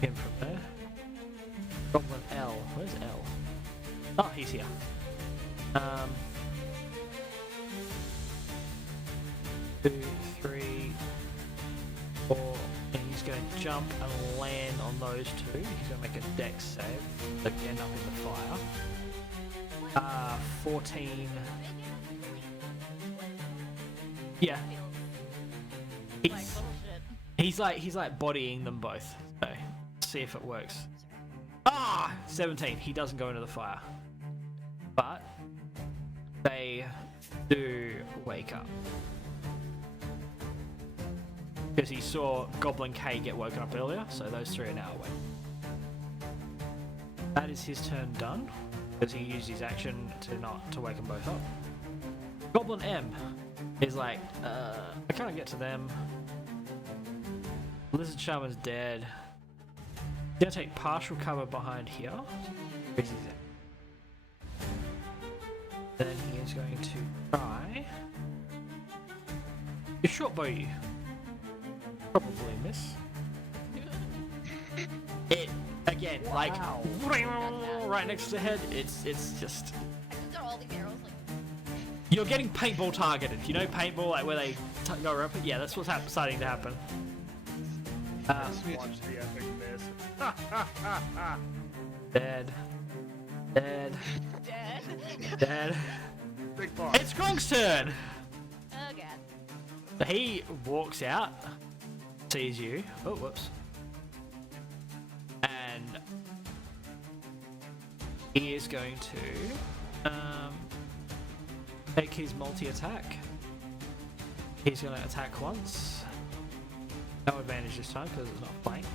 Him from there. Goblin L. Where's L? Oh, he's here. 2, 3, 4, and he's going to jump and land on those two. He's going to make a dex save. Again, up in the fire. 14. Yeah. He's like bodying them both. So, see if it works. 17. He doesn't go into the fire. But they do wake up. Because he saw Goblin K get woken up earlier, so those three are now awake. That is his turn done. Because he used his action to wake them both up. Goblin M is like, I can't get to them. Lizard Shaman's dead. He's gonna take partial cover behind here. Then he is going to try to short bow you. Probably miss. It again, like right next to the head. It's just. I just got all the arrows like. You're getting paintball targeted. You know paintball, like where they go around. Yeah, that's what's starting to happen. Watch the epic miss. Dead. Big boss. It's Grunk's turn. Oh god. So he walks out, sees you. Oh, whoops. And he is going to take his multi-attack. He's going to attack once. No advantage this time because it's not flanked.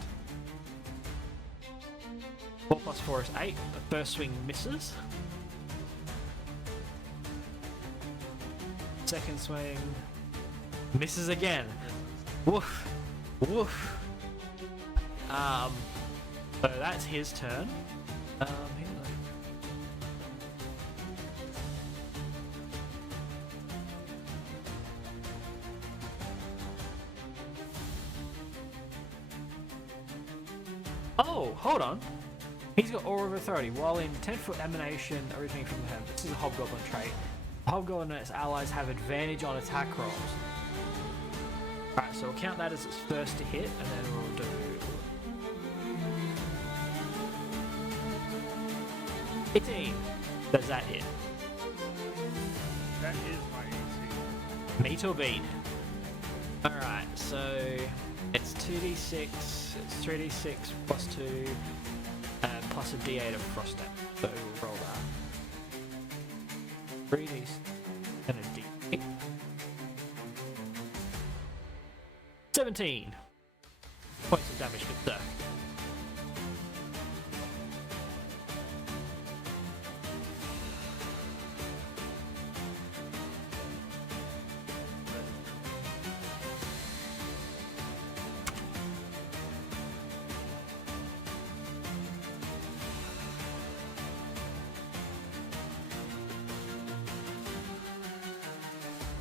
4 + 4 is 8. The first swing misses. Second swing. Misses again. Woof. Woof. So that's his turn. Oh, hold on. He's got Aura of Authority. While in 10-foot emanation originating from him, this is a Hobgoblin trait. Hobgoblin and its allies have advantage on attack rolls. Alright, so we'll count that as its first to hit, and then we'll do 18. Does that hit? That is my AC. Meet or beat? Alright, so it's 2d6, it's 3d6 plus 2, plus a d8 of frost damage. So we'll roll that. 3d6 and a d8. 17 points of damage, good sir.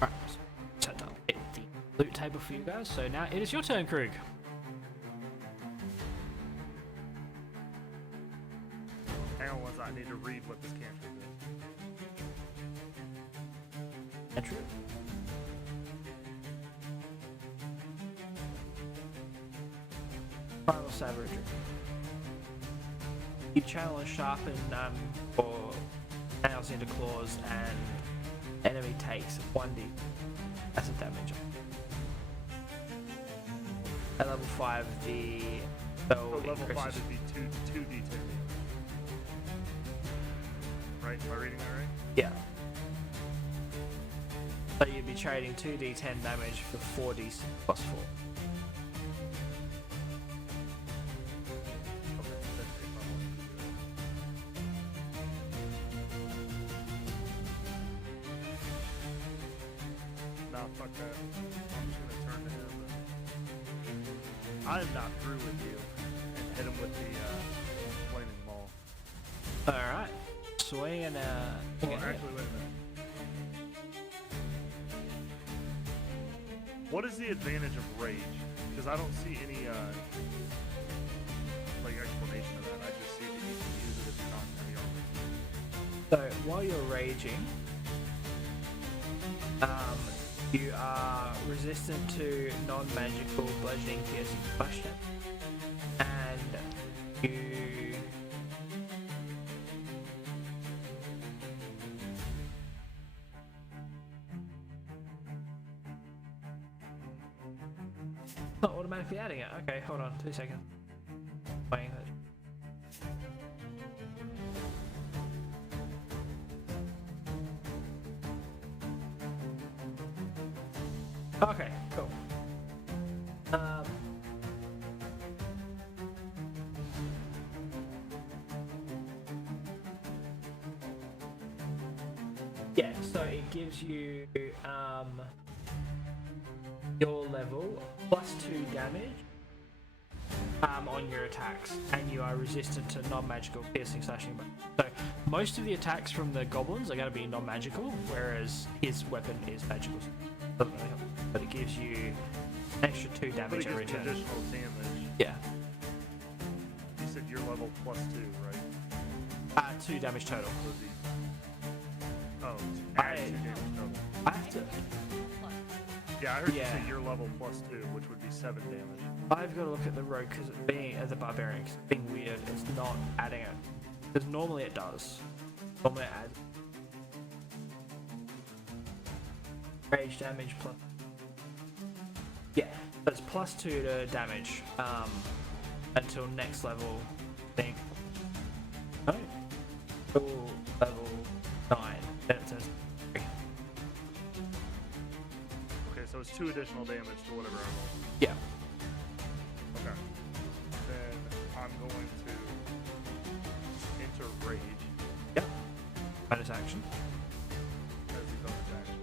Right, set up the loot table for you guys. So now it is your turn, Krug. Hang on one second, I need to read what this cantrip is. Cantrip. Primal Savagery. You channel and sharpen or nails into claws, and enemy takes 1d as a damage. At level 5, the spell So level 5 increases. would be 2d10. Right? Am I reading that right? Yeah. So you'd be trading 2d10 damage for 4d plus 4. Okay, that's if I want to do that. Nah, fuck that. I'm just gonna turn to him. I'm not through with you. And hit him with the flaming maul. Alright. Swing and Oh, actually, wait a minute. What is the advantage of rage? Because I don't see any like explanation of that. I just see that you can use it if you're not in the armor. So while you're raging, you are resistant to non-magical bludgeoning, piercing, slash damage, and you not automatically adding it. Okay, hold on, 2 seconds. Waiting. Okay, cool. Yeah, so it gives you your level plus 2 damage on your attacks, and you are resistant to non-magical piercing, slashing. So most of the attacks from the goblins are going to be non-magical, whereas his weapon is magical. Doesn't really help, but it gives you an extra 2 But damage it every gives me turn. additional damage. Yeah, You said your level plus 2, right? 2 damage total. So the... Oh, it's I- add 2 damage total. I have to. Yeah, I heard you Yeah. say your level plus 2, which would be 7 damage. I've got to look at the rogue because being as a barbarian, 'cause it's being weird, it's not adding it. Because normally it does. Normally it adds rage damage plus. Yeah, so it's plus 2 to damage until next level thing. No, till level 9. Then it says 3. Okay, so it's 2 additional damage to whatever I roll. Yeah. Okay. Then I'm going to enter rage Yep. Bonus action. as the bonus action.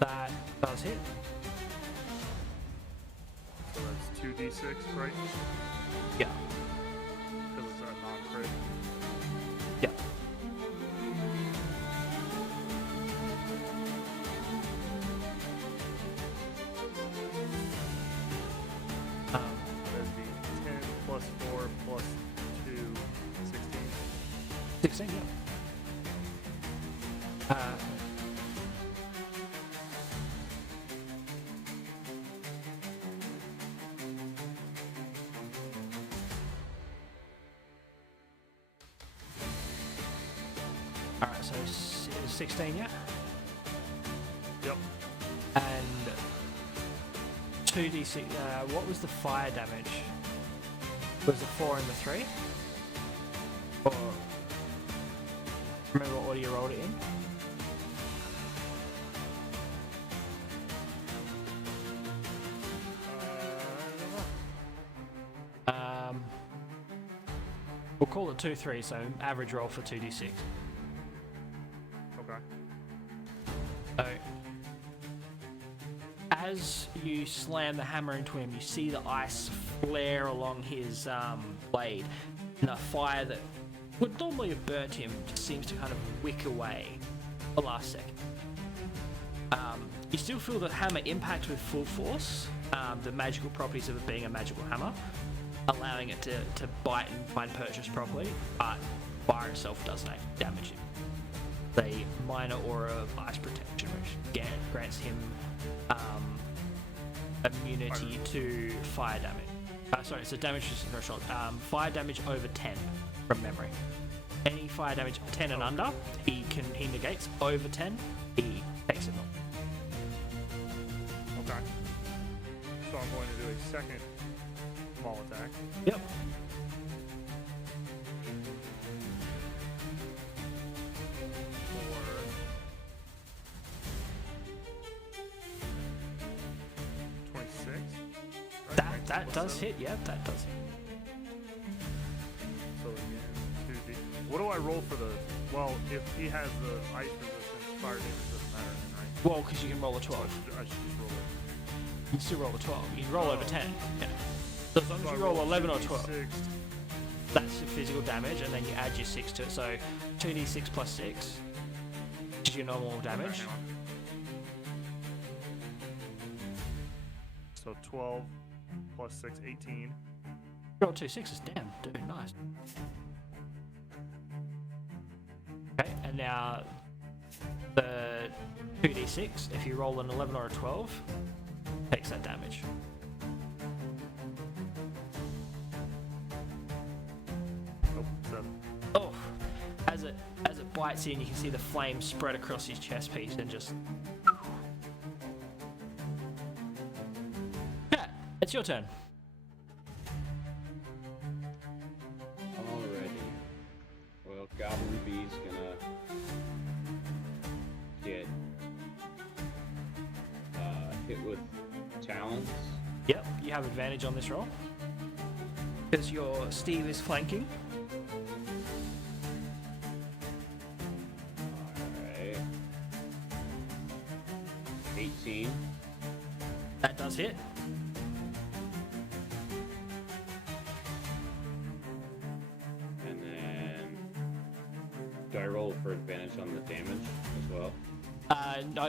That does hit. So that's 2d6, right? Yeah. Because it's a non-crit. Yeah. That'd be 10 plus 4 plus 2, 16. 16, yeah. Alright, so 16, yeah? Yep. And 2d6, what was the fire damage? Was the 4 and the 3? Or remember what order you rolled it in? We'll call it 2-3, so average roll for 2d6. Okay. So, as you slam the hammer into him, you see the ice flare along his blade, and the fire that would normally have burnt him just seems to kind of wick away the last second. You still feel the hammer impact with full force, the magical properties of it being a magical hammer, allowing it to bite and find purchase properly, but fire itself doesn't actually damage him. The minor aura of ice protection, which grants him immunity to fire damage. Sorry, it's a damage threshold. Fire damage over 10 from memory. Any fire damage 10 and under, he negates. Over 10, he takes it off. Okay. So I'm going to do a second small attack. Yep. For 26. Right? That does hit. Yeah, that does hit. So again, 2d. What do I roll for the? Well, if he has the ice resistance, fire damage doesn't matter, then, right? Well, because you can roll a So 12. I should just roll it. You can still roll a 12. You can roll over Oh. 10. Yeah. So as long So as I you roll 11 or 2d6. 12, that's the physical damage, and then you add your 6 to it. So 2d6 plus 6 is your normal Okay, damage. hang on. So 12 plus 6, 18. Roll 2 6s. Damn, dude, nice. Okay, and now the 2d6, if you roll an 11 or a 12, takes that damage. Nope, 7. Oh, as it bites in, you can see the flame spread across his chest piece and just. Yeah, it's your turn. Alrighty. Well, Goblin Bee's gonna get hit with talons. Yep, you have advantage on this roll because your Steve is flanking. Alright. 18. That does hit. And then do I roll for advantage on the damage as well? No.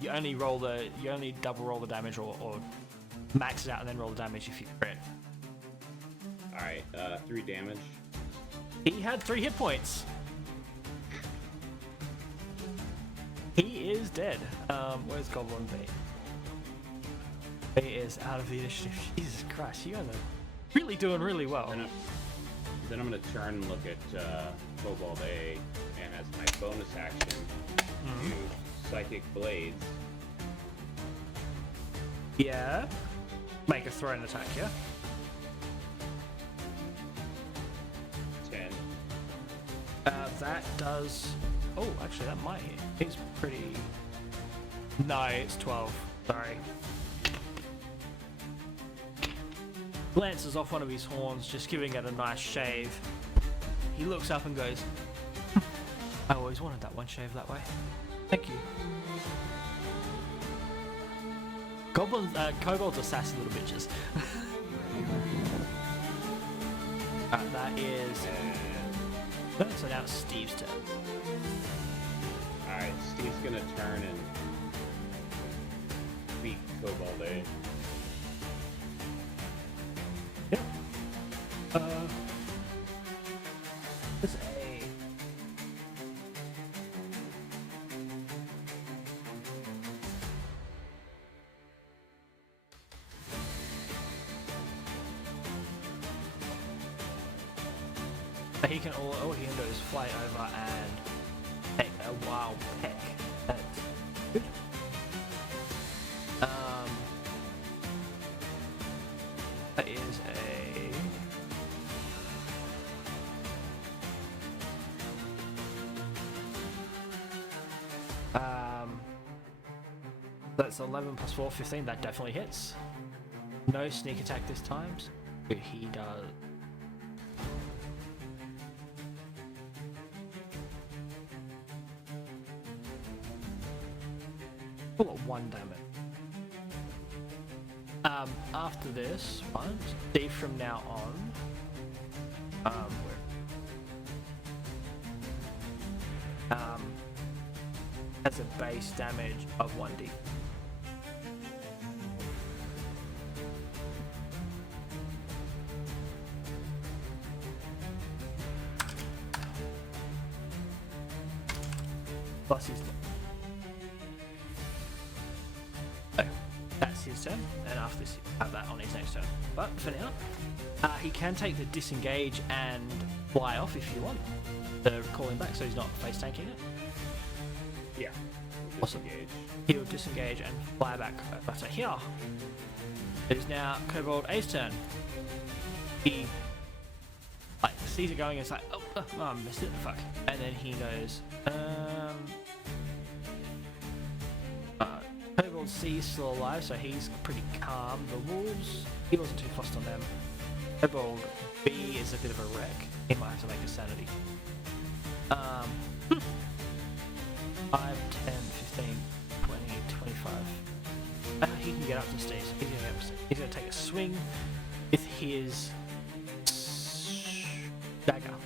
You only double roll the damage or max it out and then roll the damage if you crit. Alright, 3 damage. He had 3 hit points. He is dead. Where's Goblin B? He is out of the initiative. Jesus Christ, you guys are really doing really well. Then I'm gonna turn and look at Kobold A, and as my bonus action, do Psychic Blades. Yeah. Make a thrown attack, yeah? 10. That does. Oh, actually, that might hit. He's pretty. No, it's 12. Sorry. Glances off one of his horns, just giving it a nice shave. He looks up and goes, I always wanted that one shave that way. Thank you. Kobolds are sassy little bitches. That is. So now it's Steve's turn. Alright, Steve's gonna turn and beat Kobold A. Yep. There's a. He can all he can do is fly over and take a wild peck. That's good. That is that's 11 plus 4, 15. That definitely hits. No sneak attack this time. So he does. Pull at 1 damage. After this one, Steve from now on, has a base damage of 1d. Plus his. That's his turn, and after this, he'll have that on his next turn. But for now, he can take the disengage and fly off if you want to call him back, so he's not face tanking it. Yeah. Awesome. Disengage. He'll disengage and fly back. So here, it is now Kobold A's turn. He sees it going and it's like, oh, I missed it, fuck. And then he goes, Kobold C is still alive, so he's pretty calm. The wolves, he wasn't too fussed on them. Kobold B is a bit of a wreck. He might have to make a sanity. 5, 10, 15, 20, 25. He can get up to Steve. He's going to take a swing with his dagger.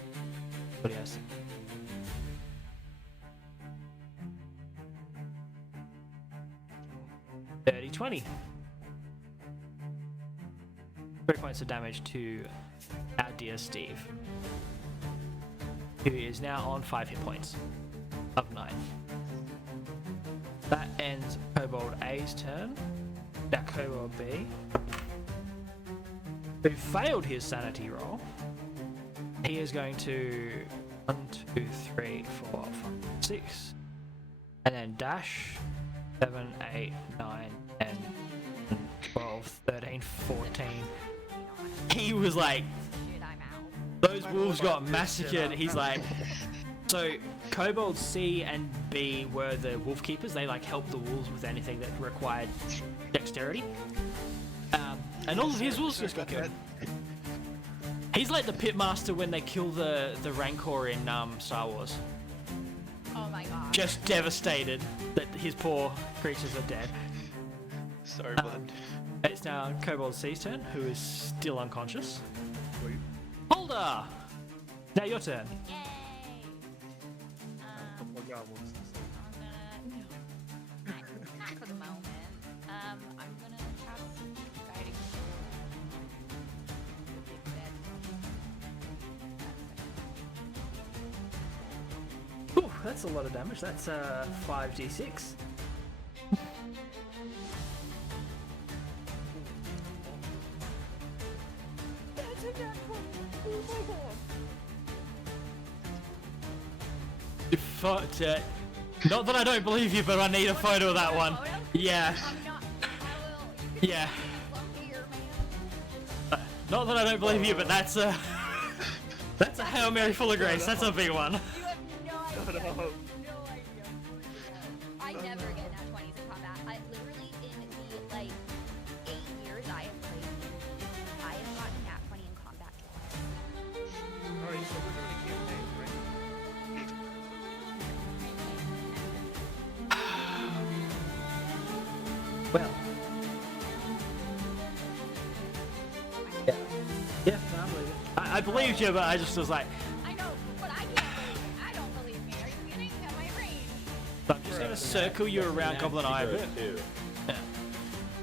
What he has. Dirty 20. 3 points of damage to our dear Steve, who is now on 5 hit points of 9. That ends Kobold A's turn. Now Kobold B, who failed his sanity roll, he is going to 1, 2, 3, 4, 5, 6, and then dash 7, 8, 9, 10, 12, 13, 14. He was like, Dude, I'm out. those wolves got massacred. He's like, so Kobold C and B were the wolf keepers. They helped the wolves with anything that required dexterity. And all of his wolves just got killed. He's like the pitmaster when they kill the Rancor in Star Wars. Oh my god. Just devastated that his poor creatures are dead. Sorry, bud. It's now Kobold C's turn, who is still unconscious. Wait. Holder! Now your turn. Yay! Couple of goblins. Not for the moment. I'm gonna cast guiding the big bed. Ooh, that's a lot of damage. That's 5d6. Not that I don't believe you, but I need a photo of that one. Photo? Yeah, I'm not. I will. yeah. Lucky here, man. Not that I don't believe you, but that's a Hail Mary full of grace. That's a big one. You have no idea. No. No idea. I never get nat 20s in combat. I literally in the 8 years I have played, I have gotten nat 20 in combat twice. Alright, so we're doing a campaign, right? Well, Yeah. Yeah, no, I believe you. I believed you, but I just was like, I know, but I can't believe it. I don't believe me. Are you kidding? At my range. so I'm just gonna circle you around Nasty Goblin Eye a growth, bit. too. Yeah.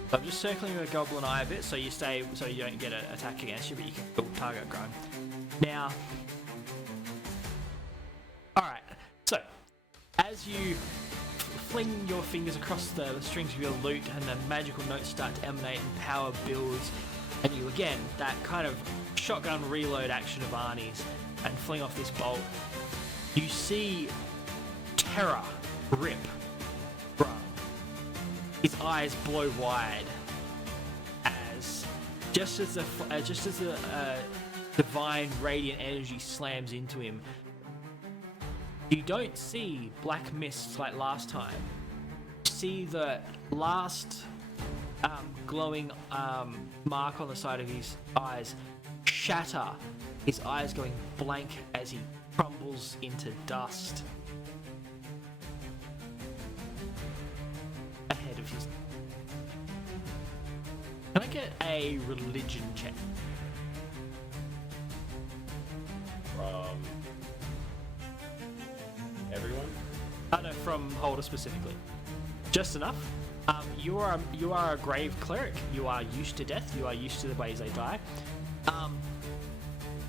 So I'm just circling you a Goblin Eye a bit, so you don't get an attack against you, but you can still target grown. Now, all right. So as you fling your fingers across the strings of your lute, and the magical notes start to emanate, and power builds, and you again that kind of shotgun reload action of Arnie's, and fling off this bolt. You see terror rip Brum. His eyes blow wide as just as the divine radiant energy slams into him. You don't see black mists like last time. You see the last glowing mark on the side of his eyes shatter, his eyes going blank as he crumbles into dust. Ahead of his... Can I get a religion check? From everyone? No, from Holder specifically. Just enough. You are a grave cleric. You are used to death. You are used to the ways they die.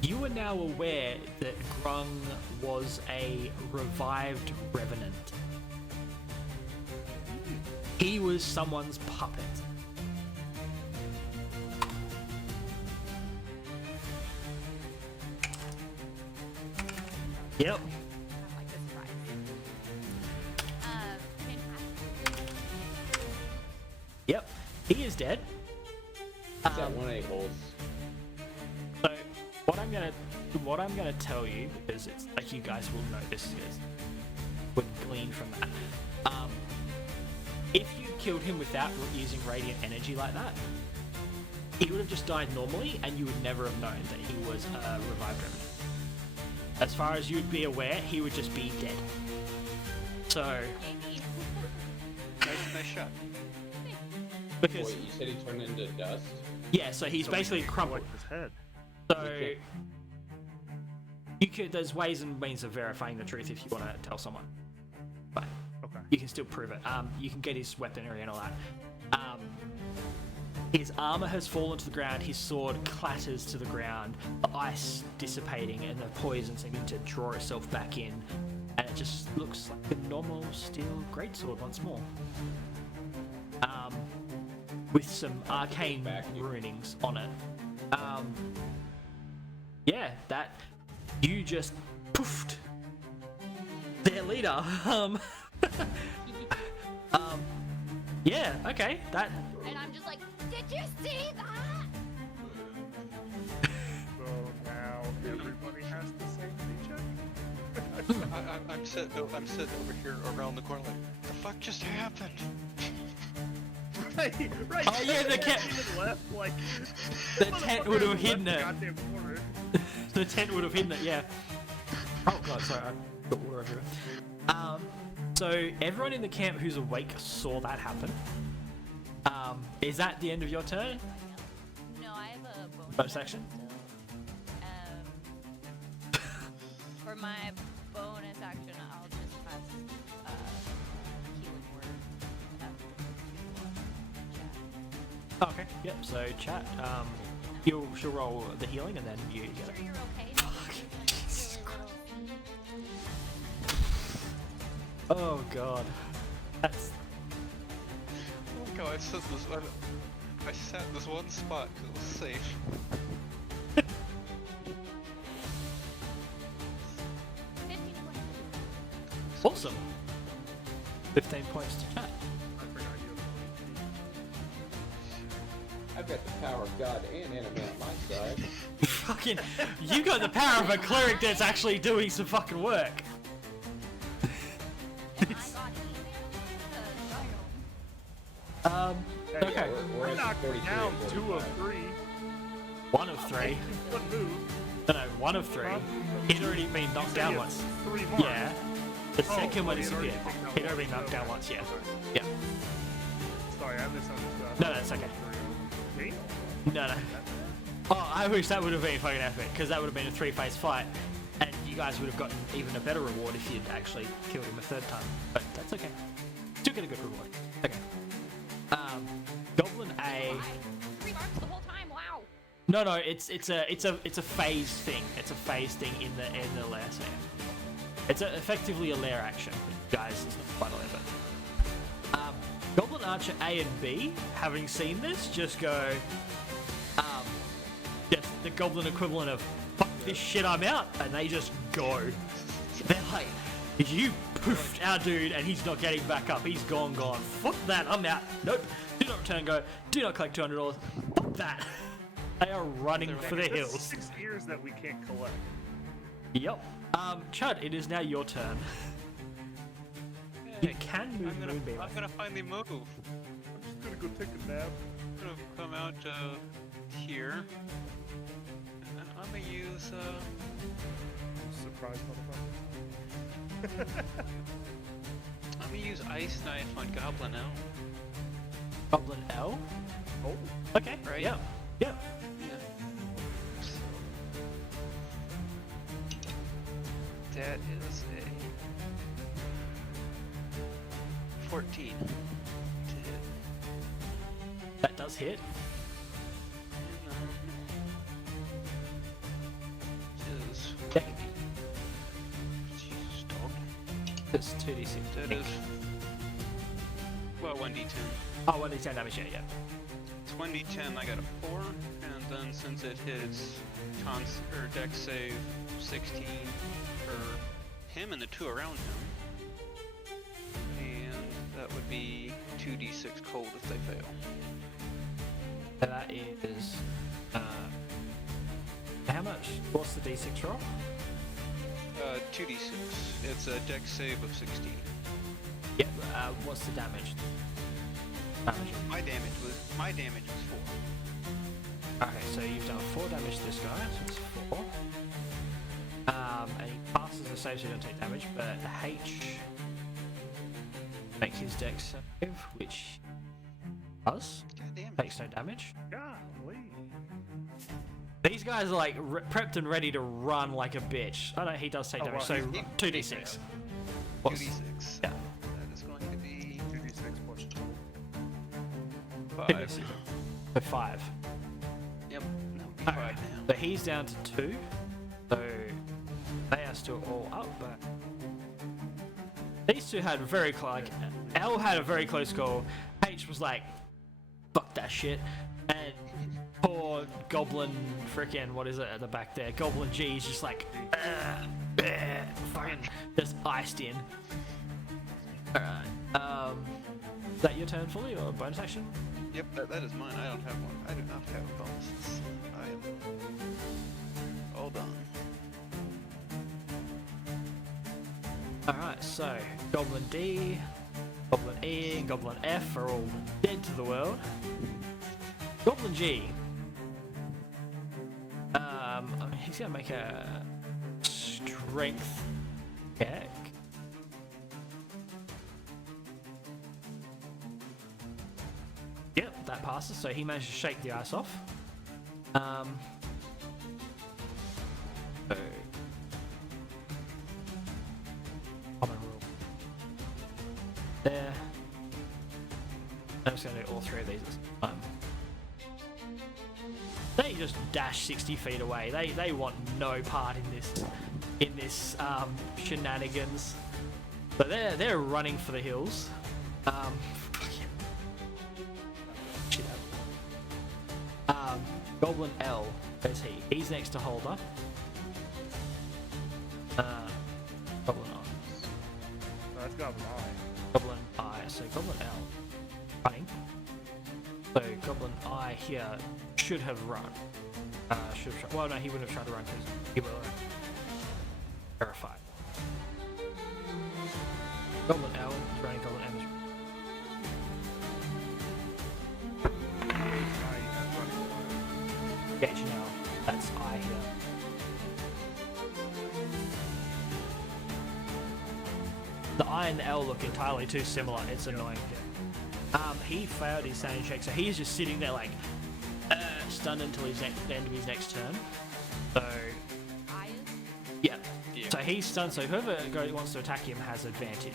You are now aware that Grung was a revived revenant. He was someone's puppet. Yep. Not like this prize. Fantastic. Yep. He is dead. It's that 1A holes. So what I'm gonna tell you, because it's like you guys will know this is would glean from that. If you killed him without using radiant energy like that, he would have just died normally, and you would never have known that he was a revived revenant. As far as you'd be aware, he would just be dead. So, Maybe. Nice shot. because Wait, you said he turned into dust? yeah, so he's So basically we crumbled. collect his head. So you could. There's ways and means of verifying the truth if you want to tell someone, but Okay. you can still prove it. You can get his weaponry and all that. His armor has fallen to the ground. His sword clatters to the ground. The ice dissipating and the poison seeming to draw itself back in, and it just looks like a normal steel greatsword once more. With some arcane runings on it. Yeah, that you just poofed their leader. Yeah, okay, that. And I'm just like, did you see that? So now everybody has the same paycheck? I'm sitting over here around the corner like, the fuck just happened? Right. Oh, yeah, the cat- even left, like, The tent would have left hidden the it. goddamn corner. The tent would have hidden it, yeah. Oh god, sorry, I got water everywhere. So everyone in the camp who's awake saw that happen. Is that the end of your turn? No, I have a bonus Bonus action? still. For my bonus action, I'll just cast healing word. Okay, yep, so chat. She'll roll the healing and then you get Sure it. you're okay. Oh god. That's Oh my god, I sat in this one spot because it was safe. awesome. 15 points to chat. I forgot you. I've got the power of God and anime on my side. Fucking, you got the power of a cleric that's actually doing some fucking work. Okay. We're I at knocked 33 down and 2 of 45. 3. One of three. One move. No, one of three. He'd already been knocked down He had once. 3 more. Yeah. The second one he is had already yeah. been knocked He'd already been down knocked down once. once, yeah. Okay. Yeah. Sorry, I misunderstood. No, that's okay. 8? No, no. Oh, I wish that would have been fucking epic, because that would have been a 3-phase fight, and you guys would have gotten even a better reward if you'd actually killed him a third time. But that's okay. Still get a good reward. Okay. Goblin A. Why? 3 marks the whole time. Wow. No, it's a phase thing. It's a phase thing in the lair set. It's effectively a lair action, guys. It's not quite a lair, but Goblin Archer A and B, having seen this, just go. Just the Goblin equivalent of fuck this shit, I'm out, and they just go. They're like, you poofed our dude, and he's not getting back up. He's gone. Fuck that, I'm out. Nope. Do not return. Go. Do not collect $200. Fuck that. They are running for the hills. 6 ears that we can't collect. Yep. Chud, it is now your turn. You can move Moonbeam. I'm gonna finally move. I'm just gonna go take a nap. I'm gonna come out here. And I'm gonna use Surprise, motherfucker. I'm gonna use Ice Knife on Goblin L. Goblin L? Oh. Okay, Right. yeah. Yeah. So, that is a 14 to hit. That does hit. And is Yeah. Jesus, dog. It's 2d6. That is well 1d10. Oh, 1d10 damage, yeah. It's 1d10. I got a 4, and then since it hits Dex save 16 for him and the 2 around him, and that would be 2d6 cold if they fail. So that is, how much? What's the d6 roll? 2d6. It's a Dex save of 16. Yep, what's the damage? My damage was 4. Okay, so you've done 4 damage to this guy, so it's 4. And he passes the save, so you don't take damage, but H make his dex save, which does. God damn it. Takes no damage. Golly. These guys are like prepped and ready to run like a bitch. Oh no, he does take Oh, damage, well, so he- 2d6. What's- 2d6. Yeah. That is going to be 2d6 plus 5. So 5. Yep. No, be Okay. 5 now. So he's down to 2. So they are still all up, but these two had very like L had a very close call. H was like, fuck that shit, and poor Goblin frickin' what is it at the back there? Goblin G is just like, fucking just iced in. All right. Is that your turn fully or bonus action? Yep, that is mine. I don't have one. I do not have bonuses. I am all done. Alright, so Goblin D, Goblin E, and Goblin F are all dead to the world. Goblin G. He's gonna make a strength check. Yep, that passes, so he managed to shake the ice off. So common rule. There. I'm just going to do all 3 of these at the time. They just dash 60 feet away. They want no part in this shenanigans. But they're running for the hills. Shit out. Goblin L, where's he? He's next to Holder. Goblin I. That's Goblin Eye. Goblin I. So Goblin L. Running. So Goblin I here should have run. Should have tried. Well, no, he wouldn't have tried to run because he will terrified. Goblin L is running. Goblin M is Gage now. That's I here. The I and the L look entirely too similar. It's annoying. He failed his sanity check, so he's just sitting there like, stunned until the end of his next turn. So I yeah. Yeah. So he's stunned. So whoever wants to attack him has advantage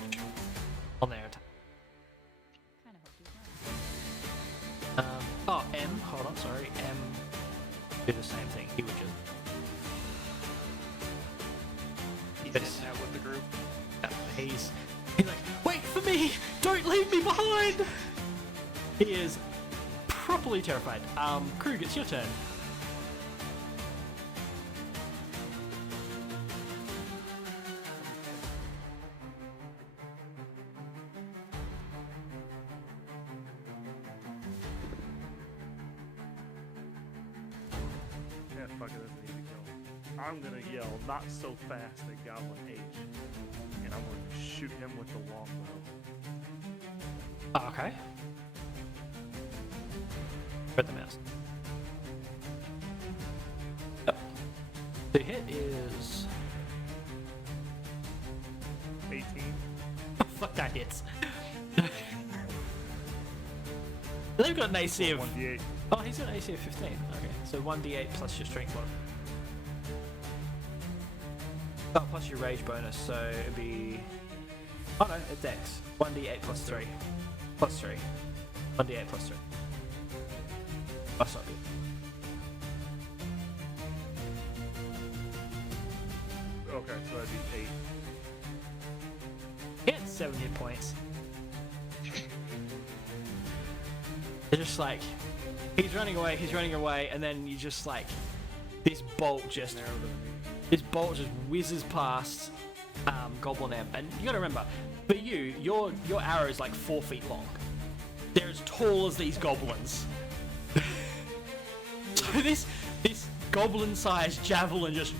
on their attack. kind of hope he's not. Oh, M. Hold on, sorry. M. Do the same thing. He would just. He's This- heading out with the group. He's like, wait for me! Don't leave me behind! He is properly terrified. Krug, it's your turn. Yeah, fuck it, that's an easy kill. I'm gonna yell, not so fast at Goblin H. And I'm gonna shoot him with the longbow. Oh, okay. Spread the mouse. Yep. The hit is. 18. Oh, fuck, that hits. They've got an AC of. 1d8. Oh, he's got an AC of 15. Okay, so 1d8 plus your strength mod. Oh, plus your rage bonus, so it'd be. Oh no, it's dex. 1d8 plus 3. Plus 3. 1d8 plus 3. That's not good. Okay, so that'd be 8. He had 7 hit points. They're just like. He's running away, and then you just like. This bolt just whizzes past Goblin M. And you gotta remember, for you, your arrow is like 4 feet long. They're as tall as these goblins. So this goblin-sized javelin just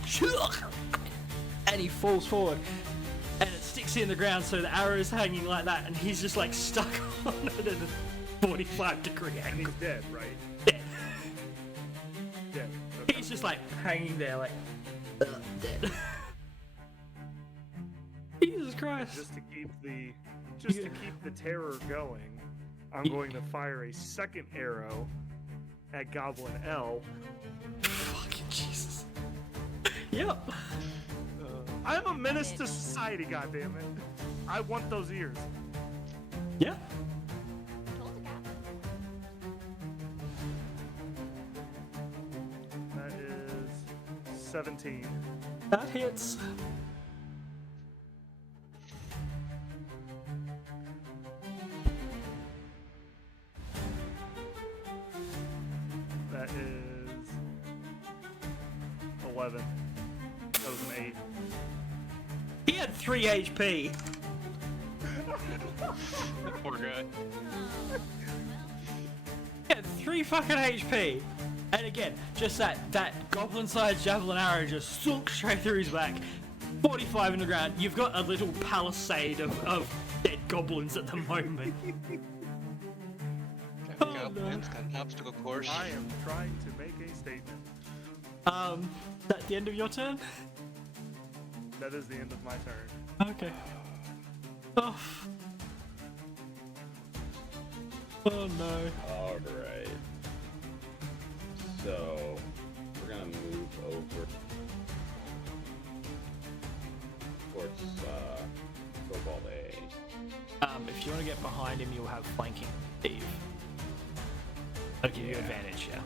and he falls forward and it sticks in the ground, so the arrow is hanging like that, and he's just like stuck on it at a 45-degree And angle. he's dead, right? Dead. Dead. Okay. He's just like hanging there like dead. Jesus Christ. Just to keep the terror going, I'm Yeah. going to fire a second arrow at Goblin L. Fucking Jesus. Yep. I'm a menace to society, goddammit. I want those ears. Yep. Told you, Cap. That is 17. That hits. That is 11. That was an 8. He had 3 HP. Poor guy. He had 3 fucking HP. And again, just that goblin-sized javelin arrow just sunk straight through his back. 45 in the ground. You've got a little palisade of dead goblins at the moment. Oh, Goblin's got an obstacle course. I am trying to make a statement. That's the end of your turn? That is the end of my turn. Okay. Oh. Oh no. All right. So we're gonna move over towards Cobalt A. If you want to get behind him, you'll have flanking Steve. That'll give you Yeah. advantage, yeah.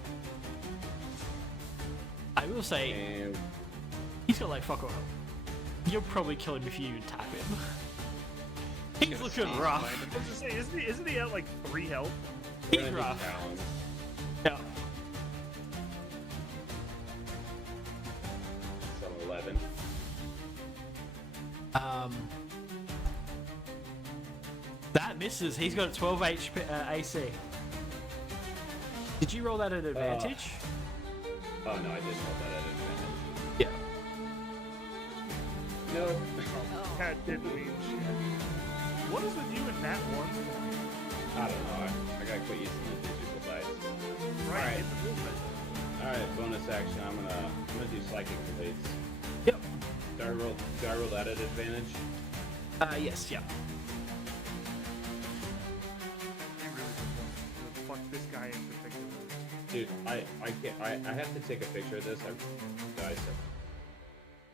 I will say, And he's got like fuck all. You'll probably kill him if you tap him. He's Gonna looking sneeze rough. behind him. I was just saying, isn't he at like 3 health? we're He's gonna do rough. Talon. Yeah. So 11. That misses. He's got a 12 HP AC. Did you roll that at advantage? Oh no, I didn't roll that at advantage. Yeah. No. That didn't mean shit. What is with you in that one? I don't know. I gotta quit using the digital dice. Right, Alright. hit the movement. Alright, bonus action. I'm gonna do psychic relates. Yep. Do I roll that at advantage? Yes, yeah. He really just wants to fuck this guy in particular. Dude, I can't. I have to take a picture of this. Guys,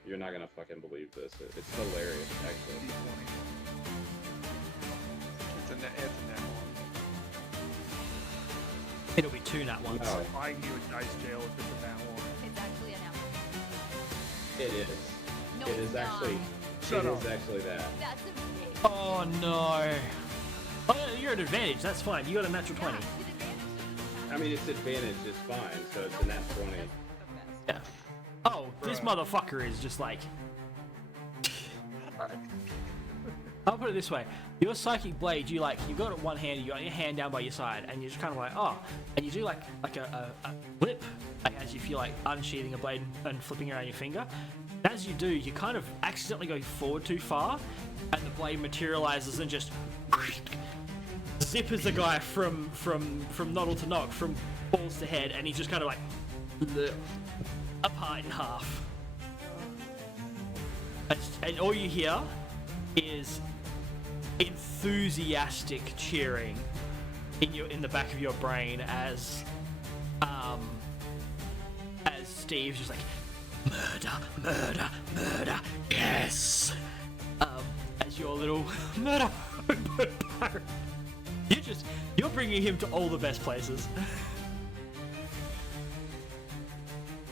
you're not gonna fucking believe this. It's hilarious, actually. It's a net one. It'll be 2 nat ones. Oh. Buying you a dice jail if it's a nat one. It's actually an apple. It is. No, It it's is actually. not. Shut It up. is actually that. That's a mistake. Oh no. Oh, you're at advantage. That's fine. You got a natural 20. Yeah, with advantage. I mean, it's advantage is fine, so it's a nat 20. Yeah. Oh, this motherfucker is just like. I'll put it this way: your psychic blade, you got it one hand, you got your hand down by your side, and you're just kind of like, oh, and you do like a flip, like as if you're like unsheathing a blade and flipping around your finger. And as you do, you kind of accidentally go forward too far, and the blade materializes and just zippers the guy from noddle to knock, from balls to head, and he's just kind of like apart in half. And all you hear is enthusiastic cheering in the back of your brain as Steve's just like, murder, yes. As your little murder. You're bringing him to all the best places.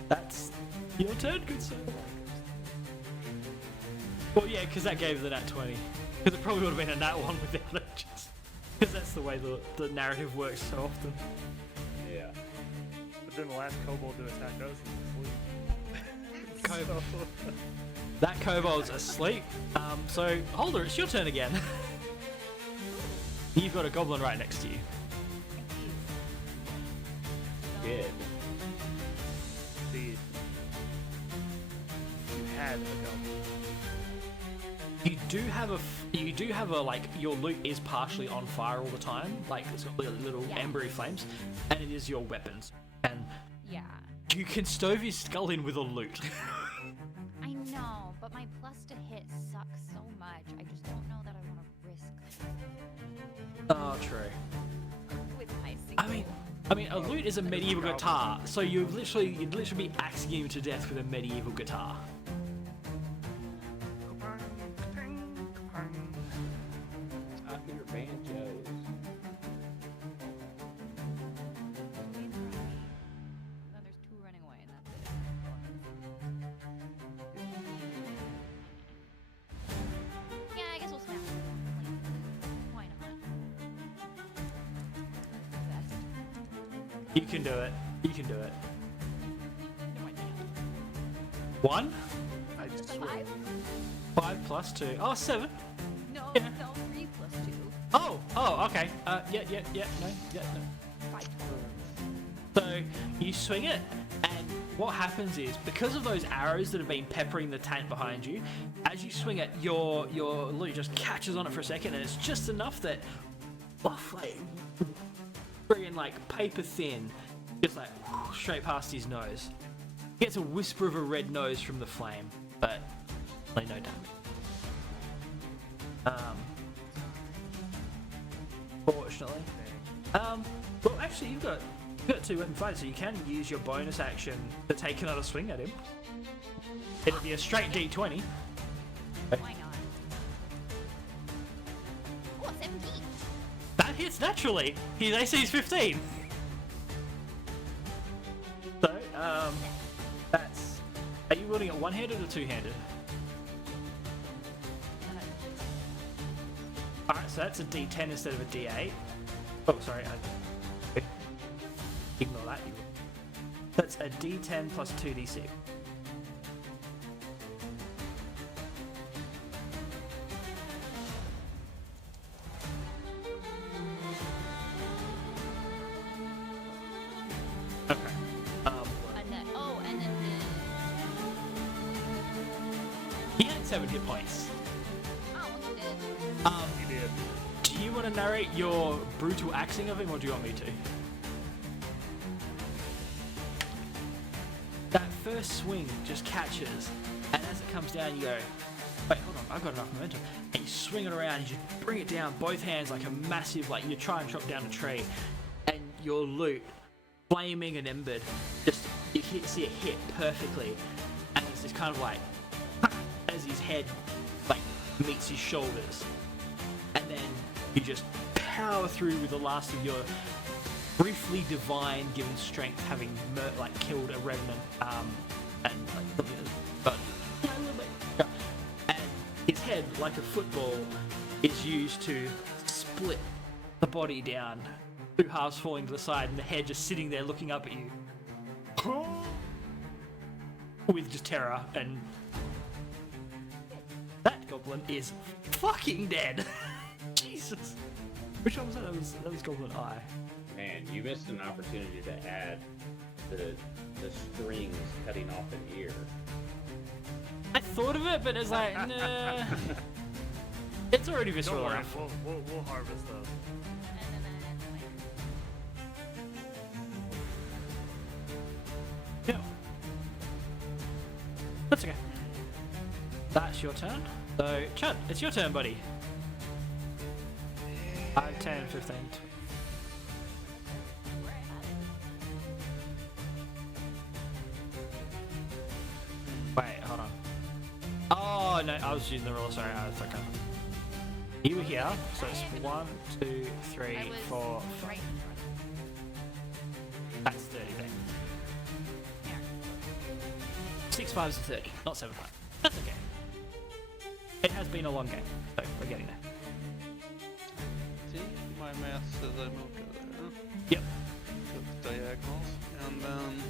That's your turn, good sir. Well, yeah, because that gave the nat 20. Because it probably would have been a nat 1 without it. Because that's the way the narrative works so often. Yeah. But then the last kobold to attack us is asleep. Kobold. That kobold's asleep. So, Holder, it's your turn again. You've got a goblin right next to you. Good. Indeed. You had a goblin. You do have a like, your loot is partially on fire all the time, like it's got little Yeah. embery flames, and it is your weapons. And Yeah. you can stove his skull in with a loot. I know, but my plus to hit sucks so much. I just don't know that I want to risk Oh, true. with my single. I mean, a lute is a medieval guitar, so you'd literally be axing him to death with a medieval guitar. I hear banjos. Then there's 2 running away, and that's it. Yeah, I guess we'll snap. Why not? Best. You can do it. You can do it. No, I can't. 1, I just The 5? 5 plus 2. Oh, 7. No, Yeah. no, 3 plus 2. Oh, okay. No. 5 So you swing it, and what happens is, because of those arrows that have been peppering the tent behind you, as you swing it, your loot just catches on it for a second, and it's just enough that, like, friggin' like paper thin, just like straight past his nose. Gets a whisper of a red nose from the flame, but like no damage. Fortunately. Well, actually, you've got 2 weapon fighters, so you can use your bonus action to take another swing at him. It'll be a straight D20. Why not? Oh, 17. That hits naturally. His AC is 15. So, that's. Are you wielding it one-handed or two-handed? Alright, so that's a D10 instead of a D8. Oh, sorry. Ignore that. That's a D10 plus 2D6. Okay. And then He had 7 hit points. well, he did. He did. Do you want to narrate your brutal axing of him, or do you want me to? That first swing just catches, and as it comes down, you go, wait, hold on, I've got enough momentum. And you swing it around, and you bring it down, both hands like a massive, like you try and chop down a tree, and your loot flaming and embered. Just you see it hit perfectly, and it's just kind of like as his head like meets his shoulders, and then you just power through with the last of your briefly divine given strength, having killed a revenant, and like but and his head, like a football, is used to split the body down, two halves falling to the side, and the head just sitting there looking up at you with just terror. And that goblin is fucking dead. Jesus. Which one was that? That was Goblin Eye. Man, you missed an opportunity to add the strings cutting off an ear. I thought of it, but it's like, nah. It's already Don't visceral worry, enough. we'll harvest those. And then Yeah. That's okay. That's your turn. So, Chad, it's your turn, buddy. 5, 10, 15. Wait, hold on. Oh, no, I was using the ruler, sorry. I was okay. You were here, so it's 1, 2, 3, I was 4, 5. right in front. That's 30 then. There. 6 5s are 30, not 7 5. That's okay. It has been a long game, so we're getting there. See, my math says I moved to there. Yep. The diagonals, and then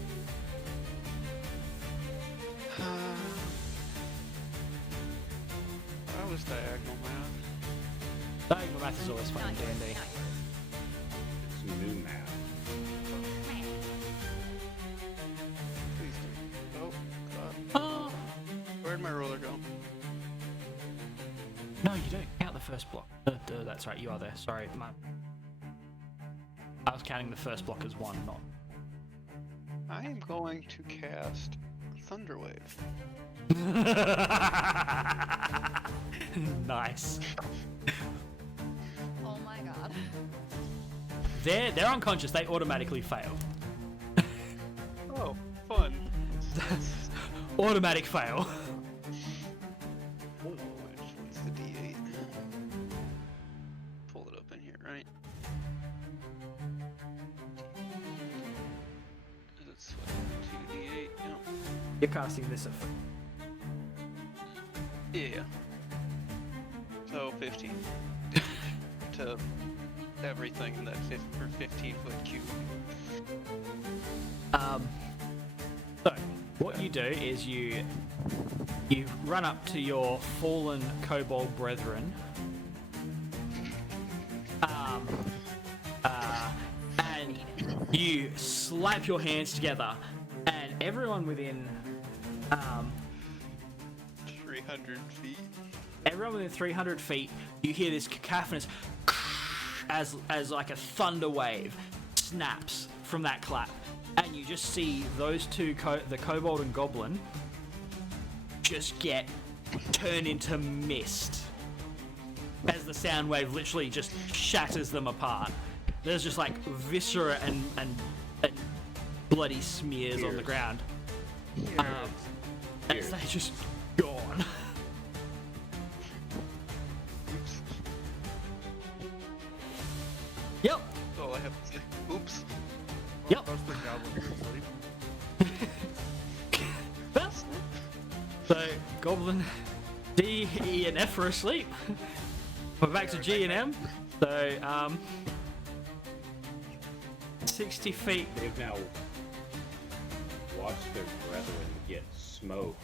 that was diagonal math. Diagonal math is always fun in Not yours, D&D. not It's new math. yours. Please do. Oh, God. Oh. Where'd my ruler go? No, you don't count the first block. That's right, you are there. Sorry, I was counting the first block as 1, not. I am going to cast Thunderwave. Nice. Oh my god. They're unconscious. They automatically fail. Oh, fun. Automatic fail. Which one's the D8? Pull it up in here, right? That's what, 2D8, yeah. You're casting this at. Yeah. So 15 to everything in that 15-foot cube. So what you do is you run up to your fallen kobold brethren, and you slap your hands together, and everyone within 300 feet. everyone within 300 feet, you hear this cacophonous as like a thunder wave snaps from that clap, and you just see those two, the kobold and goblin, just get turned into mist as the sound wave literally just shatters them apart. There's just like viscera and bloody smears on the ground. As they just gone. Oops. Yep. That's all I have to say. Oops. Yep. Most of the goblins are asleep. Well, so Goblin, D, E, and F are asleep. We're back to G and M. So 60 feet. They've now watched their brethren get smoked.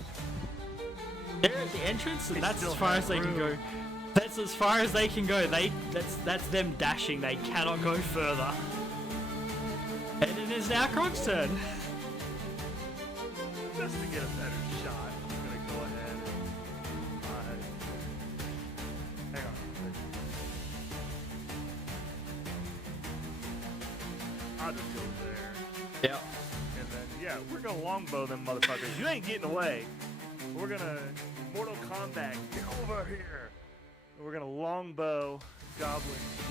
They're at the entrance, and They that's still as far have as they can go. room. That's as far as they can go. That's them dashing. They cannot go further. And it is now Croc's turn. Just to get a better shot, I'm gonna go ahead and hang on. I'll just go there. Yep. And then, yeah, we're gonna longbow them motherfuckers. You ain't getting away. We're gonna Mortal Kombat, get over here. And we're gonna longbow Goblin G.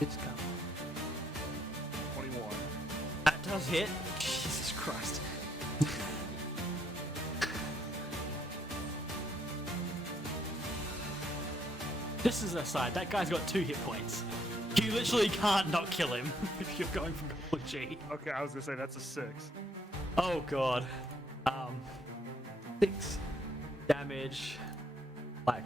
It's coming. 21. That does hit. Jesus Christ. Just as an aside, that guy's got 2 hit points. You literally can't not kill him if you're going for Goblin G. Okay, I was gonna say that's a 6. Oh god. 6 damage. Like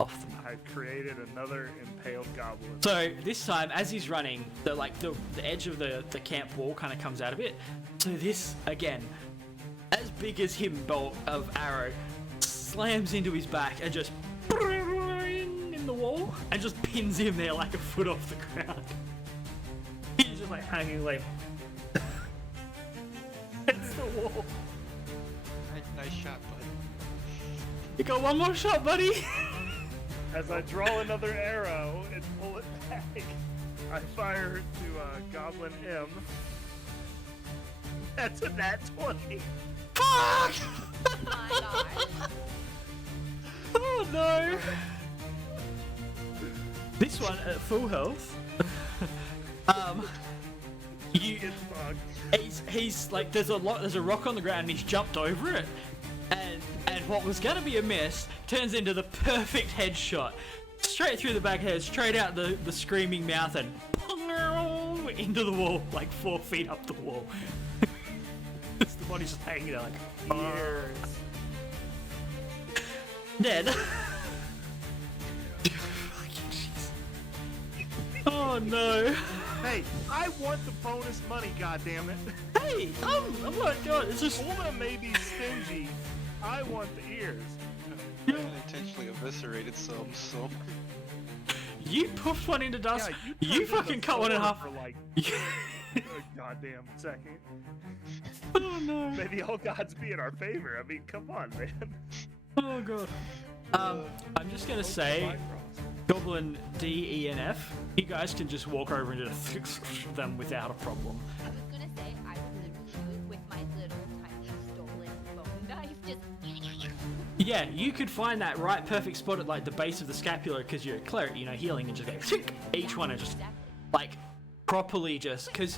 off the map. I created another impaled goblin. So this time, as he's running, the edge of the camp wall kind of comes out a bit. So this again, as big as him, bolt of arrow, slams into his back and just in the wall and just pins him there like a foot off the ground. He's just like hanging like against the wall. Nice shot, bud. You got one more shot, buddy. As I draw another arrow and pull it back, I fire to Goblin M. That's a nat 20. Fuck! My God. Oh no! This one at full health. You, Get fucked. he's like there's a rock on the ground and he's jumped over it, and what was gonna be a miss turns into the perfect headshot, straight through the back head, straight out the screaming mouth, and into the wall, like 4 feet up the wall. The body's just hanging there like Years. dead. Oh no! Hey, I want the bonus money, goddammit. Hey, I'm not doing. It's just Uma may be stingy. I want the ears. I intentionally eviscerated some, so. you puffed one into dust. Yeah, you turned fucking into cut one in Thor half. for like a goddamn second. Oh no! May the all gods be in our favor. I mean, come on, man. Oh god. I'm just gonna say, Goblin D, E, and F. You guys can just walk over and just them without a problem. I was gonna say I would literally do it with my little tiny stolen bone knife. Just Yeah, you could find that right perfect spot at like the base of the scapula because you're a cleric, you know, healing, and just go each one and just like properly just because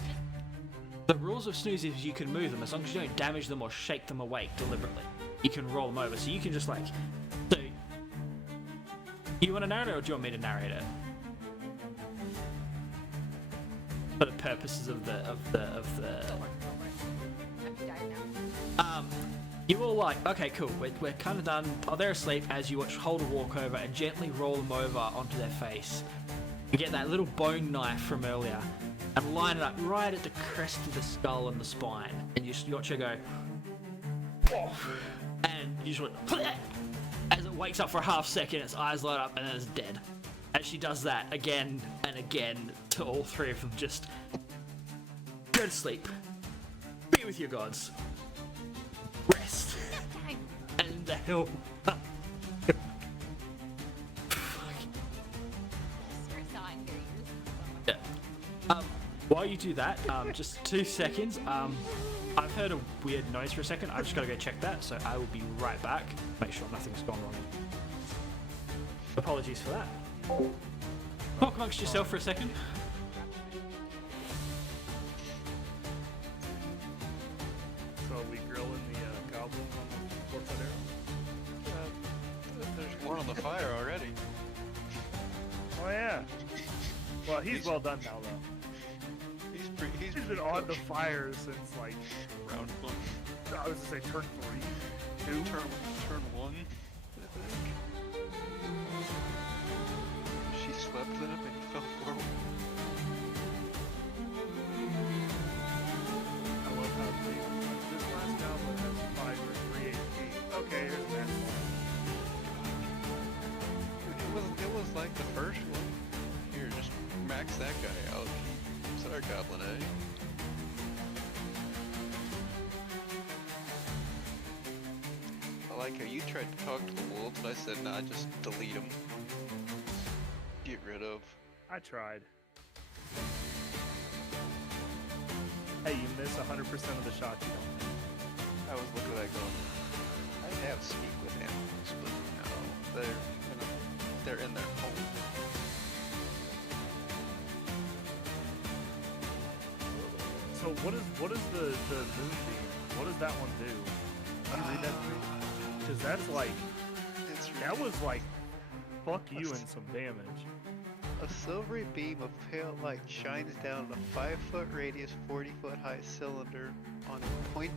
the rules of snooze is you can move them as long as you don't damage them or shake them awake deliberately. You can roll them over, so you can just like. So, you want to narrate it, or do you want me to narrate it? For the purposes of the. I'm dying now. You all like, okay, cool, we're kind of done. Oh, they're asleep as you watch Holder walk over and gently roll them over onto their face. You get that little bone knife from earlier and line it up right at the crest of the skull and the spine. And you watch her go, and you just went, as it wakes up for a half second, its eyes light up and then it's dead. As she does that again and again to all 3 of them, just go to sleep. Be with your gods. Rest. And the hell. Yeah. While you do that, just 2 seconds. I've heard a weird noise for a second. I've just got to go check that, so I will be right back. Make sure nothing's gone wrong. Apologies for that. Talk amongst yourself for a second. So are we grilling the goblin on the 4-foot arrow? There's one on the fire already. Oh yeah. Well, he's well done now though. He's He's been on the fire since like round 1. I was gonna say turn 3. 2. Turn 1, I think. She swept them and he fell forward. I love how this last goblin has 5 or 3 HP. Okay, here's the next one. It was like the first one. Here, just max that guy out. Sorry, Goblin A. I like how you tried to talk to the wolves, but I said, nah, just delete them. Get rid of. I tried. Hey, you miss 100% of the shots you don't make. I was looking at that going, I have speak with animals, but no, they're in their home. So what is the moonbeam? What does that one do? Can you read that to me? Because that's like that was like fuck you and some damage. A silvery beam of pale light shines down a 5-foot radius, 40-foot high cylinder on a point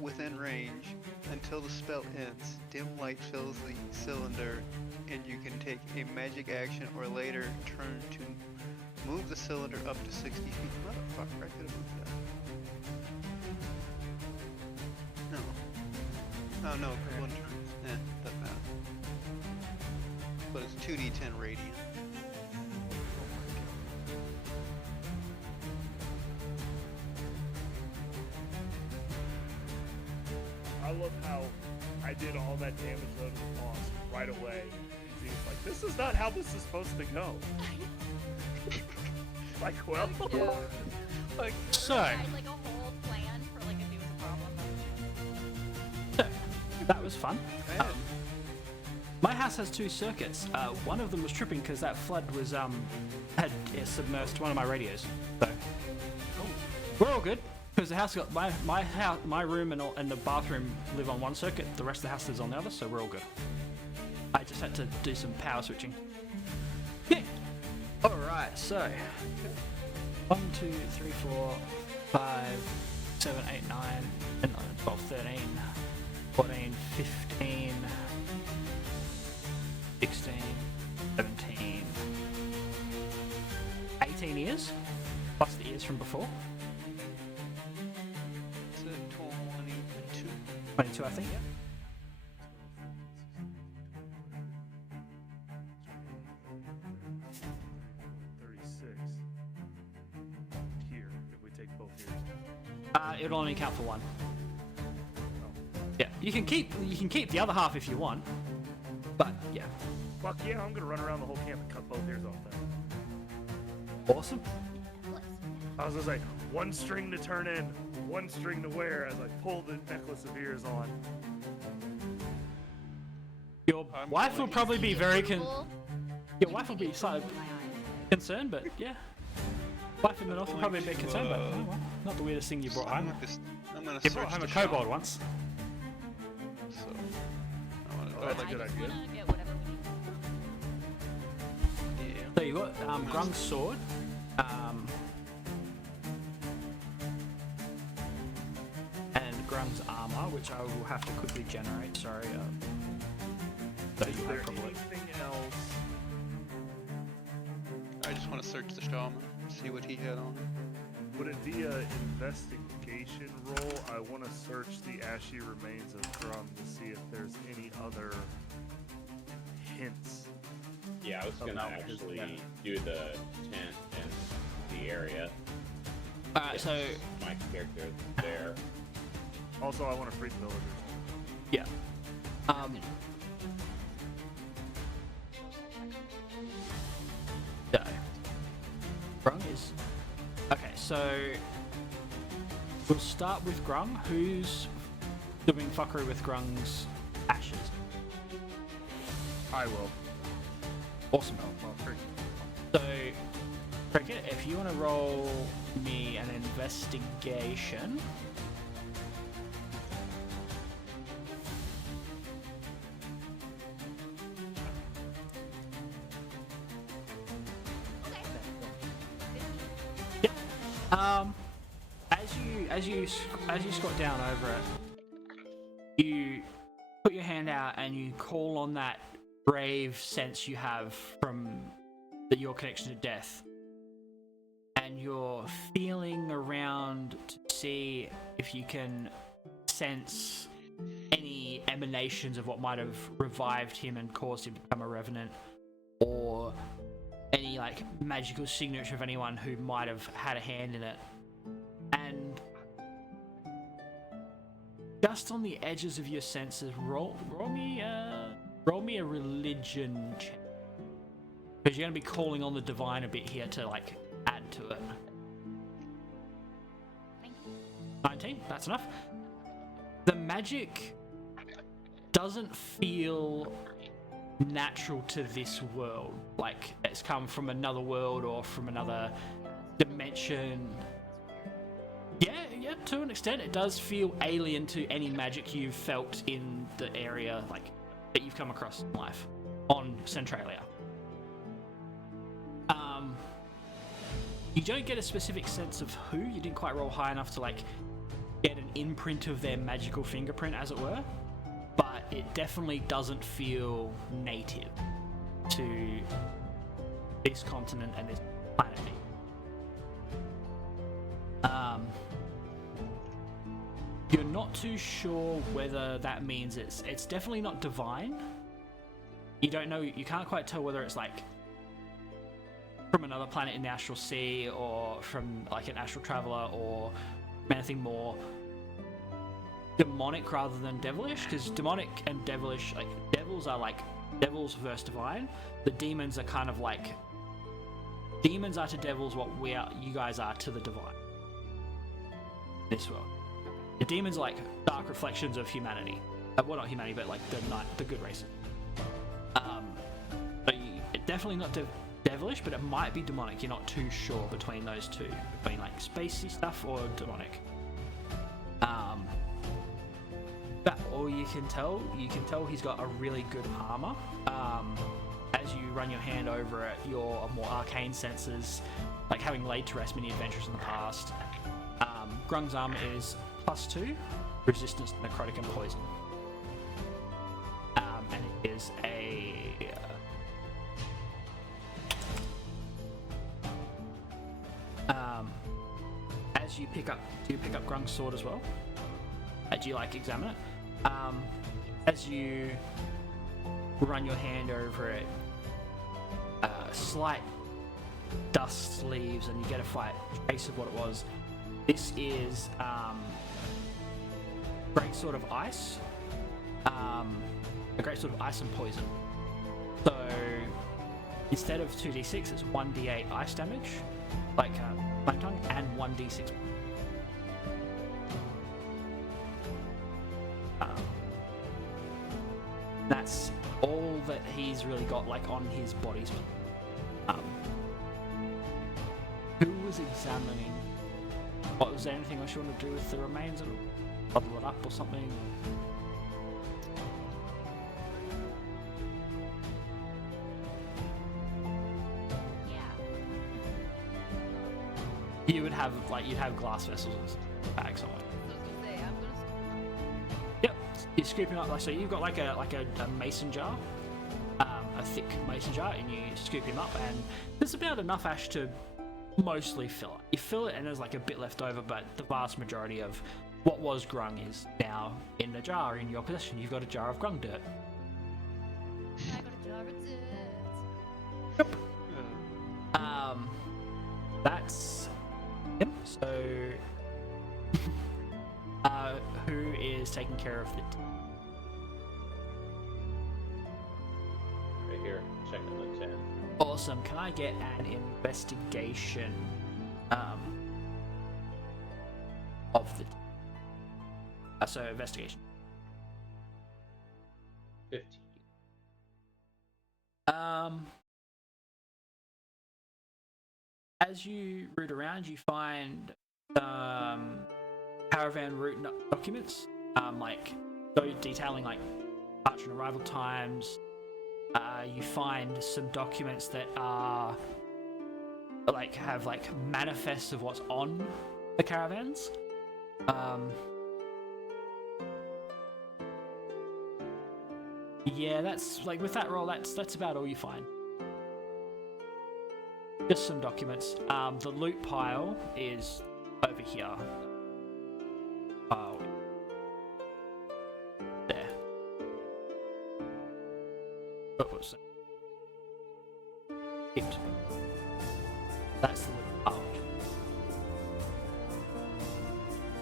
within range until the spell ends. Dim light fills the cylinder, and you can take a magic action or later turn to move the cylinder up to 60 feet. Motherfucker, I could have moved that. No. Oh no, one turn. Doesn't matter. But it's 2d10 radiant. I love how I did all that damage load to the boss right away. He's like, this is not how this is supposed to go. Like, well, like, So, I had like a whole plan for like if it was a problem. that was fun. My house has 2 circuits. One of them was tripping because that flood was had submersed one of my radios. So we're all good because the house got my room and the bathroom live on one circuit. The rest of the house lives on the other, so we're all good. I just had to do some power switching. Yeah. All right. So 1, 2, 3, 4, 5, 7, 8, 9, 10, 11, 12, 13, 14, 15. 16, 17, 18 ears, plus the ears from before. It's a 22. 22, I think, yeah. here, if we take both ears. It'll only count for 1. Yeah, you can keep the other half if you want, but yeah. Fuck yeah, I'm gonna run around the whole camp and cut both ears off then. Awesome. I was gonna say, 1 string to turn in, 1 string to wear as I pull the necklace of ears on. Your I'm wife will going- probably be very Approval. your wife will be slightly In my eyes. concerned, but yeah. Wife in the north will probably be a bit concerned, but oh well, not the weirdest thing you brought home. I'm gonna You search brought home the a kobold shaman, once. So I wanna Oh, go that's a like good I just idea. wanna get whatever we need. yeah. So you got Grung's sword, and Grung's armor, which I will have to quickly generate. Sorry. So Is you there have probably. anything else? I just want to search the shaman, see what he had on. Would it be an investigation roll? I want to search the ashy remains of Grum to see if there's any other hints. Yeah, I was gonna About his actually death. do the tent and the area. Alright, so My character there. Also, I want to free the villagers. yeah. So Grung is okay. So we'll start with Grung. Who's doing fuckery with Grung's ashes? I will. Awesome. Well, Crickey. So, Cricket, if you want to roll me an investigation. Yep. As you squat down over it, you put your hand out and you call on that brave sense you have from your connection to death, and you're feeling around to see if you can sense any emanations of what might have revived him and caused him to become a revenant, or any like magical signature of anyone who might have had a hand in it. And just on the edges of your senses, roll me a religion check, because you're going to be calling on the divine a bit here to like add to it. 19, that's enough. The magic doesn't feel natural to this world, like it's come from another world or from another dimension. Yeah, to an extent, it does feel alien to any magic you've felt in the area, like, that you've come across in life on Centralia. You don't get a specific sense of who. You didn't quite roll high enough to, like, get an imprint of their magical fingerprint, as it were. But it definitely doesn't feel native to this continent and this planet. You're not too sure whether that means it's definitely not divine. You don't know, you can't quite tell whether it's like from another planet in the astral sea, or from like an astral traveler, or anything more demonic rather than devilish, because demonic and devilish, like, devils are like devils versus divine. The demons are kind of like demons are to devils what you guys are to the divine. This world, the demons are like dark reflections of humanity. Well, not humanity, but like the good races. So definitely not devilish, but it might be demonic. You're not too sure between those two, between like spacey stuff or demonic. But all you can tell he's got a really good armor. As you run your hand over it, your more arcane senses, like having laid to rest many adventures in the past, Grung's armor is +2 resistance to necrotic and poison, and it is a as you pick up Grung's sword as well. Do you like examine it? As you run your hand over it, slight dust leaves and you get a trace of what it was. This is great sword of ice, a great sword of ice and poison. So instead of 2d6, it's 1d8 ice damage, like Flame Tongue, and 1d6. That's all that he's really got, like, on his body. Who was examining? What, was there anything else you want to do with the remains? Or bubble it up or something? You would have, like, you'd have glass vessels and bags somewhere. Yep, you're scooping up, like, so you've got like a mason jar, a thick mason jar, and you scoop him up, and there's about enough ash to mostly fill it. You fill it and there's like a bit left over, but the vast majority of what was Grung is now in the jar in your possession. You've got a jar of Grung dirt. I got a jar of dirt. Yep. That's him. So who is taking care of the Right here, checking the 10. Awesome. Can I get an investigation of the so investigation 15. As you root around, you find caravan route documents, like detailing like departure and arrival times. You find some documents that are like have like manifests of what's on the caravans. Yeah, that's like with that roll, that's about all you find. Just some documents. The loot pile is over here. Oh, there. What was that? That's the loot pile.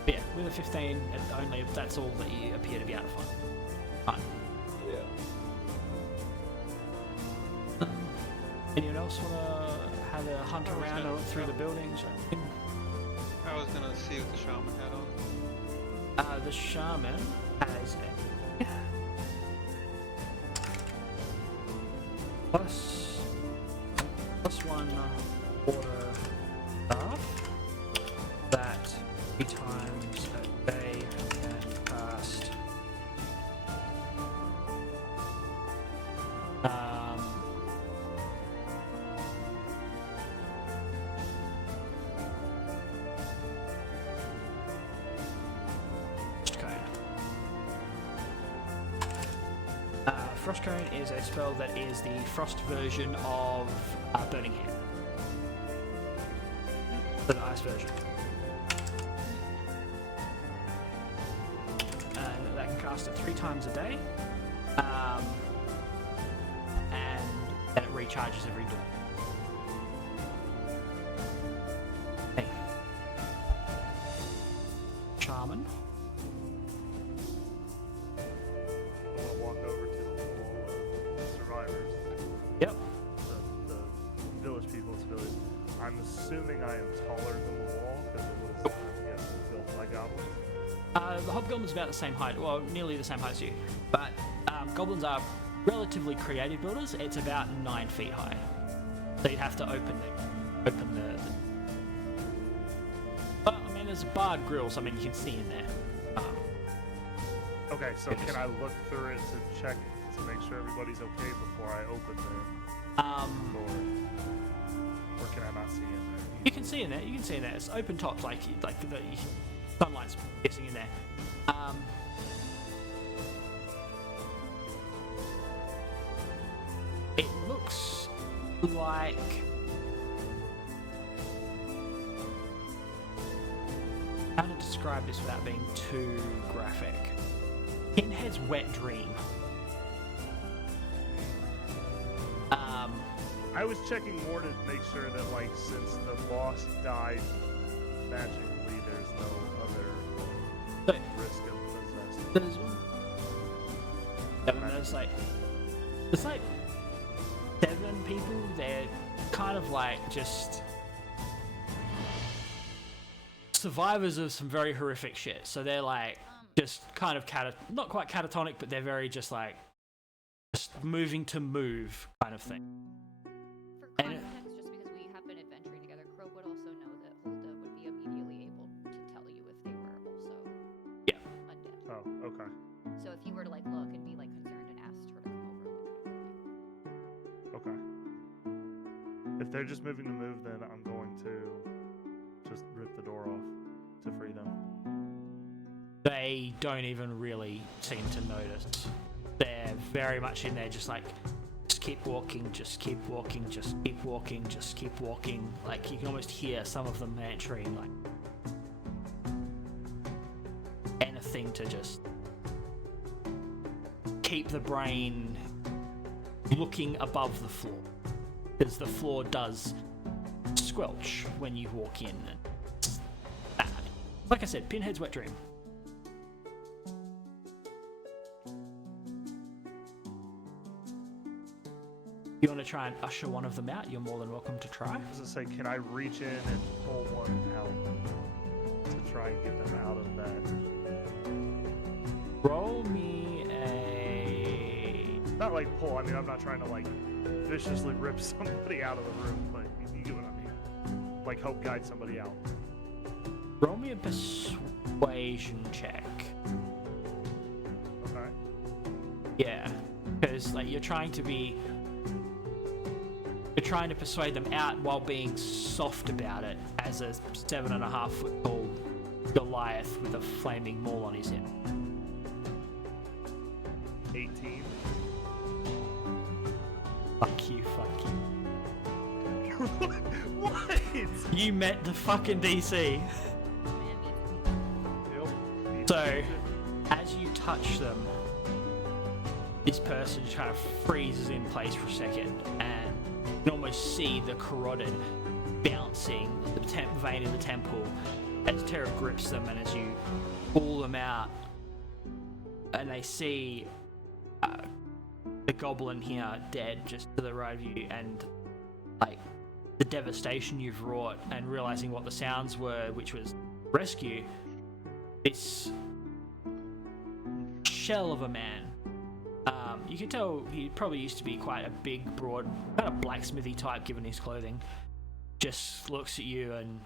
Yeah, with a 15, only that's all that you appear to be able to find. Fine. Yeah. Anyone else want to have a hunt around or through the buildings? I was gonna see what the shaman had on. The shaman has a +1 water staff that 3 times a day and cast. Frost Cone is a spell that is the frost version of Burning Hand. The ice version. And that can cast it 3 times a day. And then it recharges every day. Hey. Shaman. I want to walk over to the wall of survivors. Yep. The village people's village. I'm assuming I am taller than the wall because it was built by goblins. The hobgoblin's about the same height, well, nearly the same height as you. But goblins are relatively creative builders. It's about 9 feet high, so you'd have to open the. Well, I mean, there's a barred grill, so I mean you can see in there. Okay, so can I look through it to check to make sure everybody's okay before I open the door? Or can I not see in there? You can see in there. You can see in there. It's open tops, like the sunlight's piercing in there. It looks like how to describe this without being too graphic. Pinhead's wet dream. I was checking more to make sure that, like, since the boss died magically, there's no other risk of possessed. There's like 7 people. They're kind of like just survivors of some very horrific shit. So they're like just kind of not quite catatonic, but they're very just like just moving to move kind of thing. For context, just because we have been adventuring together, Crow would also know that Hulda would be immediately able to tell you if they were also undead. Oh, okay. So if you were to like look and be like concerned and asked her to come over, that kind of thing. Okay. If they're just moving to move, then I'm going to just rip the door off to free them. They don't even really seem to notice. They're very much in there, just like, just keep walking, just keep walking, just keep walking, just keep walking. Like, you can almost hear some of them mantraing, like, anything to just keep the brain looking above the floor. Because the floor does squelch when you walk in. It's bad. Like I said, Pinhead's wet dream. You want to try and usher one of them out, you're more than welcome to try. I was gonna say, can I reach in and pull one out to try and get them out of that? Roll me a... Not like pull, I mean, I'm not trying to like viciously rip somebody out of the room, but you get what I mean. Like help guide somebody out. Roll me a persuasion check. Okay. Yeah, because like you're trying to persuade them out while being soft about it as a 7.5 foot tall Goliath with a flaming maul on his head. 18. Fuck you, fuck you. What? You met the fucking DC. Yep. So, as you touch them, this person just kind of freezes in place for a second, and you can almost see the carotid bouncing the vein in the temple as terror grips them, and as you pull them out, and they see the goblin here dead just to the right of you, and like the devastation you've wrought, and realizing what the sounds were, which was rescue, this shell of a man. You can tell he probably used to be quite a big, broad, kind of blacksmithy type given his clothing. Just looks at you and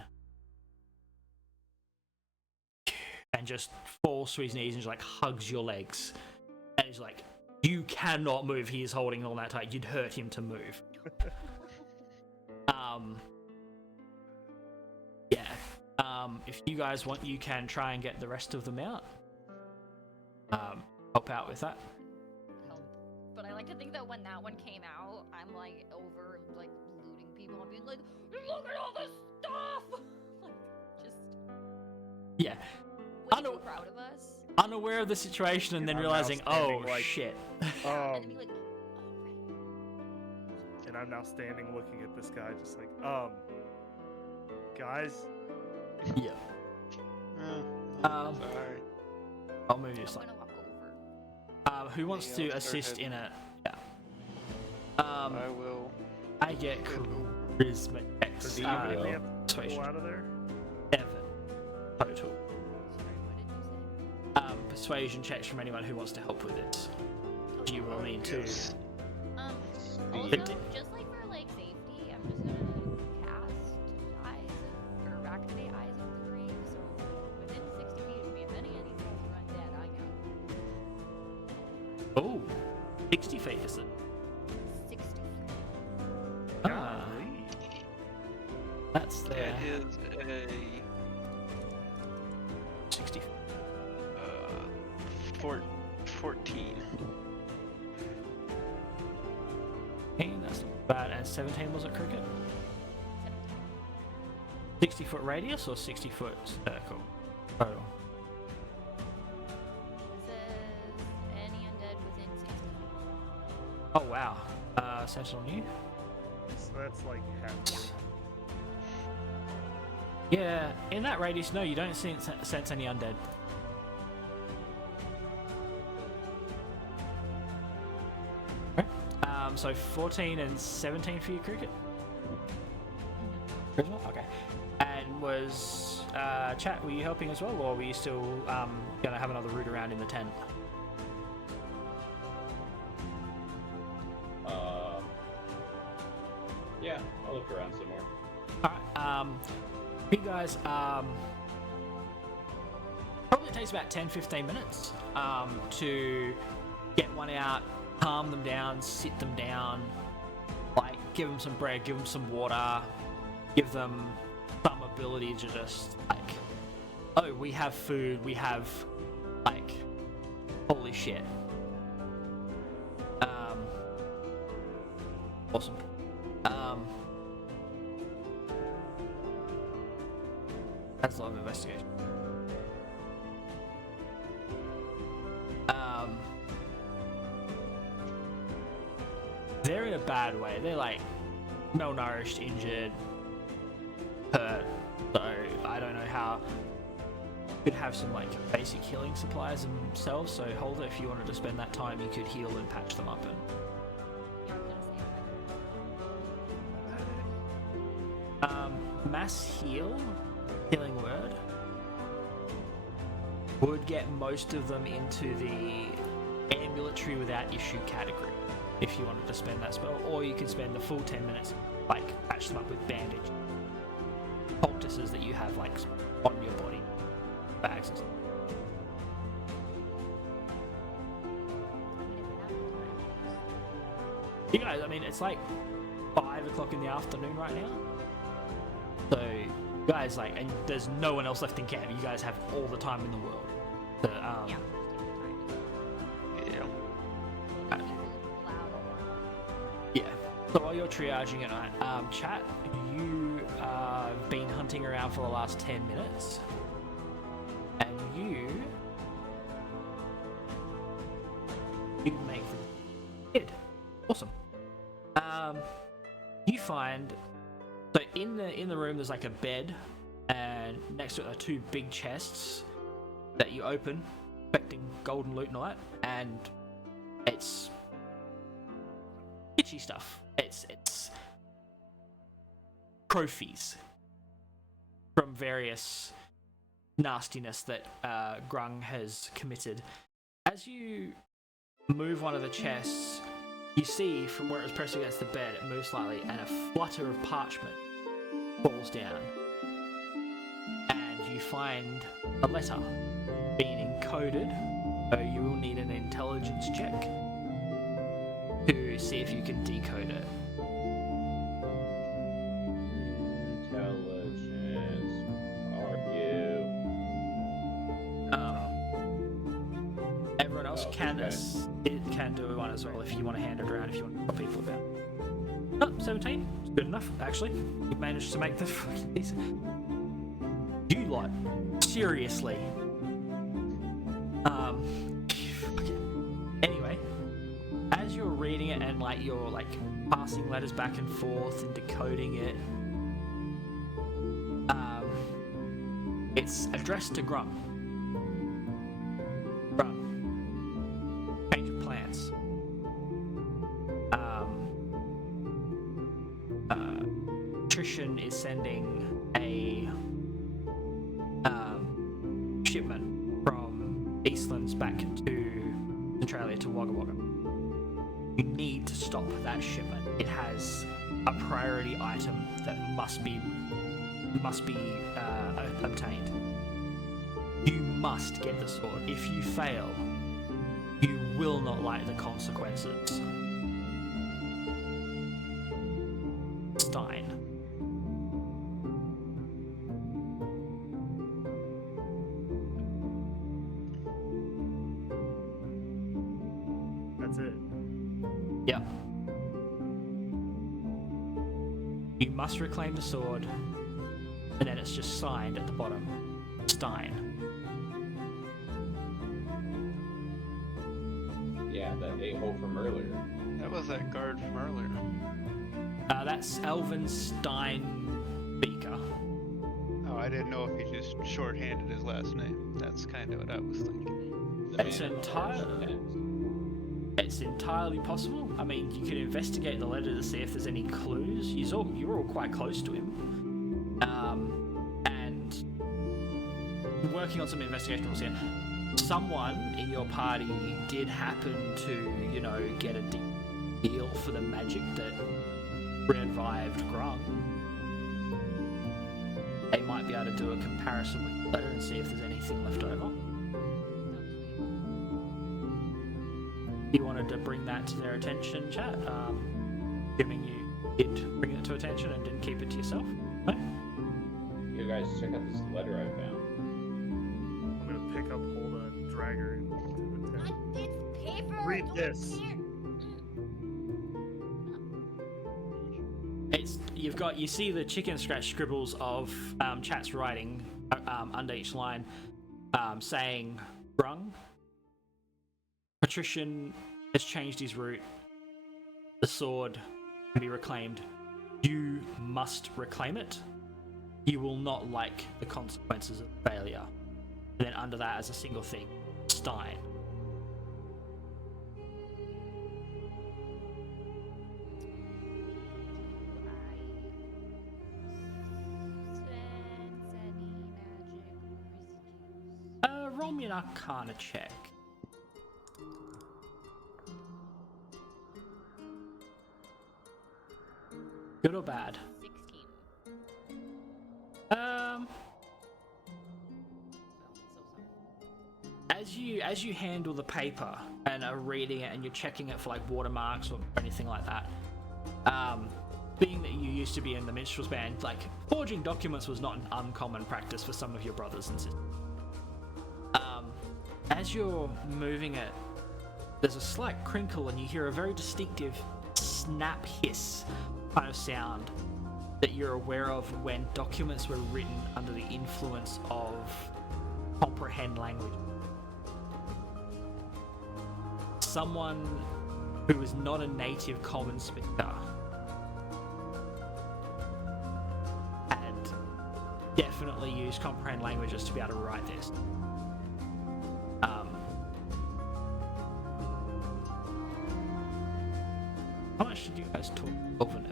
and just falls to his knees and just like hugs your legs, and he's like, "You cannot move. He is holding all that tight. You'd hurt him to move." Yeah. If you guys want, you can try and get the rest of them out. Help out with that. Help. But I like to think that when that one came out, I'm like over like looting people and being like, look at all this stuff. Like, just Yeah. way too proud of us. Unaware of the situation and then I'm now realizing, standing, oh like, shit. And be like, And I'm now standing looking at this guy, just like, guys. Yeah. Sorry. I'll move you I'm aside. gonna walk over. Who wants Yeah, to I'll start assist in heading. it? Yeah. I will. I get head over. charisma checks. Do you really have to persuasion. pull out of there? 7 total. Sorry, what did you say? Persuasion checks from anyone who wants to help with this. You will need to. Yes. Also, Fifteen. just like for like safety, I'm just gonna cast Eyes or activate Eyes of the Grave. So within 60 feet of me, if any of these guys run dead, I know. Oh, 60 feet is it? 60 feet. Ah, Golly. that's there. That is a 60 feet. 14. That's not bad. And 17 was it, Cricket? 60 foot radius or 60 foot circle? Total. It says any undead within 60 feet. Oh wow. Sentinel new? So that's like half. Yeah, in that radius, no, you don't sense any undead. Okay. So 14 and 17 for you, Cricket? Charisma? Okay. And was Chat, were you helping as well, or were you still going to have another route around in the tent? Yeah, I'll look around some more. Alright, you guys, probably takes about 10-15 minutes to get one out, calm them down, sit them down, like give them some bread, give them some water, give them some ability to just like, oh, we have food, we have like, holy shit. Awesome. That's a lot of investigation. They're in a bad way. They're like malnourished, injured, hurt. So I don't know how. Could have some like basic healing supplies themselves. So Holder, if you wanted to spend that time, you could heal and patch them up. And Yeah, I'm gonna say mass healing word would get most of them into the ambulatory without issue category if you wanted to spend that spell, or you could spend the full 10 minutes like patch them up with bandage poultices that you have like on your body, bags and stuff. You guys, I mean, it's like 5 o'clock in the afternoon right now. So, guys, like, and there's no one else left in camp. You guys have all the time in the world. To, yeah. Yeah. yeah. So while you're triaging at night, Chat, you have been hunting around for the last 10 minutes. And you make them hid. Awesome. You find, so in the room there's like a bed, and next to it are 2 big chests that you open, expecting golden loot and all that, and it's itchy stuff. It's trophies from various nastiness that Grung has committed. As you move one of the chests, you see from where it was pressed against the bed, it moves slightly, and a flutter of parchment falls down. And you find a letter been encoded, so you will need an intelligence check to see if you can decode it. Intelligence. Are you? Everyone else can okay. it can do one as well if you want to hand it around, if you want to tell people about it. Oh, 17. It's good enough, actually. You managed to make the fucking decent. You lot, seriously. Anyway, as you're reading it and like you're like passing letters back and forth and decoding it, it's addressed to Grum. Grum, change of plans. Nutrition is sending a shipment from Eastlands back to Centralia to Wagga Wagga. You need to stop that shipment. It has a priority item that must be obtained. You must get the sword. If you fail, you will not like the consequences. Stein. That's it. Yep. You must reclaim the sword, and then it's just signed at the bottom. Stein. Yeah, that a-hole from earlier. That was that guard from earlier. That's Elvin Stein Beaker. Oh, I didn't know if he just shorthanded his last name. That's kind of what I was thinking. The It's man with all entire- the names. It's entirely possible. I mean, you can investigate the letter to see if there's any clues. You're all quite close to him. And working on some investigation rules here. Someone in your party did happen to, get a deal for the magic that revived Grung. They might be able to do a comparison with the letter and see if there's anything left over. You wanted to bring that to their attention, chat. Assuming you did bring it to attention and didn't keep it to yourself. No? You guys, check out this letter I found. I'm gonna pick up Hulda and drag her into the tent. It's paper. Read look this. here. You see the chicken scratch scribbles of chat's writing under each line, saying Grung. Patrician has changed his route. The sword can be reclaimed. You must reclaim it. You will not like the consequences of failure. And then under that, as a single thing, Stein. Roll me an Arcana check. Good or bad? 16. As you handle the paper and are reading it and you're checking it for like watermarks or anything like that, being that you used to be in the minstrels band, like forging documents was not an uncommon practice for some of your brothers and sisters. As you're moving it, there's a slight crinkle and you hear a very distinctive snap hiss kind of sound that you're aware of when documents were written under the influence of comprehend language. Someone who is not a native common speaker had definitely used comprehend languages to be able to write this. How much did you guys talk over it?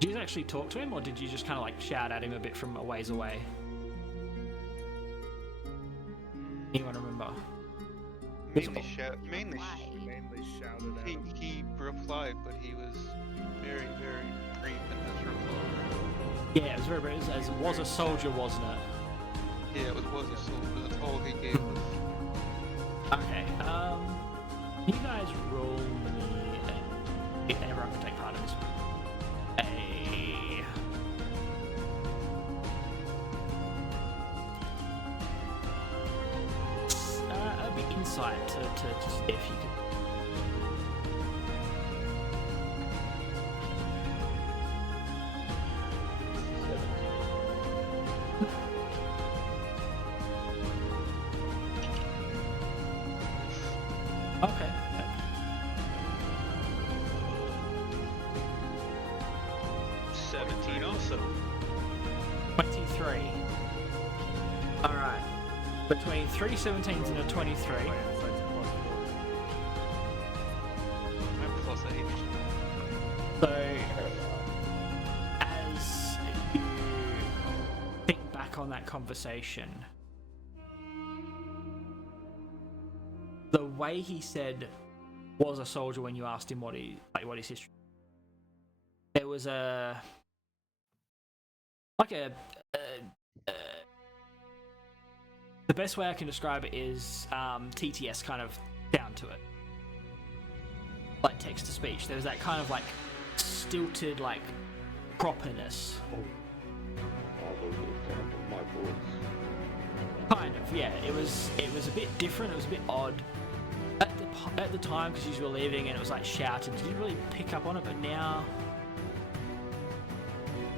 Did you actually talk to him, or did you just kind of like shout at him a bit from a ways away? Anyone remember? Mainly shouted at him. He replied, but he was very, very brief in his reply. Yeah, it was very brave. It was a soldier, wasn't it? Yeah, it was a soldier. That's all he gave us. Okay. You guys roll me. Everyone can take part in this. A bit insight to see if you can. Okay. 17 also. 23. Alright. Between 3 17s and a 23. My insight's I'm plus 8. So, as you think back on that conversation, the way he said was a soldier when you asked him what his history. There was the best way I can describe it is TTS kind of down to it, like text to speech. There was that kind of like stilted like properness. Kind of, yeah. It was a bit different. It was a bit odd at the time because you were leaving and it was like shouted. You didn't really pick up on it, but now,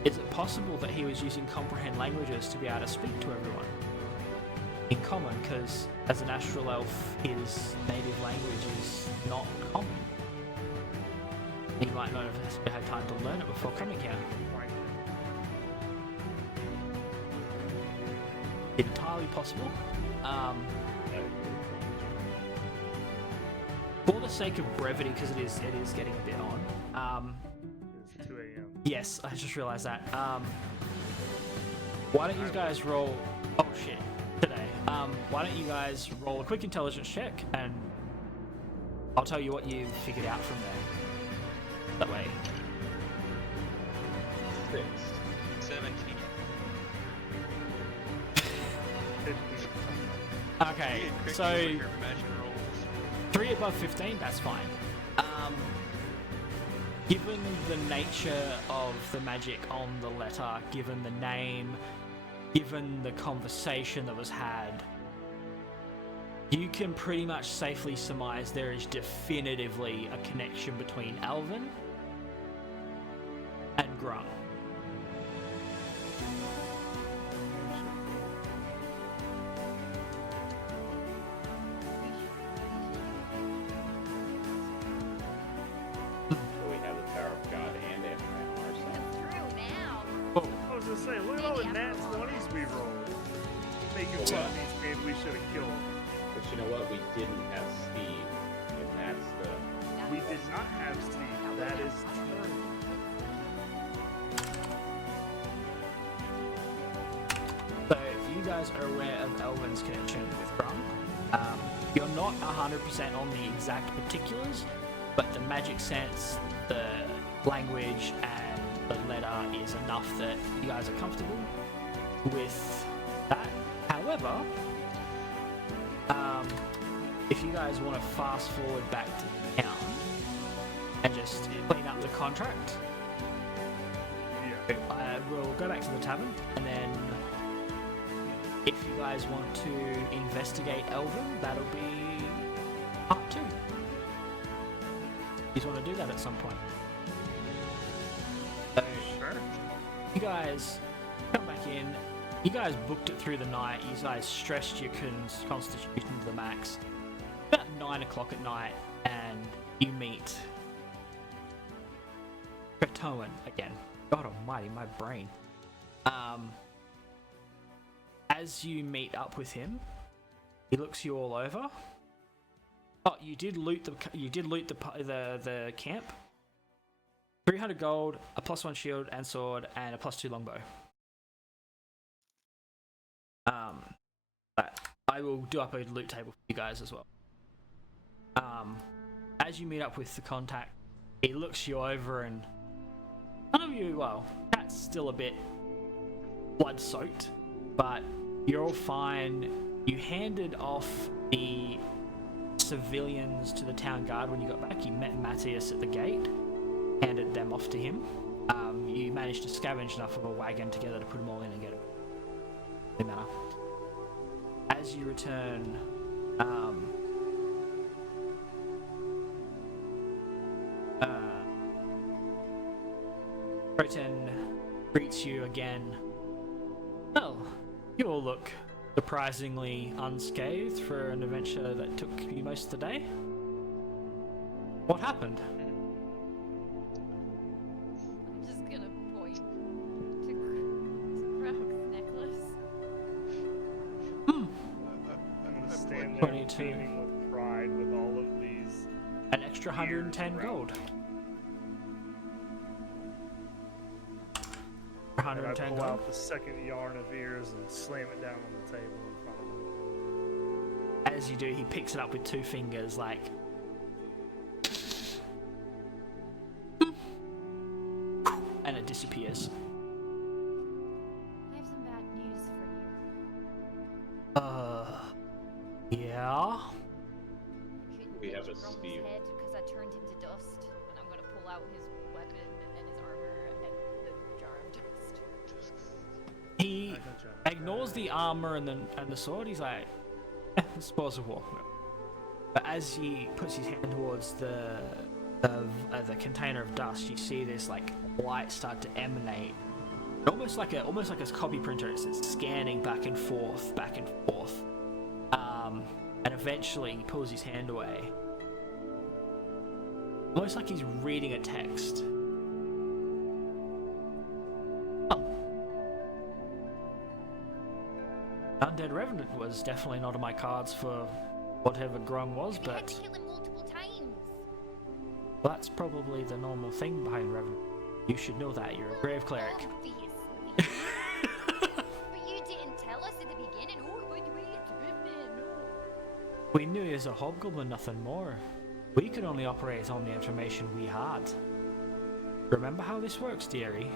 is it possible that he was using comprehend languages to be able to speak to everyone in common? Because as an astral elf, his native language is not common. He might not have had time to learn it before coming here. Entirely possible. For the sake of brevity, because it is getting a bit on. It's 2 a.m. Yes, I just realised that. Why don't you guys roll? Oh shit! Today. Why don't you guys roll a quick intelligence check, and I'll tell you what you figured out from there. That way. 17. Okay, Me and Crickey so over here matching rolls. 3 above 15, that's fine. Given the nature of the magic on the letter, given the name, given the conversation that was had, you can pretty much safely surmise there is definitively a connection between Elven and Grum. So we have the power of God and Ant-Man on our side. It's true now. I was gonna say, look at all the nat 20s we rolled. Making fun of these games we should have killed. But you know what? We didn't have Steve, and that's the. We did not have Steve. That is true. So if you guys are aware of Elvin's connection with Grum, you're not 100% on the exact particulars, but the magic sense, the language, and the letter is enough that you guys are comfortable with that. However, if you guys want to fast forward back to town and just clean up the contract, we'll go back to the tavern, and then if you guys want to investigate Elven, that'll be part 2. You just want to do that at some point. So, Sure. you guys come back in. You guys booked it through the night. You guys stressed your constitution to the max. About 9 o'clock at night, and you meet Kratoan again. God almighty, my brain. As you meet up with him, he looks you all over. Oh, you did loot the camp. 300 gold, a +1 shield and sword, and a +2 longbow. But I will do up a loot table for you guys as well. As you meet up with the contact, he looks you over, and none of you, well, Cat's still a bit blood-soaked, but you're all fine. You handed off the civilians to the town guard when you got back. You met Matthias at the gate, handed them off to him. You managed to scavenge enough of a wagon together to put them all in and get it. Matter. As you return, Proten greets you again. Well, you all look surprisingly unscathed for an adventure that took you most of the day. What happened? I'm just gonna point to Krog's necklace. I'm gonna stand there 22. beaming with pride with all of these. An extra 110 Years gold. And I 110 pull gold. out the second yarn of ears and slam it down on the table in front of him. As you do, he picks it up with 2 fingers, like. And it disappears. I have some bad news for you. Yeah. Couldn't We get have a Krog's Steve. head because I turned him to dust, and I'm gonna pull out his weapon and his armor and the jar of dust. He ignores the armor and the sword. He's like, spoils of war. But as he puts his hand towards the container of dust, you see this like light start to emanate, almost like a copy printer. It's scanning back and forth, and eventually he pulls his hand away, almost like he's reading a text. Undead Revenant was definitely not on my cards for whatever Grung was, We had but to kill him multiple times. that's probably the normal thing behind Revenant. You should know that, you're a brave cleric. Obviously. But you didn't tell us at the beginning. Oh, by the way, it's Riven. We knew he was a hobgoblin, nothing more. We could only operate on the information we had. Remember how this works, dearie?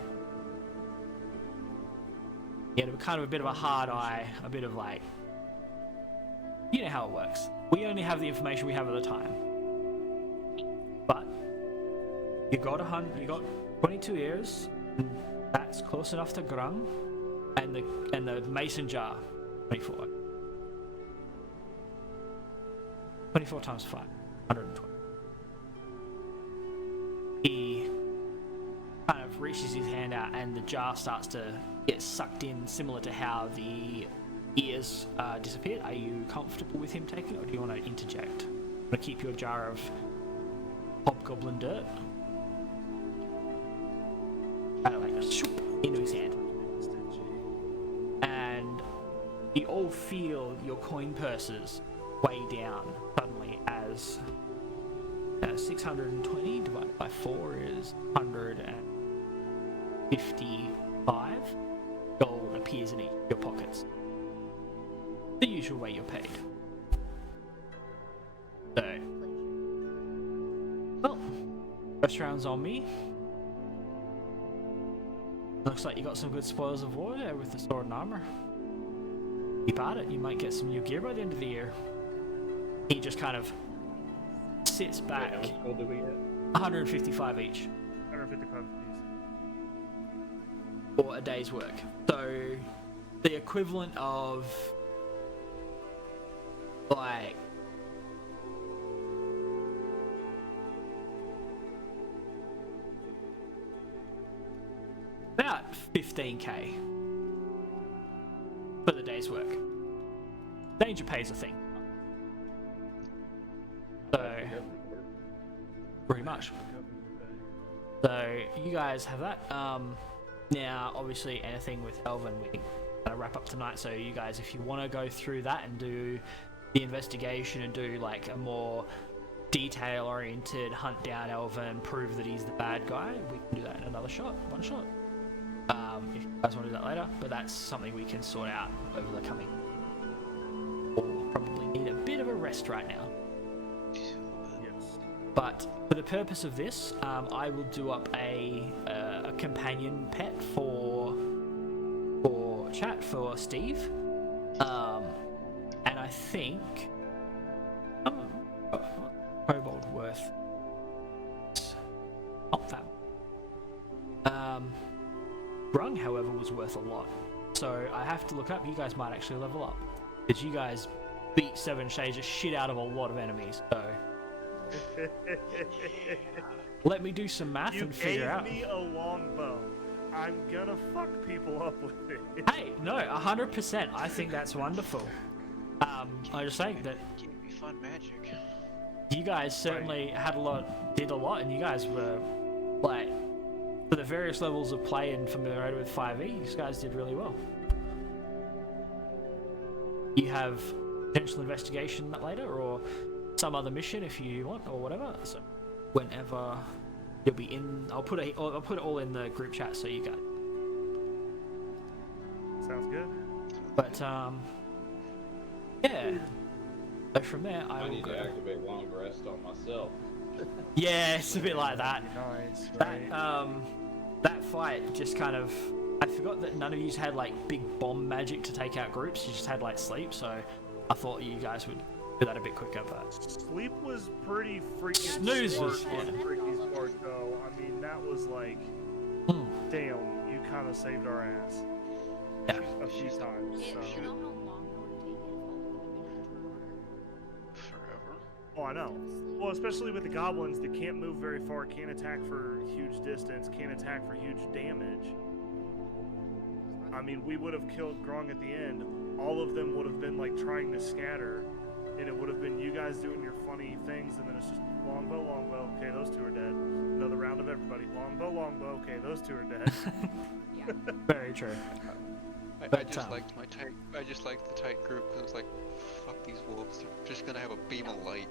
He had kind of a bit of a hard eye, a bit of like, you know how it works. We only have the information we have at the time. But you got 22 ears. That's close enough to Grung, and the mason jar, 24. 24 times 5, 120. He kind of reaches his hand out, and the jar starts to get sucked in, similar to how the ears disappeared. Are you comfortable with him taking it, or do you want to interject? Want to keep your jar of hobgoblin dirt? Kind of like a shoop into his hand. And you all feel your coin purses weigh down suddenly as 620 divided by 4 is 155 gold appears in your pockets. The usual way you're paid. So, well, first round's on me. Looks like you got some good spoils of war there with the sword and armor. Keep at it, you might get some new gear by the end of the year. He just kind of sits back. How much gold did we get? 155 each. 155 piece. For a day's work. So the equivalent of like about 15k for the day's work. Danger pay's a thing. So pretty much. So you guys have that. Now, obviously, anything with Elven, we gonna wrap up tonight. So you guys, if you want to go through that and do the investigation and do like a more detail-oriented hunt down Elven, prove that he's the bad guy, we can do that in another one shot. If you guys want to do that later, but that's something we can sort out over the coming. We'll probably need a bit of a rest right now. Yes. But for the purpose of this, I will do up a companion pet for for chat for Steve. And I think Kobold worth not that. Brung, however, was worth a lot. So I have to look up. You guys might actually level up because you guys beat 7 Shades shit out of a lot of enemies. So let me do some math and figure out. You gave me a longbow. I'm gonna fuck people up with it. Hey, no, 100%. I think that's wonderful. I'm just saying that Give me fun magic. you guys certainly did a lot, and you guys were like, for the various levels of play and familiarity with 5e, you guys did really well. You have potential investigation later, or some other mission if you want, or whatever. So whenever you'll be in, I'll put it all in the group chat so you got it. Sounds good. But yeah. So from there, I I will need go. to activate long rest on myself. Yeah, it's a bit like that. Nice, That right? that fight just kind of, I forgot that none of you had like big bomb magic to take out groups. You just had like sleep, so I thought you guys would do that a bit quicker. But Sleep was pretty freaking Snooze smart was- on yeah. Cricky's part, though. I mean, that was like, damn, you kind of saved our ass yeah, a few times. Do So. you know how long it would take if all of them had been in a drawer? Forever. Oh, I know. Well, especially with the goblins that can't move very far, can't attack for huge distance, can't attack for huge damage. I mean, we would have killed Grong at the end. All of them would have been like trying to scatter, and it would have been you guys doing your funny things, and then it's just longbow, longbow. Okay, those 2 are dead. Another round of everybody. Longbow, longbow. Okay, those 2 are dead. Yeah. very true. I But, just liked my tight. I just liked the tight group because it's like, fuck these wolves. They're just gonna have a beam of light.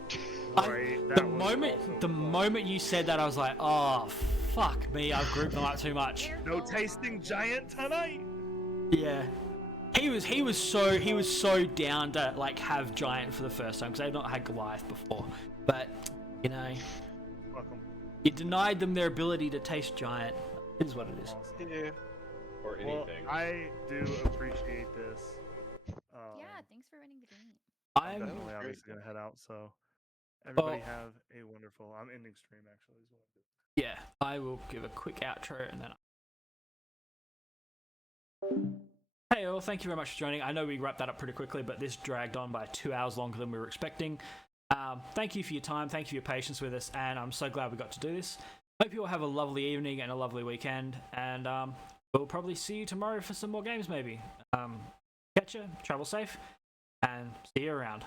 Right. The that was moment also the fun. moment you said that, I was like, oh fuck me, I've grouped them up too much. No tasting giant tonight. Yeah. He was so down to like have Giant for the first time because they've not had Goliath before. But you know, Fuck 'em. you denied them their ability to taste Giant. It is what it is. Awesome. Yeah. Or Well, anything. I do appreciate this. Yeah, thanks for running the game. I'm I'm That definitely was obviously great. gonna head out, so everybody Well- have a wonderful. I'm ending stream actually as well. yeah. I will give a quick outro and then. Hey all, thank you very much for joining. I know we wrapped that up pretty quickly, but this dragged on by 2 hours longer than we were expecting. Thank you for your time, thank you for your patience with us, and I'm so glad we got to do this. Hope you all have a lovely evening and a lovely weekend, and we'll probably see you tomorrow for some more games maybe. Catch ya, travel safe, and see you around.